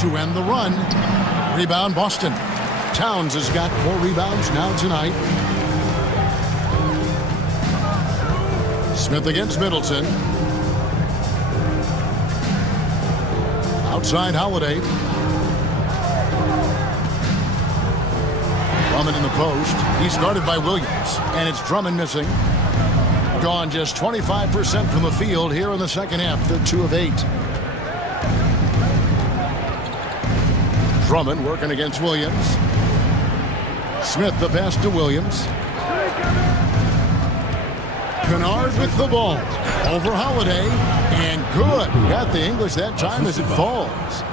To end the run. Rebound Boston. Towns has got 4 rebounds now tonight. Smith against Middleton. Outside Holiday. Drummond in the post. He's guarded by Williams. And it's Drummond missing. Gone just 25% from the field here in the second half. They're 2 of 8. Drummond working against Williams. Smith the pass to Williams. Kennard with the ball. Over Holiday. And good. Got the English that time as it falls.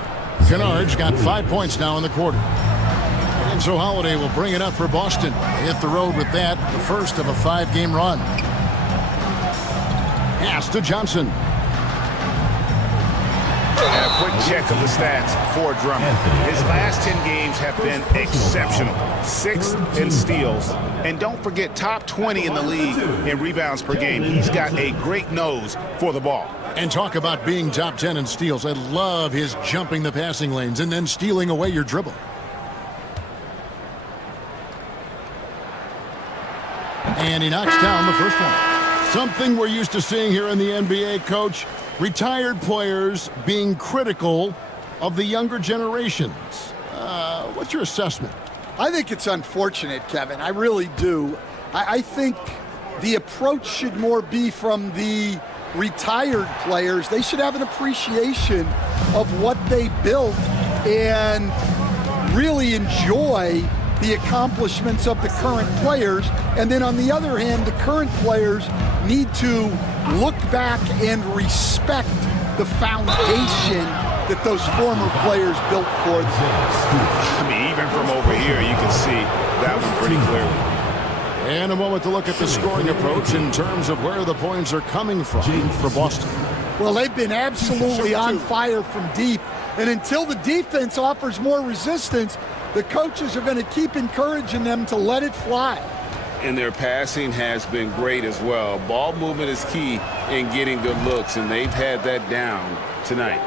Kennard's got 5 points now in the quarter. And so Holiday will bring it up for Boston. They hit the road with that, the first of a 5-game run. Pass to Johnson. And a quick check of the stats for Drummond. His last 10 games have been exceptional. 6th in steals. And don't forget, top 20 in the league in rebounds per game. He's got a great nose for the ball. And talk about being top 10 in steals. I love his jumping the passing lanes and then stealing away your dribble. And he knocks down the first one. Something we're used to seeing here in the NBA, Coach. Retired players being critical of the younger generations. What's your assessment? I think it's unfortunate, Kevin. I really do. I think the approach should more be from the retired players. They should have an appreciation of what they built and really enjoy the accomplishments of the current players. And then on the other hand, the current players need to look back and respect the foundation that those former players built for them. I mean, even from over here, you can see that one pretty clearly. And a moment to look at the scoring approach in terms of where the points are coming from for Boston. Well, they've been absolutely on fire from deep. And until the defense offers more resistance, the coaches are going to keep encouraging them to let it fly. And their passing has been great as well. Ball movement is key in getting good looks, and they've had that down tonight.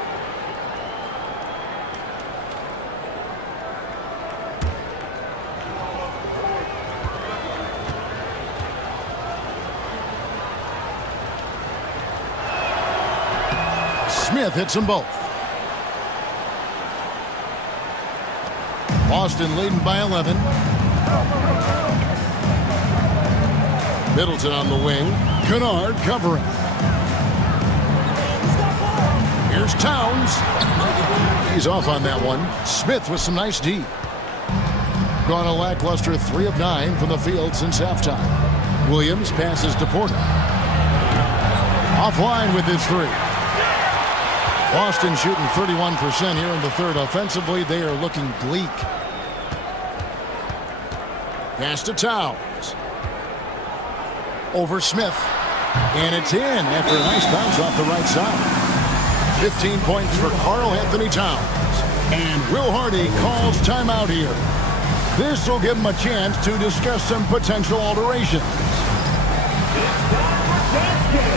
Smith hits them both. Boston leading by 11. Middleton on the wing. Kennard covering. Here's Towns. He's off on that one. Smith with some nice D. Gone a lackluster 3 of 9 from the field since halftime. Williams passes to Porter. Offline with his 3. Boston shooting 31% here in the third. Offensively, they are looking bleak. Pass to Towns. Over Smith. And it's in after a nice bounce off the right side. 15 points for Karl Anthony Towns. And Will Hardy calls timeout here. This will give him a chance to discuss some potential alterations. It's time for dance game.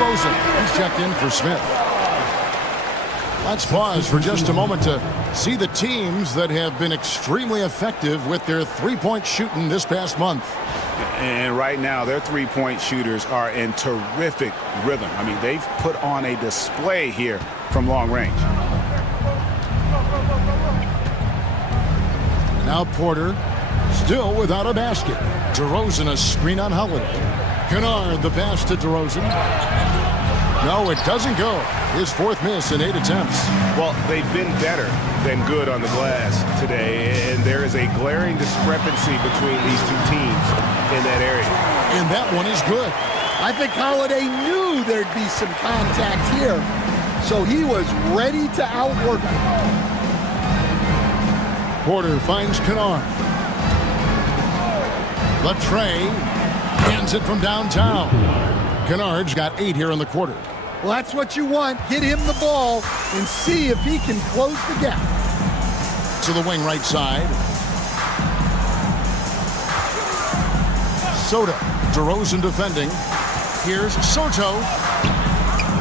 DeRozan. He's checked in for Smith. Let's pause for just a moment to see the teams that have been extremely effective with their three-point shooting this past month. And right now, their three-point shooters are in terrific rhythm. I mean, they've put on a display here from long range. Now Porter, still without a basket. DeRozan a screen on Holiday. Kennard the pass to DeRozan. No, it doesn't go. His fourth miss in 8 attempts. Well, they've been better than good on the glass today, and there is a glaring discrepancy between these two teams in that area. And that one is good. I think Holiday knew there'd be some contact here, so he was ready to outwork him. Porter finds Kennard. Latrey hands it from downtown. Kennard's got 8 here in the quarter. Well, that's what you want. Get him the ball and see if he can close the gap. To the wing right side. Soto. DeRozan defending. Here's Soto.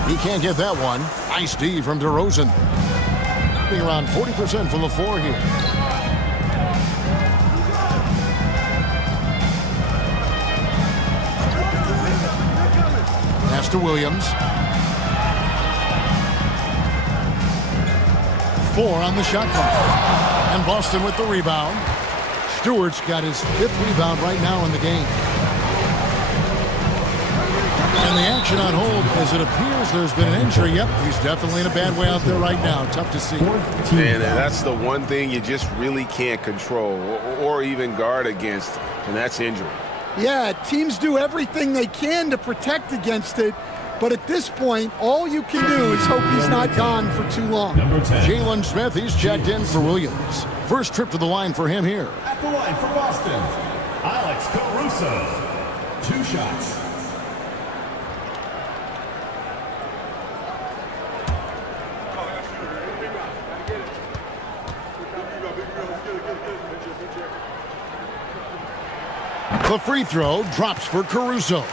He can't get that one. Nice D from DeRozan. Being around 40% from the floor here. Pass to Williams. 4 on the shot clock. And Boston with the rebound. Stewart's got his 5th rebound right now in the game. And the action on hold as it appears there's been an injury. Yep, he's definitely in a bad way out there right now. Tough to see. And that's the one thing you just really can't control or even guard against, and that's injury. Yeah, teams do everything they can to protect against it. But at this point, all you can do is hope he's not gone for too long. Jalen Smith, he's checked in for Williams. First trip to the line for him here. At the line for Boston, Alex Caruso. 2 shots. The free throw drops for Caruso.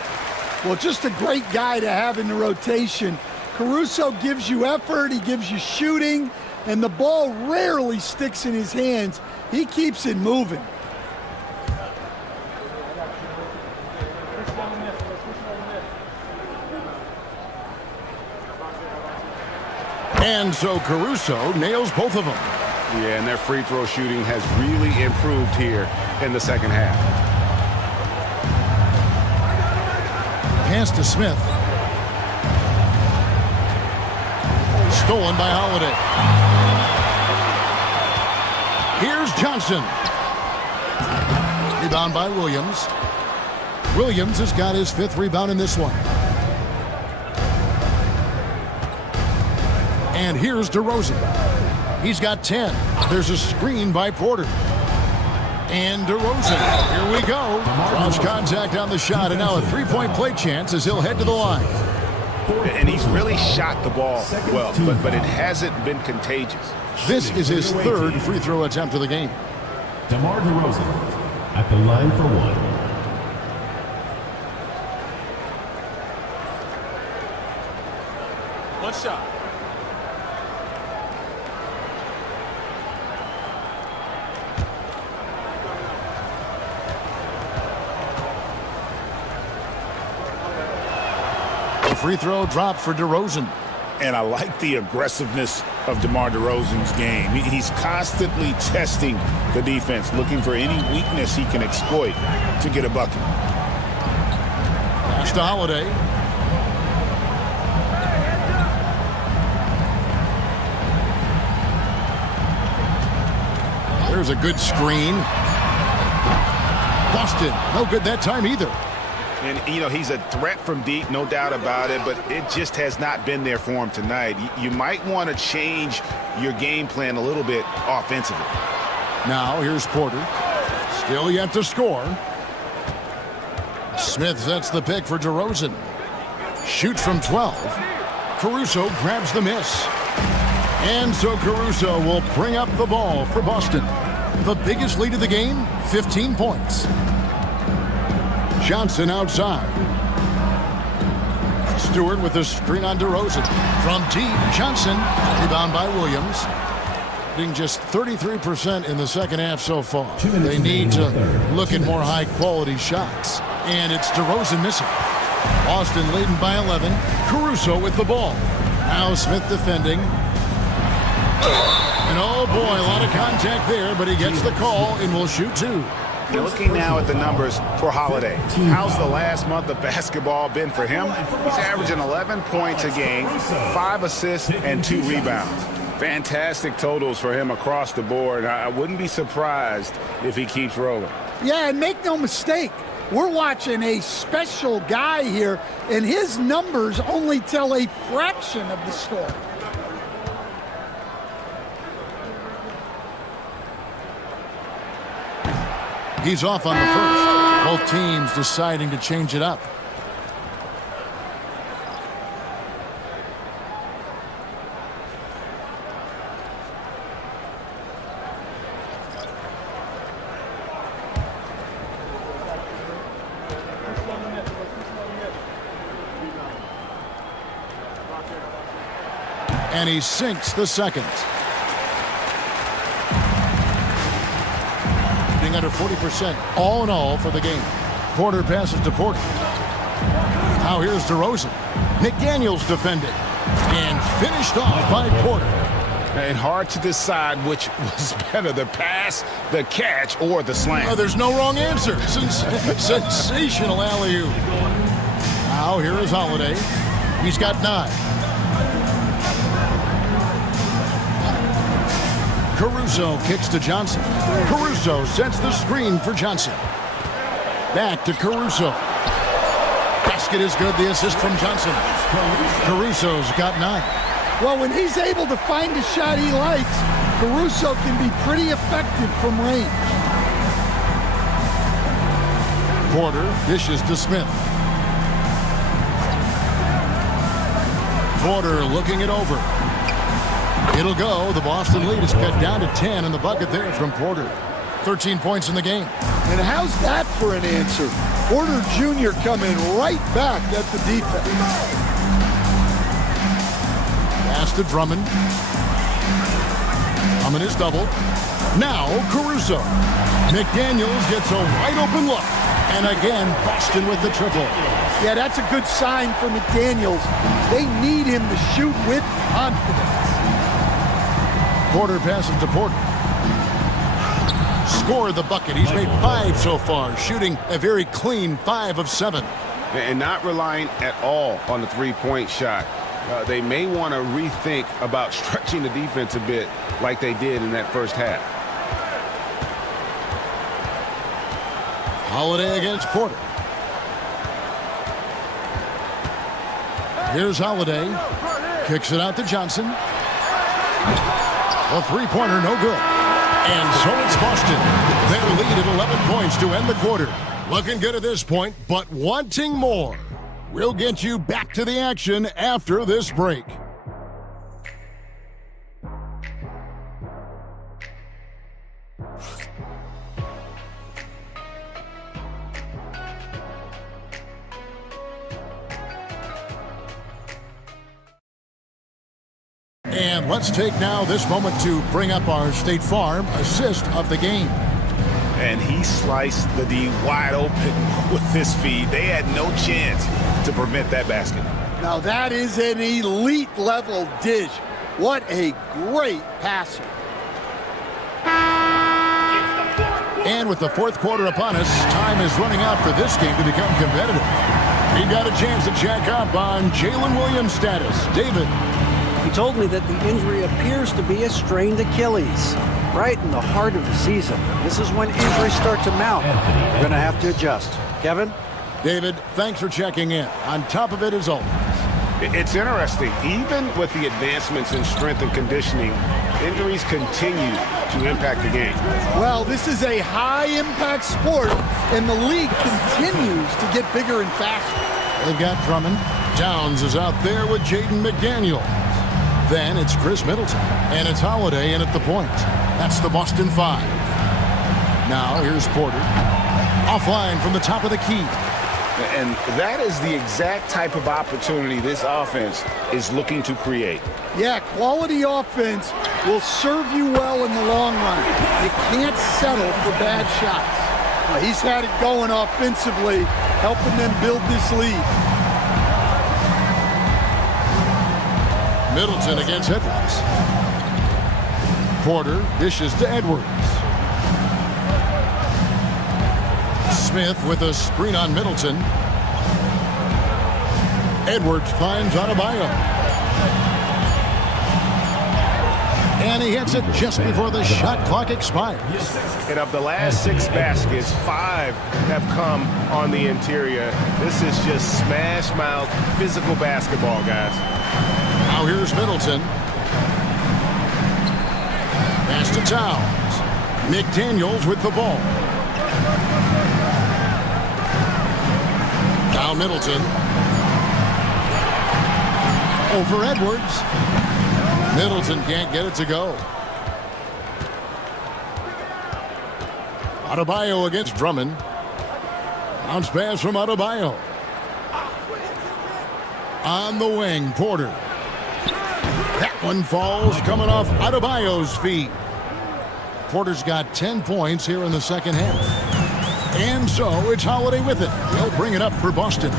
Well, just a great guy to have in the rotation. Caruso gives you effort, he gives you shooting, and the ball rarely sticks in his hands. He keeps it moving. And so Caruso nails both of them. Yeah, and their free throw shooting has really improved here in the second half. Pass to Smith. Stolen by Holiday. Here's Johnson. Rebound by Williams. Williams has got his 5th rebound in this one. And here's DeRozan. He's got 10. There's a screen by Porter. And DeRozan, here we go. Draws contact on the shot, and now a 3-point play chance as he'll head to the line. And he's really shot the ball well, but it hasn't been contagious. This is his 3rd free throw attempt of the game. DeMar DeRozan at the line for 1. One shot. Free throw drop for DeRozan. And I like the aggressiveness of DeMar DeRozan's game. He's constantly testing the defense, looking for any weakness he can exploit to get a bucket. Pass to Holiday. There's a good screen. Boston, no good that time either. And, you know, he's a threat from deep, no doubt about it, but it just has not been there for him tonight. You might want to change your game plan a little bit offensively. Now here's Porter. Still yet to score. Smith sets the pick for DeRozan. Shoots from 12. Caruso grabs the miss. And so Caruso will bring up the ball for Boston. The biggest lead of the game, 15 points. Johnson outside. Stewart with the screen on DeRozan. From deep, Johnson. Rebound by Williams. Being just 33% in the second half so far. They need to look at more high-quality shots. And it's DeRozan missing. Boston leading by 11. Caruso with the ball. Now Smith defending. And oh boy, a lot of contact there, but he gets the call and will shoot two. You're looking now at the numbers for Holiday. How's the last month of basketball been for him? He's averaging 11 points a game, 5 assists, and 2 rebounds. Fantastic totals for him across the board. I wouldn't be surprised if he keeps rolling. Yeah, and make no mistake, we're watching a special guy here, and his numbers only tell a fraction of the story. He's off on the first. Both teams deciding to change it up. And he sinks the second. Under 40% all in all for the game. Porter passes to Porter. Now here's DeRozan. McDaniels defended and finished off by Porter. And hard to decide which was better, the pass, the catch, or the slam. There's no wrong answer. Sensational alley-oop. Now here is Holiday. He's got 9. Caruso kicks to Johnson. Caruso sets the screen for Johnson. Back to Caruso. Basket is good. The assist from Johnson. Caruso's got 9. Well, when he's able to find a shot he likes, Caruso can be pretty effective from range. Porter dishes to Smith. Porter looking it over. It'll go. The Boston lead is cut down to 10 in the bucket there from Porter. 13 points in the game. And how's that for an answer? Porter Jr. coming right back at the defense. Pass to Drummond. Drummond is doubled. Now Caruso. McDaniels gets a wide open look. And again, Boston with the triple. Yeah, that's a good sign for McDaniels. They need him to shoot with confidence. Porter passes to Porter. Score the bucket. He's made 5 so far, shooting a very clean 5 of 7. And not relying at all on the three-point shot. They may want to rethink about stretching the defense a bit like they did in that first half. Holiday against Porter. Here's Holiday. Kicks it out to Johnson. A three-pointer, no good. And so it's Boston. Their lead at 11 points to end the quarter. Looking good at this point, but wanting more. We'll get you back to the action after this break. And let's take now this moment to bring up our State Farm assist of the game. And he sliced the D wide open with his feed. They had no chance to prevent that basket. Now that is an elite level dish. What a great passer. And with the fourth quarter upon us, time is running out for this game to become competitive. We've got a chance to check up on Jalen Williams' status. David. He told me that the injury appears to be a strained Achilles, right in the heart of the season. This is when injuries start to mount. We're going to have to adjust. Kevin? David, thanks for checking in. On top of it as always. It's interesting. Even with the advancements in strength and conditioning, injuries continue to impact the game. Well, this is a high-impact sport, and the league continues to get bigger and faster. They've got Drummond. Downs is out there with Jaden McDaniel. Then it's Chris Middleton, and it's Holiday in at the point. That's the Boston 5. Now here's Porter. Offline from the top of the key. And that is the exact type of opportunity this offense is looking to create. Yeah, quality offense will serve you well in the long run. You can't settle for bad shots. He's had it going offensively, helping them build this lead. Middleton against Edwards. Porter dishes to Edwards. Smith with a screen on Middleton. Edwards finds Adebayo. And he hits it just before the shot clock expires. And of the last 6 baskets, 5 have come on the interior. This is just smash mouth physical basketball, guys. Now here's Middleton. Pass to Towns. McDaniels with the ball. Now Middleton. Over Edwards. Middleton can't get it to go. Adebayo against Drummond. Bounce pass from Adebayo. On the wing, Porter. That one falls coming off Adebayo's feet. Porter's got 10 points here in the second half. And so it's Holiday with it. He'll bring it up for Boston.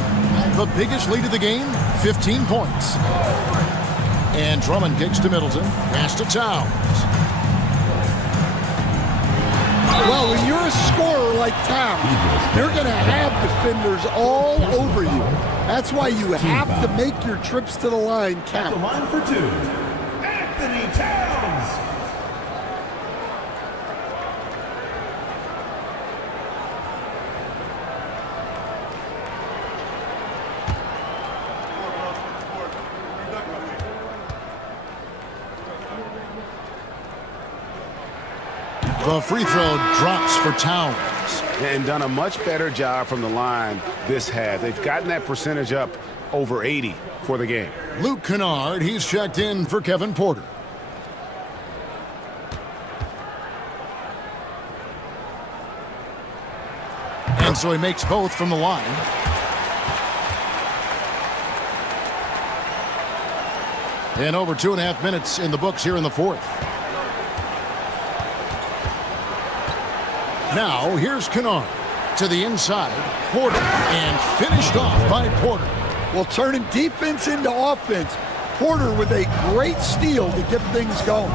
The biggest lead of the game, 15 points. And Drummond kicks to Middleton. Pass to Towns. Well, when you're a scorer like Towns, you're going to have defenders all over you. That's why you have to make your trips to the line count. The line for 2, Anthony Towns. The free throw drops for Towns. And done a much better job from the line this half. They've gotten that percentage up over 80 for the game. Luke Kennard, he's checked in for Kevin Porter. And so he makes both from the line. And over 2.5 minutes in the books here in the fourth. Now, here's Kennard to the inside. Porter, and finished off by Porter. Well, turning defense into offense. Porter with a great steal to get things going.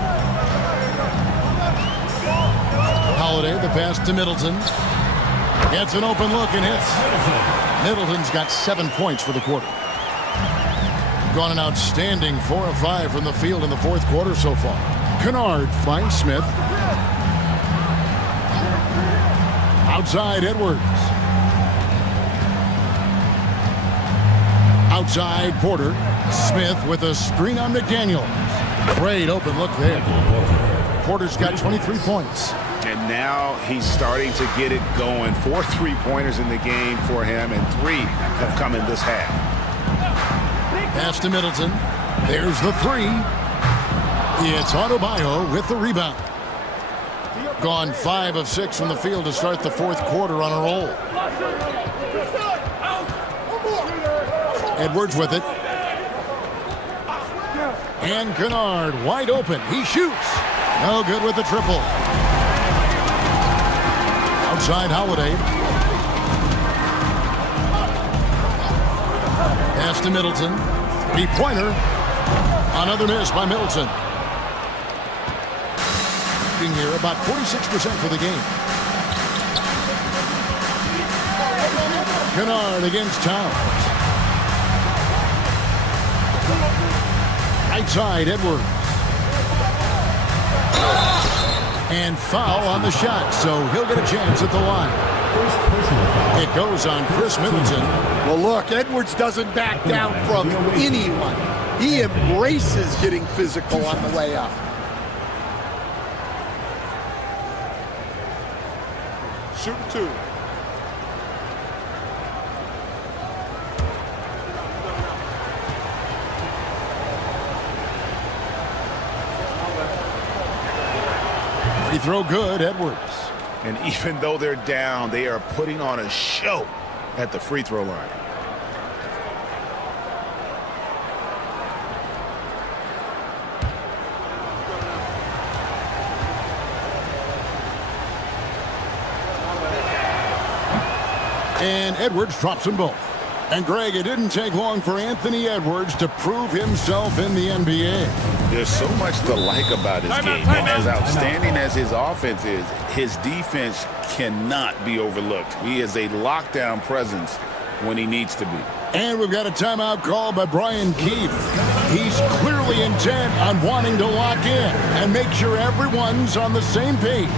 Holiday, the pass to Middleton. Gets an open look and hits. Middleton's got 7 points for the quarter. Gone an outstanding 4 of 5 from the field in the fourth quarter so far. Kennard finds Smith. Outside Edwards. Outside Porter. Smith with a screen on McDaniels. Great open look there. Porter's got 23 points. And now he's starting to get it going. 4 3-pointers in the game for him, and 3 have come in this half. Pass to Middleton. There's the 3. It's Adebayo with the rebound. Gone 5 of 6 from the field to start the fourth quarter on a roll. Edwards with it. And Kennard wide open. He shoots. No good with the triple. Outside Holiday. Pass to Middleton. 3-pointer. Another miss by Middleton. Here about 46% for the game. Kennard against Towns. Right side, Edwards. And foul on the shot, so he'll get a chance at the line. It goes on Chris Middleton. Well, look, Edwards doesn't back down from anyone. He embraces getting physical on the way up. Shoot 2. Free throw good, Edwards. And even though they're down, they are putting on a show at the free throw line. And Edwards drops them both. And Greg, it didn't take long for Anthony Edwards to prove himself in the NBA. There's so much to like about his game. And as outstanding as his offense is, his defense cannot be overlooked. He is a lockdown presence when he needs to be. And we've got a timeout call by Brian Keefe. He's clearly intent on wanting to lock in and make sure everyone's on the same page.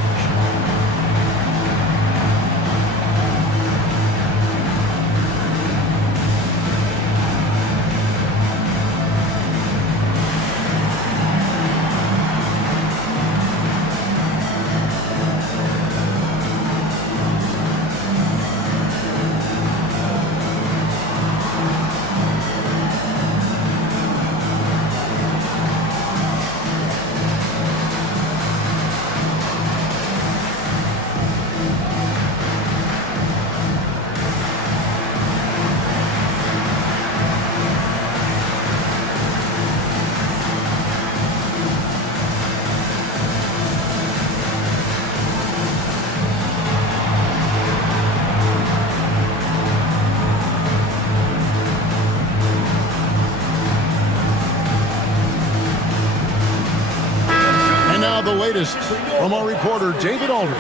The latest from our reporter, David Aldridge.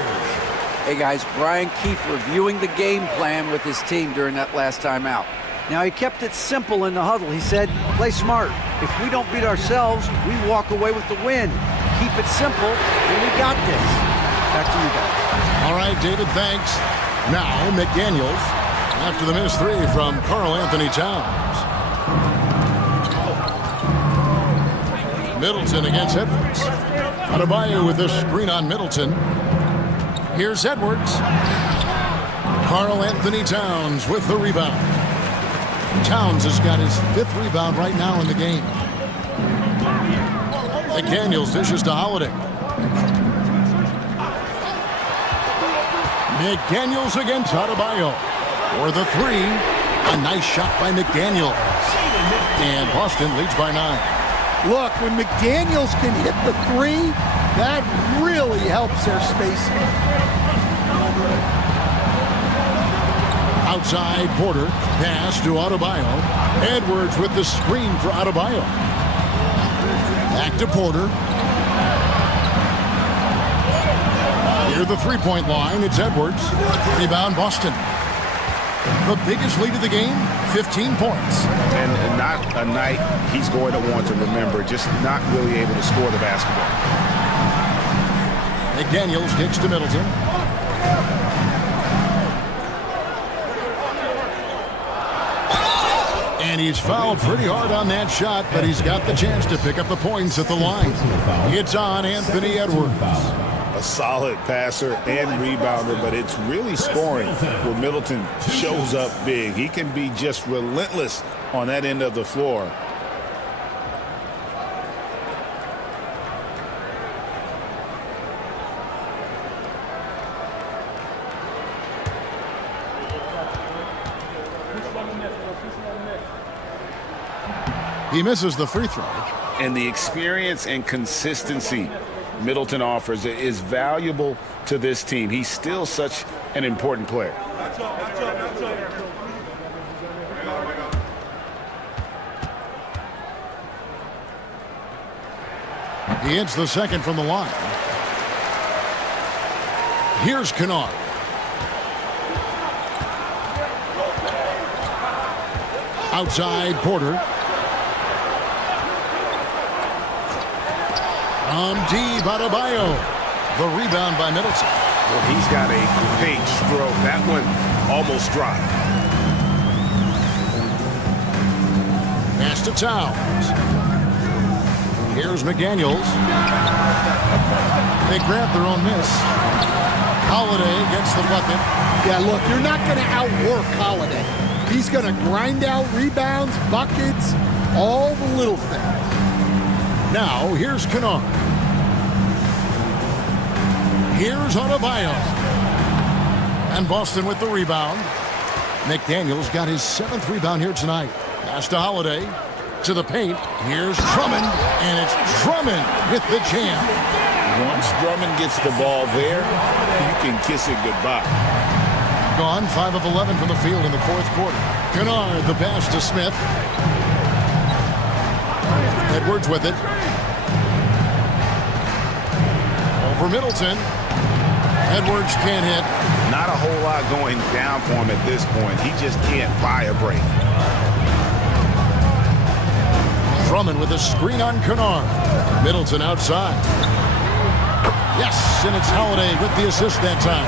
Hey guys, Brian Keefe reviewing the game plan with his team during that last time out. Now he kept it simple in the huddle. He said, play smart. If we don't beat ourselves, we walk away with the win. Keep it simple, and we got this. Back to you guys. All right, David, thanks. Now, McDaniels, after the missed three from Karl Anthony Towns. Middleton against Edwards. Adebayo with the screen on Middleton. Here's Edwards. Karl Anthony Towns with the rebound. Towns has got his 5th rebound right now in the game. McDaniels dishes to Holiday. McDaniels against Adebayo. For the 3. A nice shot by McDaniels. And Boston leads by 9. Look, when McDaniels can hit the 3, that really helps their spacing. Outside, Porter. Pass to Adebayo. Edwards with the screen for Adebayo. Back to Porter. Near the three-point line, it's Edwards. Rebound, Boston. The biggest lead of the game, 15 points. And not a night he's going to want to remember, just not really able to score the basketball. McDaniels kicks to Middleton. And he's fouled pretty hard on that shot, but he's got the chance to pick up the points at the line. It's on Anthony Edwards. A solid passer and rebounder, but it's really scoring where Middleton shows up big. He can be just relentless on that end of the floor. He misses the free throw. And the experience and consistency Middleton offers is valuable to this team. He's still such an important player. He hits the second from the line. Here's Kennard. Outside, Porter. Deep, Adebayo. The rebound by Middleton. Well, he's got a great stroke. That one almost dropped. Pass to Towns. Here's McDaniels. They grab their own miss. Holiday gets the bucket. Yeah, look, you're not going to outwork Holiday. He's going to grind out rebounds, buckets, all the little things. Now, here's Kennard. Here's Adebayo. And Boston with the rebound. McDaniels got his 7th rebound here tonight. Pass to Holiday. To the paint. Here's Drummond. And it's Drummond with the jam. Once Drummond gets the ball there, you can kiss it goodbye. Gone 5 of 11 from the field in the 4th quarter. Kennard, the pass to Smith. Edwards with it. Over Middleton. Edwards can't hit. Not a whole lot going down for him at this point. He just can't buy a break. Drummond with a screen on Kennard. Middleton outside. Yes, and it's Holiday with the assist that time.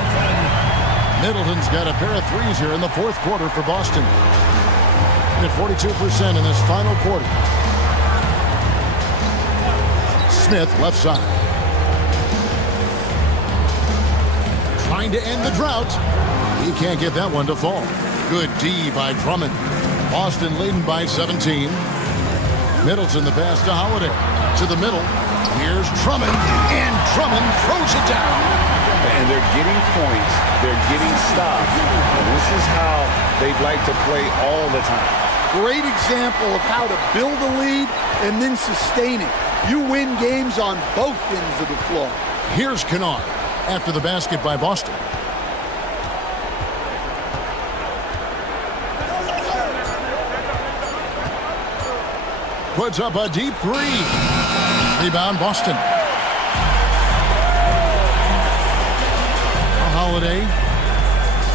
Middleton's got a pair of threes here in the 4th quarter for Boston. At 42% in this final quarter. Smith left side. Trying to end the drought. He can't get that one to fall. Good D by Drummond. Boston leading by 17. Middleton the pass to Holiday. To the middle. Here's Drummond. And Drummond throws it down. And they're getting points. They're getting stops. And this is how they'd like to play all the time. Great example of how to build a lead and then sustain it. You win games on both ends of the floor. Here's Kennard after the basket by Boston. Puts up a deep three. Rebound Boston. Holiday.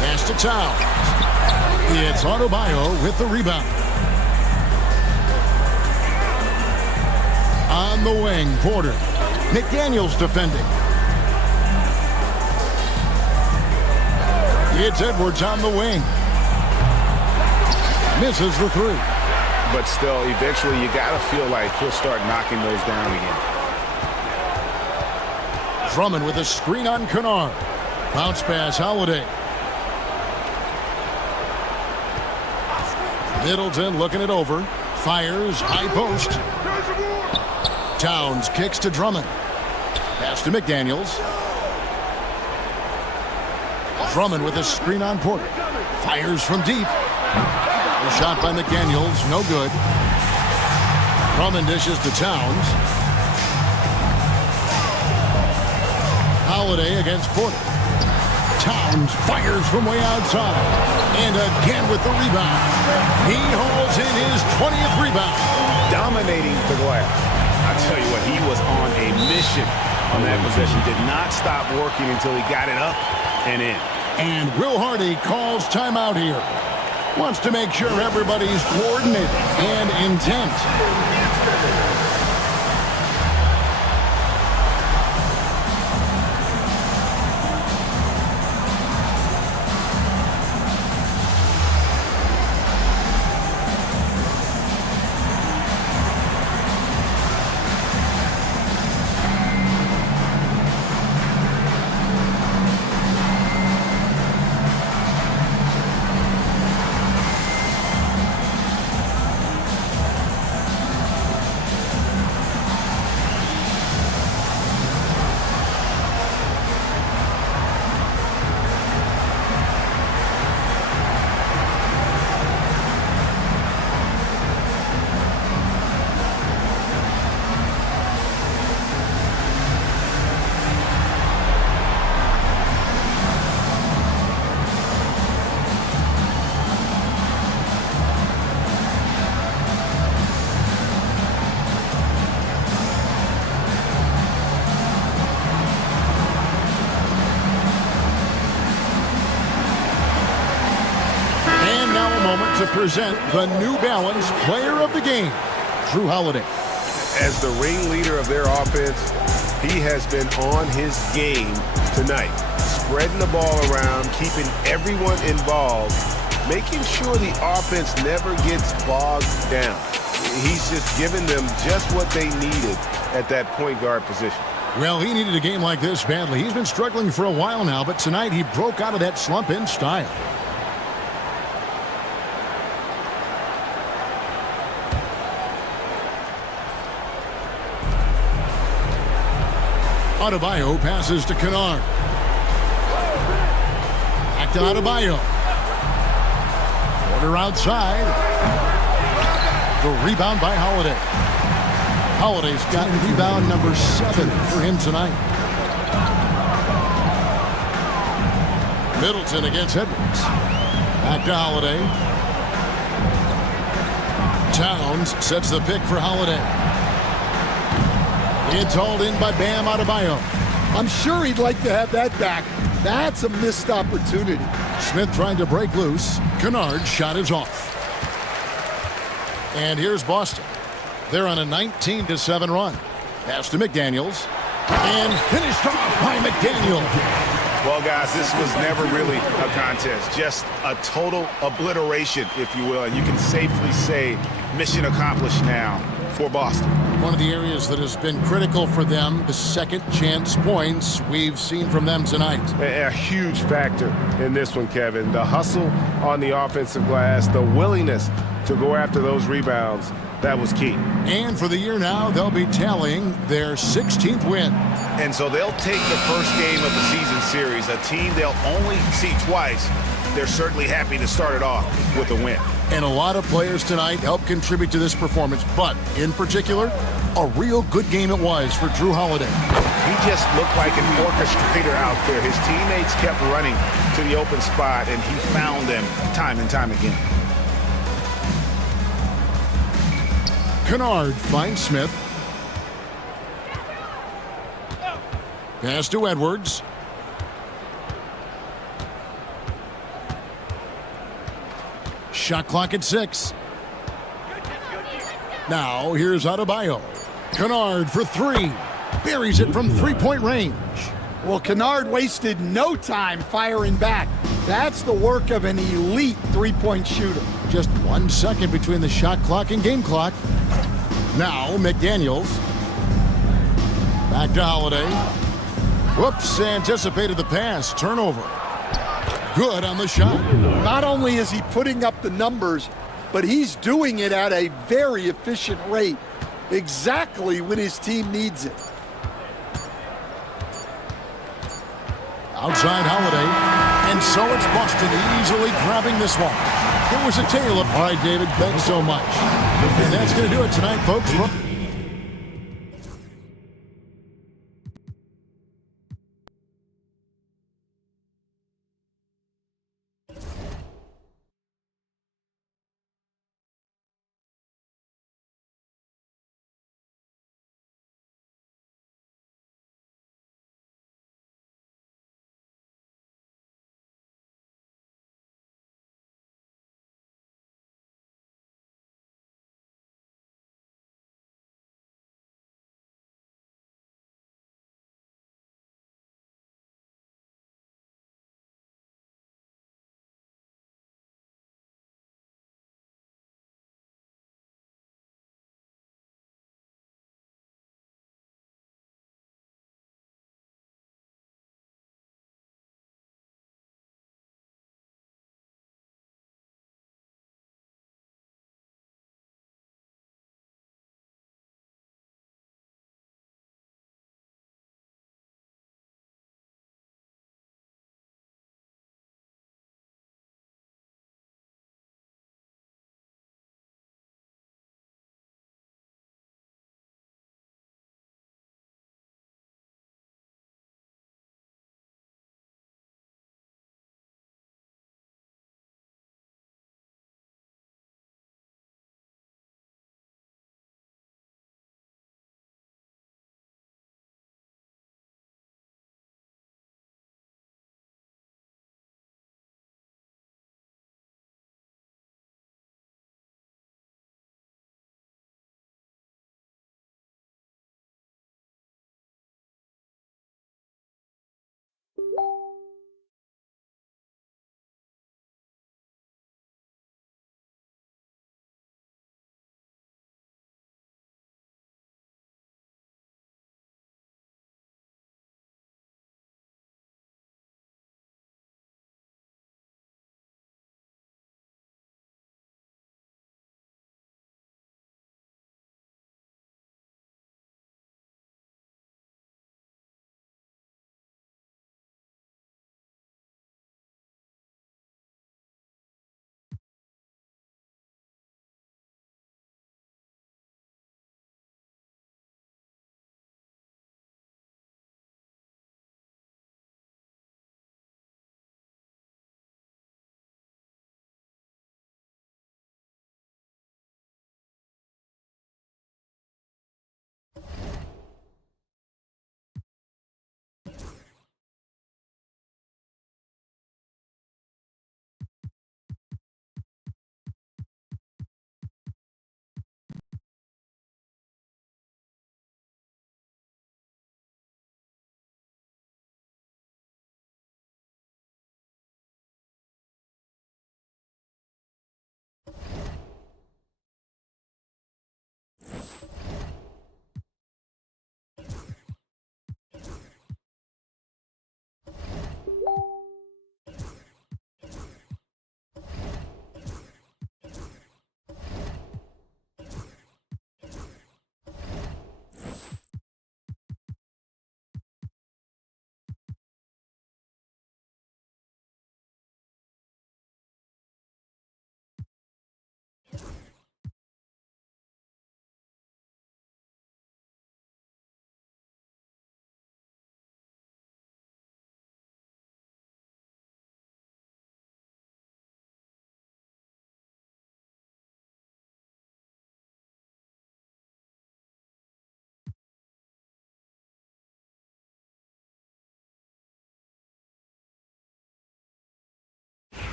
Pass to Towns. It's Adebayo with the rebound. On the wing, Porter. McDaniels defending. It's Edwards on the wing. Misses the three. But still, eventually, you got to feel like he'll start knocking those down again. Drummond with a screen on Kennard. Bounce pass, Holiday. Middleton looking it over. Fires, high post. Towns kicks to Drummond. Pass to McDaniels. Drummond with a screen on Porter. Fires from deep. A shot by McDaniels, no good. Drummond dishes to Towns. Holiday against Porter. Towns fires from way outside. And again with the rebound. He hauls in his 20th rebound. Dominating the glass. I tell you what, he was on a mission on that possession. Did not stop working until he got it up and in. And Will Hardy calls timeout here. Wants to make sure everybody's coordinated and intent. To present the New Balance Player of the Game, Drew Holiday. As the ringleader of their offense, he has been on his game tonight, spreading the ball around, keeping everyone involved, making sure the offense never gets bogged down. He's just giving them just what they needed at that point guard position. Well, he needed a game like this badly. He's been struggling for a while now, but tonight he broke out of that slump in style. Adebayo passes to Kennard. Back to Adebayo. Porter outside. The rebound by Holiday. Holiday's got rebound number 7 for him tonight. Middleton against Edwards. Back to Holiday. Towns sets the pick for Holiday. It's hauled in by Bam Adebayo. I'm sure he'd like to have that back. That's a missed opportunity. Smith trying to break loose. Kennard's shot is off. And here's Boston. They're on a 19-7 run. Pass to McDaniels. And finished off by McDaniel. Well, guys, this was never really a contest. Just a total obliteration, if you will. And you can safely say mission accomplished now for Boston. One of the areas that has been critical for them, the second chance points we've seen from them tonight. A huge factor in this one, Kevin. The hustle on the offensive glass, the willingness to go after those rebounds, that was key. And for the year now, they'll be tallying their 16th win. And so they'll take the first game of the season series, a team they'll only see twice. They're certainly happy to start it off with a win. And a lot of players tonight helped contribute to this performance, but in particular, a real good game it was for Drew Holiday. He just looked like an orchestrator out there. His teammates kept running to the open spot, and he found them time and time again. Kennard finds Smith. Pass to Edwards. Shot clock at 6. Now here's Adebayo. Kennard for 3. Buries it from three-point range. Well, Kennard wasted no time firing back. That's the work of an elite three-point shooter. Just 1 second between the shot clock and game clock. Now McDaniels. Back to Holiday. Whoops, anticipated the pass. Turnover. Good on the shot. Not only is he putting up the numbers, but he's doing it at a very efficient rate. Exactly when his team needs it. Outside Holiday. And so it's Boston easily grabbing this one. It was a tale of... All right, David, thanks so much. And that's going to do it tonight, folks.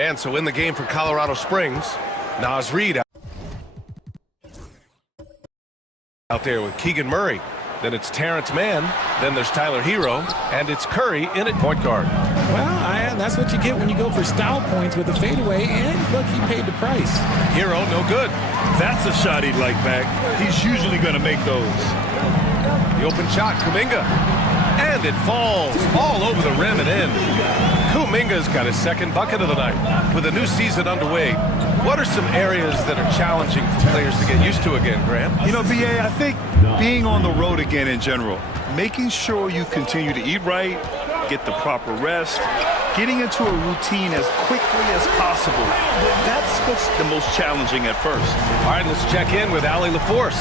And so in the game for Colorado Springs, Naz Reid out there with Keegan Murray. Then it's Terrence Mann. Then there's Tyler Hero. And it's Curry in at point guard. Well, that's what you get when you go for style points with a fadeaway. And look, he paid the price. Hero, no good. That's a shot he'd like back. He's usually going to make those. The open shot, Kuminga. And it falls all over the rim and in. Kuminga's got his second bucket of the night. With a new season underway, what are some areas that are challenging for players to get used to again, Graham? You know, B.A., I think being on the road again in general, making sure you continue to eat right, get the proper rest, getting into a routine as quickly as possible. That's what's the most challenging at first. All right, let's check in with Allie LaForce.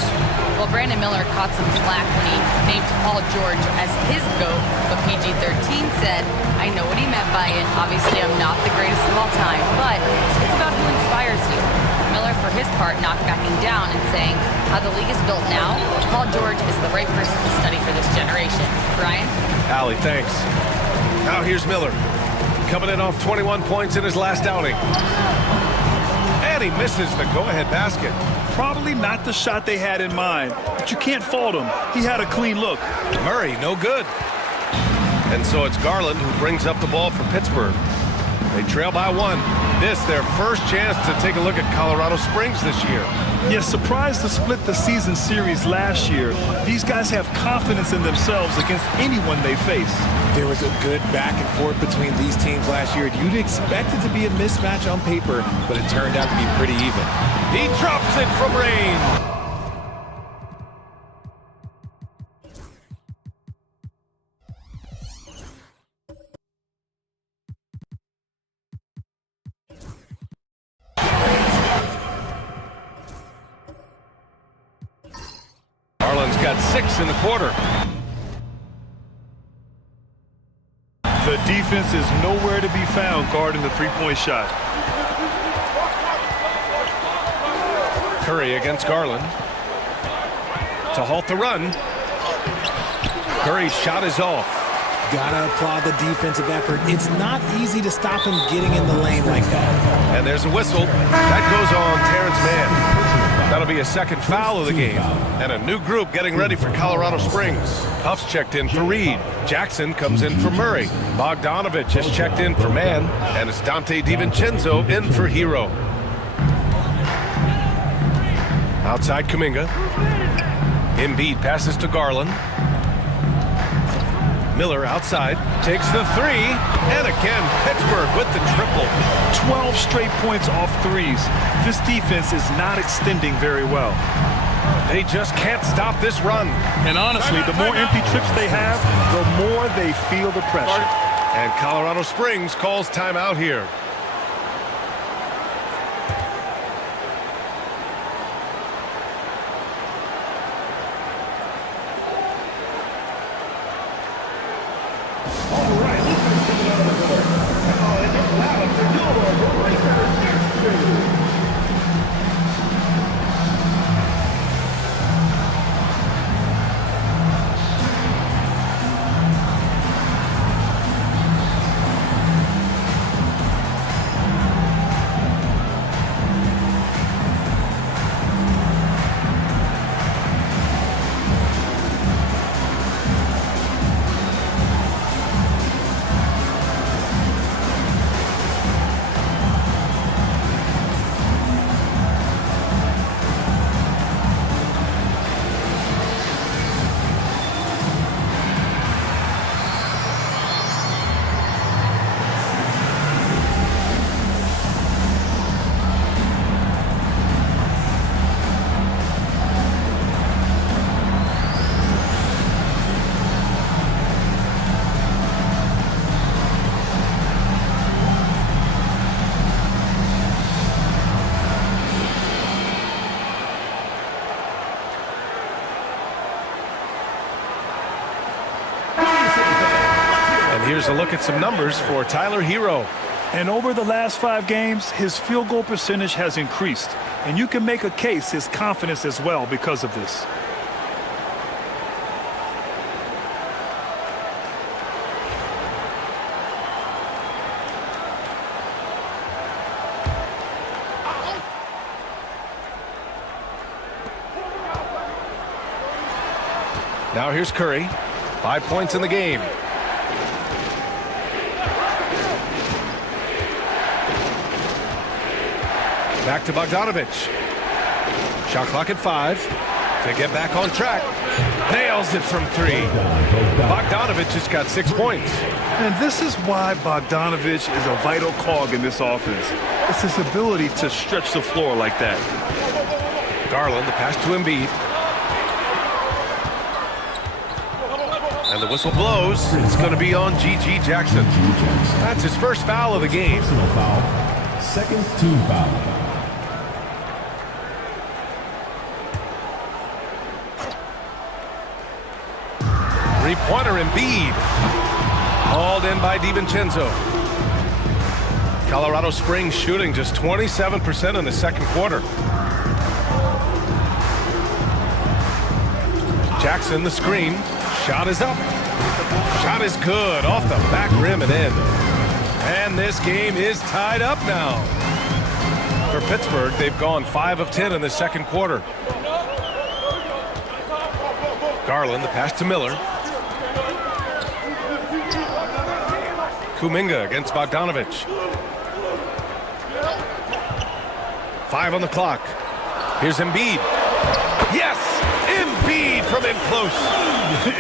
Well, Brandon Miller caught some flack when he named Paul George as his GOAT, but PG-13 said, I know what he meant by it. Obviously, I'm not the greatest of all time, but it's about who inspires you. Miller, for his part, not backing down and saying, how the league is built now, Paul George is the right person to study for this generation. Brian? Allie, thanks. Now here's Miller, coming in off 21 points in his last outing. And he misses the go-ahead basket. Probably not the shot they had in mind, but you can't fault him. He had a clean look. Murray, no good. And so it's Garland who brings up the ball for Pittsburgh. They trail by one. This, their first chance to take a look at Colorado Springs this year. Yeah, surprised to split the season series last year. These guys have confidence in themselves against anyone they face. There was a good back and forth between these teams last year. You'd expect it to be a mismatch on paper, but it turned out to be pretty even. He drops it from range. Garland's got 6 in the quarter. The defense is nowhere to be found guarding the three-point shot. Curry against Garland. To halt the run. Curry's shot is off. Gotta applaud the defensive effort. It's not easy to stop him getting in the lane like that. And there's a whistle. That goes on Terrence Mann. That'll be a second foul of the game. And a new group getting ready for Colorado Springs. Huff's checked in for Reed. Jackson comes in for Murray. Bogdanovich has checked in for Mann. And it's Dante DiVincenzo in for Hero. Outside Kuminga. Embiid passes to Garland. Miller outside, takes the three, and again, Pittsburgh with the triple. 12 straight points off threes. This defense is not extending very well. They just can't stop this run. And honestly, the more empty trips they have, the more they feel the pressure. And Colorado Springs calls timeout here. Here's a look at some numbers for Tyler Hero. And over the last 5 games, his field goal percentage has increased. And you can make a case his confidence as well because of this. Now here's Curry. 5 points in the game. Back to Bogdanovich. Shot clock at 5 to get back on track. Nails it from 3. Bogdanovich has got 6 points. And this is why Bogdanovich is a vital cog in this offense. It's his ability to stretch the floor like that. Garland, the pass to Embiid. And the whistle blows. It's going to be on G.G. Jackson. That's his first foul of the game. Second team foul. Three-pointer Embiid. Hauled in by DiVincenzo. Colorado Springs shooting just 27% in the second quarter. Jackson, the screen. Shot is up. Shot is good. Off the back rim and in. And this game is tied up now. For Pittsburgh, they've gone 5 of 10 in the second quarter. Garland, the pass to Miller. Kuminga against Bogdanovich. 5 on the clock. Here's Embiid. Yes! Embiid from in close.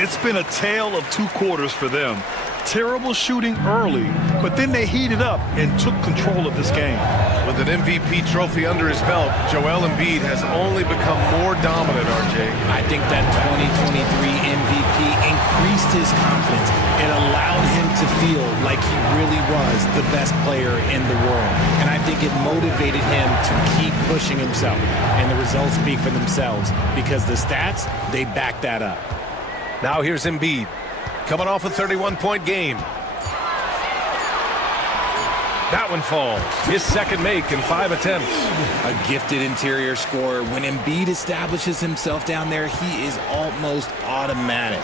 It's been a tale of 2 quarters for them. Terrible shooting early, but then they heated up and took control of this game. With an MVP trophy under his belt, Joel Embiid has only become more dominant, RJ. I think that 2023 MVP increased his confidence. It allowed him to feel like he really was the best player in the world. And I think it motivated him to keep pushing himself. And the results speak for themselves because the stats, they back that up. Now here's Embiid, coming off a 31-point game. That one falls. His second make in 5 attempts. A gifted interior scorer. When Embiid establishes himself down there, he is almost automatic.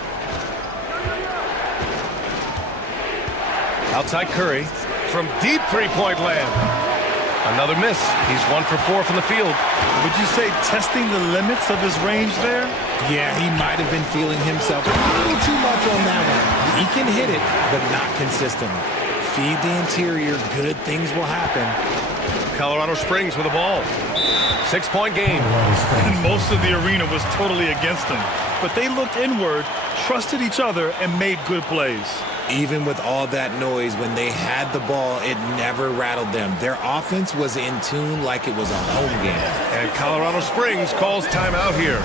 Outside Curry from deep three-point land. Another miss. He's 1 for 4 from the field. Would you say testing the limits of his range there? Yeah, he might have been feeling himself a little too much on that one. He can hit it, but not consistently. Feed the interior, good things will happen. Colorado Springs with the ball. 6-point game. And most of the arena was totally against them. But they looked inward, trusted each other, and made good plays. Even with all that noise, when they had the ball, it never rattled them. Their offense was in tune like it was a home game. And Colorado Springs calls timeout here.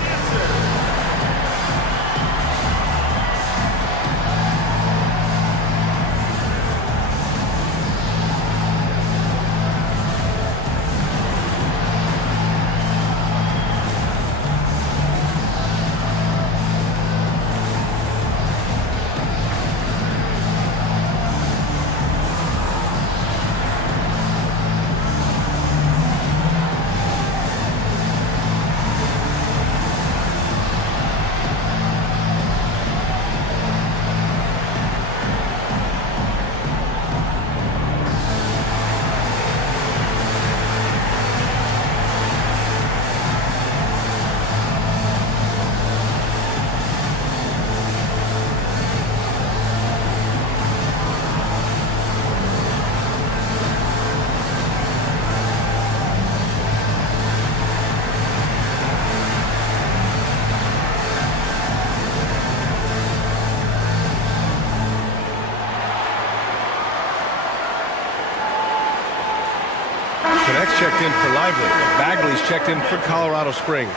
Connects checked in for Lively. Bagley's checked in for Colorado Springs.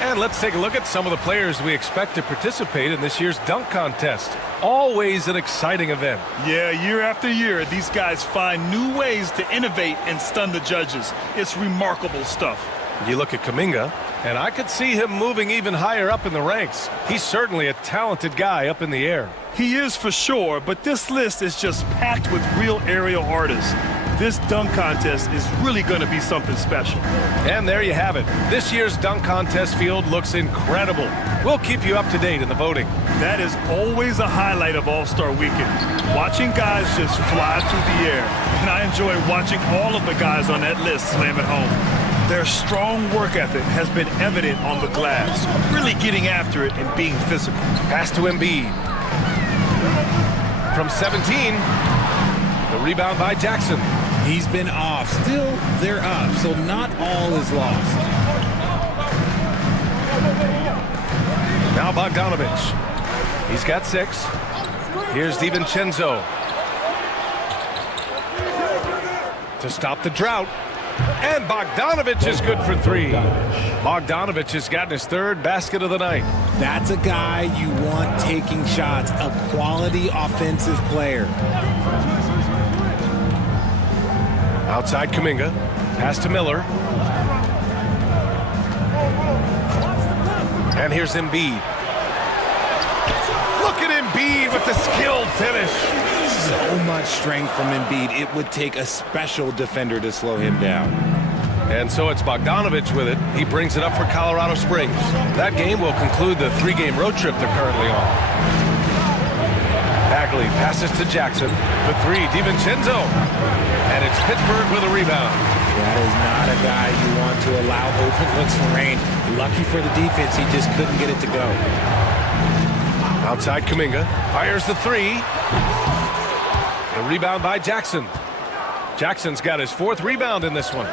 And let's take a look at some of the players we expect to participate in this year's dunk contest. Always an exciting event. Yeah, year after year, these guys find new ways to innovate and stun the judges. It's remarkable stuff. You look at Kuminga, and I could see him moving even higher up in the ranks. He's certainly a talented guy up in the air. He is for sure, but this list is just packed with real aerial artists. This dunk contest is really going to be something special. And there you have it. This year's dunk contest field looks incredible. We'll keep you up to date in the voting. That is always a highlight of All-Star Weekend. Watching guys just fly through the air. And I enjoy watching all of the guys on that list slam it home. Their strong work ethic has been evident on the glass, really getting after it and being physical. Pass to Embiid. From 17, the rebound by Jackson. He's been off. Still, they're up, so not all is lost. Now Bogdanovich. He's got 6. Here's DiVincenzo to stop the drought. And Bogdanovich is good for 3. Bogdanovich has gotten his 3rd basket of the night. That's a guy you want taking shots, a quality offensive player. Outside Kuminga. Pass to Miller. And here's Embiid. Look at Embiid with the skilled finish. So much strength from Embiid. It would take a special defender to slow him down. And so it's Bogdanovich with it. He brings it up for Colorado Springs. That game will conclude the 3-game road trip they're currently on. Bagley passes to Jackson. For 3, DiVincenzo. And it's Pittsburgh with a rebound. That is not a guy you want to allow open looks from range. Lucky for the defense, he just couldn't get it to go. Outside Kuminga. Fires the 3. The rebound by Jackson. Jackson's got his 4th rebound in this one.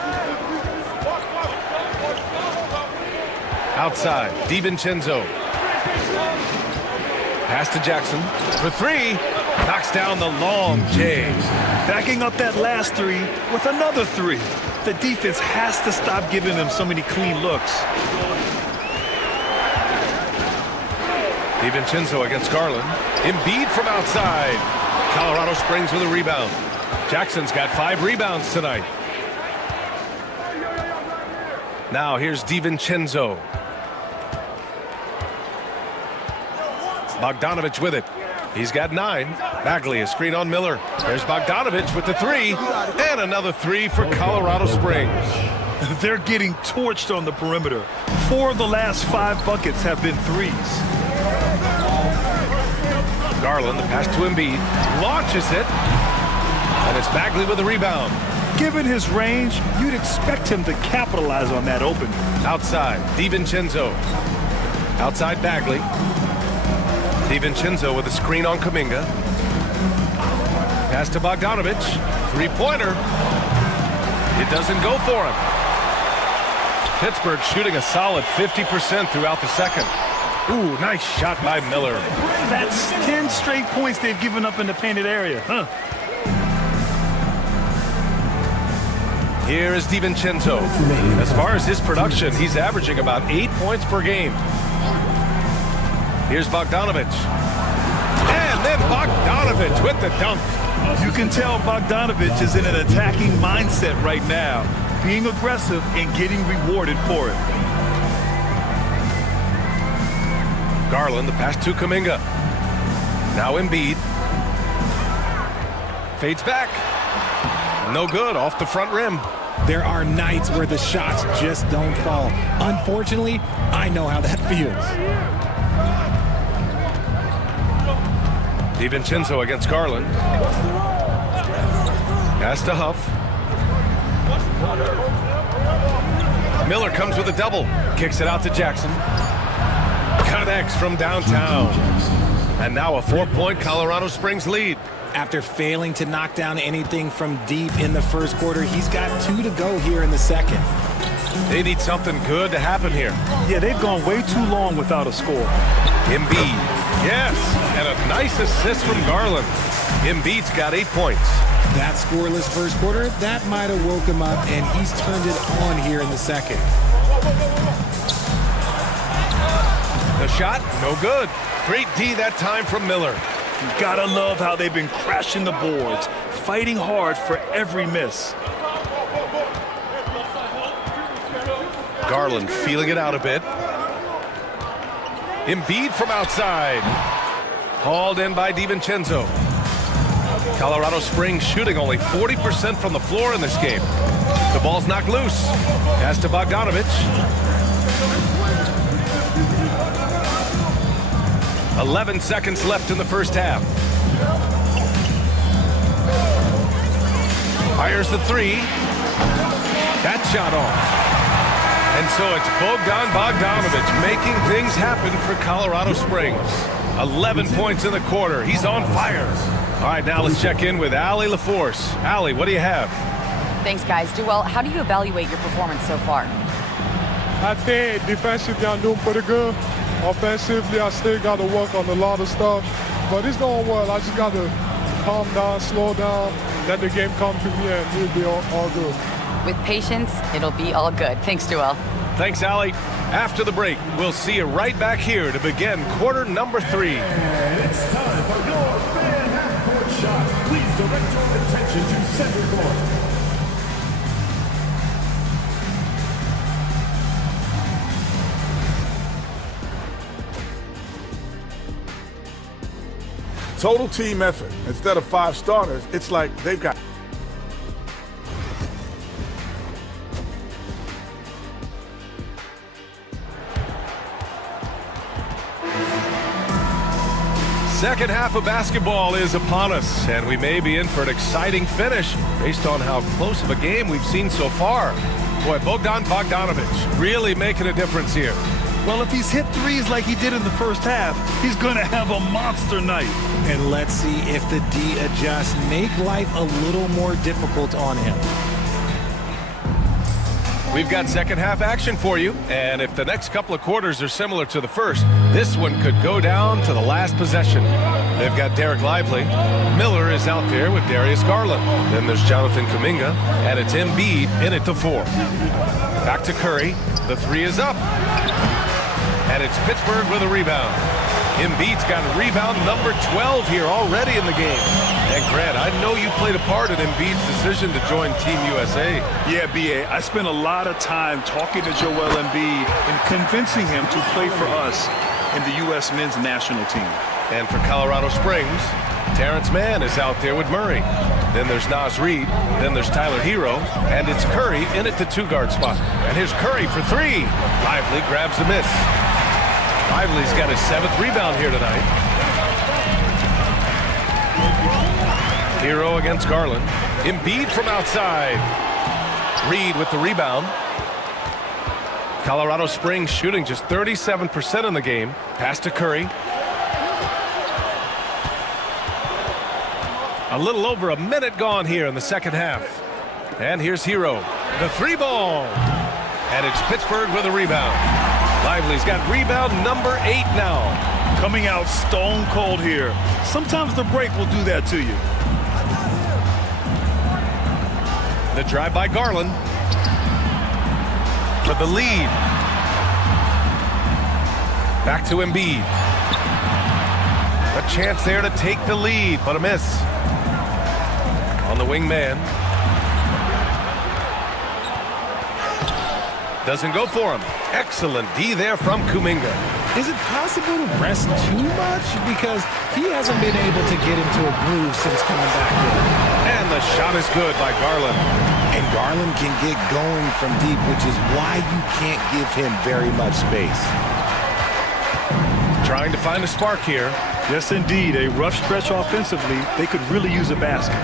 Outside, DiVincenzo. Pass to Jackson for 3. Knocks down the long J. Backing up that last 3 with another 3. The defense has to stop giving them so many clean looks. DiVincenzo against Garland. Embiid from outside. Colorado Springs with a rebound. Jackson's got 5 rebounds tonight. Now here's DiVincenzo. Bogdanovich with it. He's got 9. Bagley, a screen on Miller. There's Bogdanovich with the 3. And another 3 for Colorado Springs. They're getting torched on the perimeter. 4 of the last 5 buckets have been 3s. Garland, the pass to Embiid. Launches it. And it's Bagley with the rebound. Given his range, you'd expect him to capitalize on that opening. Outside, DiVincenzo. Outside Bagley. DiVincenzo with a screen on Kuminga. Pass to Bogdanovich. 3-pointer. It doesn't go for him. Pittsburgh shooting a solid 50% throughout the second. Ooh, nice shot by Miller. That's 10 straight points they've given up in the painted area, huh? Here is DiVincenzo. As far as his production, he's averaging about 8 points per game. Here's Bogdanovich. And then Bogdanovich with the dunk. You can tell Bogdanovich is in an attacking mindset right now, being aggressive and getting rewarded for it. Garland, the pass to Kuminga. Now Embiid. Fades back. No good, off the front rim. There are nights where the shots just don't fall. Unfortunately, I know how that feels. DiVincenzo against Garland. Pass to Huff. Miller comes with a double. Kicks it out to Jackson. Connects from downtown. And now a 4-point Colorado Springs lead. After failing to knock down anything from deep in the first quarter, he's got 2 to go here in the second. They need something good to happen here. Yeah, they've gone way too long without a score. Embiid, yes, and a nice assist from Garland. Embiid's got 8 points. That scoreless first quarter, that might have woke him up, and he's turned it on here in the second. The shot, no good. Great D that time from Miller. You gotta love how they've been crashing the boards, fighting hard for every miss. Garland feeling it out a bit. Embiid from outside. Hauled in by DiVincenzo. Colorado Springs shooting only 40% from the floor in this game. The ball's knocked loose. Pass to Bogdanovich. 11 seconds left in the first half. Fires the 3. That shot off. And so it's Bogdan Bogdanović making things happen for Colorado Springs. 11 points in the quarter. He's on fire. All right, now let's check in with Allie LaForce. Allie, what do you have? Thanks, guys. Duell, how do you evaluate your performance so far? I think defensively I'm doing pretty good. Offensively, I still got to work on a lot of stuff. But it's going well. I just got to calm down, slow down, let the game come to me, and it'll be all good. With patience, it'll be all good. Thanks, Duell. Thanks, Allie. After the break, we'll see you right back here to begin quarter number 3. And it's time for your fan half-court shot. Please direct your attention to center court. Total team effort. Instead of 5 starters, it's like they've got Second half of basketball is upon us, and we may be in for an exciting finish based on how close of a game we've seen so far. Boy, Bogdan Bogdanović really making a difference here. Well, if he's hit threes like he did in the first half, he's going to have a monster night. And let's see if the D adjusts, make life a little more difficult on him. We've got second half action for you, and if the next couple of quarters are similar to the first, this one could go down to the last possession. They've got Derek Lively. Miller is out there with Darius Garland. Then there's Jonathan Kuminga, and it's Embiid in at the 4. Back to Curry. The 3 is up. And it's Pittsburgh with a rebound. Embiid's got rebound number 12 here already in the game. And Grant, I know you played a part in Embiid's decision to join Team USA. Yeah, B.A., I spent a lot of time talking to Joel Embiid and convincing him to play for us in the U.S. men's national team. And for Colorado Springs, Terrence Mann is out there with Murray. Then there's Naz Reid. Then there's Tyler Hero. And it's Curry in at the 2-guard spot. And here's Curry for 3. Lively grabs the miss. Lively's got his 7th rebound here tonight. Hero against Garland. Embiid from outside. Reid with the rebound. Colorado Springs shooting just 37% in the game. Pass to Curry. A little over a minute gone here in the second half. And here's Hero. The 3-ball. And it's Pittsburgh with a rebound. Lively's got rebound number 8 now. Coming out stone cold here. Sometimes the break will do that to you. The drive by Garland for the lead. Back to Embiid. A chance there to take the lead, but a miss. On the wing man. Doesn't go for him. Excellent D there from Kuminga. Is it possible to rest too much? Because he hasn't been able to get into a groove since coming back in. And the shot is good by Garland. And Garland can get going from deep, which is why you can't give him very much space. Trying to find a spark here. Yes, indeed. A rough stretch offensively. They could really use a basket.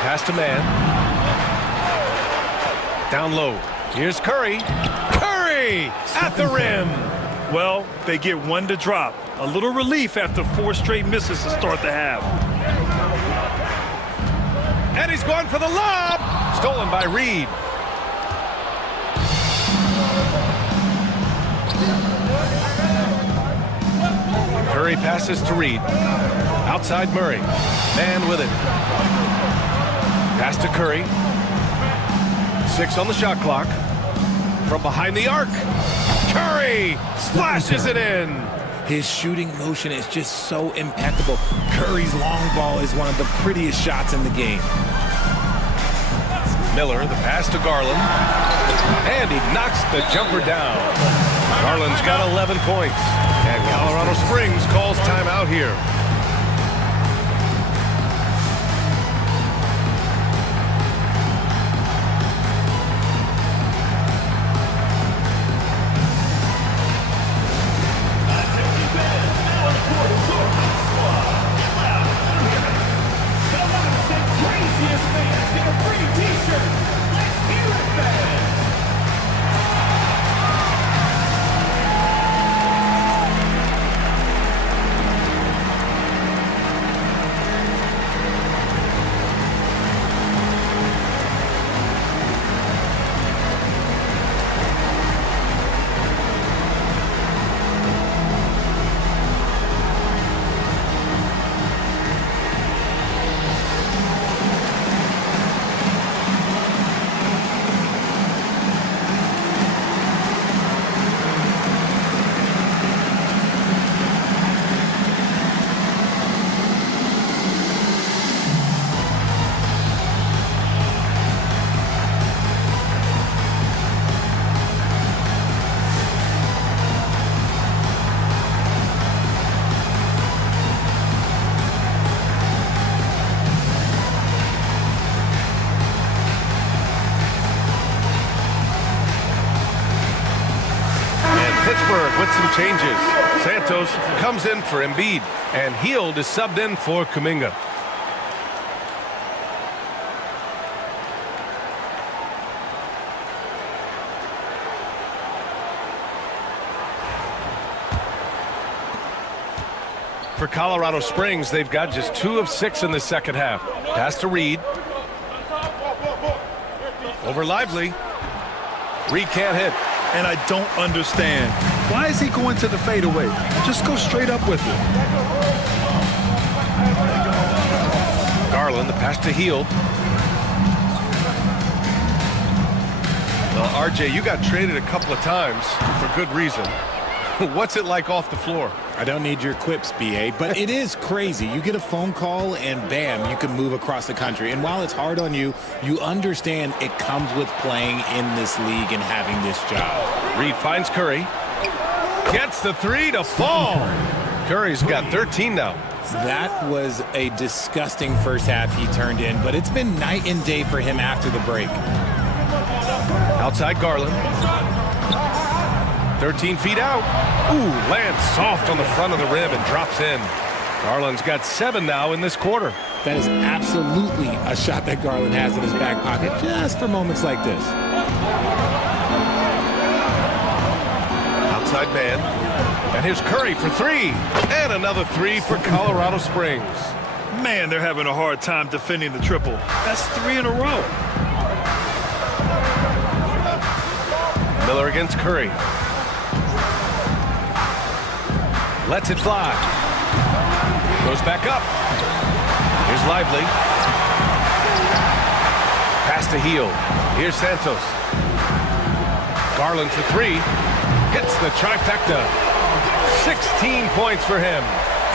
Pass to Mann. Down low. Here's Curry. Curry at the rim. Well, they get 1 to drop. A little relief after 4 straight misses to start the half. And he's going for the lob. Stolen by Reid. Curry passes to Reid. Outside Murray. Mann with it. Pass to Curry. 6 on the shot clock. From behind the arc. Curry splashes it in. His shooting motion is just so impeccable. Curry's long ball is one of the prettiest shots in the game. Miller, the pass to Garland. And he knocks the jumper down. Garland's got 11 points. And Colorado Springs calls timeout here. Craziest fans get a free t-shirt. Let's hear Pittsburgh with some changes. Santos comes in for Embiid, and Hield is subbed in for Kuminga. For Colorado Springs, they've got just 2 of 6 in the second half. Pass to Reed. Over Lively. Reed can't hit. And I don't understand. Why is he going to the fadeaway? Just go straight up with it. Garland, the pass to Hield. Well, RJ, you got traded a couple of times for good reason. What's it like off the floor? I don't need your quips, BA, but it is crazy. You get a phone call and bam, you can move across the country. And while it's hard on you, you understand it comes with playing in this league and having this job. Reed finds Curry. Gets the 3 to fall. Curry's got 13 now. That was a disgusting first half he turned in, but it's been night and day for him after the break. Outside Garland. 13 feet out. Ooh, lands soft on the front of the rim and drops in. Garland's got 7 now in this quarter. That is absolutely a shot that Garland has in his back pocket just for moments like this. Outside man. And here's Curry for 3. And another 3 for Colorado Springs. Man, they're having a hard time defending the triple. That's 3 in a row. Miller against Curry. Lets it fly. Goes back up. Here's Lively. Pass to Hield. Here's Santos. Garland for 3. Hits the trifecta. 16 points for him.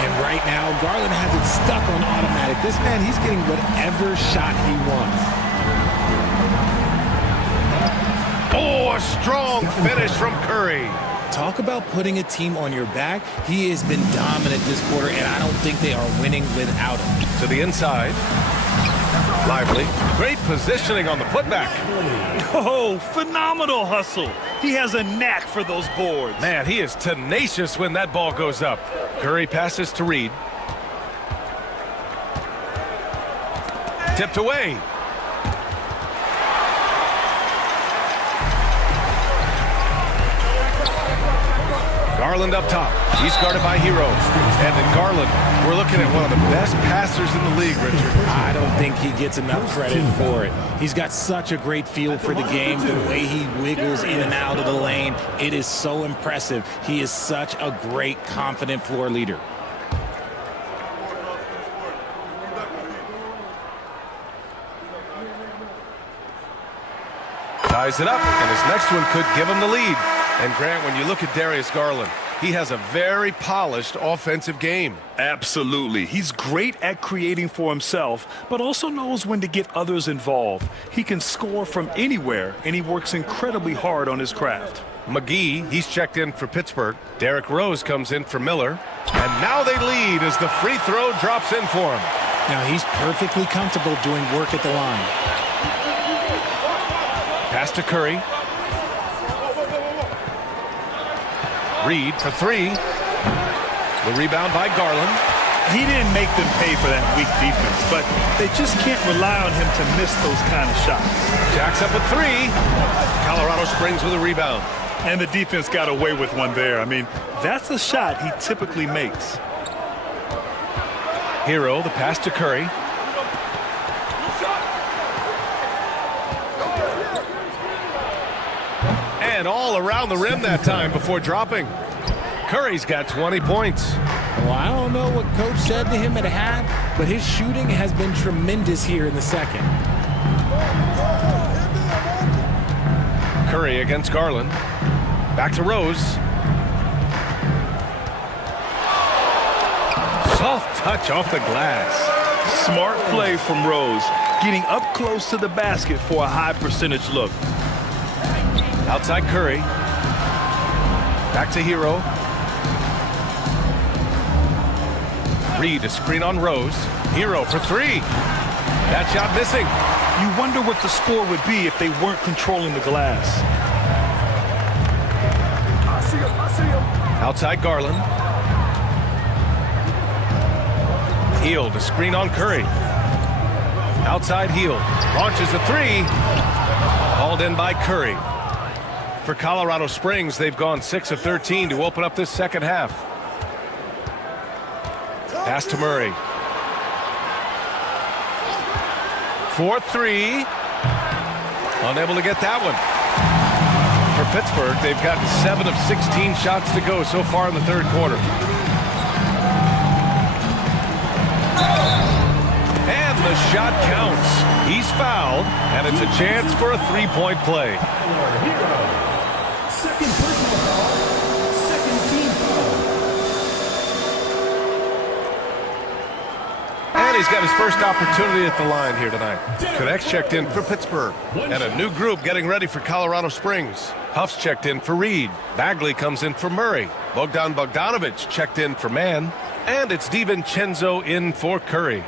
And right now, Garland has it stuck on automatic. This man, he's getting whatever shot he wants. Oh, a strong finish from Curry. Talk about putting a team on your back. He has been dominant this quarter, and I don't think they are winning without him. To the inside. Lively. Great positioning on the putback. Oh, phenomenal hustle. He has a knack for those boards. Man, he is tenacious when that ball goes up. Curry passes to Reed. Tipped away. Garland up top. He's guarded by Hero. And in Garland, we're looking at one of the best passers in the league, Richard. I don't think he gets enough credit for it. He's got such a great feel for the game, the way he wiggles in and out of the lane. It is so impressive. He is such a great, confident floor leader. Ties it up, and his next one could give him the lead. And Grant, when you look at Darius Garland, he has a very polished offensive game. Absolutely. He's great at creating for himself, but also knows when to get others involved. He can score from anywhere, and he works incredibly hard on his craft. McGee, he's checked in for Pittsburgh. Derrick Rose comes in for Miller. And now they lead as the free throw drops in for him. Now he's perfectly comfortable doing work at the line. Pass to Curry. Reed for 3. The rebound by Garland. He didn't make them pay for that weak defense, but they just can't rely on him to miss those kind of shots. Jacks up with 3. Colorado Springs with a rebound. And the defense got away with one there. I mean, that's a shot he typically makes. Hero, the pass to Curry. And all around the rim that time before dropping. Curry's got 20 points. Well, I don't know what Coach said to him at half, but his shooting has been tremendous here in the second. Curry against Garland. Back to Rose. Soft touch off the glass. Smart play from Rose, getting up close to the basket for a high percentage look. Outside Curry. Back to Hero. Reed, a screen on Rose. Hero for 3. That shot missing. You wonder what the score would be if they weren't controlling the glass. Outside Garland. Hield to screen on Curry. Outside Hield. Launches a three. Hauled in by Curry. For Colorado Springs, they've gone 6 of 13 to open up this second half. Pass to Murray. 4-3. Unable to get that one. For Pittsburgh, they've gotten 7 of 16 shots to go so far in the third quarter. And the shot counts. He's fouled, and it's a chance for a three-point play. Second personal foul. Second team foul. And he's got his first opportunity at the line here tonight. Connects checked in for Pittsburgh. And a new group getting ready for Colorado Springs. Huff's checked in for Reed. Bagley comes in for Murray. Bogdan Bogdanovic checked in for Mann. And it's DiVincenzo in for Curry.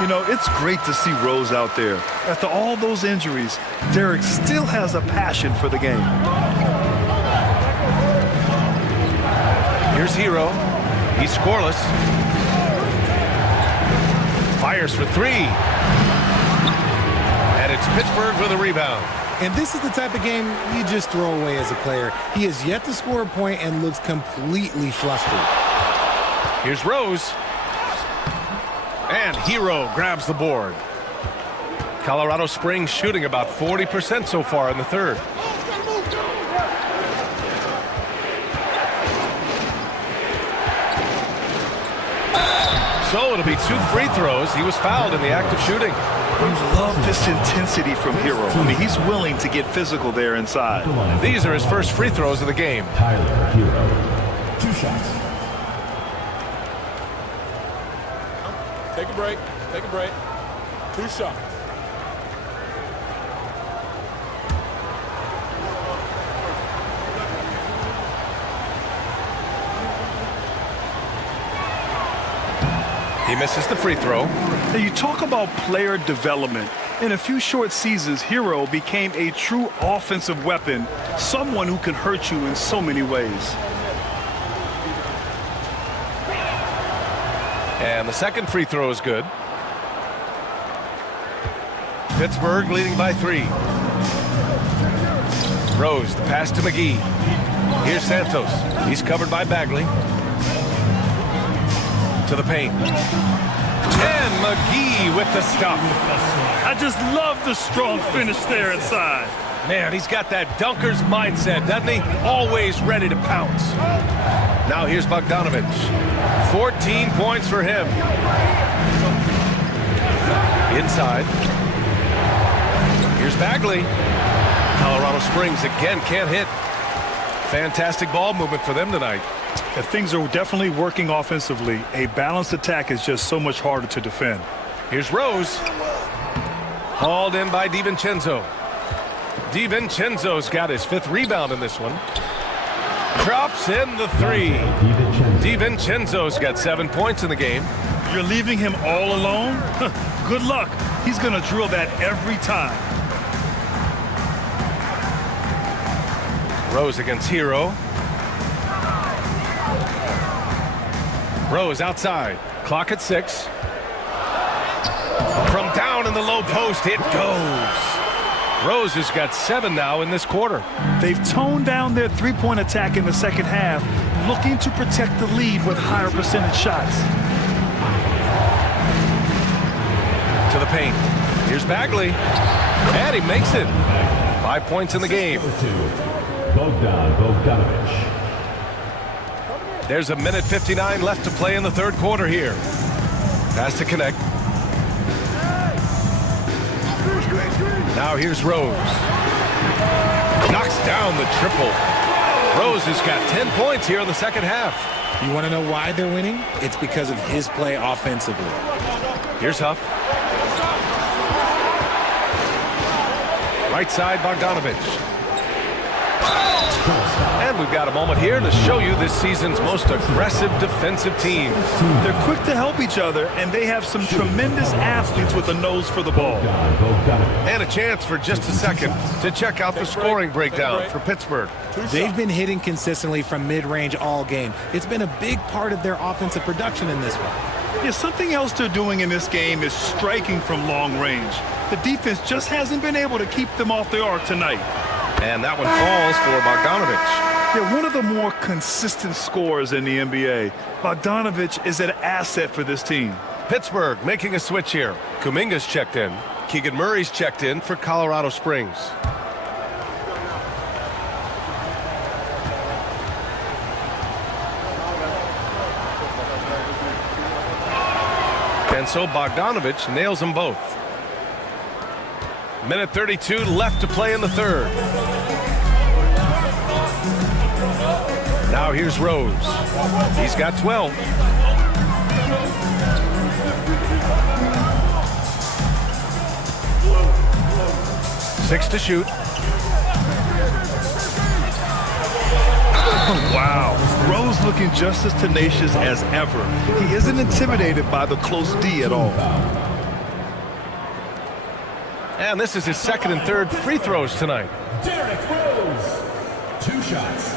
You know, it's great to see Rose out there. After all those injuries, Derek still has a passion for the game. Here's Hero. He's scoreless. Fires for three. And it's Pittsburgh with a rebound. And this is the type of game you just throw away as a player. He has yet to score a point and looks completely flustered. Here's Rose. And Hero grabs the board. Colorado Springs shooting about 40% so far in the third. So it'll be 2 free throws. He was fouled in the act of shooting. You love this intensity from Hero. I mean, he's willing to get physical there inside. These are his first free throws of the game. Tyler Hero. 2 shots. Take a break. Take a break. 2 shots. He misses the free throw. Now, you talk about player development. In a few short seasons, Hero became a true offensive weapon, someone who can hurt you in so many ways. And the second free throw is good. Pittsburgh leading by 3. Rose, the pass to McGee. Here's Santos. He's covered by Bagley. To the paint. And McGee with the stuff. I just love the strong finish there inside. Man, he's got that dunker's mindset, doesn't he? Always ready to pounce. Now here's Bogdanovic. 14 points for him. Inside. Here's Bagley. Colorado Springs again can't hit. Fantastic ball movement for them tonight. If things are definitely working offensively, a balanced attack is just so much harder to defend. Here's Rose. Hauled in by DiVincenzo. DiVincenzo's got his 5th rebound in this one. Drops in the 3. DiVincenzo's got 7 points in the game. You're leaving him all alone? Good luck. He's going to drill that every time. Rose against Hero. Rose outside. Clock at 6. From down in the low post, it goes. Rose has got 7 now in this quarter. They've toned down their three-point attack in the second half, looking to protect the lead with higher percentage shots. To the paint. Here's Bagley. And he makes it. 5 points in the game. Bogdan Bogdanovic. There's a minute 59 left to play in the third quarter here. Pass to connect. Now here's Rose. Knocks down the triple. Rose has got 10 points here in the second half. You want to know why they're winning? It's because of his play offensively. Here's Huff. Right side, Bogdanovic. And we've got a moment here to show you this season's most aggressive defensive team. They're quick to help each other, and they have some tremendous athletes with a nose for the ball. And a chance for just a second to check out the scoring breakdown for Pittsburgh. They've been hitting consistently from mid-range all game. It's been a big part of their offensive production in this one. Yeah, something else they're doing in this game is striking from long range. The defense just hasn't been able to keep them off the arc tonight. And that one falls for Bogdanovich. Yeah, one of the more consistent scorers in the NBA. Bogdanovich is an asset for this team. Pittsburgh making a switch here. Kuminga's checked in. Keegan Murray's checked in for Colorado Springs. And so Bogdanovich nails them both. Minute 32 left to play in the third. Now here's Rose. He's got 12. Six to shoot. Wow. Rose looking just as tenacious as ever. He isn't intimidated by the close D at all. And this is his second and third free throws tonight. Derrick Rose, 2 shots.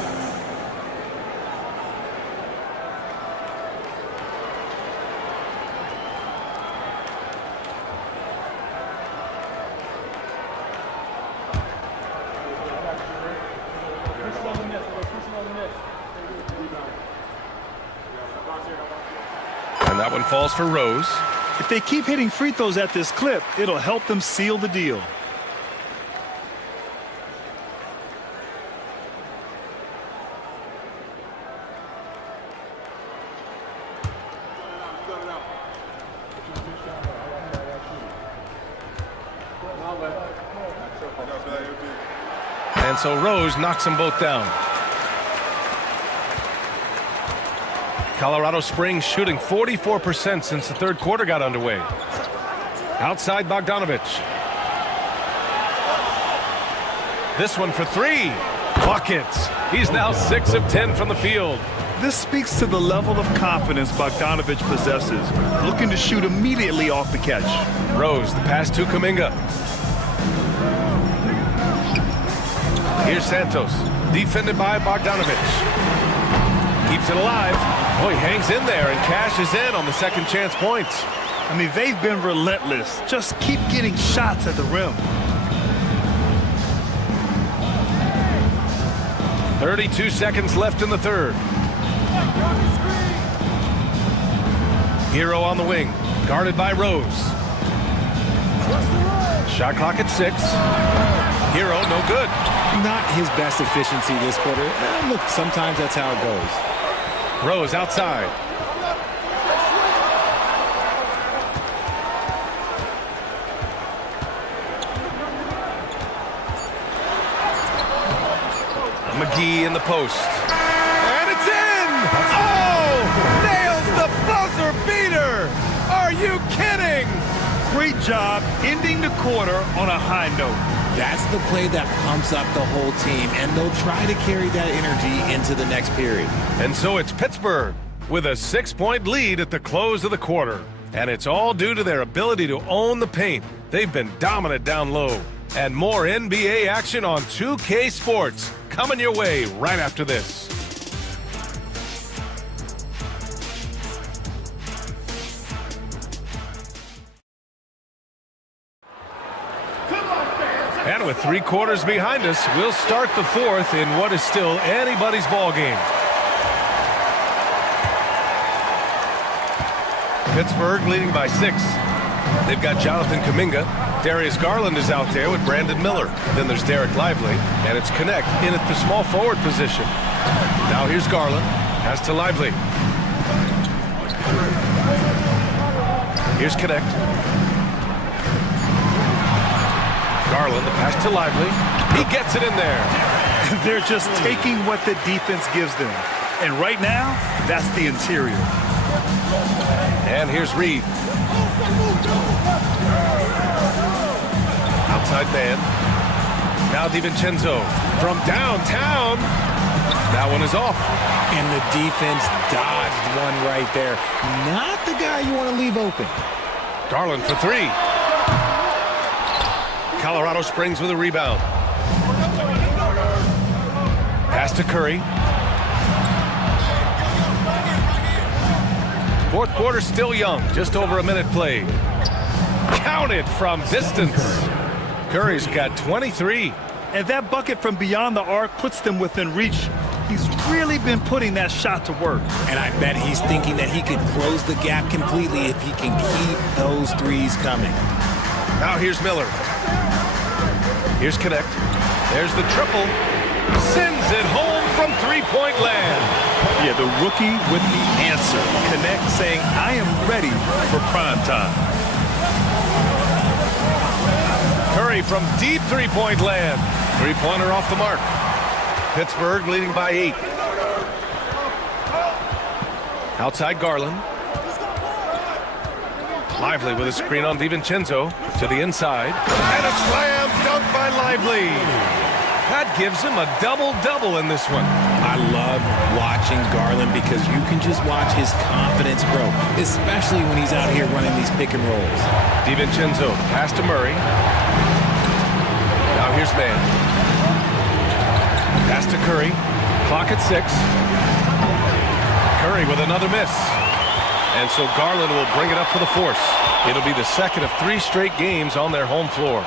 And that one falls for Rose. If they keep hitting free throws at this clip, it'll help them seal the deal. And so Rose knocks them both down. Colorado Springs shooting 44% since the third quarter got underway. Outside Bogdanovich. This one for 3. Buckets. He's now 6 of 10 from the field. This speaks to the level of confidence Bogdanovich possesses, looking to shoot immediately off the catch. Rose, the pass to Kuminga. Here's Santos, defended by Bogdanovich. Keeps it alive. Oh, he hangs in there and cashes in on the second chance points. I mean, they've been relentless. Just keep getting shots at the rim. 32 seconds left in the third. Hero on the wing, guarded by Rose. Shot clock at 6. Hero, no good. Not his best efficiency this quarter. Look, sometimes that's how it goes. Rose outside. McGee in the post. And it's in! Oh! Nails the buzzer beater! Are you kidding? Great job ending the quarter on a high note. That's the play that pumps up the whole team, and they'll try to carry that energy into the next period. And so it's Pittsburgh with a 6-point lead at the close of the quarter. And it's all due to their ability to own the paint. They've been dominant down low. And more NBA action on 2K Sports coming your way right after this. And with 3 quarters behind us, we'll start the fourth in what is still anybody's ball game. Pittsburgh leading by 6. They've got Jonathan Kuminga. Darius Garland is out there with Brandon Miller. Then there's Derek Lively, and it's Connect in at the small forward position. Now here's Garland. Pass to Lively. Here's Connect. Garland, the pass to Lively. He gets it in there. They're just taking what the defense gives them. And right now, that's the interior. And here's Reed. Outside man. Now DiVincenzo from downtown. That one is off. And the defense dodged one right there. Not the guy you want to leave open. Garland for three. Colorado Springs with a rebound. Pass to Curry. Fourth quarter still young. Just over a minute played. Counted from distance. Curry's got 23. And that bucket from beyond the arc puts them within reach. He's really been putting that shot to work. And I bet he's thinking that he could close the gap completely if he can keep those threes coming. Now here's Miller. Here's Connect. There's the triple. Sends it home from three-point land. Yeah, the rookie with the answer. Connect saying, I am ready for prime time. Curry from deep three-point land. Three-pointer off the mark. Pittsburgh leading by 8. Outside Garland. Lively with a screen on DiVincenzo to the inside. And a slam dunk by Lively. That gives him a double-double in this one. I love watching Garland because you can just watch his confidence grow, especially when he's out here running these pick and rolls. DiVincenzo pass to Murray. Now here's Mann. Pass to Curry. Clock at 6. Curry with another miss. And so Garland will bring it up for the force. It'll be the second of 3 straight games on their home floor.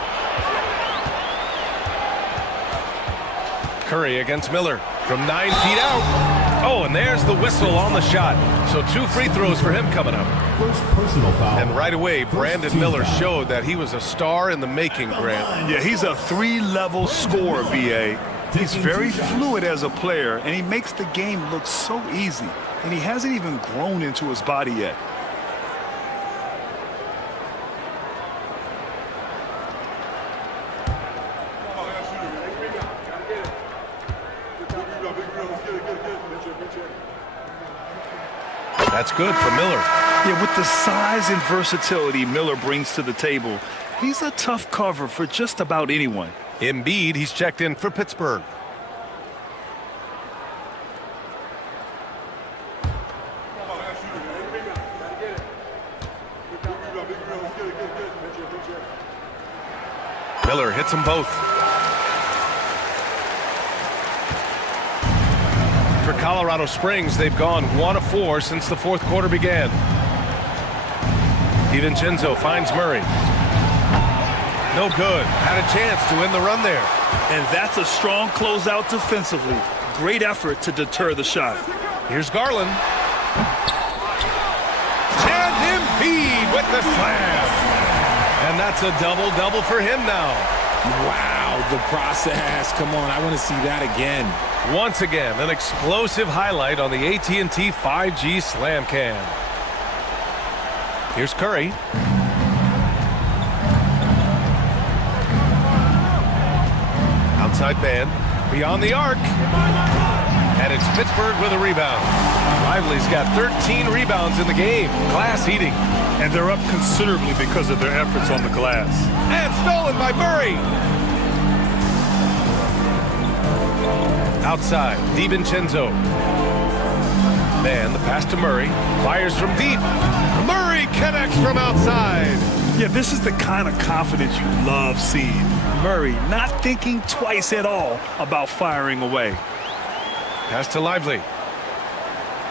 Curry against Miller from 9 feet out. Oh, and there's the whistle on the shot. So 2 free throws for him coming up. First personal foul. And right away, Brandon Miller showed that he was a star in the making, Grant. Yeah, he's a 3-level scorer, B.A. He's very fluid as a player, and he makes the game look so easy. And he hasn't even grown into his body yet. That's good for Miller. Yeah, with the size and versatility Miller brings to the table, he's a tough cover for just about anyone. Embiid, he's checked in for Pittsburgh. Miller hits them both. For Colorado Springs, they've gone 1 of 4 since the fourth quarter began. DiVincenzo finds Murray. No good. Had a chance to win the run there. And that's a strong closeout defensively. Great effort to deter the shot. Here's Garland. And Embiid with the slam. And that's a double-double for him now. Wow, the process. Come on, I want to see that again. Once again, an explosive highlight on the AT&T 5G Slam Cam. Here's Curry. Outside man, beyond the arc. And it's Pittsburgh with a rebound. Lively's got 13 rebounds in the game. Glass eating. And they're up considerably because of their efforts on the glass. And stolen by Murray. Outside, DiVincenzo. Man, the pass to Murray. Fires from deep. Murray connects from outside. Yeah, this is the kind of confidence you love seeing. Murray not thinking twice at all about firing away. Pass to Lively.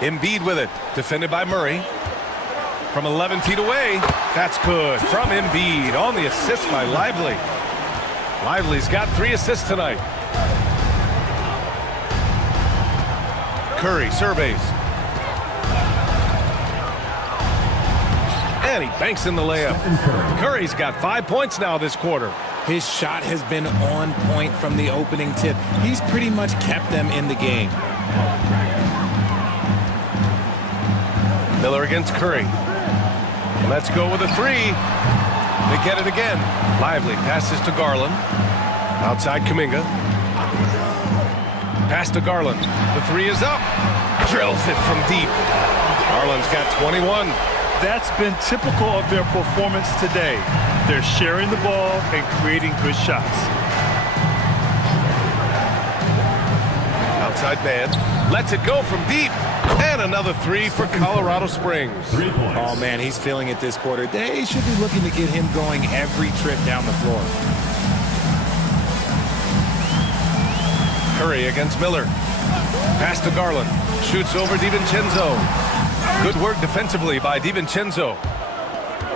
Embiid with it. Defended by Murray. From 11 feet away. That's good. From Embiid on the assist by Lively. Lively's got 3 assists tonight. Curry surveys. And he banks in the layup. Curry's got 5 points now this quarter. His shot has been on point from the opening tip. He's pretty much kept them in the game. Miller against Curry. Let's go with a 3. They get it again. Lively passes to Garland. Outside Kuminga. Pass to Garland. The 3 is up. Drills it from deep. Garland's got 21. That's been typical of their performance today. They're sharing the ball and creating good shots. Outside man. Lets it go from deep. And another three for Colorado Springs. Oh, man, he's feeling it this quarter. They should be looking to get him going every trip down the floor. Curry against Miller. Pass to Garland. Shoots over DiVincenzo. Good work defensively by DiVincenzo.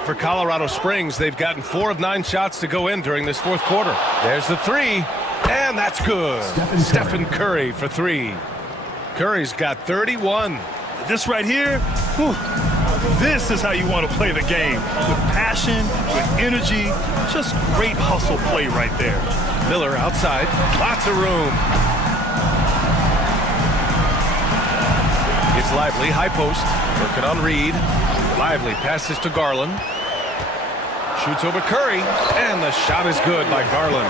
For Colorado Springs, they've gotten 4 of 9 shots to go in during this fourth quarter. There's the three, and that's good. Stephen Curry for 3. Curry's got 31. This right here, whew, this is how you want to play the game. With passion, with energy, just great hustle play right there. Miller outside, lots of room. It's Lively, high post, working on Reed. Lively passes to Garland. Shoots over Curry, and the shot is good by Garland.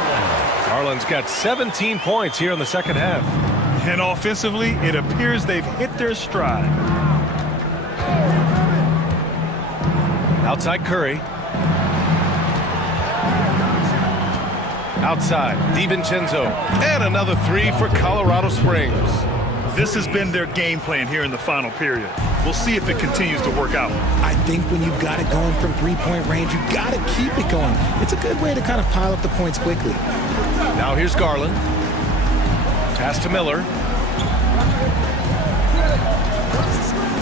Garland's got 17 points here in the second half. And offensively, it appears they've hit their stride. Outside Curry. Outside, DiVincenzo. And another three for Colorado Springs. This has been their game plan here in the final period. We'll see if it continues to work out. I think when you've got it going from three-point range, you've got to keep it going. It's a good way to kind of pile up the points quickly. Now here's Garland. Pass to Miller.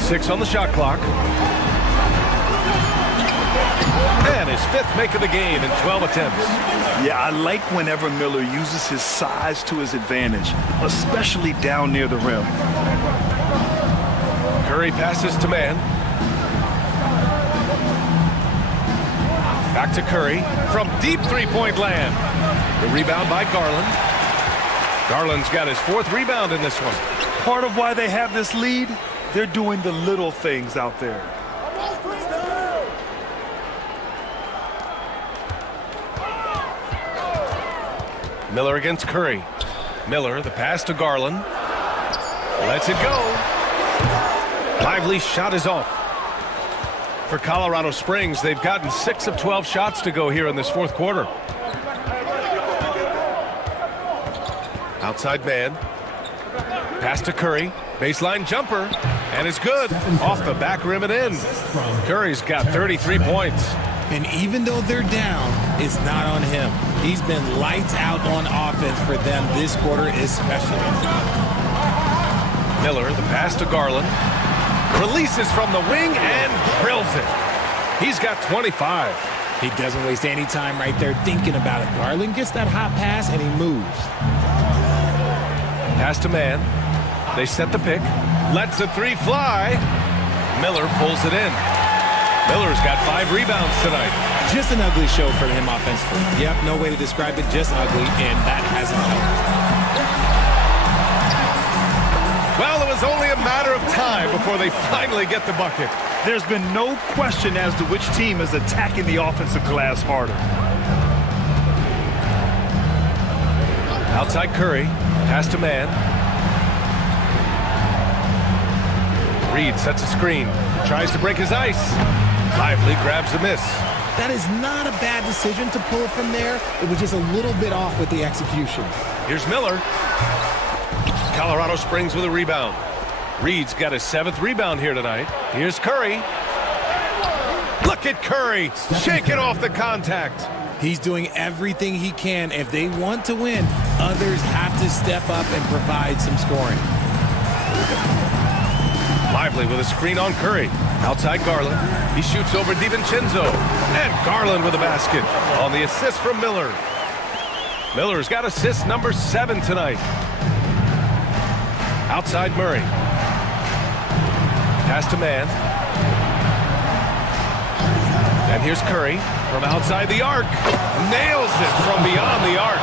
6 on the shot clock. And his 5th make of the game in 12 attempts. Yeah, I like whenever Miller uses his size to his advantage, especially down near the rim. Curry passes to man. Back to Curry from deep three-point land. The rebound by Garland. Garland's got his 4th rebound in this one. Part of why they have this lead, they're doing the little things out there. Miller against Curry. Miller, the pass to Garland. Lets it go. Lively's shot is off. For Colorado Springs, they've gotten 6 of 12 shots to go here in this fourth quarter. Outside man. Pass to Curry. Baseline jumper. And it's good. Off the back rim and in. Curry's got 33 points. And even though they're down, it's not on him. He's been lights out on offense for them this quarter especially. Miller, the pass to Garland. Releases from the wing and drills it. He's got 25. He doesn't waste any time right there thinking about it. Garland gets that hot pass and he moves. Pass to man. They set the pick. Lets the three fly. Miller pulls it in. Miller's got 5 rebounds tonight. Just an ugly show for him offensively. Yep, no way to describe it, just ugly, and that hasn't helped. Well, it was only a matter of time before they finally get the bucket. There's been no question as to which team is attacking the offensive glass harder. Outside Curry. Pass to man. Reed sets a screen. Tries to break his ice. Lively grabs a miss. That is not a bad decision to pull it from there. It was just a little bit off with the execution. Here's Miller. Colorado Springs with a rebound. Reed's got his 7th rebound here tonight. Here's Curry. Look at Curry shaking off the contact. He's doing everything he can. If they want to win, others have to step up and provide some scoring. Lively with a screen on Curry. Outside Garland. He shoots over DiVincenzo. And Garland with a basket on the assist from Miller. Miller's got assist number 7 tonight. Outside Murray. Pass to man. And here's Curry from outside the arc. Nails it from beyond the arc.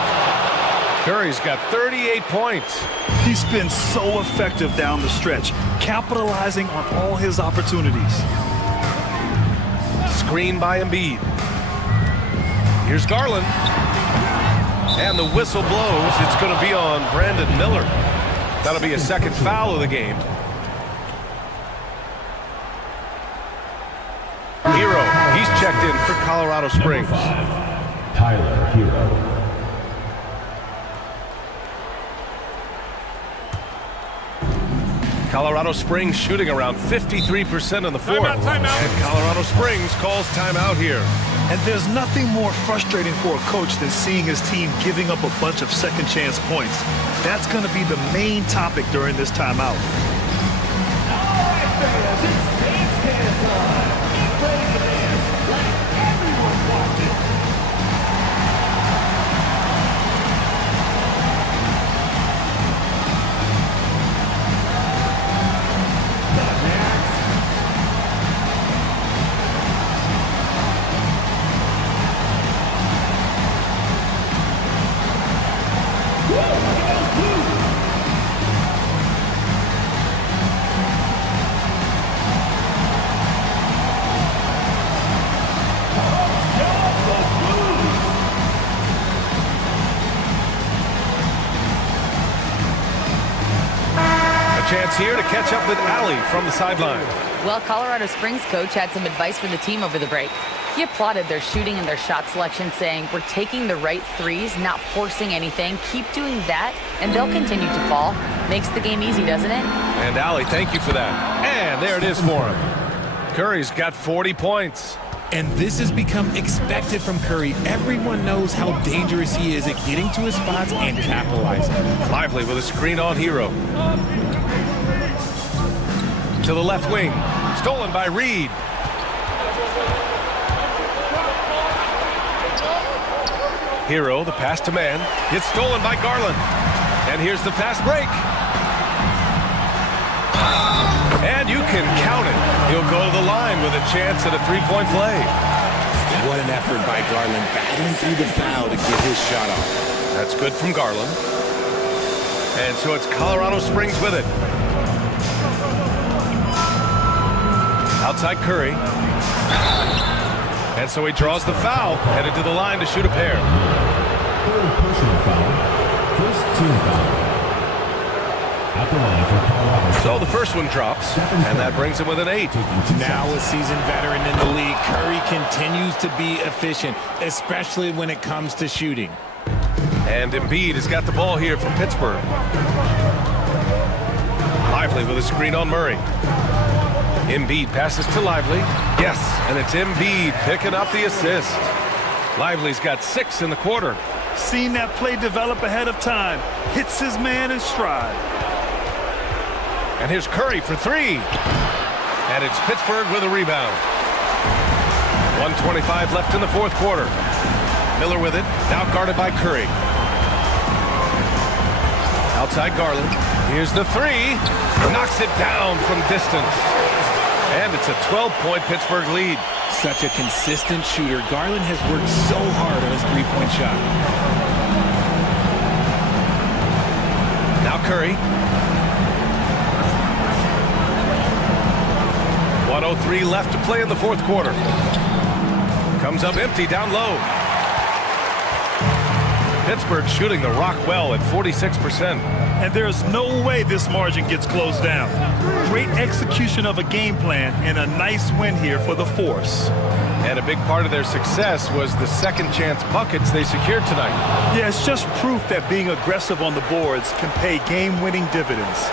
Curry's got 38 points. He's been so effective down the stretch, capitalizing on all his opportunities. Screen by Embiid. Here's Garland. And the whistle blows. It's going to be on Brandon Miller. That'll be a 2nd foul of the game. Hero, he's checked in for Colorado Springs. Tyler Hero. Colorado Springs shooting around 53% in the fourth. And Colorado Springs calls timeout here. And there's nothing more frustrating for a coach than seeing his team giving up a bunch of second chance points. That's going to be the main topic during this timeout. Chance here to catch up with Allie from the sideline. Well, Colorado Springs coach had some advice for the team over the break. He applauded their shooting and their shot selection, saying, we're taking the right threes, not forcing anything. Keep doing that, and they'll continue to fall. Makes the game easy, doesn't it? And Allie, thank you for that. And there it is for him. Curry's got 40 points. And this has become expected from Curry. Everyone knows how dangerous he is at getting to his spots and capitalizing. Lively with a screen on Hero. To the left wing. Stolen by Reed. Hero, the pass to man. It's stolen by Garland. And here's the fast break. And you can count it. He'll go to the line with a chance at a three-point play. What an effort by Garland, battling through the foul to get his shot off. That's good from Garland. And so it's Colorado Springs with it. Outside Curry. And so he draws the foul, headed to the line to shoot a pair. Third personal foul. First team foul. At the line for Colorado. So the first one drops, and that brings him with an 8. Now a seasoned veteran in the league, Curry continues to be efficient, especially when it comes to shooting. And Embiid has got the ball here from Pittsburgh. Lively with a screen on Murray. Embiid passes to Lively. Yes, and it's Embiid picking up the assist. Lively's got 6 in the quarter. Seen that play develop ahead of time. Hits his man in stride. And here's Curry for 3. And it's Pittsburgh with a rebound. 1:25 left in the fourth quarter. Miller with it, now guarded by Curry. Outside Garland. Here's the 3. Knocks it down from distance. And it's a 12-point Pittsburgh lead. Such a consistent shooter. Garland has worked so hard on his three-point shot. Now Curry. 1:03 left to play in the fourth quarter. Comes up empty down low. Pittsburgh shooting the rock well at 46%. And there's no way this margin gets closed down. Great execution of a game plan and a nice win here for the Force. And a big part of their success was the second chance buckets they secured tonight. Yeah, it's just proof that being aggressive on the boards can pay game-winning dividends.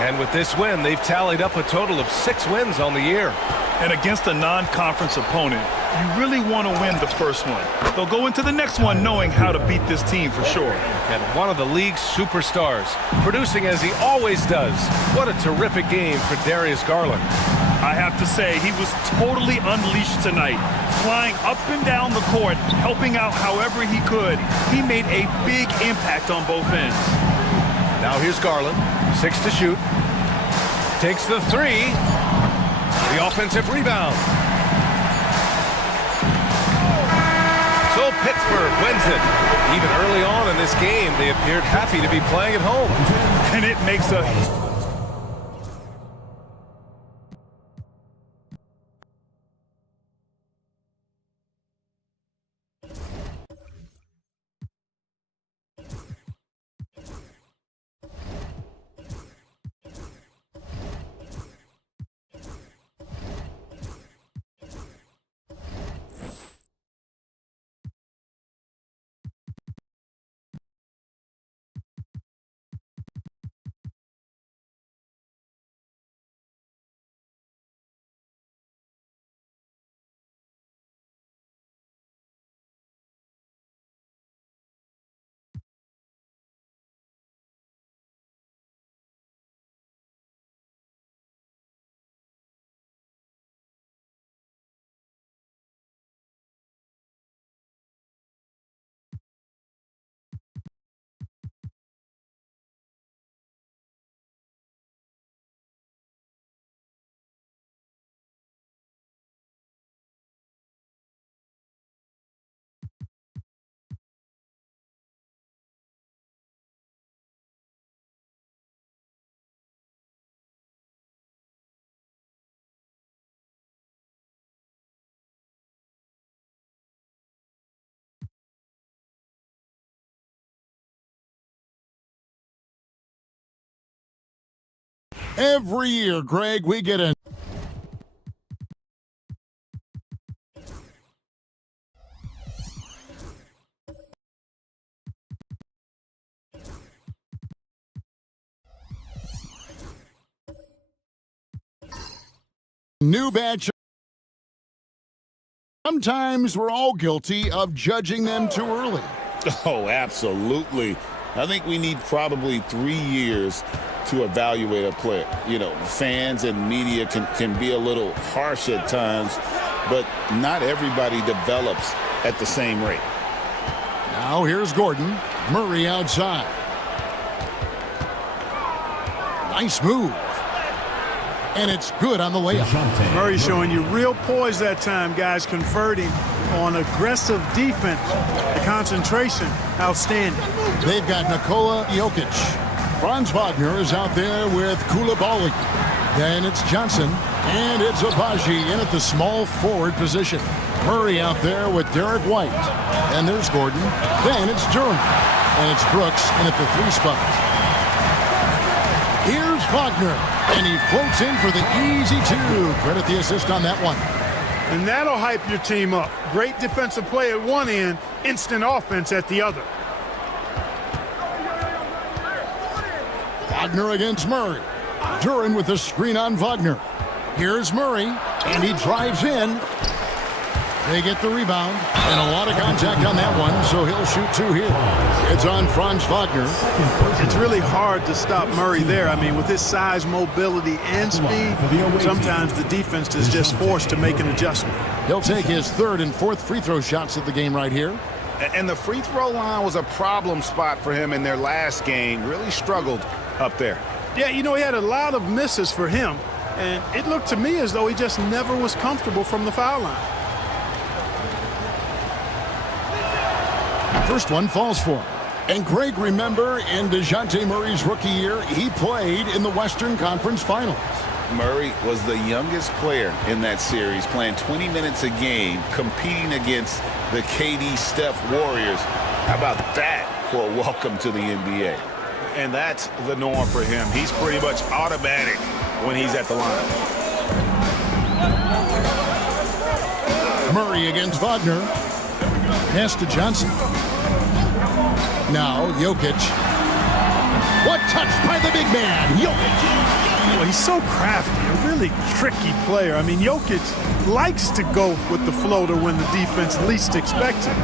And with this win, they've tallied up a total of 6 wins on the year. And against a non-conference opponent, you really want to win the first one. They'll go into the next one knowing how to beat this team for sure. And one of the league's superstars, producing as he always does. What a terrific game for Darius Garland. I have to say, he was totally unleashed tonight. Flying up and down the court, helping out however he could. He made a big impact on both ends. Now here's Garland, 6 to shoot. Takes the 3. The offensive rebound. So Pittsburgh wins it. Even early on in this game, they appeared happy to be playing at home. And it makes a Every year, Greg, we get a new batch. Sometimes we're all guilty of judging them too early. Oh, absolutely. I think we need probably 3 years to evaluate a player. You know, fans and media can be a little harsh at times, but not everybody develops at the same rate. Now here's Gordon. Murray outside. Nice move. And it's good on the layup. Murray showing you real poise that time, guys, converting on aggressive defense. The concentration, outstanding. They've got Nikola Jokic. Franz Wagner is out there with Koulibaly. Then it's Johnson, and it's Abaji in at the small forward position. Murray out there with Derek White. And there's Gordon. Then it's Durham. And it's Brooks in at the 3 spot. Here's Wagner. And he floats in for the easy 2. Credit the assist on that one. And that'll hype your team up. Great defensive play at one end, instant offense at the other. Wagner against Murray. Duran with the screen on Wagner. Here's Murray, and he drives in. They get the rebound, and a lot of contact on that one, so he'll shoot 2 here. It's on Franz Wagner. It's really hard to stop Murray there. I mean, with his size, mobility, and speed, sometimes the defense is just forced to make an adjustment. He'll take his 3rd and 4th free throw shots of the game right here. And the free throw line was a problem spot for him in their last game. Really struggled up there. Yeah, you know, he had a lot of misses for him, and it looked to me as though he just never was comfortable from the foul line. First one falls for him. And Greg, remember, in DeJounte Murray's rookie year, he played in the Western Conference Finals. Murray was the youngest player in that series, playing 20 minutes a game, competing against the KD Steph Warriors. How about that for a welcome to the NBA? And that's the norm for him. He's pretty much automatic when he's at the line. Murray against Wagner. Pass to Johnson. Now Jokic. What touch by the big man, Jokic. Well, he's so crafty, a really tricky player. I mean, Jokic likes to go with the floater when the defense least expects it.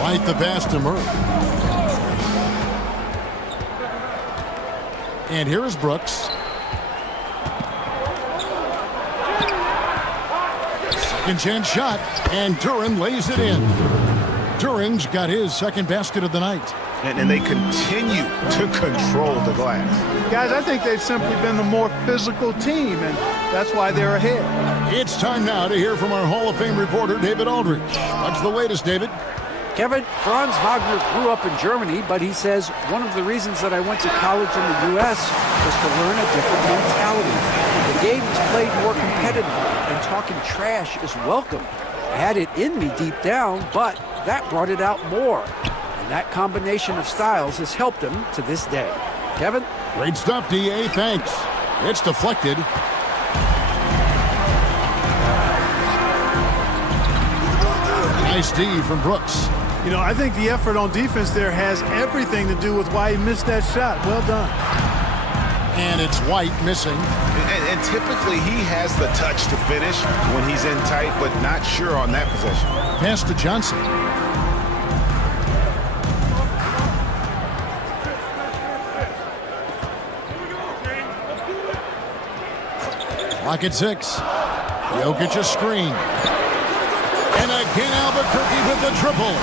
Right the pass to Murray. And here is Brooks. Second chance shot, and Duran lays it in. Duran's got his 2nd basket of the night. And they continue to control the glass. Guys, I think they've simply been the more physical team, and that's why they're ahead. It's time now to hear from our Hall of Fame reporter, David Aldridge. What's the latest, David? Kevin, Franz Wagner grew up in Germany, but he says one of the reasons that I went to college in the U.S. was to learn a different mentality. The game is played more competitively, and talking trash is welcome. I had it in me deep down, but that brought it out more. And that combination of styles has helped him to this day. Kevin? Great stuff, D.A. Thanks. It's deflected. Nice D from Brooks. You know, I think the effort on defense there has everything to do with why he missed that shot. Well done. And it's White missing. And typically he has the touch to finish when he's in tight, but not sure on that possession. Pass to Johnson. Clock at 6. Jokic a screen. And again Albuquerque with the triple.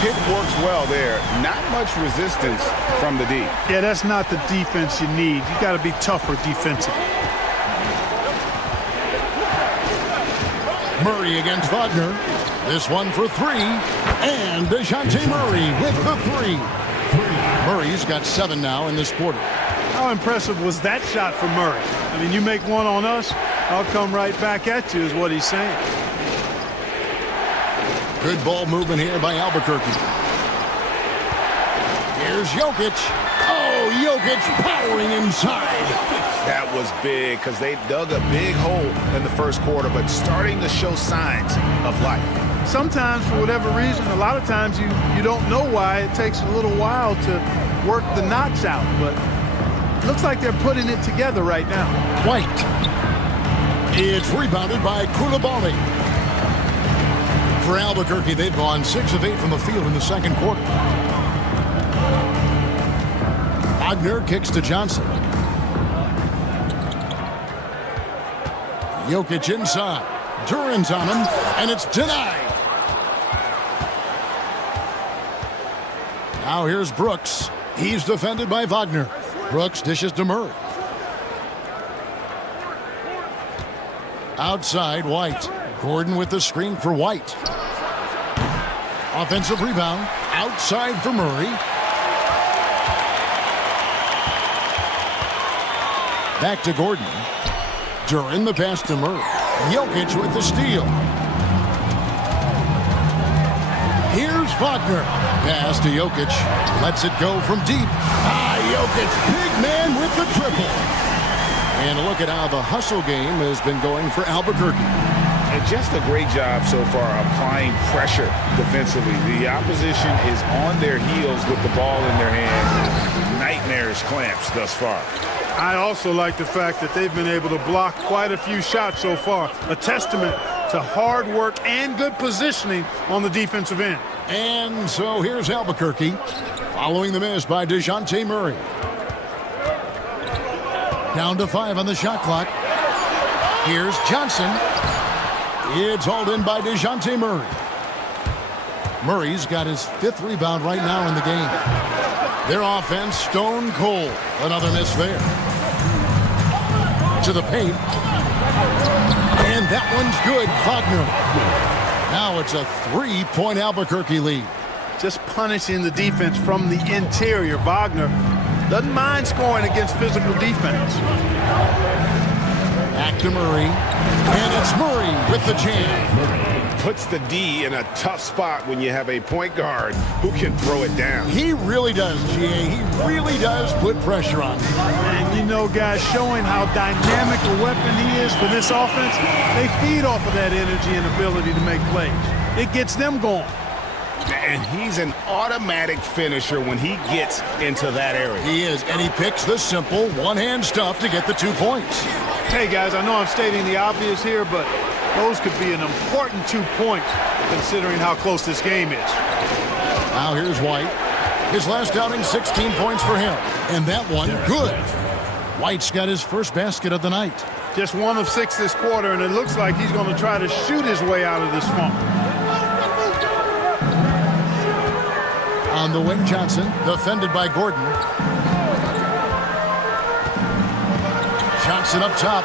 It works well there. Not much resistance from the D. Yeah, that's not the defense you need. You got to be tougher defensively. Murray against Wagner. This one for 3. And DeJounte Murray with the 3. Murray's got 7 now in this quarter. How impressive was that shot for Murray? I mean, you make one on us, I'll come right back at you is what he's saying. Good ball movement here by Albuquerque. Here's Jokic. Oh, Oh, Jokic powering inside. That was big because they dug a big hole in the first quarter, but starting to show signs of life. Sometimes, for whatever reason, a lot of times you don't know why. It takes a little while to work the knots out, but it looks like they're putting it together right now. White. It's rebounded by Koulibaly. For Albuquerque, they've gone 6 of 8 from the field in the second quarter. Wagner kicks to Johnson. Jokic inside. Duran's on him, and it's denied. Now here's Brooks. He's defended by Wagner. Brooks dishes to Murray. Outside, White. Gordon with the screen for White. Offensive rebound. Outside for Murray. Back to Gordon. Duran the pass to Murray. Jokic with the steal. Here's Wagner. Pass to Jokic. Lets it go from deep. Jokic, big man with the triple. And look at how the hustle game has been going for Albuquerque. And just a great job so far applying pressure defensively. The opposition is on their heels with the ball in their hand. Nightmarish clamps thus far. I also like the fact that they've been able to block quite a few shots so far. A testament to hard work and good positioning on the defensive end. And so here's Albuquerque following the miss by DeJounte Murray. Down to 5 on the shot clock. Here's Johnson. It's hauled in by DeJounte Murray. Murray's got his 5th rebound right now in the game. Their offense stone cold. Another miss there. To the paint. And that one's good. Wagner. Now it's a 3-point Albuquerque lead. Just punishing the defense from the interior. Wagner doesn't mind scoring against physical defense. Back to Murray. And it's Murray with the jam. Puts the D in a tough spot when you have a point guard who can throw it down. He really does, GA. He really does put pressure on. And you know, guys, showing how dynamic a weapon he is for this offense, they feed off of that energy and ability to make plays. It gets them going. And he's an automatic finisher when he gets into that area. He is, and he picks the simple one-hand stuff to get the 2 points. Hey, guys, I know I'm stating the obvious here, but those could be an important 2 points considering how close this game is. Now here's White. His last outing, 16 points for him. And that one, good. White's got his first basket of the night. Just 1 of 6 this quarter, and it looks like he's going to try to shoot his way out of this funk. On the wing, Johnson, defended by Gordon. Johnson up top,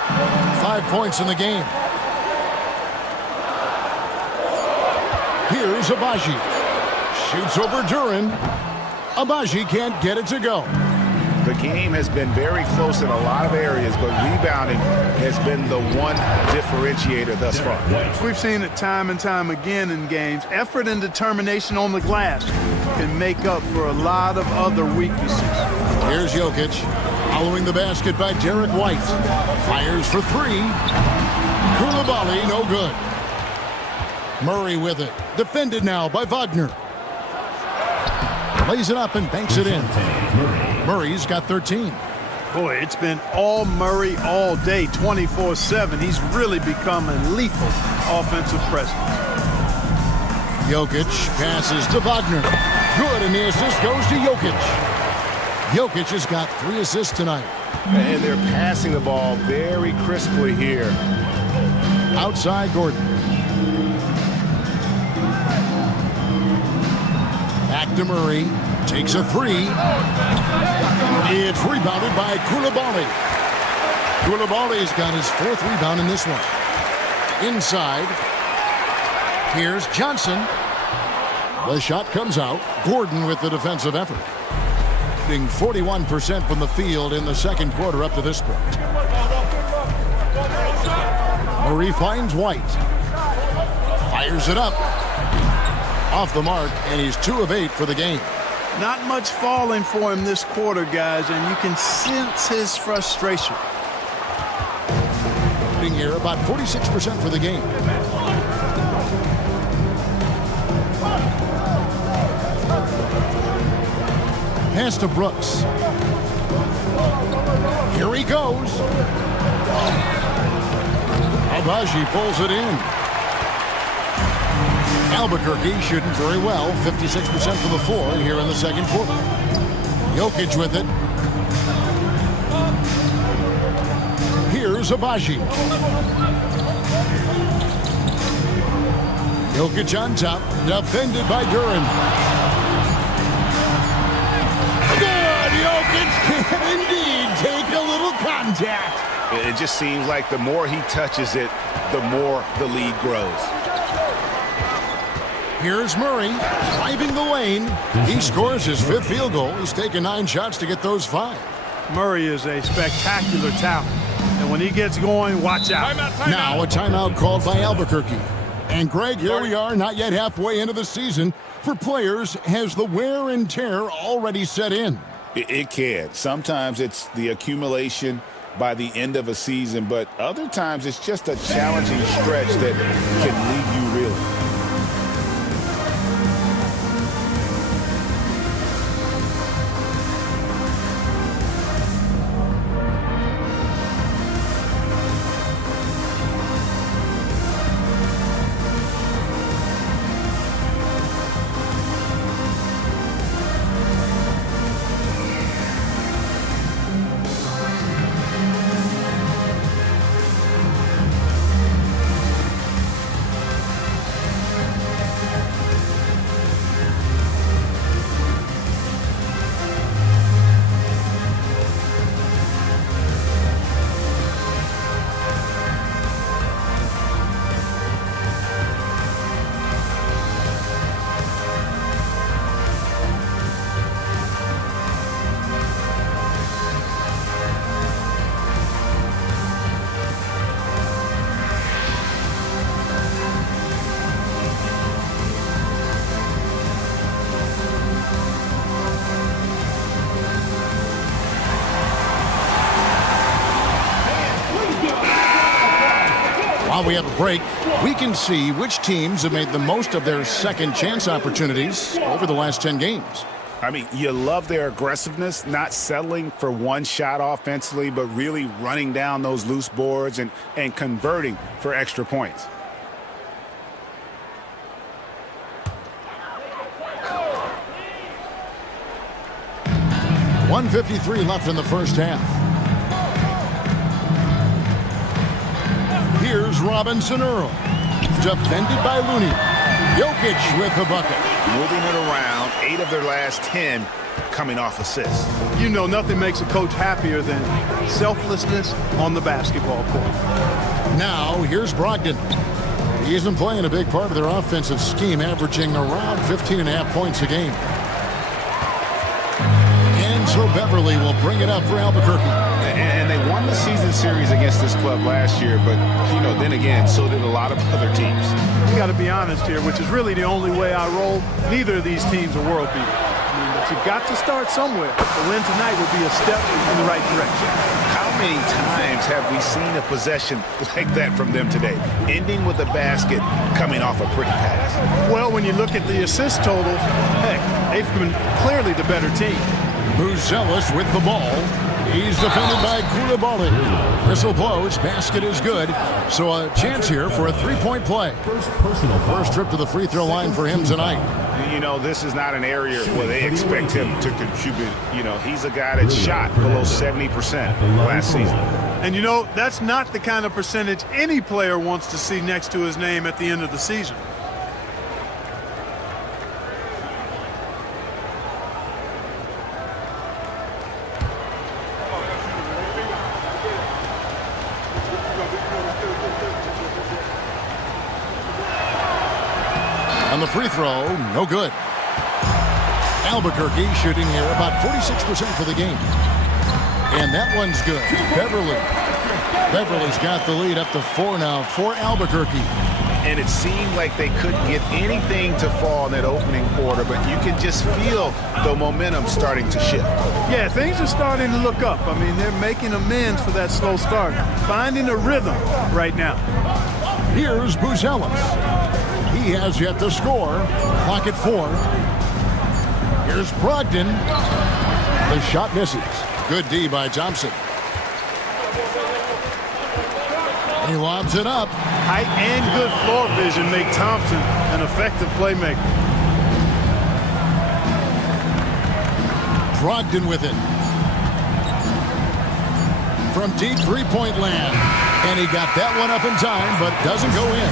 5 points in the game. Here's Abaji. Shoots over Duran. Abaji can't get it to go. The game has been very close in a lot of areas, but rebounding has been the one differentiator thus far. We've seen it time and time again in games. Effort and determination on the glass can make up for a lot of other weaknesses. Here's Jokic, following the basket by Derek White. Fires for 3. Koulibaly, no good. Murray with it. Defended now by Wagner. Lays it up and banks it in. Murray's got 13. Boy, it's been all Murray all day, 24/7. He's really become a lethal offensive presence. Jokic passes to Wagner. Good, and the assist goes to Jokic. Jokic has got 3 assists tonight. And they're passing the ball very crisply here. Outside Gordon. Back to Murray. Takes a 3. It's rebounded by Koulibaly. Koulibaly's got his 4th rebound in this one. Inside. Here's Johnson. The shot comes out. Gordon with the defensive effort. Shooting 41% from the field in the second quarter up to this point. Murray finds White. Fires it up. Off the mark, and he's 2 of 8 for the game. Not much falling for him this quarter, guys, and you can sense his frustration. Here, about 46% for the game. Pass to Brooks. Here he goes. Abaji pulls it in. Albuquerque shooting very well, 56% from the floor here in the second quarter. Jokic with it. Here's Abaji. Jokic on top, defended by Duran. Good! Jokic can indeed take a little contact. It just seems like the more he touches it, the more the lead grows. Here's Murray driving the lane. He scores his 5th field goal. He's taken 9 shots to get those 5. Murray is a spectacular talent. And when he gets going, watch out. Now a timeout called by Albuquerque. And Greg, here we are, not yet halfway into the season. For players, has the wear and tear already set in? It can. Sometimes it's the accumulation by the end of a season, but other times it's just a challenging stretch that can leave you reeling. While we have a break, we can see which teams have made the most of their second chance opportunities over the last 10 games. I mean, you love their aggressiveness, not settling for one shot offensively, but really running down those loose boards and converting for extra points. .153 left in the first half. Here's Robinson Earl. Defended by Looney. Jokic with the bucket. Moving it around, 8 of their last 10 coming off assists. You know, nothing makes a coach happier than selflessness on the basketball court. Now, here's Brogdon. He's been playing a big part of their offensive scheme, averaging around 15.5 points a game. And so Beverly will bring it up for Albuquerque. And they won the season series against this club last year, but, you know, then again, so did a lot of other teams. You got to be honest here, which is really the only way I roll. Neither of these teams are world beaters. I mean, but you've got to start somewhere. The win tonight would be a step in the right direction. How many times have we seen a possession like that from them today, ending with a basket coming off a pretty pass? Well, when you look at the assist totals, heck, they've been clearly the better team. Buzelis with the ball. He's defended by Koulibaly. Whistle blows. Basket is good. So a chance here for a three-point play. First trip to the free throw line for him tonight. You know, this is not an area where they expect him to contribute. You know, he's a guy that shot below 70% last season. And, you know, that's not the kind of percentage any player wants to see next to his name at the end of the season. On the free throw, no good. Albuquerque shooting here about 46% for the game. And that one's good. Beverly's got the lead up to 4 now for Albuquerque. and it seemed like they couldn't get anything to fall in that opening quarter, but you can just feel the momentum starting to shift. Yeah, things are starting to look up. I mean, they're making amends for that slow start, finding a rhythm right now. Here's Buzelis. He has yet to score. Clock at 4. Here's Brogdon. The shot misses. Good D by Thompson. He lobs it up. Height and good floor vision make Thompson an effective playmaker. Brogdon with it. From deep three-point land. And he got that one up in time, but doesn't go in.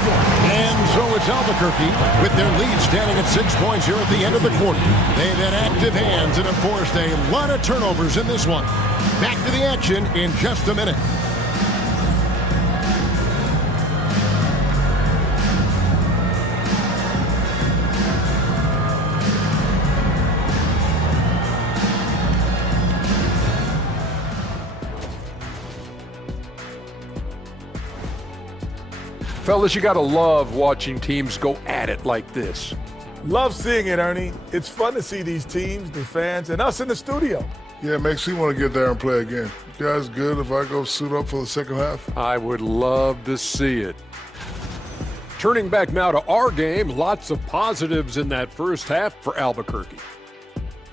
And so it's Albuquerque with their lead standing at 6 points here at the end of the quarter. They've had active hands and have forced a lot of turnovers in this one. Back to the action in just a minute. Fellas, you got to love watching teams go at it like this. Love seeing it, Ernie. It's fun to see these teams, the fans, and us in the studio. Yeah, it makes me want to get there and play again. You guys good if I go suit up for the second half? I would love to see it. Turning back now to our game, lots of positives in that first half for Albuquerque.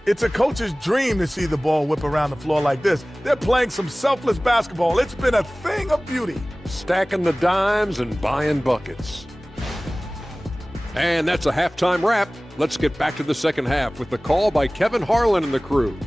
It's a coach's dream to see the ball whip around the floor like this. They're playing some selfless basketball. It's been a thing of beauty. Stacking the dimes and buying buckets. And that's a halftime wrap. Let's get back to the second half with the call by Kevin Harlan and the crew.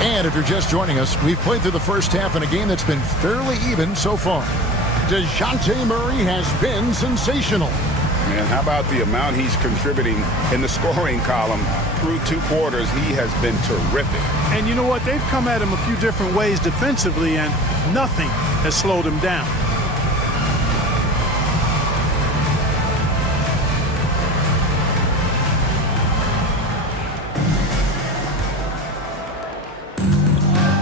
And if you're just joining us, we've played through the first half in a game that's been fairly even so far. DeJounte Murray has been sensational. Man, how about the amount he's contributing in the scoring column through 2 quarters? He has been terrific. And you know what? They've come at him a few different ways defensively, and nothing has slowed him down.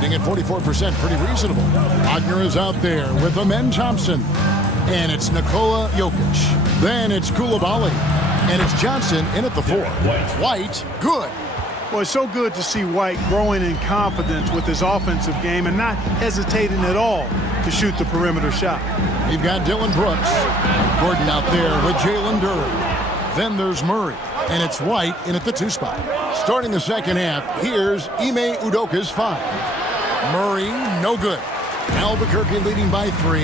At 44%, pretty reasonable. Wagner is out there with Amen Thompson. And it's Nikola Jokic. Then it's Koulibaly. And it's Johnson in at the 4. White, good. Well, it's so good to see White growing in confidence with his offensive game and not hesitating at all to shoot the perimeter shot. You've got Dylan Brooks. Gordon out there with Jalen Durham. Then there's Murray. And it's White in at the 2 spot. Starting the second half, here's Ime Udoka's 5. Murray, no good. Albuquerque leading by 3.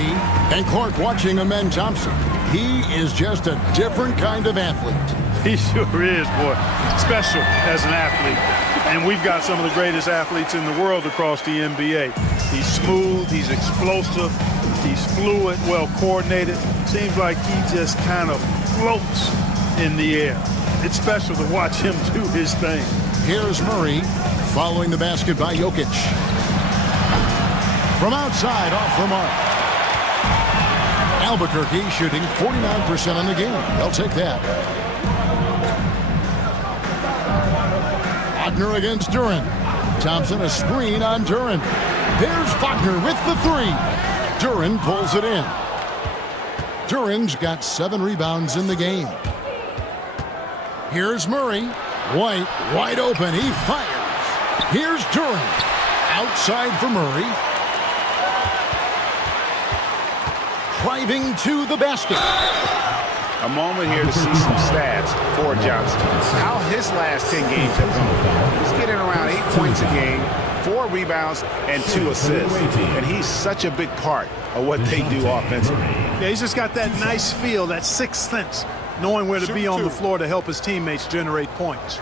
And Clark watching Amen Thompson. He is just a different kind of athlete. He sure is, boy. Special as an athlete. And we've got some of the greatest athletes in the world across the NBA. He's smooth, he's explosive, he's fluid, well coordinated. Seems like he just kind of floats in the air. It's special to watch him do his thing. Here's Murray following the basket by Jokic. From outside, off the mark. Albuquerque shooting 49% on the game. They'll take that. Wagner against Duren. Thompson a screen on Duren. There's Wagner with the 3. Duren pulls it in. Duren's got 7 rebounds in the game. Here's Murray. White wide open. He fires. Here's Duren. Outside for Murray. Driving to the basket. A moment here to see some stats for Johnson. How his last 10 games have gone. He's getting around 8 points a game, 4 rebounds, and 2 assists. And he's such a big part of what they do offensively. Yeah, he's just got that nice feel, that sixth sense, knowing where to be on the floor to help his teammates generate points.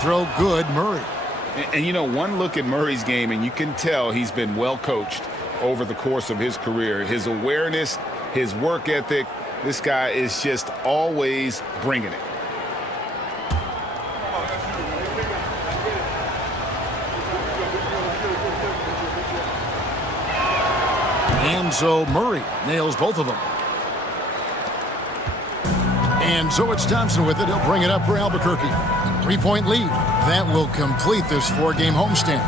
Throw good, Murray. And you know, one look at Murray's game, and you can tell he's been well coached over the course of his career. His awareness, his work ethic, this guy is just always bringing it. And so Murray nails both of them. And so it's Thompson with it. He'll bring it up for Albuquerque. 3-point lead. That will complete this 4-game homestand.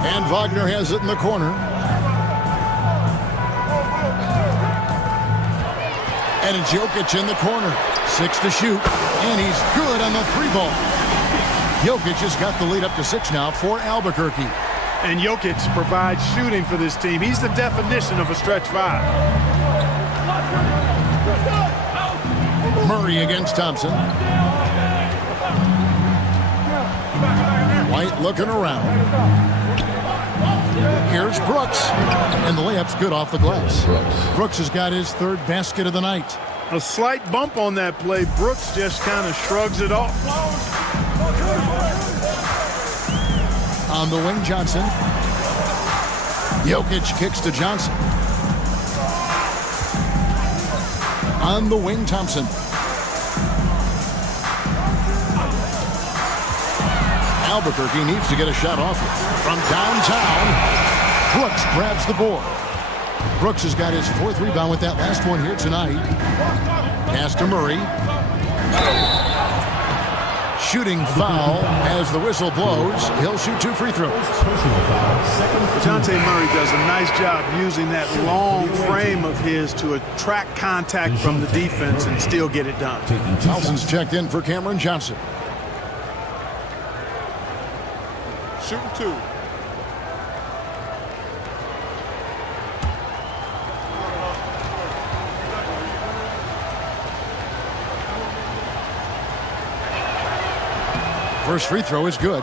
And Wagner has it in the corner. And it's Jokic in the corner. 6 to shoot. And he's good on the 3-ball. Jokic has got the lead up to 6 now for Albuquerque. And Jokic provides shooting for this team. He's the definition of a stretch 5. Murray against Thompson. White looking around. Here's Brooks. And the layup's good off the glass. Brooks has got his 3rd basket of the night. A slight bump on that play. Brooks just kind of shrugs it off. On the wing, Johnson. Jokic kicks to Johnson. On the wing, Thompson. Albuquerque needs to get a shot off it. From downtown, Brooks grabs the board. Brooks has got his 4th rebound with that last one here tonight. Pass to Murray. Shooting foul as the whistle blows. He'll shoot 2 free throws. Dejounte Murray does a nice job using that long frame of his to attract contact from the defense and still get it done. Nelson's checked in for Cameron Johnson. Shooting 2. First free throw is good.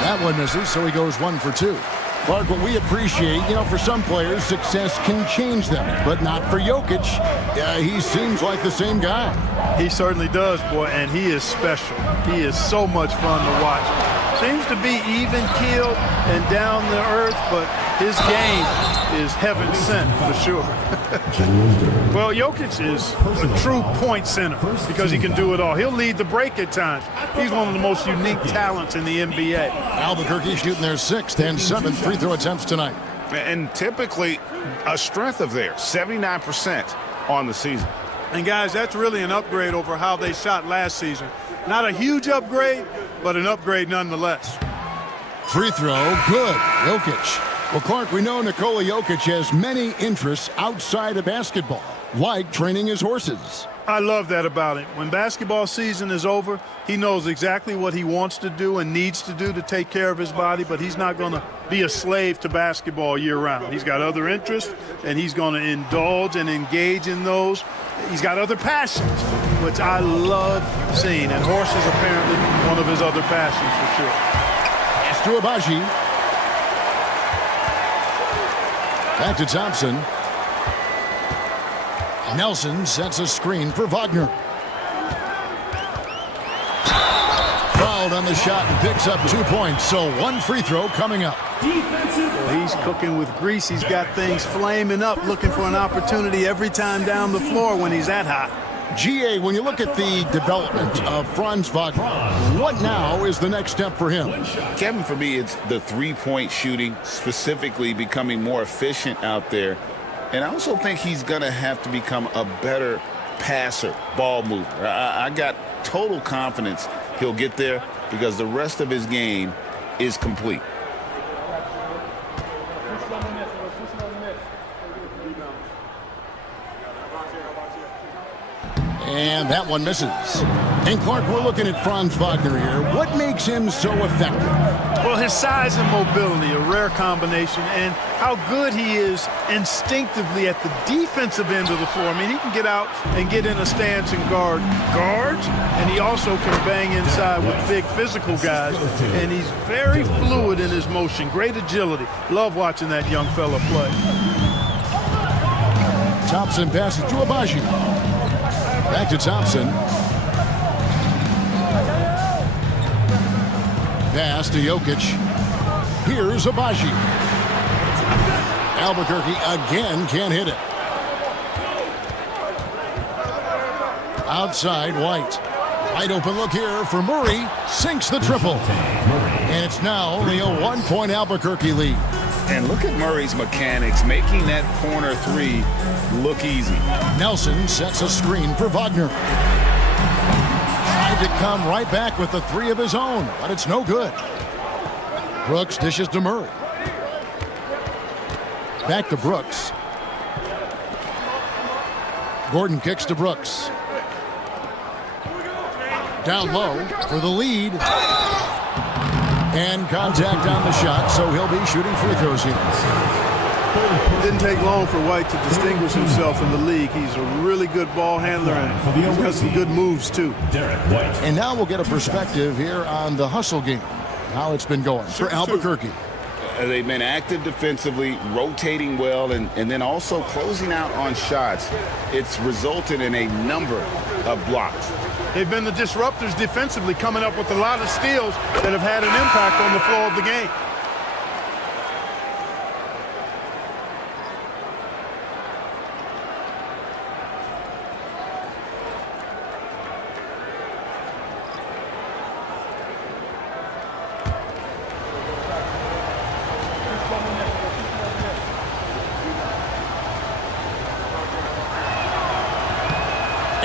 That one misses, so he goes 1 for 2. Clark, what we appreciate, for some players, success can change them, but not for Jokic. He seems like the same guy. He certainly does, boy, and he is special. He is so much fun to watch. Seems to be even-keeled and down to earth, but his game is heaven sent for sure. Well, Jokic is a true point center because he can do it all. He'll lead the break at times. He's one of the most unique talents in the NBA. Albuquerque shooting their 6th and 7th free throw attempts tonight. And typically a strength of theirs, 79% on the season. And guys, that's really an upgrade over how they shot last season. Not a huge upgrade, but an upgrade nonetheless. Free throw, good. Jokic. Well, Clark, we know Nikola Jokic has many interests outside of basketball, like training his horses. I love that about him. When basketball season is over, he knows exactly what he wants to do and needs to do to take care of his body, but he's not going to be a slave to basketball year-round. He's got other interests, and he's going to indulge and engage in those. He's got other passions, which I love seeing, and horses apparently one of his other passions for sure. Pass to Abaji. Back to Thompson. Nelson sets a screen for Wagner. Fouled on the shot and picks up 2 points, so 1 free throw coming up. Well, he's cooking with grease. He's got things flaming up, looking for an opportunity every time down the floor when he's that hot. GA, when you look at the development of Franz Wagner, what now is the next step for him? Kevin, for me, it's the 3-point shooting, specifically becoming more efficient out there. And I also think he's going to have to become a better passer, ball mover. I got total confidence he'll get there because the rest of his game is complete. And that one misses. And Clark, we're looking at Franz Wagner here. What makes him so effective? Well, his size and mobility, a rare combination, and how good he is instinctively at the defensive end of the floor. I mean, he can get out and get in a stance and guard guards, and he also can bang inside with big physical guys, and he's very fluid in his motion, great agility. Love watching that young fella play. Thompson passes to Abaji. Back to Thompson. pass to Jokic. Here's Abaji. Albuquerque again can't hit it. Outside, White. Wide open look here for Murray. Sinks the triple. And it's now only a 1-point Albuquerque lead. And look at Murray's mechanics, making that corner three look easy. Nelson sets a screen for Wagner. Tried to come right back with the three of his own, but it's no good. Brooks dishes to Murray. Back to Brooks. Gordon kicks to Brooks. Down low for the lead. And contact on the shot, so he'll be shooting free throws here. It didn't take long for White to distinguish himself in the league. He's a really good ball handler, and he's got some good moves, too. And now we'll get a perspective here on the hustle game, how it's been going for Albuquerque. They've been active defensively, rotating well, and then also closing out on shots. It's resulted in a number of blocks. They've been the disruptors defensively, coming up with a lot of steals that have had an impact on the flow of the game.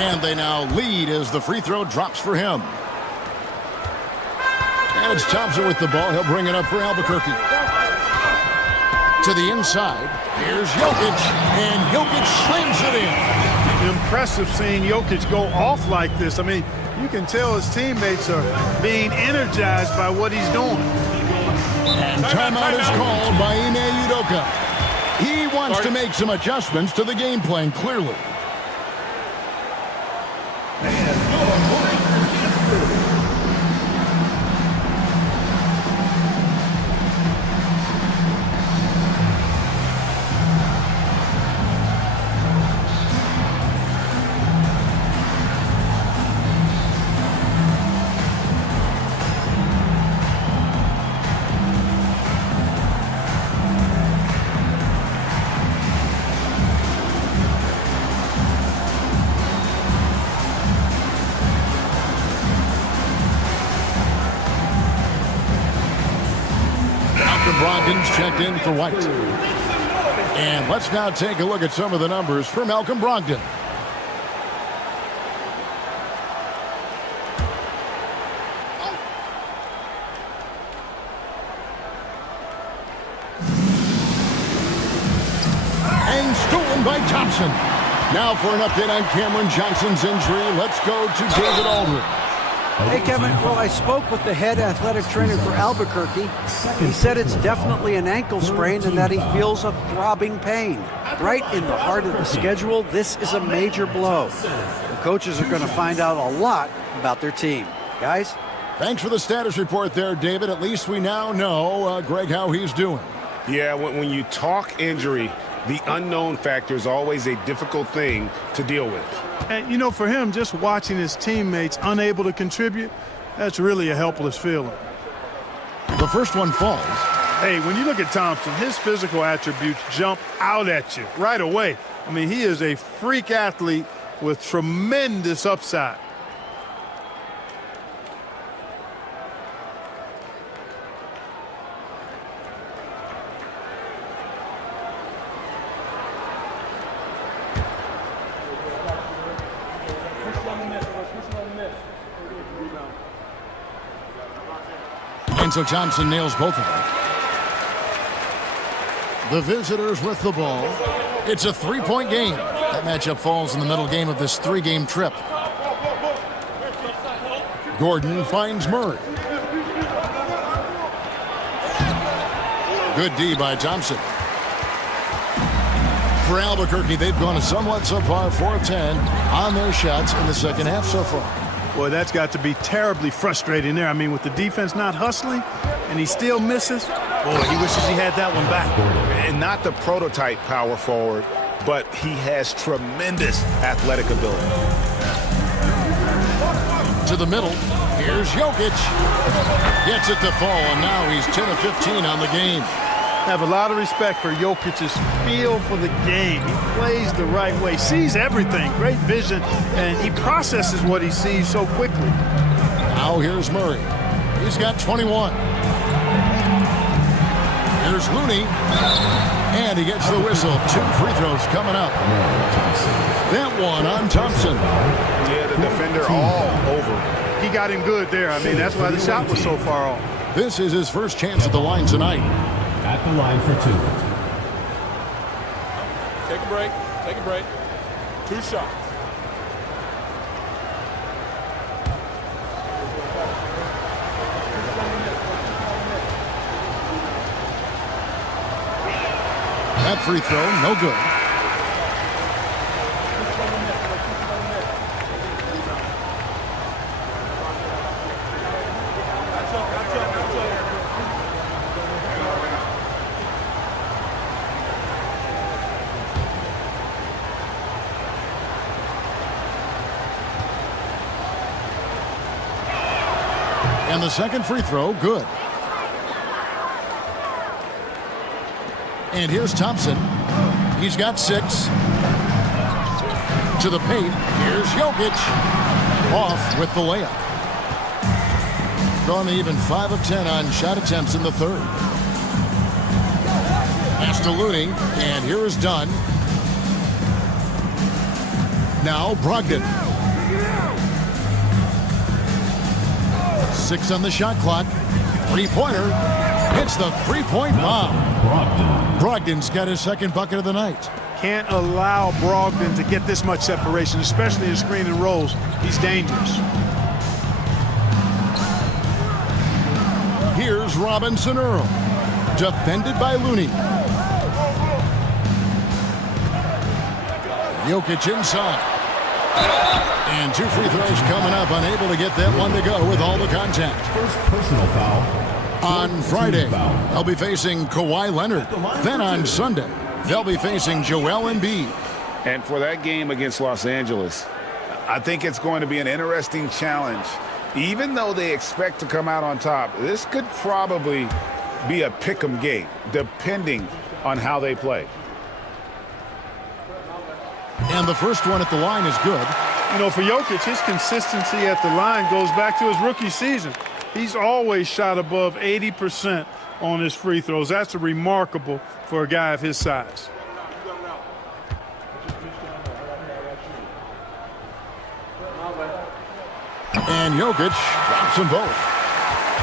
And they now lead as the free throw drops for him. And it's Thompson with the ball. He'll bring it up for Albuquerque. To the inside. Here's Jokic. And Jokic slams it in. Impressive seeing Jokic go off like this. I mean, you can tell his teammates are being energized by what he's doing. And timeout is called by Ime Udoka. He wants to make some adjustments to the game plan, clearly. Brogdon's checked in for White. And let's now take a look at some of the numbers for Malcolm Brogdon. And stolen by Thompson. Now for an update on Cameron Johnson's injury, let's go to David Aldridge. Hey, Kevin. Well, I spoke with the head athletic trainer for Albuquerque. He said it's definitely an ankle sprain and that he feels a throbbing pain. Right in the heart of the schedule, this is a major blow. The coaches are going to find out a lot about their team. Guys? Thanks for the status report there, David. At least we now know, Greg, how he's doing. Yeah, when you talk injury, the unknown factor is always a difficult thing to deal with. And, you know, for him, just watching his teammates unable to contribute, that's really a helpless feeling. The first one falls. Hey, when you look at Thompson, his physical attributes jump out at you right away. I mean, he is a freak athlete with tremendous upside. And so Thompson nails both of them. The visitors with the ball. It's a three-point game. That matchup falls in the middle game of this three-game trip. Gordon finds Murray. Good D by Thompson. For Albuquerque, they've gone a somewhat subpar 4-10 on their shots in the second half so far. Boy, that's got to be terribly frustrating there. I mean, with the defense not hustling and he still misses, boy, he wishes he had that one back. And not the prototype power forward, but he has tremendous athletic ability. To the middle, Here's Jokic. Gets it to fall, and now he's 10 of 15 on the game. Have a lot of respect for Jokic's feel for the game. He plays the right way, sees everything, great vision, and he processes what he sees so quickly. Now here's Murray. He's got 21. Here's Looney. And he gets the whistle. 2 free throws coming up. That one on Thompson. Yeah, the defender all over. He got him good there. I mean, that's why the shot was so far off. This is his first chance at the line tonight. At the line for 2. Take a break. Take a break. 2 shots. That free throw, no good. And the second free throw, good. And here's Thompson. He's got 6. To the paint. Here's Jokic. Off with the layup. Gone even 5 of 10 on shot attempts in the third. Pass to Looney. And here is Dunn. Now Brogdon. 6 on the shot clock. 3-pointer. Hits the 3-point bomb. Brogdon's got his second bucket of the night. Can't allow Brogdon to get this much separation, especially in screen and rolls. He's dangerous. Here's Robinson Earl. Defended by Looney. Jokic inside. And 2 free throws coming up. Unable to get that one to go with all the contact. First personal foul. On Friday, they'll be facing Kawhi Leonard. Then on Sunday, they'll be facing Joel Embiid. And for that game against Los Angeles, I think it's going to be an interesting challenge. Even though they expect to come out on top, this could probably be a pick'em game, depending on how they play. And the first one at the line is good. You know, for Jokic, his consistency at the line goes back to his rookie season. He's always shot above 80% on his free throws. That's remarkable for a guy of his size. And Jokic drops them both.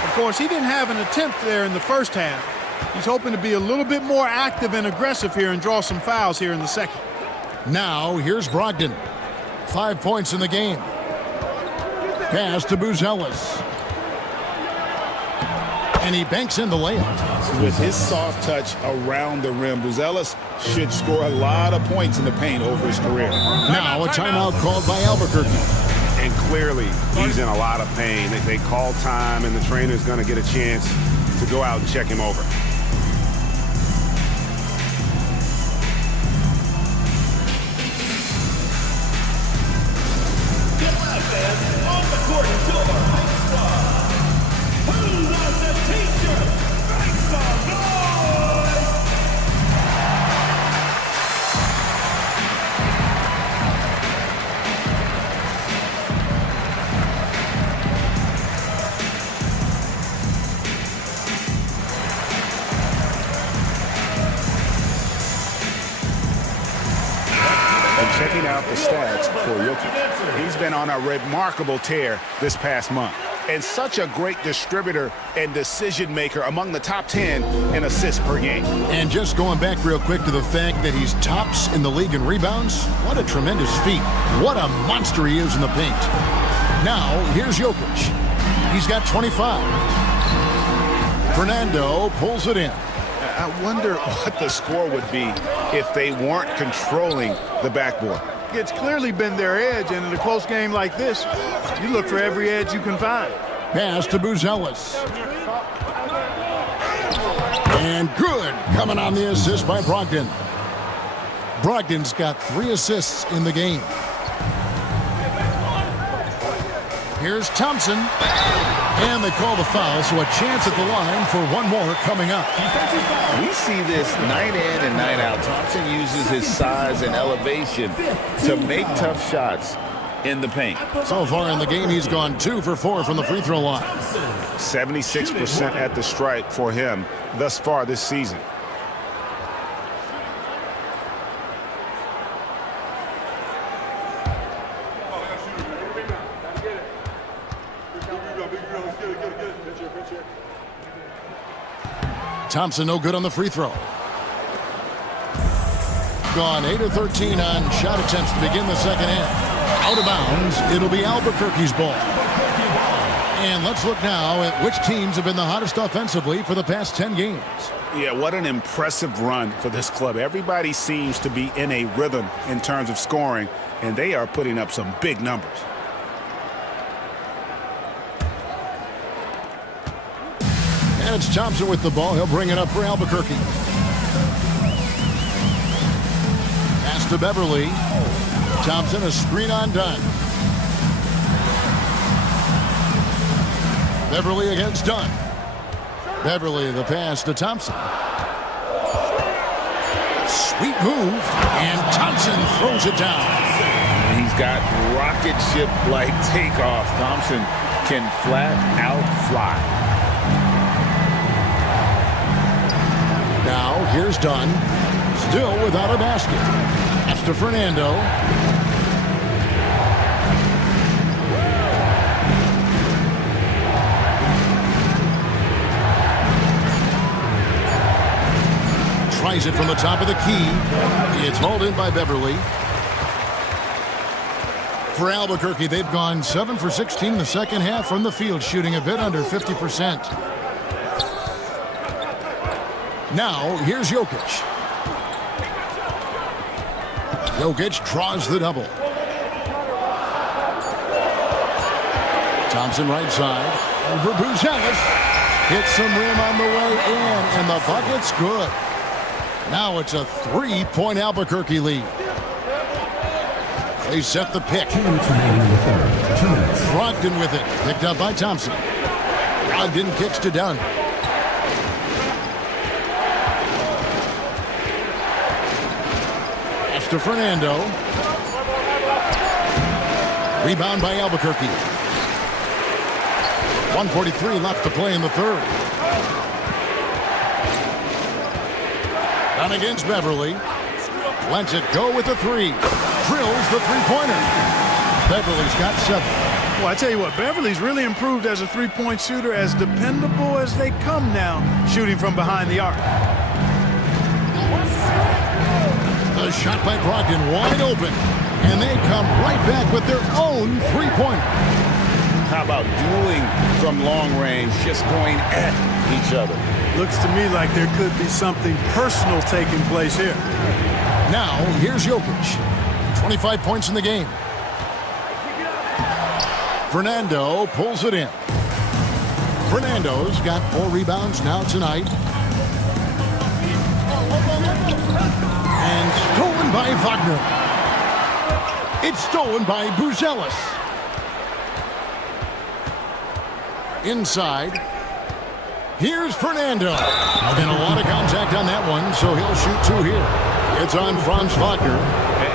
Of course, he didn't have an attempt there in the first half. He's hoping to be a little bit more active and aggressive here and draw some fouls here in the second. Now, here's Brogdon. 5 points in the game. Pass to Buzelis. And he banks in the layup. With his soft touch around the rim, Buzelis should score a lot of points in the paint over his career. Now a timeout called by Albuquerque. And clearly, he's in a lot of pain. They call time, and the trainer's going to get a chance to go out and check him over. On the court, Hype Squad. Who wants a t-shirt? Make some noise! And checking out the stats for Jokic, he's been on a remarkable tear this past month. And such a great distributor and decision maker, among the top 10 in assists per game. And just going back real quick to the fact that he's tops in the league in rebounds, what a tremendous feat. What a monster he is in the paint. Now, here's Jokic. He's got 25. Fernando pulls it in. I wonder what the score would be if they weren't controlling the backboard. It's clearly been their edge, and in a close game like this, you look for every edge you can find. Pass to Buzelis. And good, coming on the assist by Brogdon. Brogdon's got 3 assists in the game. Here's Thompson. And they call the foul, so a chance at the line for one more coming up. We see this night in and night out. Thompson uses his size and elevation to make tough shots in the paint. So far in the game, he's gone 2 for 4 from the free throw line. 76% at the stripe for him thus far this season. Thompson no good on the free throw. Gone 8 of 13 on shot attempts to begin the second half. Out of bounds, it'll be Albuquerque's ball. And let's look now at which teams have been the hottest offensively for the past 10 games. Yeah, what an impressive run for this club. Everybody seems to be in a rhythm in terms of scoring, and they are putting up some big numbers. And it's Thompson with the ball. He'll bring it up for Albuquerque. Pass to Beverly. Thompson, a screen on Dunn. Beverly against Dunn. Beverly, the pass to Thompson. Sweet move, and Thompson throws it down. He's got rocket ship-like takeoff. Thompson can flat out fly. Now, here's Dunn. Still without a basket. That's to Fernando. Tries it from the top of the key. It's hauled in by Beverly. For Albuquerque, they've gone 7 for 16 in the second half from the field, shooting a bit under 50%. Now, here's Jokic. Jokic draws the double. Thompson right side. Over Buzelis. Hits some rim on the way in, and the bucket's good. Now it's a 3-point Albuquerque lead. They set the pick. Brogdon with it. Picked up by Thompson. Brogdon kicks to Dunn. Pass to Fernando. Rebound by Albuquerque. 1:43 left to play in the third. Dunn against Beverly. Lets it go with the three. Drills the three-pointer. Beverly's got 7. Well, I tell you what, Beverly's really improved as a three-point shooter, as dependable as they come now, shooting from behind the arc. The shot by Brogdon wide open, and they come right back with their own three-pointer. How about dueling from long range, just going at each other? Looks to me like there could be something personal taking place here. Now, here's Jokic. 25 points in the game. Fernando pulls it in. Fernando's got 4 rebounds now tonight. And stolen by Wagner. It's stolen by Buzelis. Inside. Here's Fernando. And a lot of contact on that one, so he'll shoot 2 here. It's on Franz Wagner.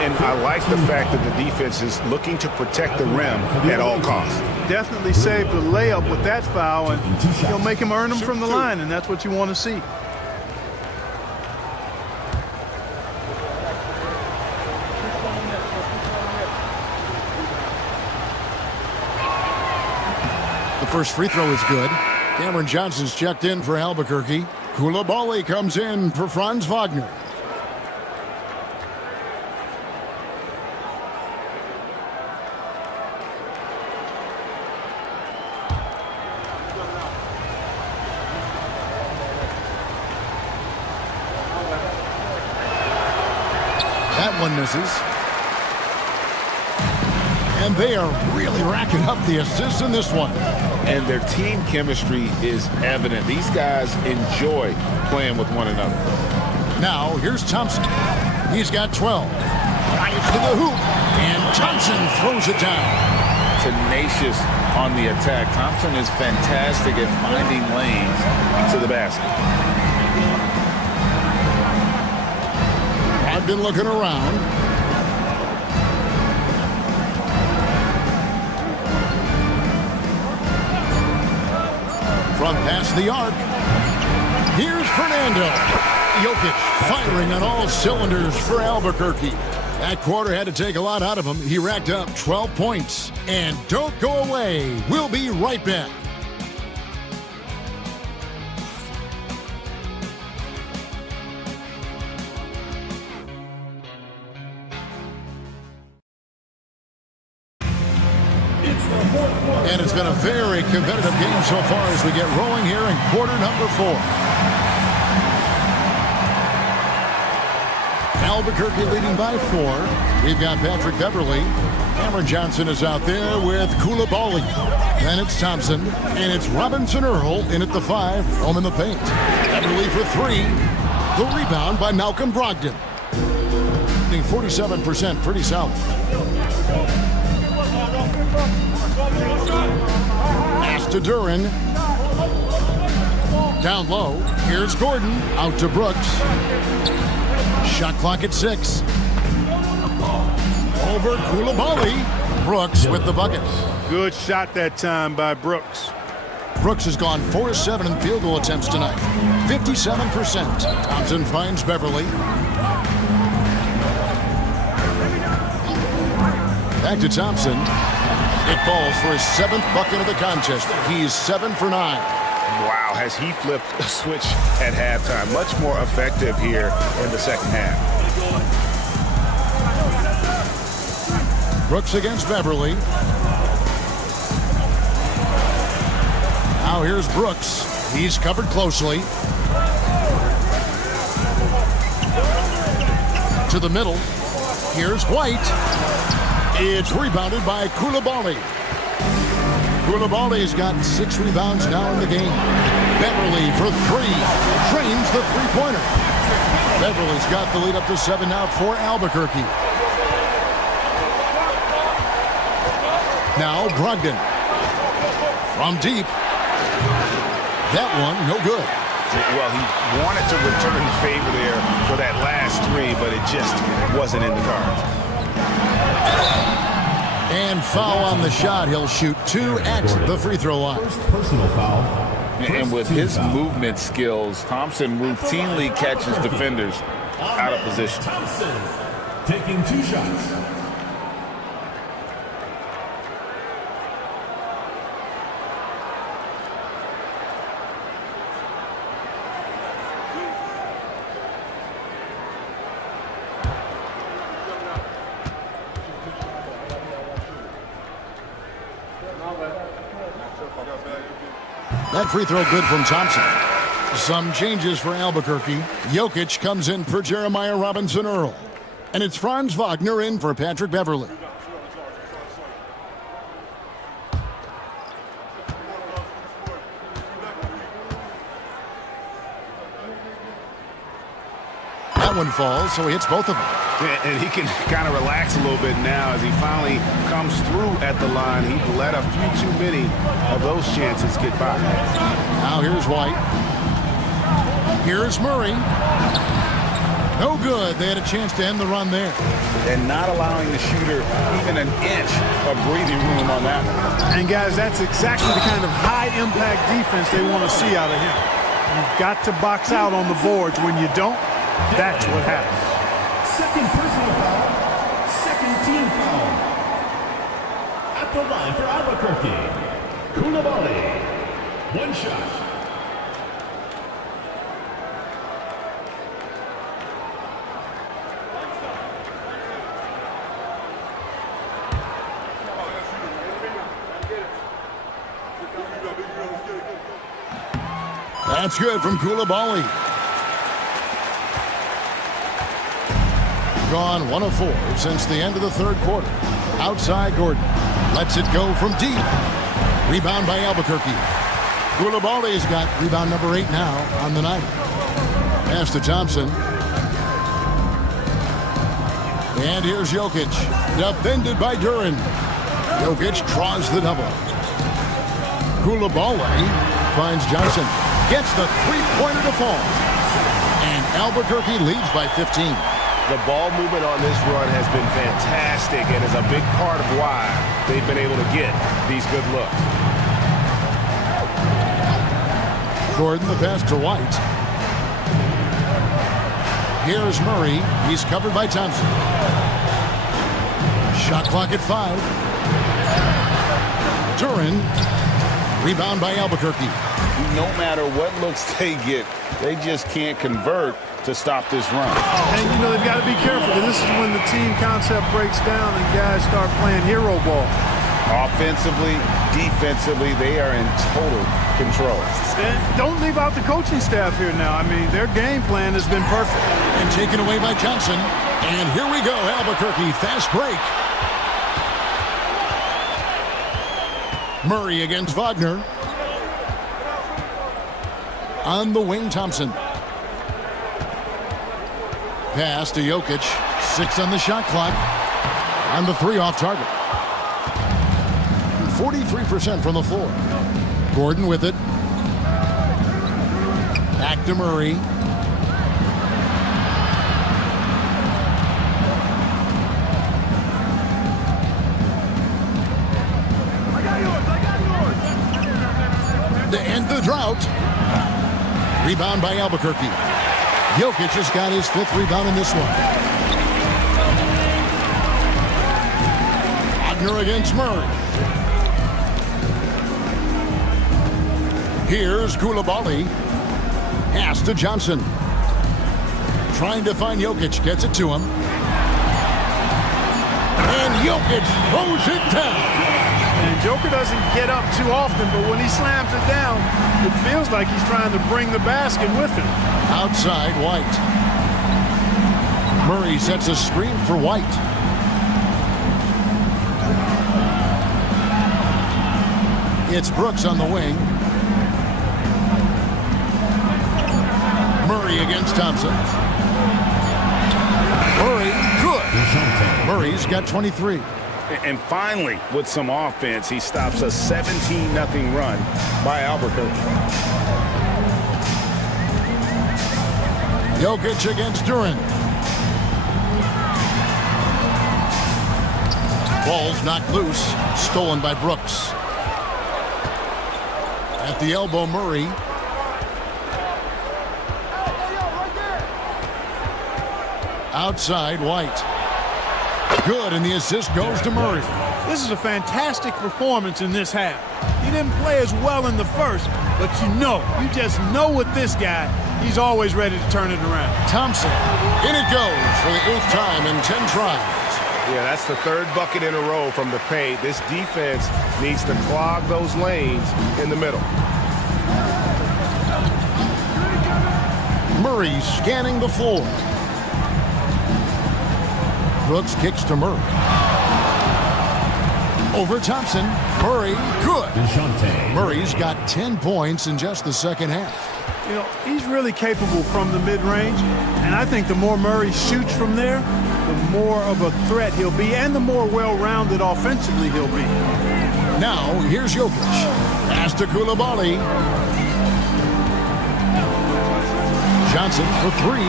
And I like the fact that the defense is looking to protect the rim at all costs. Definitely saved the layup with that foul, and he'll make him earn them from the line, and that's what you want to see. The first free throw is good. Cameron Johnson's checked in for Albuquerque. Koulibaly comes in for Franz Wagner. That one misses. And they are really racking up the assists in this one. And their team chemistry is evident. These guys enjoy playing with one another. Now, here's Thompson. He's got 12. Drives to the hoop, and Thompson throws it down. tenacious on the attack. Thompson is fantastic at finding lanes to the basket. I've been looking around. From past the arc, here's Fernando. Jokic firing on all cylinders for Albuquerque. That quarter had to take a lot out of him. He racked up 12 points. And don't go away. We'll be right back. And it's been a very competitive game so far as we get rolling here in quarter number 4. Albuquerque leading by 4. We've got Patrick Beverly. Cameron Johnson is out there with Koulibaly. Then it's Thompson. And it's Robinson Earl in at the 5. Home in the paint. Beverly for 3. The rebound by Malcolm Brogdon. 47%, pretty solid. Pass to Duren. Down low. Here's Gordon. Out to Brooks. Shot clock at 6. Over Koulibaly. Brooks with the bucket. Good shot that time by Brooks. Brooks has gone 4-7 in field goal attempts tonight. 57%. Thompson finds Beverly. Back to Thompson. It falls for his 7th bucket of the contest. He's 7 for 9. Wow, has he flipped a switch at halftime. Much more effective here in the second half. Brooks against Beverly. Now here's Brooks. He's covered closely. To the middle. Here's White. It's rebounded by Koulibaly. Koulibaly's got 6 rebounds now in the game. Beverly for 3. Drains the three-pointer. Beverly's got the lead up to 7 now for Albuquerque. Now Brogdon. From deep. That one, no good. Well, he wanted to return the favor there for that last 3, but it just wasn't in the cards. And foul on the shot. He'll shoot 2 at the free throw line. Personal foul. And with his movement skills, Thompson routinely catches defenders out of position. Thompson taking 2 shots. That free throw good from Thompson. Some changes for Albuquerque. Jokic comes in for Jeremiah Robinson Earl. And it's Franz Wagner in for Patrick Beverly. That one falls, so he hits both of them. And he can kind of relax a little bit now as he finally comes through at the line. He let a few too many of those chances get by. Now here's White. Here's Murray. No good. They had a chance to end the run there. And not allowing the shooter even an inch of breathing room on that one. And guys, that's exactly the kind of high-impact defense they want to see out of him. You've got to box out on the boards. When you don't, that's what happens. Second personal foul. Second team foul. At the line for Albuquerque. Koulibaly. 1 shot. That's good from Koulibaly. Gone 1 of 4 since the end of the 3rd quarter. Outside Gordon. Lets it go from deep. Rebound by Albuquerque. Koulibaly's got rebound number 8 now on the night. Pass to Thompson. And here's Jokic. Defended by Duren. Jokic draws the double. Koulibaly finds Johnson. Gets the three-pointer to fall. And Albuquerque leads by 15. The ball movement on this run has been fantastic and is a big part of why they've been able to get these good looks. Gordon, the pass to White. Here's Murray. He's covered by Thompson. Shot clock at 5. Duran. Rebound by Albuquerque. No matter what looks they get, they just can't convert to stop this run. And, you know, they've got to be careful, because this is when the team concept breaks down and guys start playing hero ball. Offensively, defensively, they are in total control. And don't leave out the coaching staff here now. I mean, their game plan has been perfect. And taken away by Johnson. And here we go, Albuquerque, fast break. Murray against Wagner. On the wing, Thompson. Pass to Jokic. 6 on the shot clock. On the 3 off target. 43% from the floor. Gordon with it. Back to Murray. To end the drought. Rebound by Albuquerque. Jokic has got his 5th rebound in this one. Wagner against Murray. Here's Koulibaly. Pass to Johnson. Trying to find Jokic. Gets it to him. And Jokic throws it down. And Joker doesn't get up too often, but when he slams it down, it feels like he's trying to bring the basket with him. Outside, White. Murray sets a screen for White. It's Brooks on the wing. Murray against Thompson. Murray, good. Murray's got 23. And finally, with some offense, he stops a 17-0 run by Albuquerque. Jokic against Duran. Ball's knocked loose. Stolen by Brooks. At the elbow, Murray. Outside, White. Good, and the assist goes to Murray. This is a fantastic performance in this half. He didn't play as well in the first, but you just know with this guy, he's always ready to turn it around. Thompson, in it goes for the 8th time in 10 tries. Yeah, that's the 3rd bucket in a row from the paint. This defense needs to clog those lanes in the middle. Murray scanning the floor. Brooks kicks to Murray. Over Thompson. Murray, good. Murray's got 10 points in just the second half. You know, he's really capable from the mid-range, and I think the more Murray shoots from there, the more of a threat he'll be, and the more well-rounded offensively he'll be. Now, here's Jokic. Pass to Koulibaly. Johnson for 3.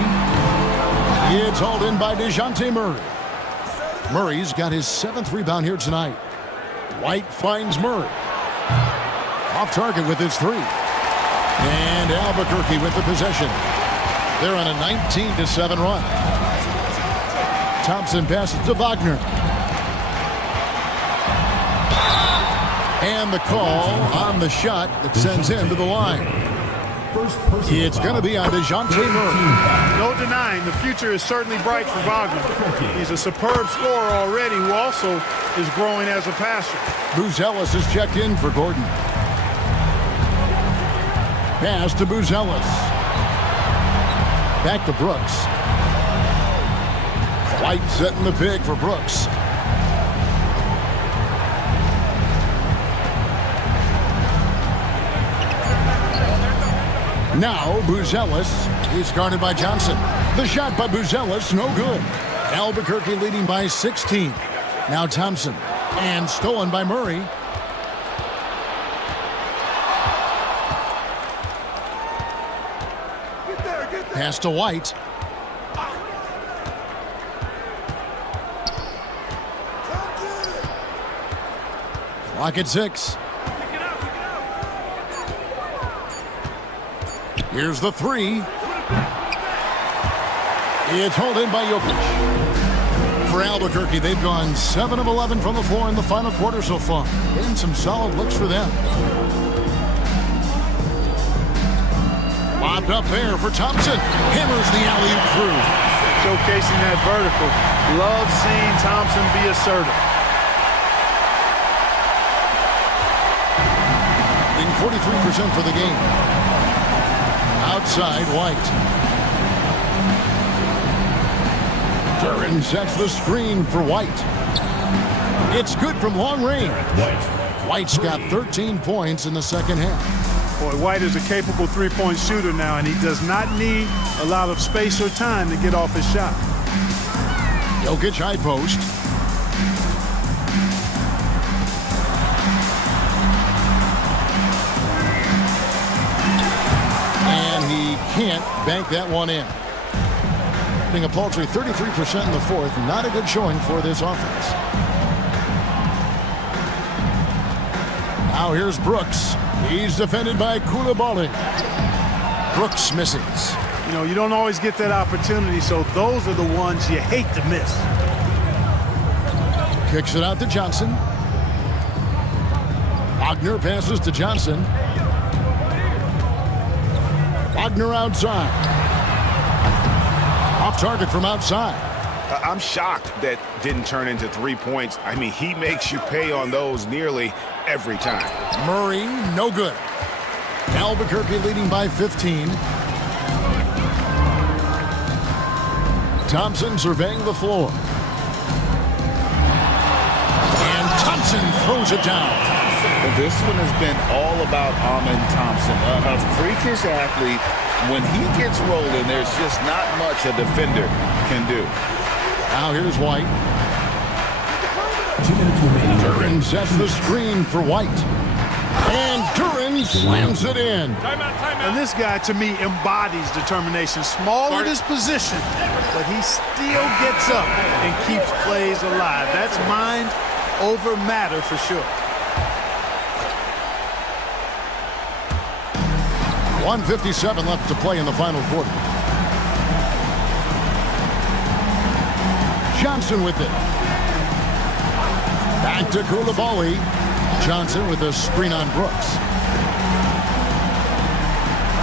It's hauled in by DeJounte Murray. Murray's got his 7th rebound here tonight. White finds Murray. Off target with his 3. And Albuquerque with the possession. They're on a 19-7 run. Thompson passes to Wagner. And the call on the shot that sends him to the line. It's going to be on DeJounte Murray. No denying, the future is certainly bright for Wagner. He's a superb scorer already, who also is growing as a passer. Buzelis is checked in for Gordon. Pass to Buzelis. Back to Brooks. White setting the pick for Brooks. Now Buzelis is guarded by Johnson. The shot by Buzelis, no good. Albuquerque leading by 16. Now Thompson. And stolen by Murray. Pass to White. Clock at 6. Here's the 3. It's hauled in by Jokic. For Albuquerque, they've gone 7 of 11 from the floor in the final quarter so far. Getting some solid looks for them. Lobbed up there for Thompson. Hammers the alley-oop through. Showcasing that vertical. Love seeing Thompson be assertive. In 43% for the game. Outside, White. Duran sets the screen for White. It's good from long range. White's got 13 points in the second half. Boy, White is a capable three-point shooter now, and he does not need a lot of space or time to get off his shot. Jokic high post. And he can't bank that one in. Being a paltry 33% in the fourth. Not a good showing for this offense. Now here's Brooks. He's defended by Koulibaly. Brooks misses. You know, you don't always get that opportunity, so those are the ones you hate to miss. Kicks it out to Johnson. Wagner passes to Johnson. Wagner outside. Off target from outside. I'm shocked that didn't turn into 3 points. I mean, he makes you pay on those nearly every time. Murray, no good. Albuquerque leading by 15. Thompson surveying the floor. And Thompson throws it down. This one has been all about Amen Thompson. A freakish athlete. When he gets rolling, there's just not much a defender can do. Now here's White. 2 minutes remaining. Duran sets the screen for White. And Duran slams it in. And this guy, to me, embodies determination. Small in his position, but he still gets up and keeps plays alive. That's mind over matter for sure. 1:57 left to play in the final quarter. Johnson with it. Back to Koulibaly. Johnson with a screen on Brooks.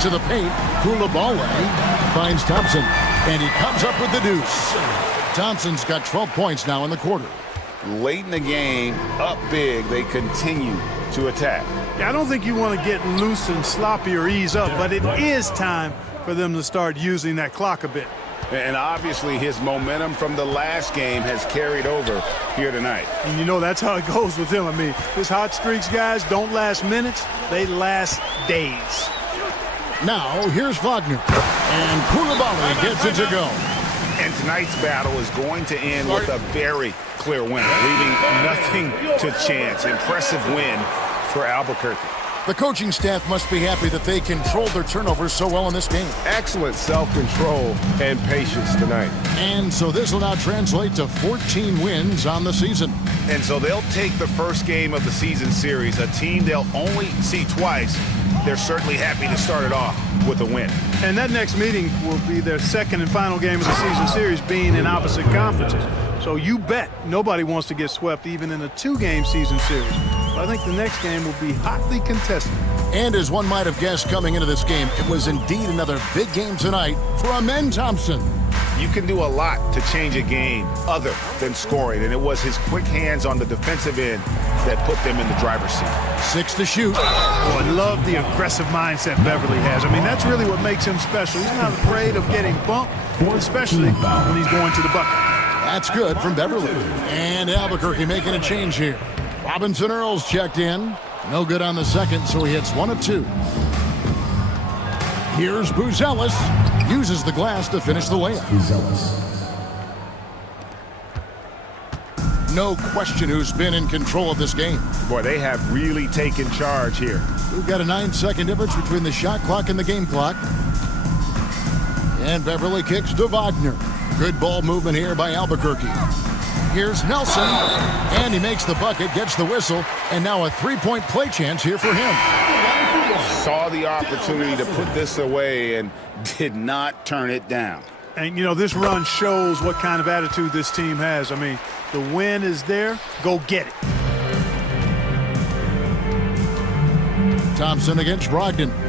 To the paint. Koulibaly finds Thompson. And he comes up with the deuce. Thompson's got 12 points now in the quarter. Late in the game, up big, they continue to attack. I don't think you want to get loose and sloppy or ease up, but it is time for them to start using that clock a bit. And obviously his momentum from the last game has carried over here tonight. And you know that's how it goes with him. I mean, his hot streaks, guys, don't last minutes. They last days. Now, here's Wagner. And Koulibaly gets it to go. And tonight's battle is going to end with a very clear winner, leaving nothing to chance. Impressive win for Albuquerque. The coaching staff must be happy that they controlled their turnovers so well in this game. Excellent self-control and patience tonight. And so this will now translate to 14 wins on the season. And so they'll take the first game of the season series, a team they'll only see twice. They're certainly happy to start it off with a win. And that next meeting will be their second and final game of the season series, being in opposite conferences. So you bet nobody wants to get swept even in a 2-game season series. But I think the next game will be hotly contested. And as one might have guessed coming into this game, it was indeed another big game tonight for Amen Thompson. You can do a lot to change a game other than scoring, and it was his quick hands on the defensive end that put them in the driver's seat. 6 to shoot. Oh, I love the aggressive mindset Beverly has. I mean, that's really what makes him special. He's not afraid of getting bumped, especially when he's going to the bucket. That's good from Beverly. And Albuquerque making a change here. Robinson Earls checked in. No good on the second, so he hits 1 of 2. Here's Buzelis. Uses the glass to finish the layup. no question who's been in control of this game. Boy, they have really taken charge here. We've got a 9-second difference between the shot clock and the game clock. And Beverly kicks to Wagner. Good ball movement here by Albuquerque. Here's Nelson, and he makes the bucket, gets the whistle, and now a three-point play chance here for him. Saw the opportunity to put this away and did not turn it down. And, you know, this run shows what kind of attitude this team has. I mean, the win is there. Go get it. Thompson against Brogdon.